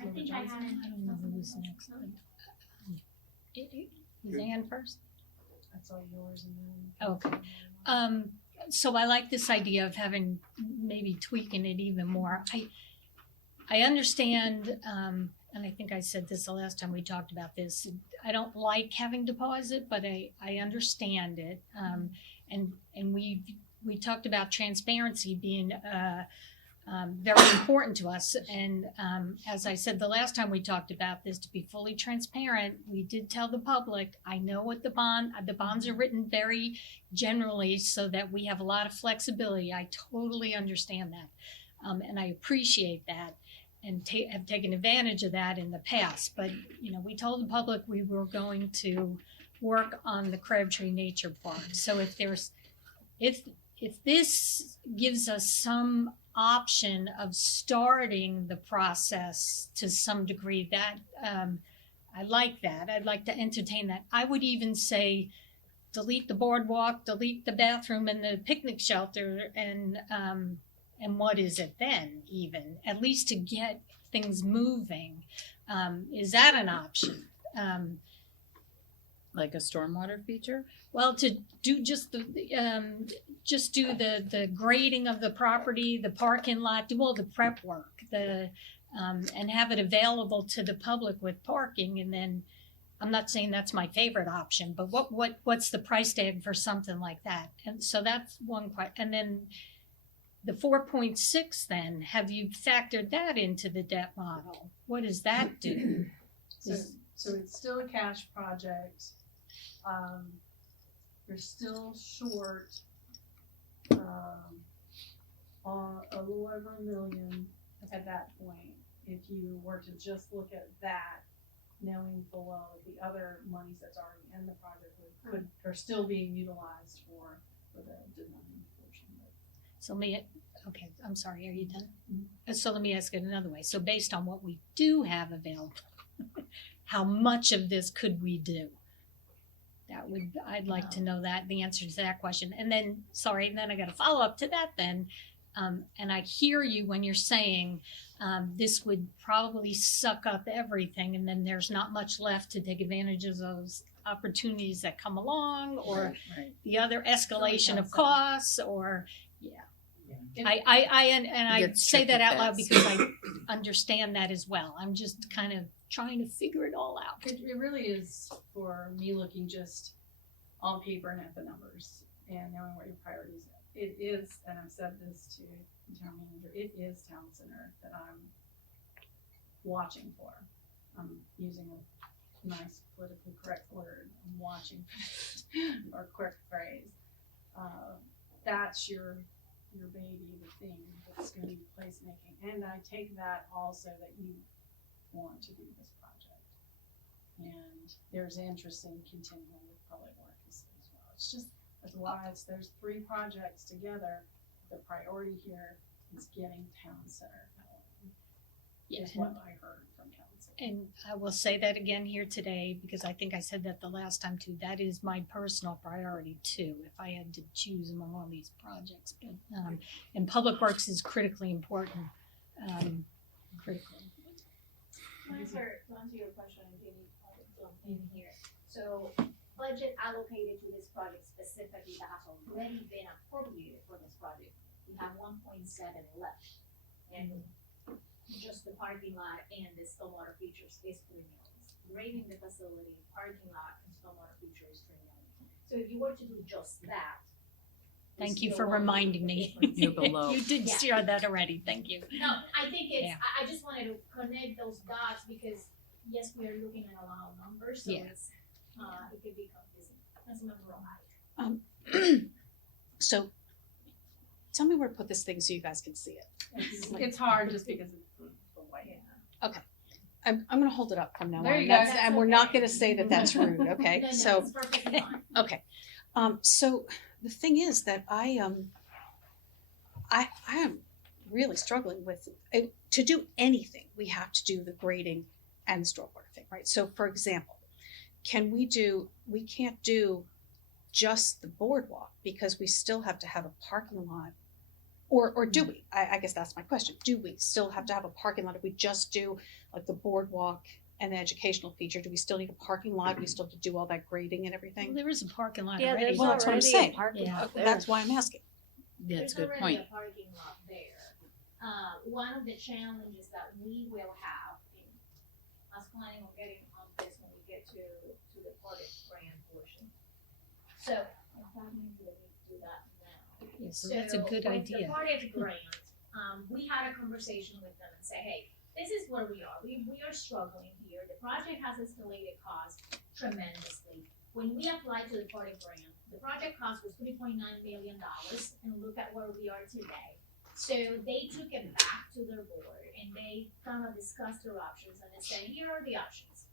I think I had I don't know who was next. Is Ann first? That's all yours and then. Okay. So I like this idea of having, maybe tweaking it even more. I understand, and I think I said this the last time we talked about this. I don't like having deposit, but I understand it. And we talked about transparency being very important to us. And as I said the last time we talked about this, to be fully transparent, we did tell the public, I know what the bonds are written very generally so that we have a lot of flexibility. I totally understand that. And I appreciate that and have taken advantage of that in the past. But, we told the public we were going to work on the Crabtree Nature Park. So if this gives us some option of starting the process to some degree, that I like that. I'd like to entertain that. I would even say delete the boardwalk, delete the bathroom and the picnic shelter, and what is it then, even, at least to get things moving. Is that an option? Like a stormwater feature? Well, to do just the grading of the property, the parking lot, do all the prep work, and have it available to the public with parking. And then, I'm not saying that's my favorite option, but what's the price tag for something like that? And so that's one question. And then the 4.6, then, have you factored that into the debt model? What does that do? So it's still a cash project. You're still short on a little over $1 million at that point. If you were to just look at that, knowing full well that the other monies that's already in the project are still being utilized for the design portion. So okay, I'm sorry, are you done? Mm-hmm. So let me ask it another way. So based on what we do have available, how much of this could we do? I'd like to know the answer to that question. And then, then I got a follow up to that then. And I hear you when you're saying this would probably suck up everything, and then there's not much left to take advantage of opportunities that come along, or Right. the other escalation of Sounds costs, or And- I Get say that out loud fast. because I understand that as well. I'm just kind of trying to figure it all out. It really is for me looking just on paper and at the numbers and knowing what your priorities are. It is, and I've said this to the town manager, it is town center that I'm watching for. I'm using a nice politically correct word, I'm watching or quick phrase. That's your baby, the thing that's gonna be placemaking. And I take that also that you want to do this project. And there's interest in continuing with public works as well. It's just, that's why there's 3 projects together. The priority here is getting town center going. Yeah, Is what I heard from council. and I will say that again here today, because I think I said that the last time too. That is my personal priority too, if I had to choose among all these projects. But, and Public Works is critically important, critically. To answer your question, and Jamie, jump in here. So budget allocated to this project specifically that has already been appropriated for this project, we have 1.7 left. And just the parking lot and the stormwater features is 3 million. Grading the facility, parking lot, and stormwater feature is 3 million. So if you were to do just that. we Thank you still for won't be reminding me. You're below. You did Yeah. share that already. Thank you. No, I think it's, Yeah. I just wanted to connect those dots because, yes, we are looking at a lot of numbers, so Yeah. it's, it could be confusing. Councilmember O'Hara. So tell me where to put this thing so you guys can see it. It's hard just because of the way. I'm gonna hold it up from now There on. you go. That's- and we're not Okay. gonna say that that's rude, okay? No, So, it's perfectly fine. okay. So the thing is that I am really struggling with, to do anything, we have to do the grading and the stormwater thing, right? So for example, we can't do just the boardwalk because we still have to have a parking lot. Or do we? I guess that's my question. Do we still have to have a parking lot if we just do like the boardwalk and the educational feature? Do we still need a parking lot? Do we still have to do all that grading and Well, everything? there is a parking lot Yeah, already. there's Well, that's what I'm already a saying. parking Yeah. lot there. That's why I'm asking. That's a good There's point. already a parking lot there. One of the challenges that we will have in us planning on getting on this when we get to the project grant portion. So, I'm planning to do that now. Yeah, so that's a good with idea. the project grant, we had a conversation with them and say, hey, this is where we are. We are struggling here. The project has escalated costs tremendously. When we applied to the project grant, the project cost was $3.9 million, and look at where we are today. So they took it back to their board and they kind of discussed their options and they said, here are the options.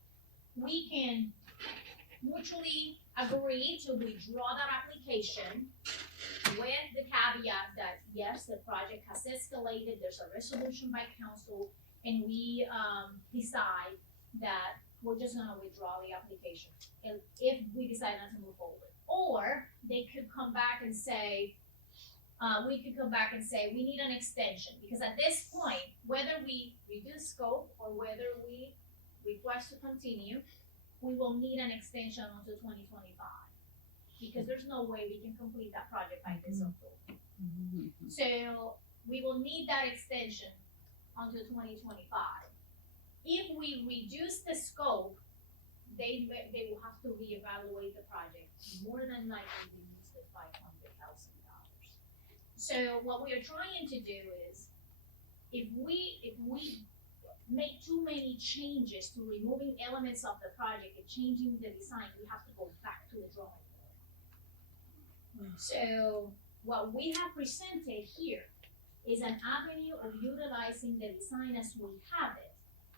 We can mutually agree to withdraw that application with the caveat that, yes, the project has escalated, there's a resolution by council, and we, decide that we're just gonna withdraw the application, and if we decide not to move forward. Or they could come back and say, we need an extension, because at this point, whether we reduce scope or whether we request to continue, we will need an extension until 2025. Because there's no way we can complete that project by this October. So we will need that extension until 2025. If we reduce the scope, they will have to reevaluate the project. More than likely, we lose the $500,000. So what we are trying to do is, if we make too many changes to removing elements of the project and changing the design, we have to go back to the drawing board. So what we have presented here is an avenue of utilizing the design as we have it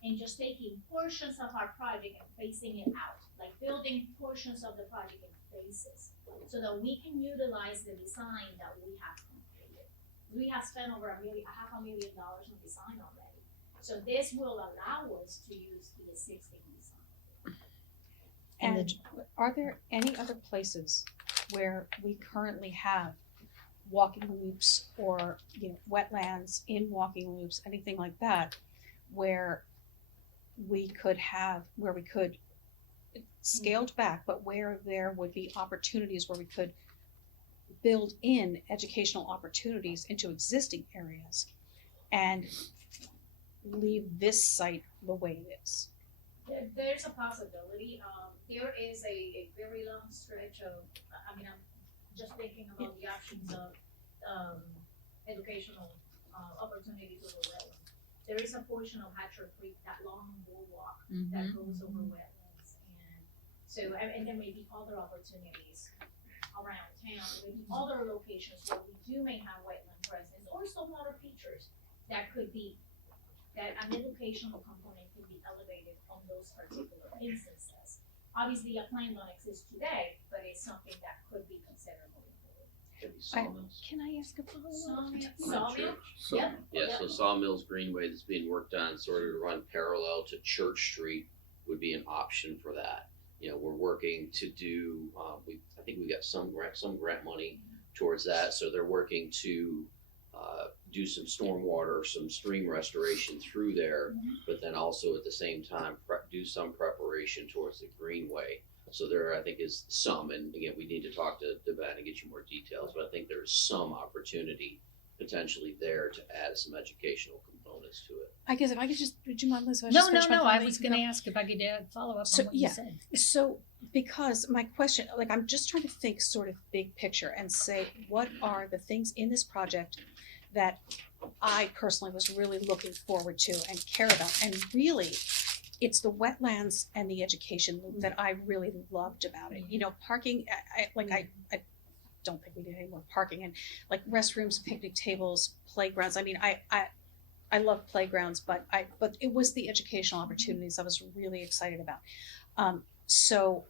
and just taking portions of our project and phasing it out, like building portions of the project in phases, so that we can utilize the design that we have completed. We have spent over $500,000 on design already. So this will allow us to use the existing design. And are there any other places where we currently have walking loops or, wetlands in walking loops, anything like that, where we could scaled back, but where there would be opportunities where we could build in educational opportunities into existing areas and leave this site the way it is. There's a possibility. There is a very long stretch of, I mean, I'm just thinking about the options of educational opportunities over wetlands. There is a portion of Hatcher Creek, that long boardwalk that goes over wetlands, and so and there may be other opportunities around town, maybe other locations where we may have wetland presence or some other features that could be that an educational component can be elevated on those particular instances. Obviously, a plan don't exist today, but it's something that could be considered moving forward. Maybe sawmills. Can I ask a follow-up? Sawmill? So, Yep. yeah, so Sawmills Greenway that's being worked on, sort of to run parallel to Church Street would be an option for that. You know, we're working to do, I think we got some grant money towards that, so they're working to do some stormwater, some stream restoration through there, but then also at the same time do some preparation towards the greenway. So there, I think, is some, and again, we need to talk to Ben and get you more details, but I think there's some opportunity potentially there to add some educational components to it. I guess if I could just, would you mind, Liz? if I No, just no, finish my no, thought? I was gonna ask if I could follow up So, on what you yeah. said. So, because my question, like, I'm just trying to think sort of big picture and say, what are the things in this project that I personally was really looking forward to and care about? And really, it's the wetlands and the education loop that I really loved about it. You know, parking, I don't think we did any more parking, and like restrooms, picnic tables, playgrounds. I mean, I love playgrounds, but it was the educational opportunities I was really excited about. So,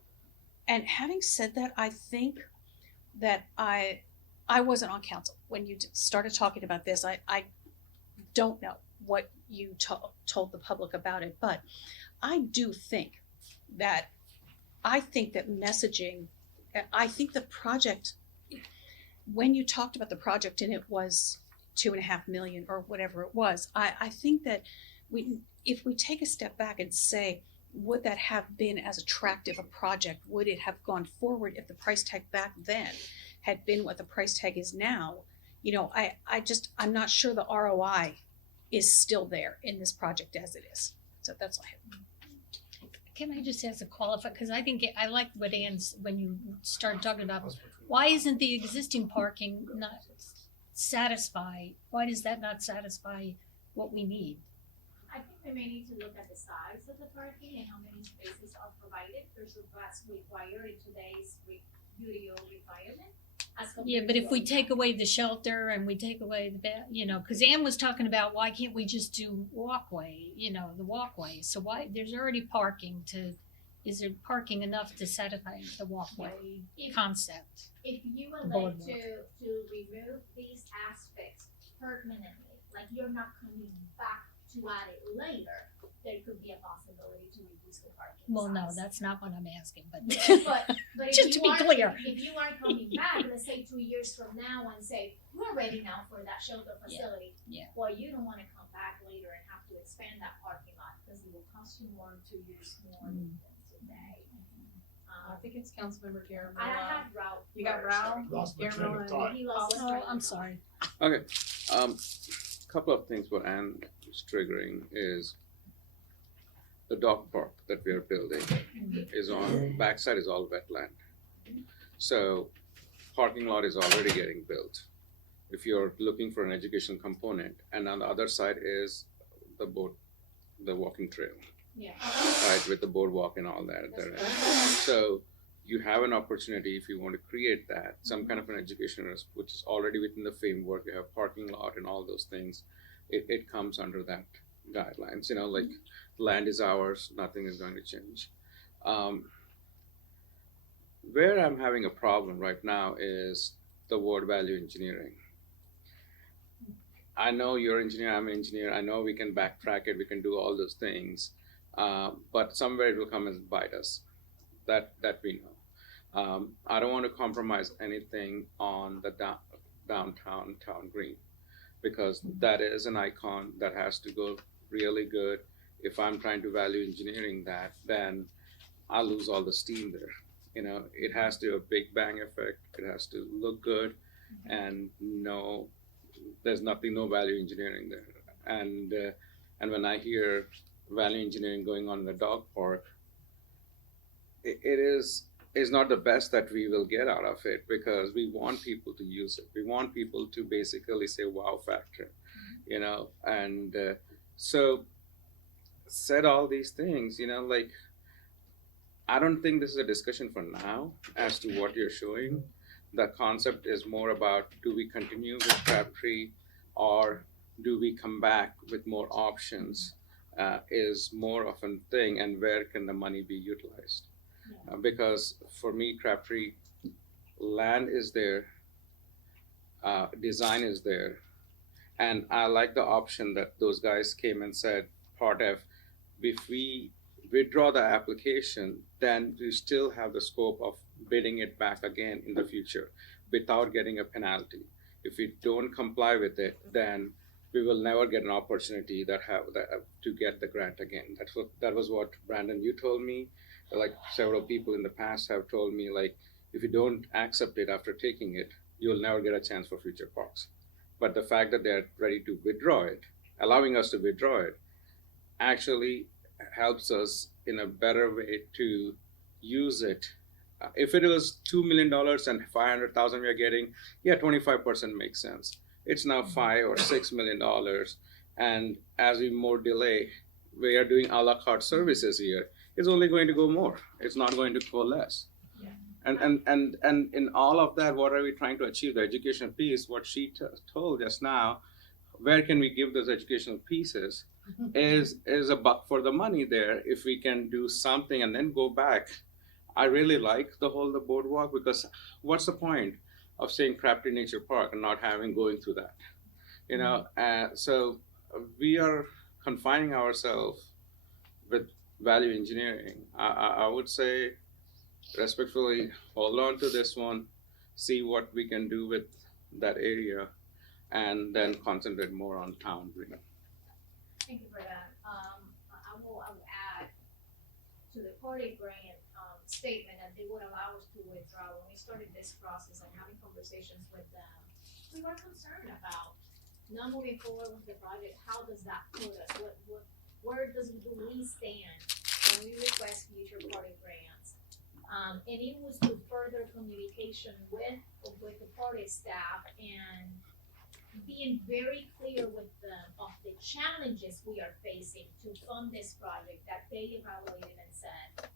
and having said that, I think that I wasn't on council when you started talking about this. I don't know what you told the public about it, but I do think that messaging, I think the project, when you talked about the project and it was $2.5 million or whatever it was, I think that if we take a step back and say, would that have been as attractive a project? Would it have gone forward if the price tag back then had been what the price tag is now? You know, I'm not sure the ROI is still there in this project as it is. So that's all I have. Can I just ask a qualifier, because I think I like what Ann's, when you started talking about, why isn't the existing parking not why does that not satisfy what we need? I think we may need to look at the size of the parking and how many spaces are provided versus what's required in today's UDO requirement. Yeah, but if we take away the shelter and we take away the because Ann was talking about why can't we just do walkway, the walkway. So why, there's already parking is there parking enough to satisfy the walkway concept? If you would like to remove these aspects permanently, like you're not coming back to add it later, there could be a possibility to reduce the parking Well, no, size. that's not what I'm asking, but but just to be clear. If you are coming back, let's say 2 years from now and say, we're ready now for that shelter facility. Yeah. Well, you don't wanna come back later and have to expand that parking lot, because it will cost you more in 2 years more than today. I think it's Councilmember Garamella. I had Ralph. You got first. Ralph? Lost my train of Garamella, thought. and He lost his Oh, train I'm of sorry. Okay, couple of things what Ann is triggering is the dog park that we are building is on, backside is all wetland. So parking lot is already getting built. If you're looking for an education component, and on the other side is the walking trail, Yeah. right, with the boardwalk and all that. So you have an opportunity if you want to create that, some kind of an education, which is already within the framework. You have parking lot and all those things. It comes under that guidelines, like land is ours, nothing is going to change. Where I'm having a problem right now is the word value engineering. I know you're an engineer, I'm an engineer, I know we can backtrack it, we can do all those things, but somewhere it will come and bite us, that we know. I don't want to compromise anything on the downtown town green, because that is an icon that has to go really good. If I'm trying to value engineering that, then I lose all the steam there. You know, it has to have a big bang effect. It has to look good, and no, there's no value engineering there. And when I hear value engineering going on in the dog park, it's not the best that we will get out of it, because we want people to use it. We want people to basically say wow factor, you know. And so said all these things, you know, like, I don't think this is a discussion for now as to what you're showing. The concept is more about, do we continue with Crabtree, or do we come back with more options, is more of a thing, and where can the money be utilized? Because for me, Crabtree, land is there, design is there, and I like the option that those guys came and said, Part F, if we withdraw the application, then we still have the scope of bidding it back again in the future without getting a penalty. If we don't comply with it, then we will never get an opportunity to get the grant again. That was what, Brandon, you told me. Like, several people in the past have told me, like, if you don't accept it after taking it, you'll never get a chance for future parks. But the fact that they're ready to withdraw it, allowing us to withdraw it, actually helps us in a better way to use it. If it was $2 million and 500,000 we are getting, yeah, 25% makes sense. It's now $5 or $6 million, and as we more delay, we are doing a la carte services here. It's only going to go more. It's not going to go less. Yeah. And in all of that, what are we trying to achieve? The education piece, what she told us now, where can we give those educational pieces, is a buck for the money there. If we can do something and then go back. I really like the boardwalk, because what's the point of saying Crabtree Nature Park and not going through that? You know, so we are confining ourselves with value engineering. I would say respectfully, hold on to this one, see what we can do with that area, and then concentrate more on town green. Thank you for that. I will add to the party grant statement that they would allow us to withdraw. When we started this process and having conversations with them, we were concerned about not moving forward with the project. How does that put us? Where do we stand when we request future party grants? And it was through further communication with the party staff and being very clear with them of the challenges we are facing to fund this project, that they evaluated and said,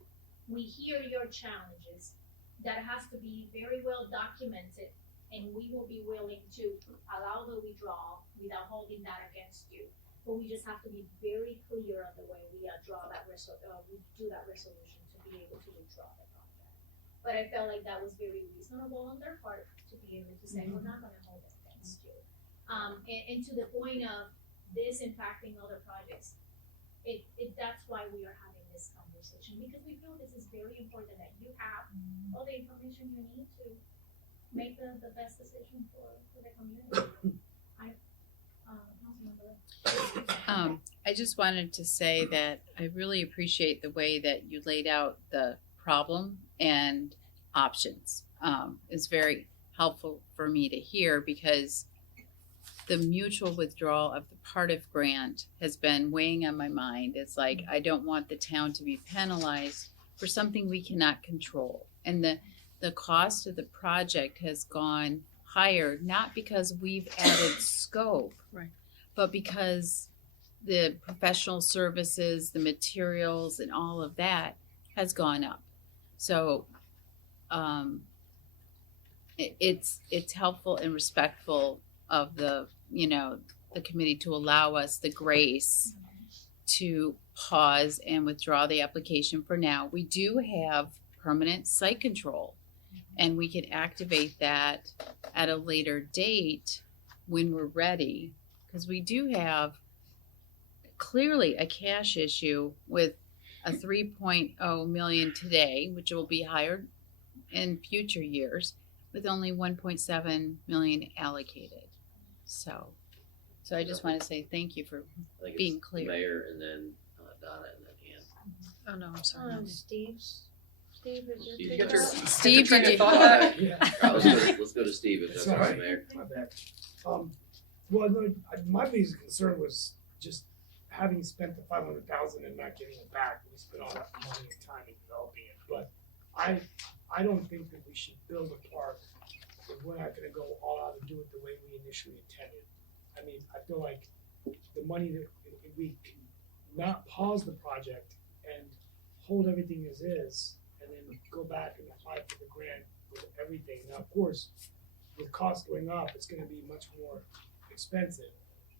we hear your challenges, that has to be very well documented, and we will be willing to allow the withdrawal without holding that against you. But we just have to be very clear on the way we we do that resolution to be able to withdraw the project. But I felt like that was very reasonable on their part to be able to say, we're not gonna hold it against you. And to the point of this impacting other projects, that's why we are having this conversation, because we feel this is very important, that you have all the information you need to make the best decision for the community. I just wanted to say that I really appreciate the way that you laid out the problem and options. It's very helpful for me to hear, because the mutual withdrawal of the Part F grant has been weighing on my mind. It's like, I don't want the town to be penalized for something we cannot control. And the cost of the project has gone higher, not because we've added scope, right, but because the professional services, the materials, and all of that has gone up. So it's helpful and respectful of the committee to allow us the grace to pause and withdraw the application for now. We do have permanent site control, and we can activate that at a later date when we're ready, because we do have clearly a cash issue with a 3.0 million today, which will be higher in future years, with only 1.7 million allocated. So I just want to say thank you for being clear. Mayor, and then Donna, and then Ann. Oh, no, I'm sorry. Steve, is your Steve, You turn? got your- Steve, train did of you- thought back? Yeah. Let's go to Steve, if that's all right, Mayor. My bad. Well, no, my biggest concern was just having spent the 500,000 and not getting it back. We spent all that money and time in developing it, but I don't think that we should build a park if we're not gonna go all out and do it the way we initially intended. I mean, I feel like the money that if we can not pause the project and hold everything as is, and then go back and apply for the grant with everything. Now, of course, with costs going up, it's gonna be much more expensive,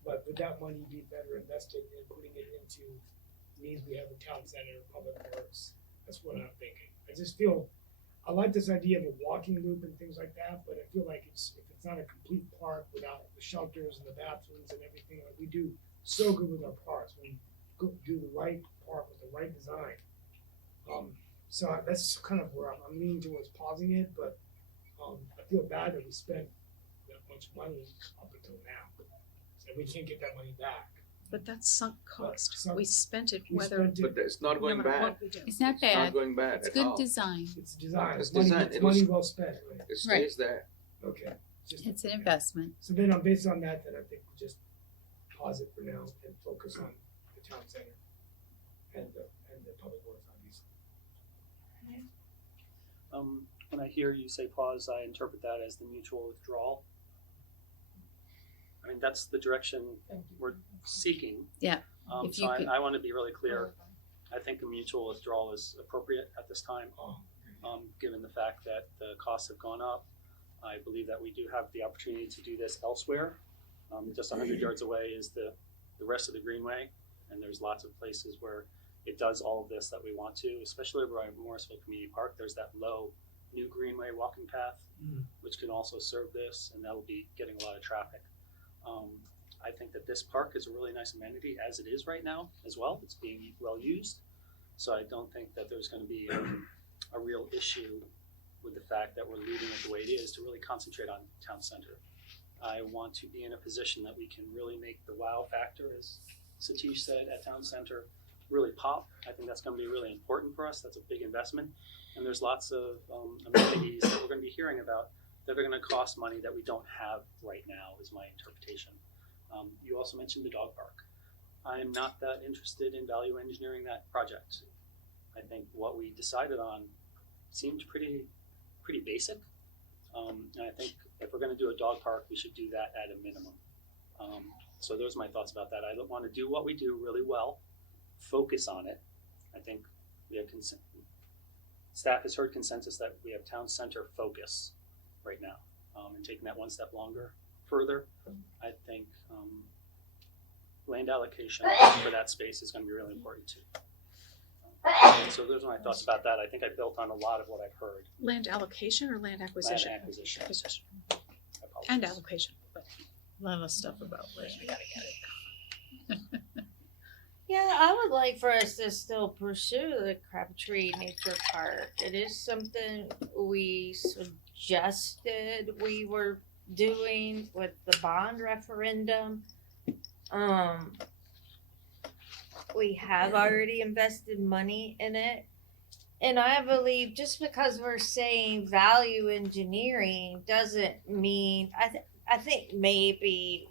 but would that money be better invested in putting it into needs we have in town center, public works? That's what I'm thinking. I just feel, I like this idea of a walking loop and things like that, but I feel like if it's not a complete park without the shelters and the bathrooms and everything, like we do so good with our parks, we go do the right park with the right design. So that's kind of where I'm leaning towards pausing it, but I feel bad that we spent that much money up until now, and we can't get that money back. But that's sunk cost. sunk- We spent it We whether, spent it, But it's not no going matter bad. what we do. It's not It's not bad. going bad It's at good all. design. it's design, It's it's money, design. it's It was- money well spent, right? It stays there. Okay. Just- It's an investment. So then, based on that, then I think we just pause it for now and focus on the town center and the public works, obviously. When I hear you say pause, I interpret that as the mutual withdrawal. I mean, that's the direction we're seeking. Yeah, if So you could- I want to be really clear. I think a mutual withdrawal is appropriate at this time, given the fact that the costs have gone up. I believe that we do have the opportunity to do this elsewhere. Just 100 yards away is the rest of the greenway, and there's lots of places where it does all of this that we want to, especially over at Morrisville Community Park. There's that low new greenway walking path, which can also serve this, and that will be getting a lot of traffic. I think that this park is a really nice amenity as it is right now as well. It's being well used. So I don't think that there's going to be a real issue with the fact that we're leaving it the way it is to really concentrate on town center. I want to be in a position that we can really make the wow factor, as Satish said, at town center really pop. I think that's going to be really important for us. That's a big investment. And there's lots of amenities that we're going to be hearing about that are going to cost money that we don't have right now, is my interpretation. You also mentioned the dog park. I am not that interested in value engineering that project. I think what we decided on seemed pretty basic. And I think if we're going to do a dog park, we should do that at a minimum. So those are my thoughts about that. I want to do what we do really well, focus on it. I think we have staff has heard consensus that we have town center focus right now, and taking that one step further, I think land allocation for that space is going to be really important too. So those are my thoughts about that. I think I built on a lot of what I've heard. Land allocation or land acquisition? Land acquisition. Acquisition. I apologize. And allocation, but A lot of stuff about land. We gotta get it. Yeah, I would like for us to still pursue the Crabtree Nature Park. It is something we suggested we were doing with the bond referendum. We have already invested money in it. And I believe just because we're saying value engineering doesn't mean, I think maybe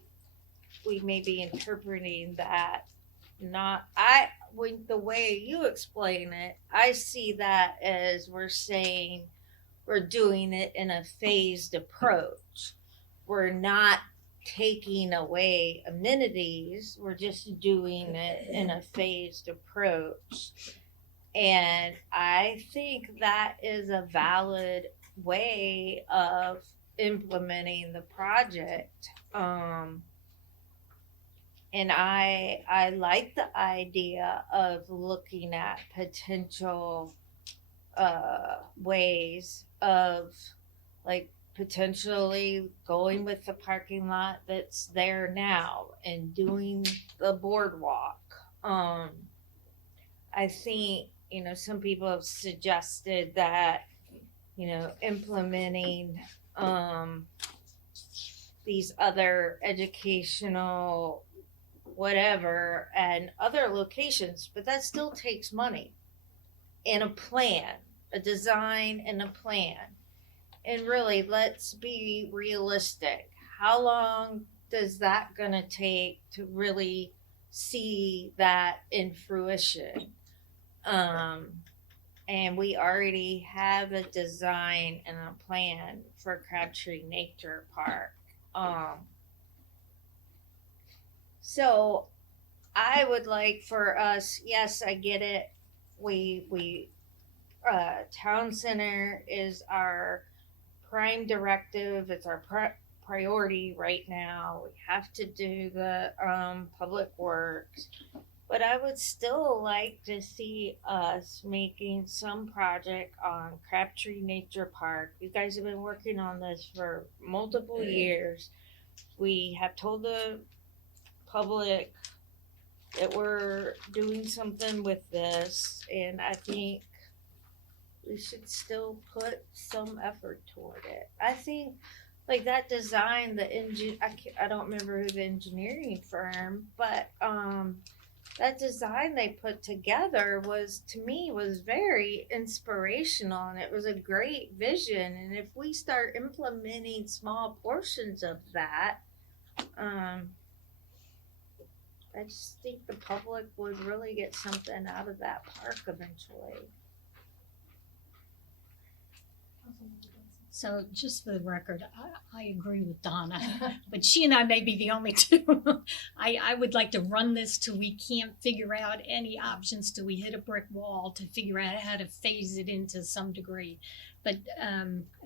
we may be interpreting that the way you explain it, I see that as we're saying we're doing it in a phased approach. We're not taking away amenities, we're just doing it in a phased approach. And I think that is a valid way of implementing the project. And I like the idea of looking at potential ways of like potentially going with the parking lot that's there now and doing the boardwalk. I think, some people have suggested that, implementing these other educational whatever and other locations, but that still takes money. and a plan, a design and a plan. And really, let's be realistic. How long does that gonna take to really see that in fruition? And we already have a design and a plan for Crabtree Nature Park. So I would like for us, yes, I get it. We town center is our prime directive. It's our priority right now. We have to do the public works. But I would still like to see us making some project on Crabtree Nature Park. You guys have been working on this for multiple years. We have told the public that we're doing something with this, and I think we should still put some effort toward it. I think like that design, I don't remember who the engineering firm, but that design they put together was, to me, was very inspirational, and it was a great vision. And if we start implementing small portions of that, I just think the public would really get something out of that park eventually. So just for the record, I agree with Donna, but she and I may be the only two. I would like to run this till we can't figure out any options, till we hit a brick wall to figure out how to phase it into some degree. But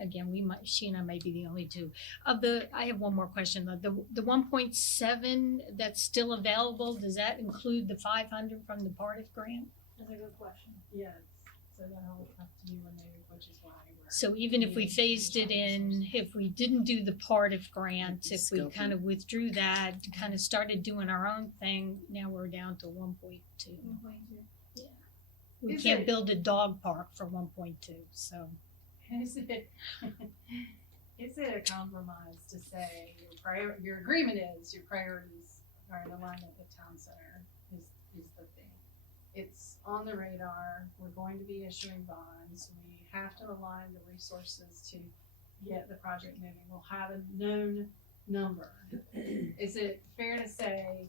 again, she and I may be the only two. I have one more question. The 1.7 that's still available, does that include the 500 from the PARTIF grant? That's a good question. Yes, so that'll have to be renewed, which is why So even if we phased it in, if we didn't do the PARTIF grant, if we kind of withdrew that, kind of started doing our own thing, now we're down to 1.2. Yeah. We can't build a dog park for 1.2, so. Is it a compromise to say your agreement is your priorities are in alignment with town center is the thing. It's on the radar. We're going to be issuing bonds. We have to align the resources to get the project moving. We'll have a known number. Is it fair to say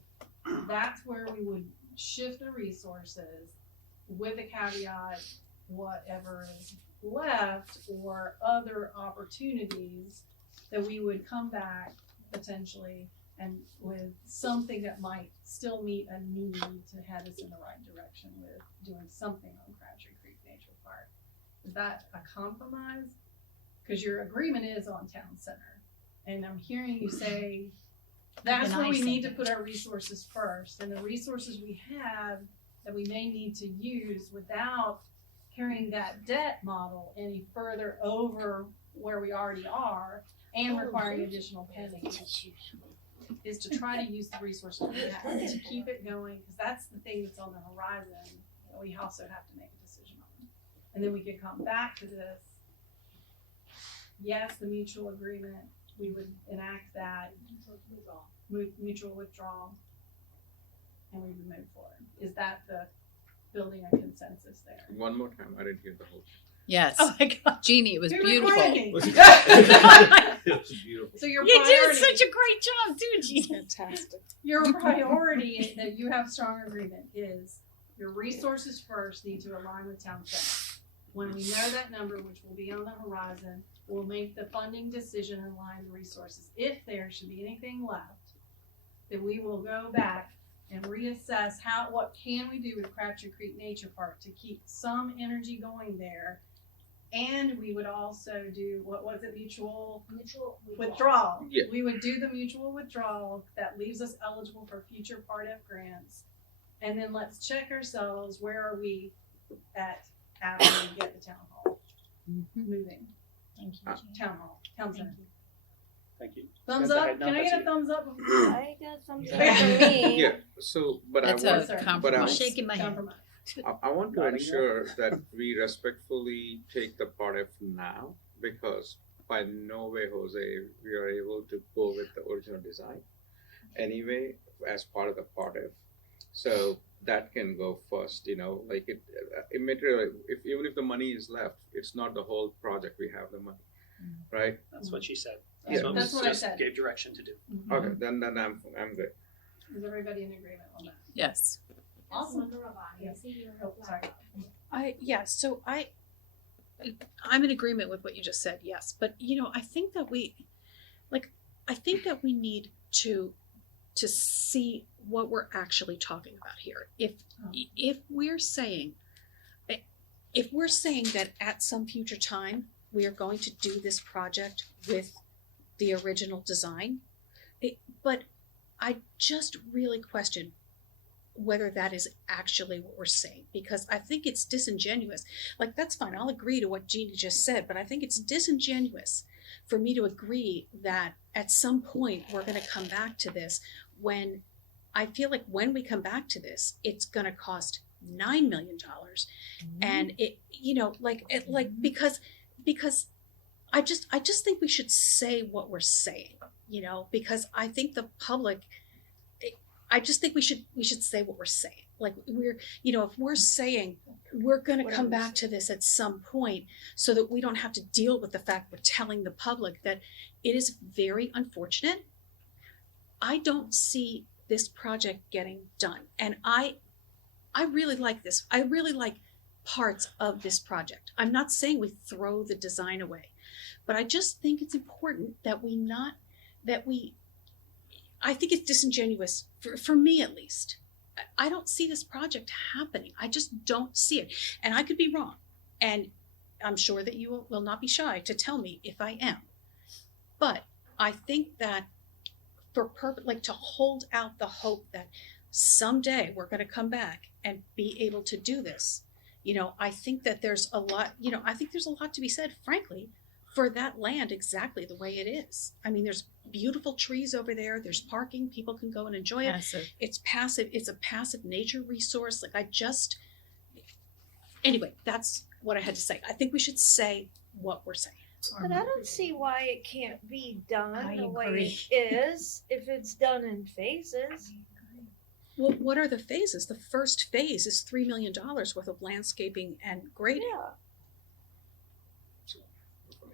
that's where we would shift the resources with a caveat, whatever is left or other opportunities, that we would come back potentially and with something that might still meet a need to head us in the right direction with doing something on Crabtree Creek Nature Park? Is that a compromise? Because your agreement is on town center, and I'm hearing you say that's where we need to put our resources first, and the resources we have that we may need to use without carrying that debt model any further over where we already are and requiring additional pennies, is to try to use the resources we have to keep it going, because that's the thing that's on the horizon that we also have to make a decision on. And then we could come back to this. Yes, the mutual agreement, we would enact that mutual withdrawal, and we would move forward. Is that the building a consensus there? One more time, I didn't hear the whole. Yes. Oh my God. Jeannie, it was beautiful. It was beautiful. So your You did priority, such a great job, too, Gina. Fantastic. your priority that you have strong agreement is your resources first need to align with town center. When we know that number, which will be on the horizon, we'll make the funding decision and align the resources. If there should be anything left, then we will go back and reassess what can we do with Crabtree Creek Nature Park to keep some energy going there. And we would also do, what was it, mutual withdrawal. Yeah. We would do the mutual withdrawal that leaves us eligible for future PARTIF grants. And then let's check ourselves, where are we at after we get the town hall moving? Thank you, Gina. Town hall, town center. Thank you. Thumbs Go up, ahead, no, can I that's get a it. thumbs up? I got something for me. Yeah. So, but That's I a want, but I compromise. want, Shaking my head. Compromise. I want to Nodding ensure that we respectfully take the PARTIF now, because by no way, Jose, we are able to go with the original design. Anyway, as part of the PARTIF, So that can go first, like it material, even if the money is left, it's not the whole project, we have the money, right? That's what she said. Yeah. That's what I Just said. gave direction to do. Okay, then I'm good. Is everybody in agreement on that? Yes. Awesome. I'm in agreement with what you just said, yes. But I think that we need to see what we're actually talking about here. If we're saying that at some future time we are going to do this project with the original design, but I just really question whether that is actually what we're saying, because I think it's disingenuous. Like, that's fine, I'll agree to what Jeannie just said, but I think it's disingenuous for me to agree that at some point we're going to come back to this, when I feel like when we come back to this, it's going to cost $9 million. And because I just think we should say what we're saying, because I think the public, I just think we should say what we're saying. Like, if we're saying we're going to come back to this at some point, so that we don't have to deal with the fact we're telling the public that it is very unfortunate. I don't see this project getting done. And I really like this. I really like parts of this project. I'm not saying we throw the design away, but I just think it's important that I think it's disingenuous, for me at least. I don't see this project happening. I just don't see it. And I could be wrong. And I'm sure that you will not be shy to tell me if I am. But I think that to hold out the hope that someday we're going to come back and be able to do this, I think that there's a lot, to be said, frankly, for that land exactly the way it is. I mean, there's beautiful trees over there. There's parking. People can go and enjoy it. Passive. It's passive. It's a passive nature resource. Anyway, that's what I had to say. I think we should say what we're saying. But I don't see why it can't be done I the way agree. it is if it's done in phases. Well, what are the phases? The first phase is $3 million worth of landscaping and grading. Yeah.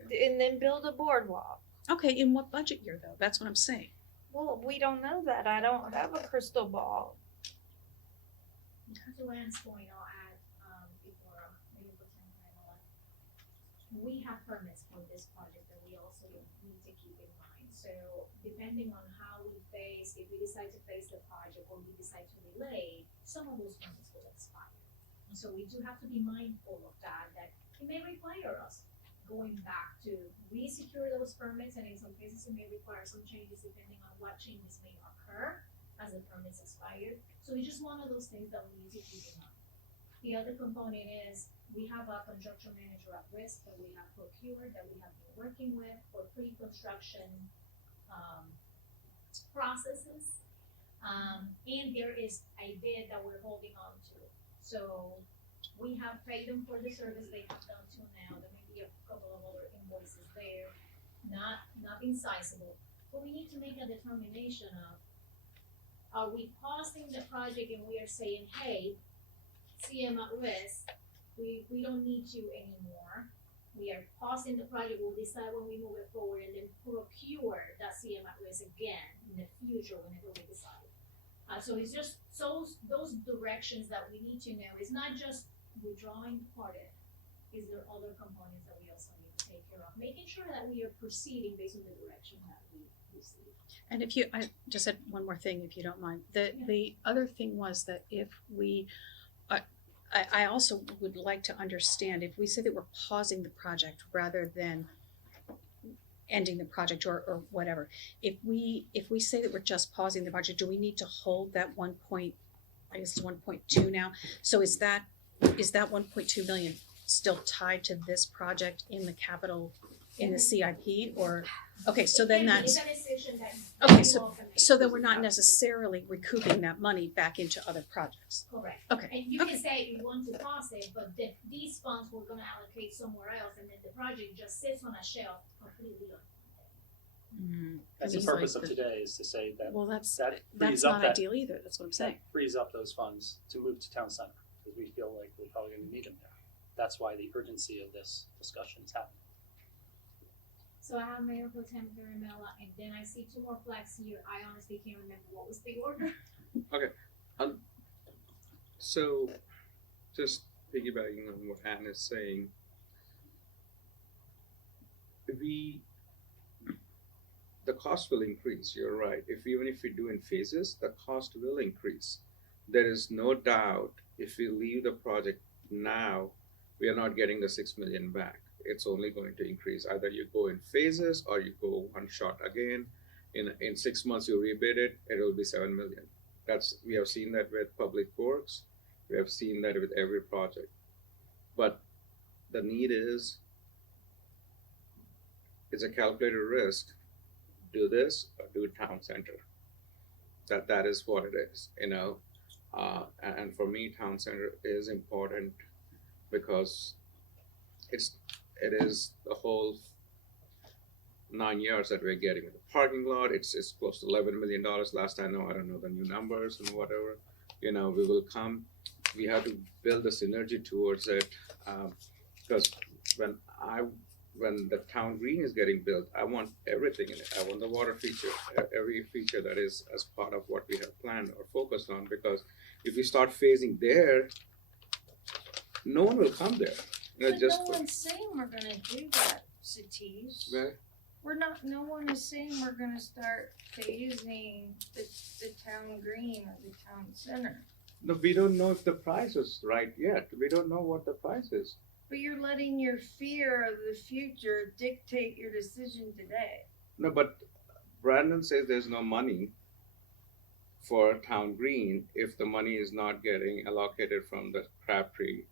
And then build a boardwalk. Okay, in what budget year though? That's what I'm saying. Well, we don't know that. I don't have a crystal ball. To Anne's point, I'll add, before maybe pretend I'm we have permits for this project that we also need to keep in mind. So depending on how we phase, if we decide to phase the project or we decide to delay, some of those permits will expire. And so we do have to be mindful of that it may require us going back to re-secure those permits, and in some cases it may require some changes depending on what changes may occur as the permits expire. So it's just one of those things that we need to keep in mind. The other component is we have a construction manager at risk that we have procured, that we have been working with for pre-construction processes. And there is a bid that we're holding on to. So we have paid them for the service they have done till now. There may be a couple of other invoices there, nothing sizable. But we need to make a determination of, are we pausing the project and we are saying, hey, CM at risk, we don't need you anymore. We are pausing the project, we'll decide when we move it forward and then procure that CM at risk again in the future whenever we decide. So it's just those directions that we need to know. It's not just withdrawing part of it. Is there other components that we also need to take care of? Making sure that we are proceeding based on the direction that we see. And I just said one more thing, if you don't mind. The other thing was that if we, I also would like to understand, if we say that we're pausing the project rather than ending the project or whatever, if we say that we're just pausing the project, do we need to hold that 1.2 now? So is that 1.2 million still tied to this project in the capital, in the CIP, or okay, so then that's It's a decision that okay, you all can make. so then we're not necessarily recouping that money back into other projects. Correct. Okay. And you can say you want to pause it, but these funds we're gonna allocate somewhere else, and then the project just sits on a shelf completely unfunded. That's the It's purpose like of today, is to say that Well, that's that that's frees up not that, ideal either. That's what I'm saying. that frees up those funds to move to town center, because we feel like we're probably gonna need them there. That's why the urgency of this discussion is happening. So I have Mayor Pro Tem Garimella, and then I see two more flags here. I honestly can't remember what was the order. So, just piggybacking on what Anne is saying, the cost will increase. You're right. Even if we do in phases, the cost will increase. There is no doubt if we leave the project now, we are not getting the 6 million back. It's only going to increase. Either you go in phases or you go one shot again. In 6 months you rebid it, it will be 7 million. We have seen that with Public Works. We have seen that with every project. But the need is, it's a calculated risk. Do this or do town center. That is what it is, and for me, town center is important because it is the whole 9 years that we're getting. The parking lot, it's close to $11 million last I know. I don't know the new numbers and whatever. We will come. We have to build a synergy towards it, because when the town green is getting built, I want everything in it. I want the water feature, every feature that is as part of what we have planned or focused on, because if we start phasing there, no one will come there. But no one's saying we're gonna do that, Satish. Right? No one is saying we're gonna start phasing the town green or the town center. No, we don't know if the price is right yet. We don't know what the price is. But you're letting your fear of the future dictate your decision today. No, but Brandon says there's no money for town green if the money is not getting allocated from the Crabtree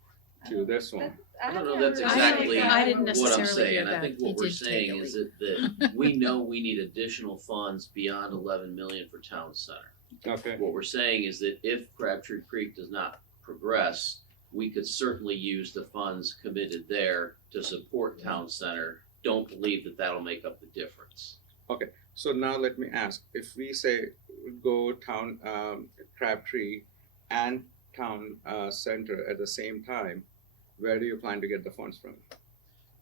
to this one. I don't know that's exactly what I'm saying. I think what we're saying is that we know we need additional funds beyond 11 million for town center. Okay. What we're saying is that if Crabtree Creek does not progress, we could certainly use the funds committed there to support town center. Don't believe that that'll make up the difference. Okay, so now let me ask, if we say go town Crabtree and town center at the same time, where do you plan to get the funds from?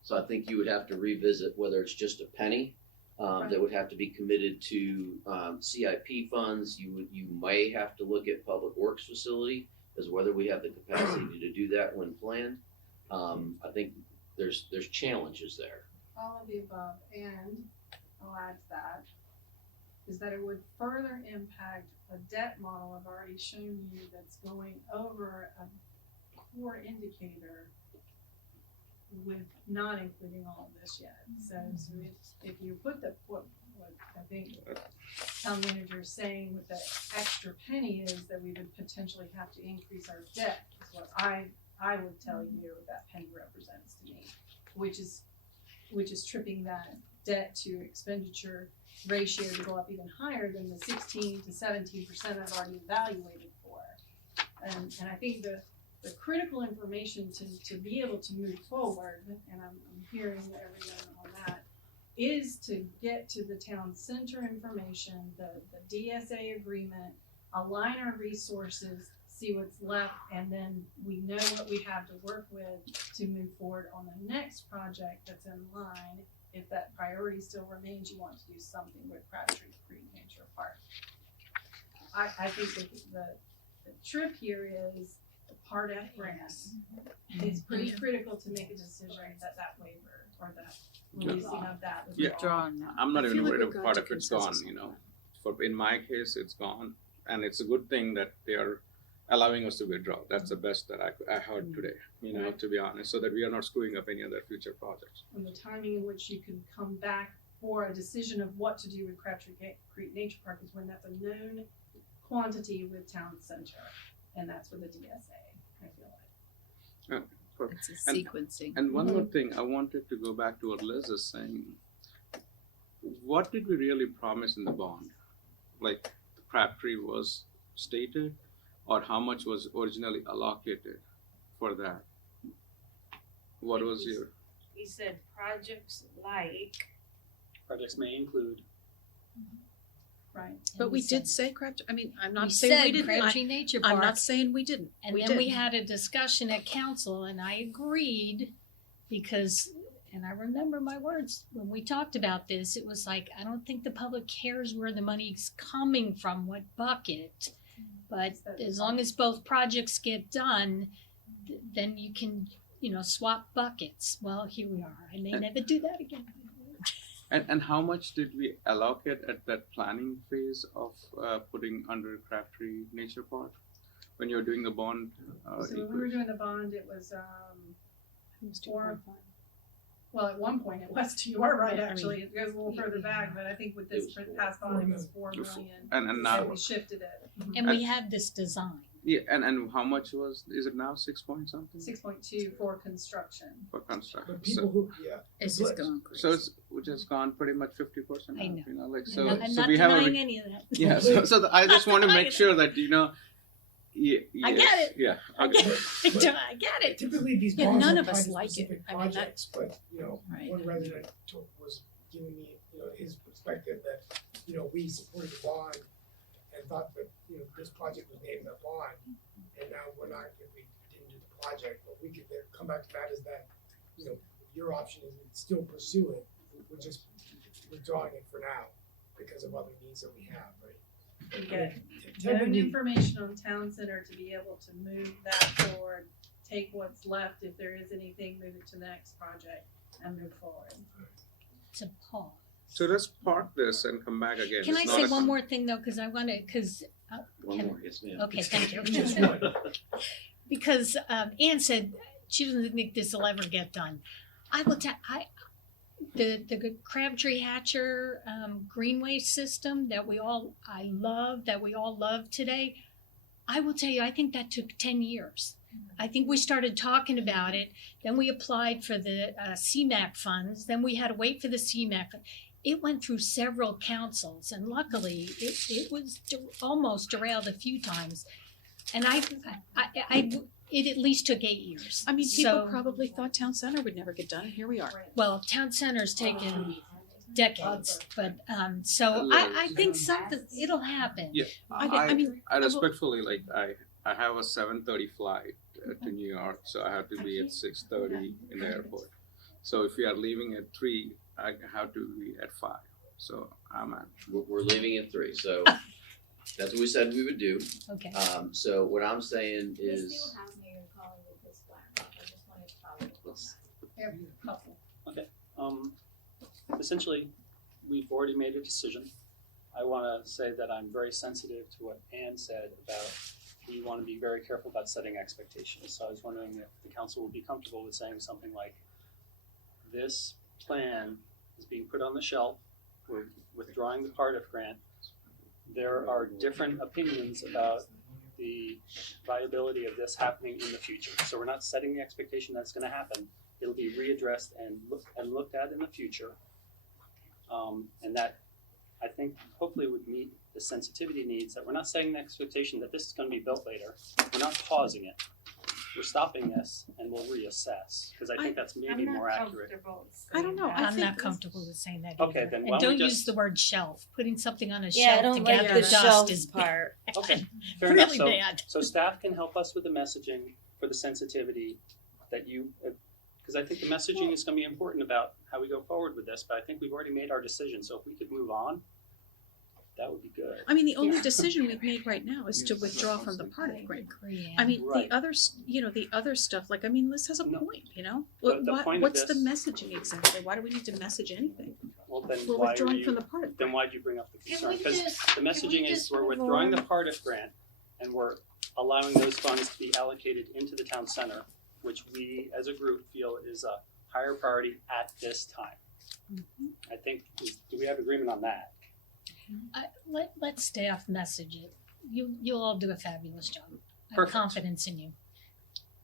So I think you would have to revisit whether it's just a penny that would have to be committed to CIP funds. You may have to look at Public Works facility as whether we have the capacity to do that when planned. I think there's challenges there. All of the above, and I'll add to that, is that it would further impact a debt model I've already shown you that's going over a core indicator with not including all of this yet. So if you put what I think town manager is saying with the extra penny is that we would potentially have to increase our debt, is what I would tell you that penny represents to me, which is tripping that debt to expenditure ratio to go up even higher than the 16 to 17% I've already evaluated for. And I think the critical information to be able to move forward, and I'm hearing everyone on that, is to get to the town center information, the DSA agreement, align our resources, see what's left, and then we know what we have to work with to move forward on the next project that's in line. If that priority still remains, you want to do something with Crabtree Creek Nature Park. I think that the trip here is the Part F grant. It's pretty critical to make a decision that waiver or that releasing of that withdrawal. I'm not I even feel like worried we've about got part to of it's gone, consensus. In my case, it's gone. And it's a good thing that they are allowing us to withdraw. That's the best that I heard today, to be honest, so that we are not screwing up any other future projects. And the timing in which you can come back for a decision of what to do with Crabtree Creek Nature Park is when that's a known quantity with town center, and that's with the DSA, I feel like. It's a sequencing. And one more thing, I wanted to go back to what Liz is saying. What did we really promise in the bond? Like the Crabtree was stated, or how much was originally allocated for that? What was your? He said projects like. Projects may include Right. But we did say Crabtree, I mean, I'm not We saying we said didn't. Crabtree Nature Park. I'm not saying we didn't. And We then we did. had a discussion at council and I agreed because, and I remember my words, when we talked about this, it was like, I don't think the public cares where the money's coming from, what bucket. But as long as both projects get done, then you can, swap buckets. Well, here we are. I may never do that again. And how much did we allocate at that planning phase of putting under Crabtree Nature Park? When you were doing the bond So when we were doing the bond, it was, well, at one point it was, you are right, Yeah, I mean, actually, it goes a little further back, but I think with this past bond, it was 4 million. And now, So we shifted it. And we had this design. yeah, and how much is it now, 6 point something 6.2 for construction. for construction? But people who, yeah. It's just going crazy. So it's which has gone pretty much 50% I up, know. like I'm so. not, I'm So not we have denying a any of that. yeah. So I just want to make sure that Yeah, I get it. Yeah. I Okay. get it. I get it. Typically, these Yeah, bonds none are of us tied to like it. specific I mean, that- projects, but, Right. one resident was giving me, his perspective that, we supported the bond and thought that, this project was named the bond, and now we're not, if we didn't do the project, but we could then come back to that is that, your option is to still pursue it, we're just withdrawing it for now because of other needs that we have, right? We get Tend to known be- information on Town Center to be able to move that forward, take what's left, if there is anything, move it to the next project and move forward. To Paul. So let's park this and come back again. Can I It's say not a- one more thing though? Because I want to, One Can- more, yes ma'am. okay, thank you. Just one. Because Ann said she doesn't think this will ever get done. I will tell, the Crabtree Hatcher greenway system that we all love today, I will tell you, I think that took 10 years. I think we started talking about it, then we applied for the CMAQ funds, then we had to wait for the CMAQ. It went through several councils, and luckily, it was almost derailed a few times. And it at least took 8 years. I mean, people So- probably thought Town Center would never get done, and here we are. Well, Town Center's taken decades, but so I think something it'll happen. Yeah, I mean, I respectfully I have a 7:30 flight to New York, so I have to be at 6:30 in the airport. So if we are leaving at 3, I have to be at 5. So I'm at. We're leaving at 3, so that's what we said we would do. Okay. So what I'm saying They is, still have me calling with this plan, I just wanted to follow. let's, Essentially, we've already made a decision. I want to say that I'm very sensitive to what Ann said about we want to be very careful about setting expectations. So I was wondering if the council would be comfortable with saying something like, this plan is being put on the shelf, we're withdrawing the Cardiff grant. There are different opinions about the viability of this happening in the future. So we're not setting the expectation that's going to happen. It'll be readdressed and looked at in the future. And that, I think, hopefully would meet the sensitivity needs, that we're not setting the expectation that this is going to be built later. We're not pausing it. We're stopping this and we'll reassess, because I think that's maybe more accurate. I don't know. I I'm think not comfortable with saying that Okay, either. then And why don't don't we use just- the word shelf. Putting something on a Yeah, I shelf to don't like get the the shelf dust is part. Okay, fair enough. really bad. So staff can help us with the messaging for the sensitivity that you, because I think the messaging is going to be important about how we go forward with this, but I think we've already made our decision. So if we could move on, that would be good. I mean, the only decision we've made right now is to withdraw from the Cardiff grant. Agree, I Ann. mean, Right. the other stuff, like, I mean, Liz has a No. point, But the point of What's the this- messaging exactly? Why do we need to message anything? Well, then We're why are withdrawing from you, the Cardiff then grant. why'd you bring up the Can concern? we Because just, the messaging is just we're move withdrawing on? the Cardiff grant and we're allowing those funds to be allocated into the town center, which we as a group feel is a higher priority at this time. I think, do we have agreement on that? Let staff message it. You'll all do a fabulous job. I have Perfect. confidence in you.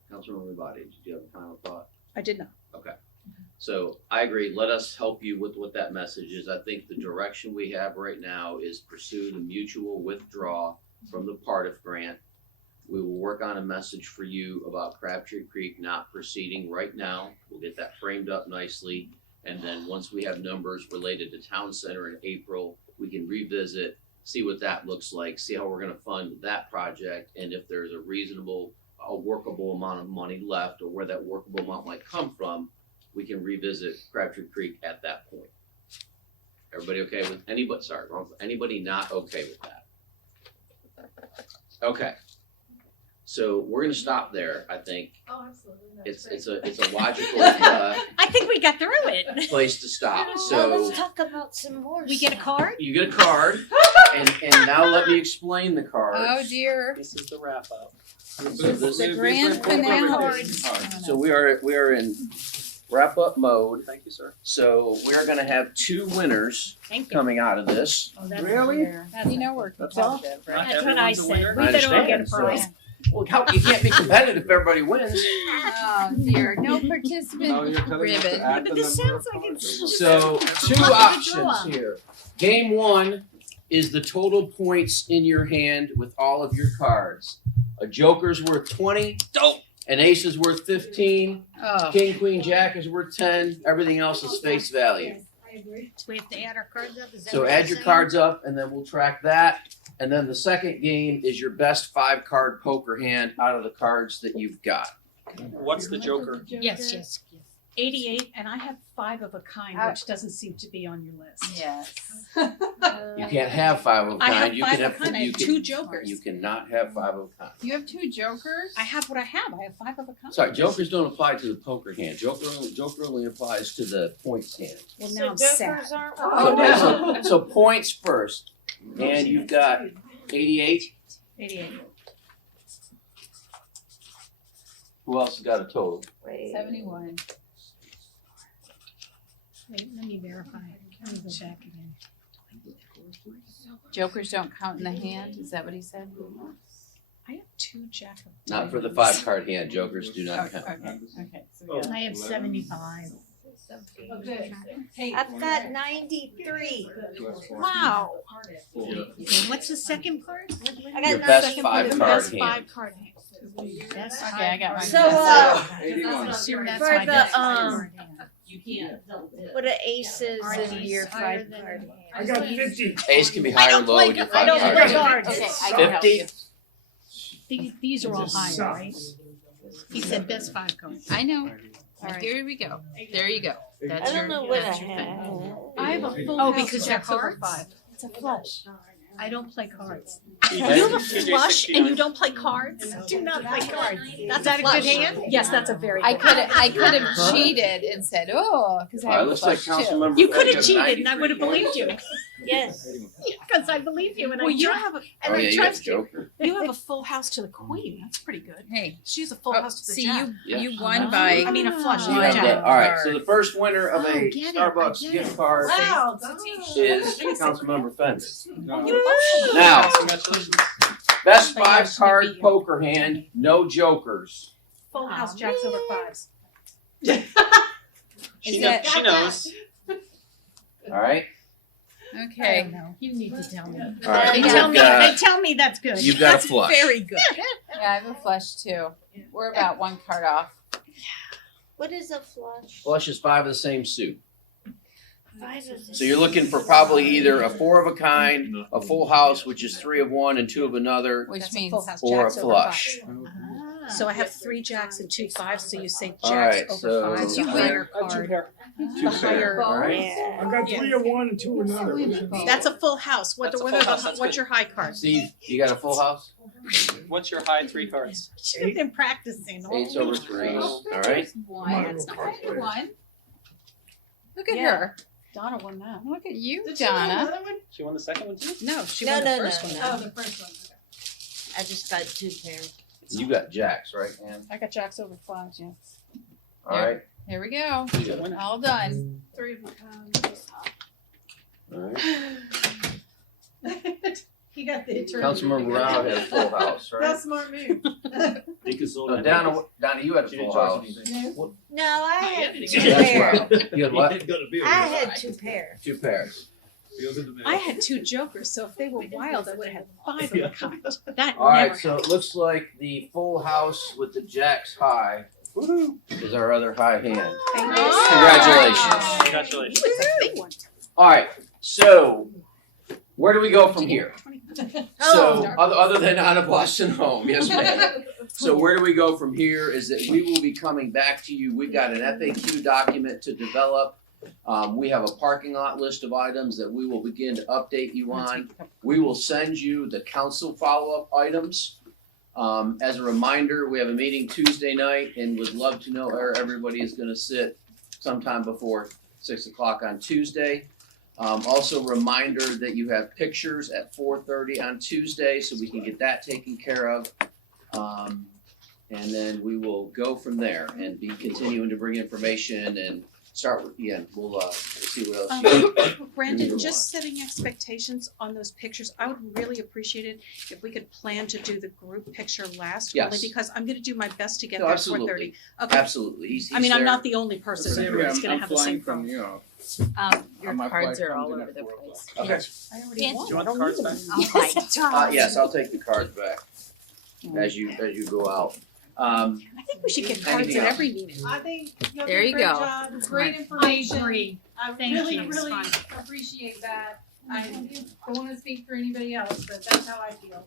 Councilman Rebati, did you have a final thought? I did not. Okay. So I agree, let us help you with what that message is. I think the direction we have right now is pursue the mutual withdraw from the Cardiff grant. We will work on a message for you about Crabtree Creek not proceeding right now. We'll get that framed up nicely. And then once we have numbers related to Town Center in April, we can revisit, see what that looks like, see how we're gonna fund that project, and if there's a workable amount of money left, or where that workable amount might come from, we can revisit Crabtree Creek at that point. Everybody okay with anybody not okay with that? Okay. So we're gonna stop there, I think. Oh, absolutely. It's a logical I think we got through it. place to stop. Well, So let's talk about some more. We get a stuff. card? you get a card, and now let me explain the cards. Oh dear. This is the wrap up. So this The grand finale. So we are in wrap up mode. Thank you, sir. So we're gonna have 2 winners Thank you. coming out of this. Oh, that's Really? You know we're That's all? competitive, Not right? That's what I everyone's a said. winner. We I better all get a understand, prize. Well, you can't be competitive if everybody wins. Oh dear, no participant ribbon. But this sounds like it's. So just 2 luck of the options draw. here. Game 1 is the total points in your hand with all of your cards. A joker's worth 20. Dope. An ace is worth 15. Oh, King, queen, jack is worth 10. Everything else is face value. So we have to add our cards up, is that So what add you're your saying? cards up, and then we'll track that. And then the second game is your best 5-card poker hand out of the cards that you've got. What's the Joker? Yes. 88, and I have 5 of a kind, Ouch. which doesn't seem to be on your list. yes. You can't have 5 of a I have kind. You 5 can of a kind. I you have can- 2 jokers. You cannot have 5 of a kind. You have 2 jokers? I have what I have. I have 5 of a kind. Sorry, jokers don't apply to the poker hand. Joker only applies to the points hand. Well, So now I'm sad. jokers aren't. Oh, no. So points first, and you've got 88. 88. Who else has got a total? Wait. 71. Wait, let me verify it. Let me go back again. Jokers don't count in the hand, is that what he said? I have 2 jack of Not for the diamonds. 5-card hand. Jokers do not Okay, count. okay. So we got I have 75. Okay. Hey, I've got 93. Wow. And what's the second part? I got Your nine. best Second for the 5-card best hand. 5-card hand. Best Okay, I got mine. So, Sure, that's for my the, best um, card hand. You can't double dip. what are aces Are in these your higher 5-card than- hand? I got 50. Ace can be I high or don't low. play- Your I don't 5-card play hand. cards. Okay, I can help 50. you. These are all It higher, sucks. right? He said best 5 cards. I know. All right. Here we go. There you go. I That's your, don't know what I that's your thing. have. I have a full Oh, house because they're jacks over cards? 5. It's a flush. I don't play cards. You have a flush and you don't play cards? Do not play cards. That's Is that a flush. good hand? Yes, that's a very I good could hand. have cheated and said, oh, because I All right, have a looks like flush too. Councilmember. You could Fenn have has cheated and I 93 would have believed you. Yes. Because I believe you and Well, I you trust have a and Oh I yeah, you got trust you. Joker. you have a full house to the queen. That's pretty good. Hey, She has a full oh, house to the see, jack. Yeah. you won by I mean, a flush. You not a have jack. the, all right. So the first winner of Oh, a get it, Starbucks I get gift it. card Wow. is Councilmember Fenn. You Now, Congratulations. best But yes, 5-card you beat him. poker hand, no jokers. Full house jacks over 5s. She, Is know, that- she knows. All right. I Okay. don't know. You need to tell me. All right. They You've tell me. got, They tell me that's good. you've got a That's flush. very good. Yeah, I have a flush too. We're about 1 card off. What is a flush? Flush is 5 of the same suit. 5 of the So you're looking for probably either a 4 of a kind, a full house, which is 3 of one and 2 of another, Which That's means a full house or a jacks over flush. 5. Ah. So I have 3 jacks and 2 5s. So you say jacks All right, over so 5s, the you higher I got 2 card. pair. The higher. All right. Yeah. I got 3 of one and 2 of another. That's a full house. What That's a what full are the house, that's what's good. your high card? Steve, you got a full house? What's your high 3 cards? Should have been practicing. 8 over 3. All right. one. That's not I had one. Look at Yeah. her. Donna won that. Look at you, Did she win Donna. another one? She won the second one too? No, she No, won no, the first no. one. Oh, the first one. I just got 2 pairs. You got jacks, right, man? I got jacks over 5s. Yeah. All right. Here we go. You got it. All done. 3 of them. All right. He got the attorney. Councilmember Rao had a full house, right? That's smart move. He consoled No, Donna, you had a She full didn't charge house. anything. No, I had 2 That's pairs. right. You had what? He got a bill. I had 2 pairs. 2 pairs. Bills in the mail. I had 2 jokers, so if they were wild, I would have had 5 of a kind. That All right, never so it looks like the full house with the jacks high is our other high hand. Thank Congratulations. Congratulations. It's a big one. All right, so Where do we go from here? So, Oh. other than on a Boston home, yes ma'am. So where do we go from here is that we will be coming back to you. We've got an FAQ document to develop. We have a parking lot list of items that we will begin to update you on. We will send you the council follow-up items. As a reminder, we have a meeting Tuesday night and would love to know where everybody is gonna sit sometime before 6 o'clock on Tuesday. Also reminder that you have pictures at 4:30 on Tuesday, so we can get that taken care of. And then we will go from there and be continuing to bring information and start with, we'll see what else you Brandon, just setting expectations on those pictures, I would really appreciate it if we could plan to do the group picture last, Yes. only because I'm gonna do my best to get No, there at absolutely. 4:30. Okay, Absolutely. He's I mean, I'm there. not the only person But who anyway, is gonna I'm have the flying same from problem. New York. Your My cards flight are all comes in over at the 4 place. Okay. I already Yes. won. Do you want I the don't cards need back? them. Yes, I'll take the cards back as you go out. I think we should get cards Anything at else? every meeting. I think you'll There do a you great go. job, it's great I information. agree. I Thank really, you. really appreciate that. I don't wanna speak for anybody else, but that's how I feel.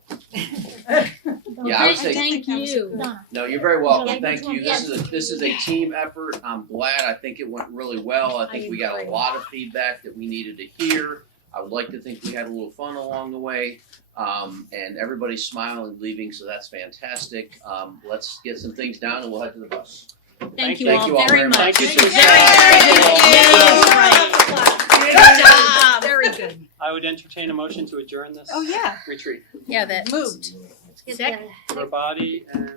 Yeah, I would say, Thank you. no, you're very welcome. Yeah, Thank you. This is a team effort. I'm glad. I think it went really well. I think we got a lot of feedback that we needed to hear. I would like to think we had a little fun along the way. And everybody's smiling and leaving, so that's fantastic. Let's get some things down and we'll head to the bus. Thank you Thank all you all very very much. much. Thank you, Susan. Good job. Very good. I would entertain a motion to adjourn this Oh, yeah. retreat. Yeah, that Moved. Second. Rabadi and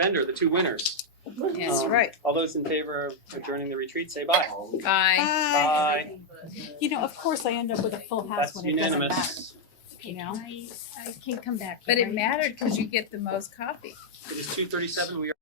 Fender, the two winners. Yes, right. All those in favor of adjourning the retreat, say bye. Bye. Bye. You know, of course, I end up with a full house That's when it doesn't matter, unanimous. you know? I can't come back. But it right? mattered because you get the most coffee. It is 2:37. We are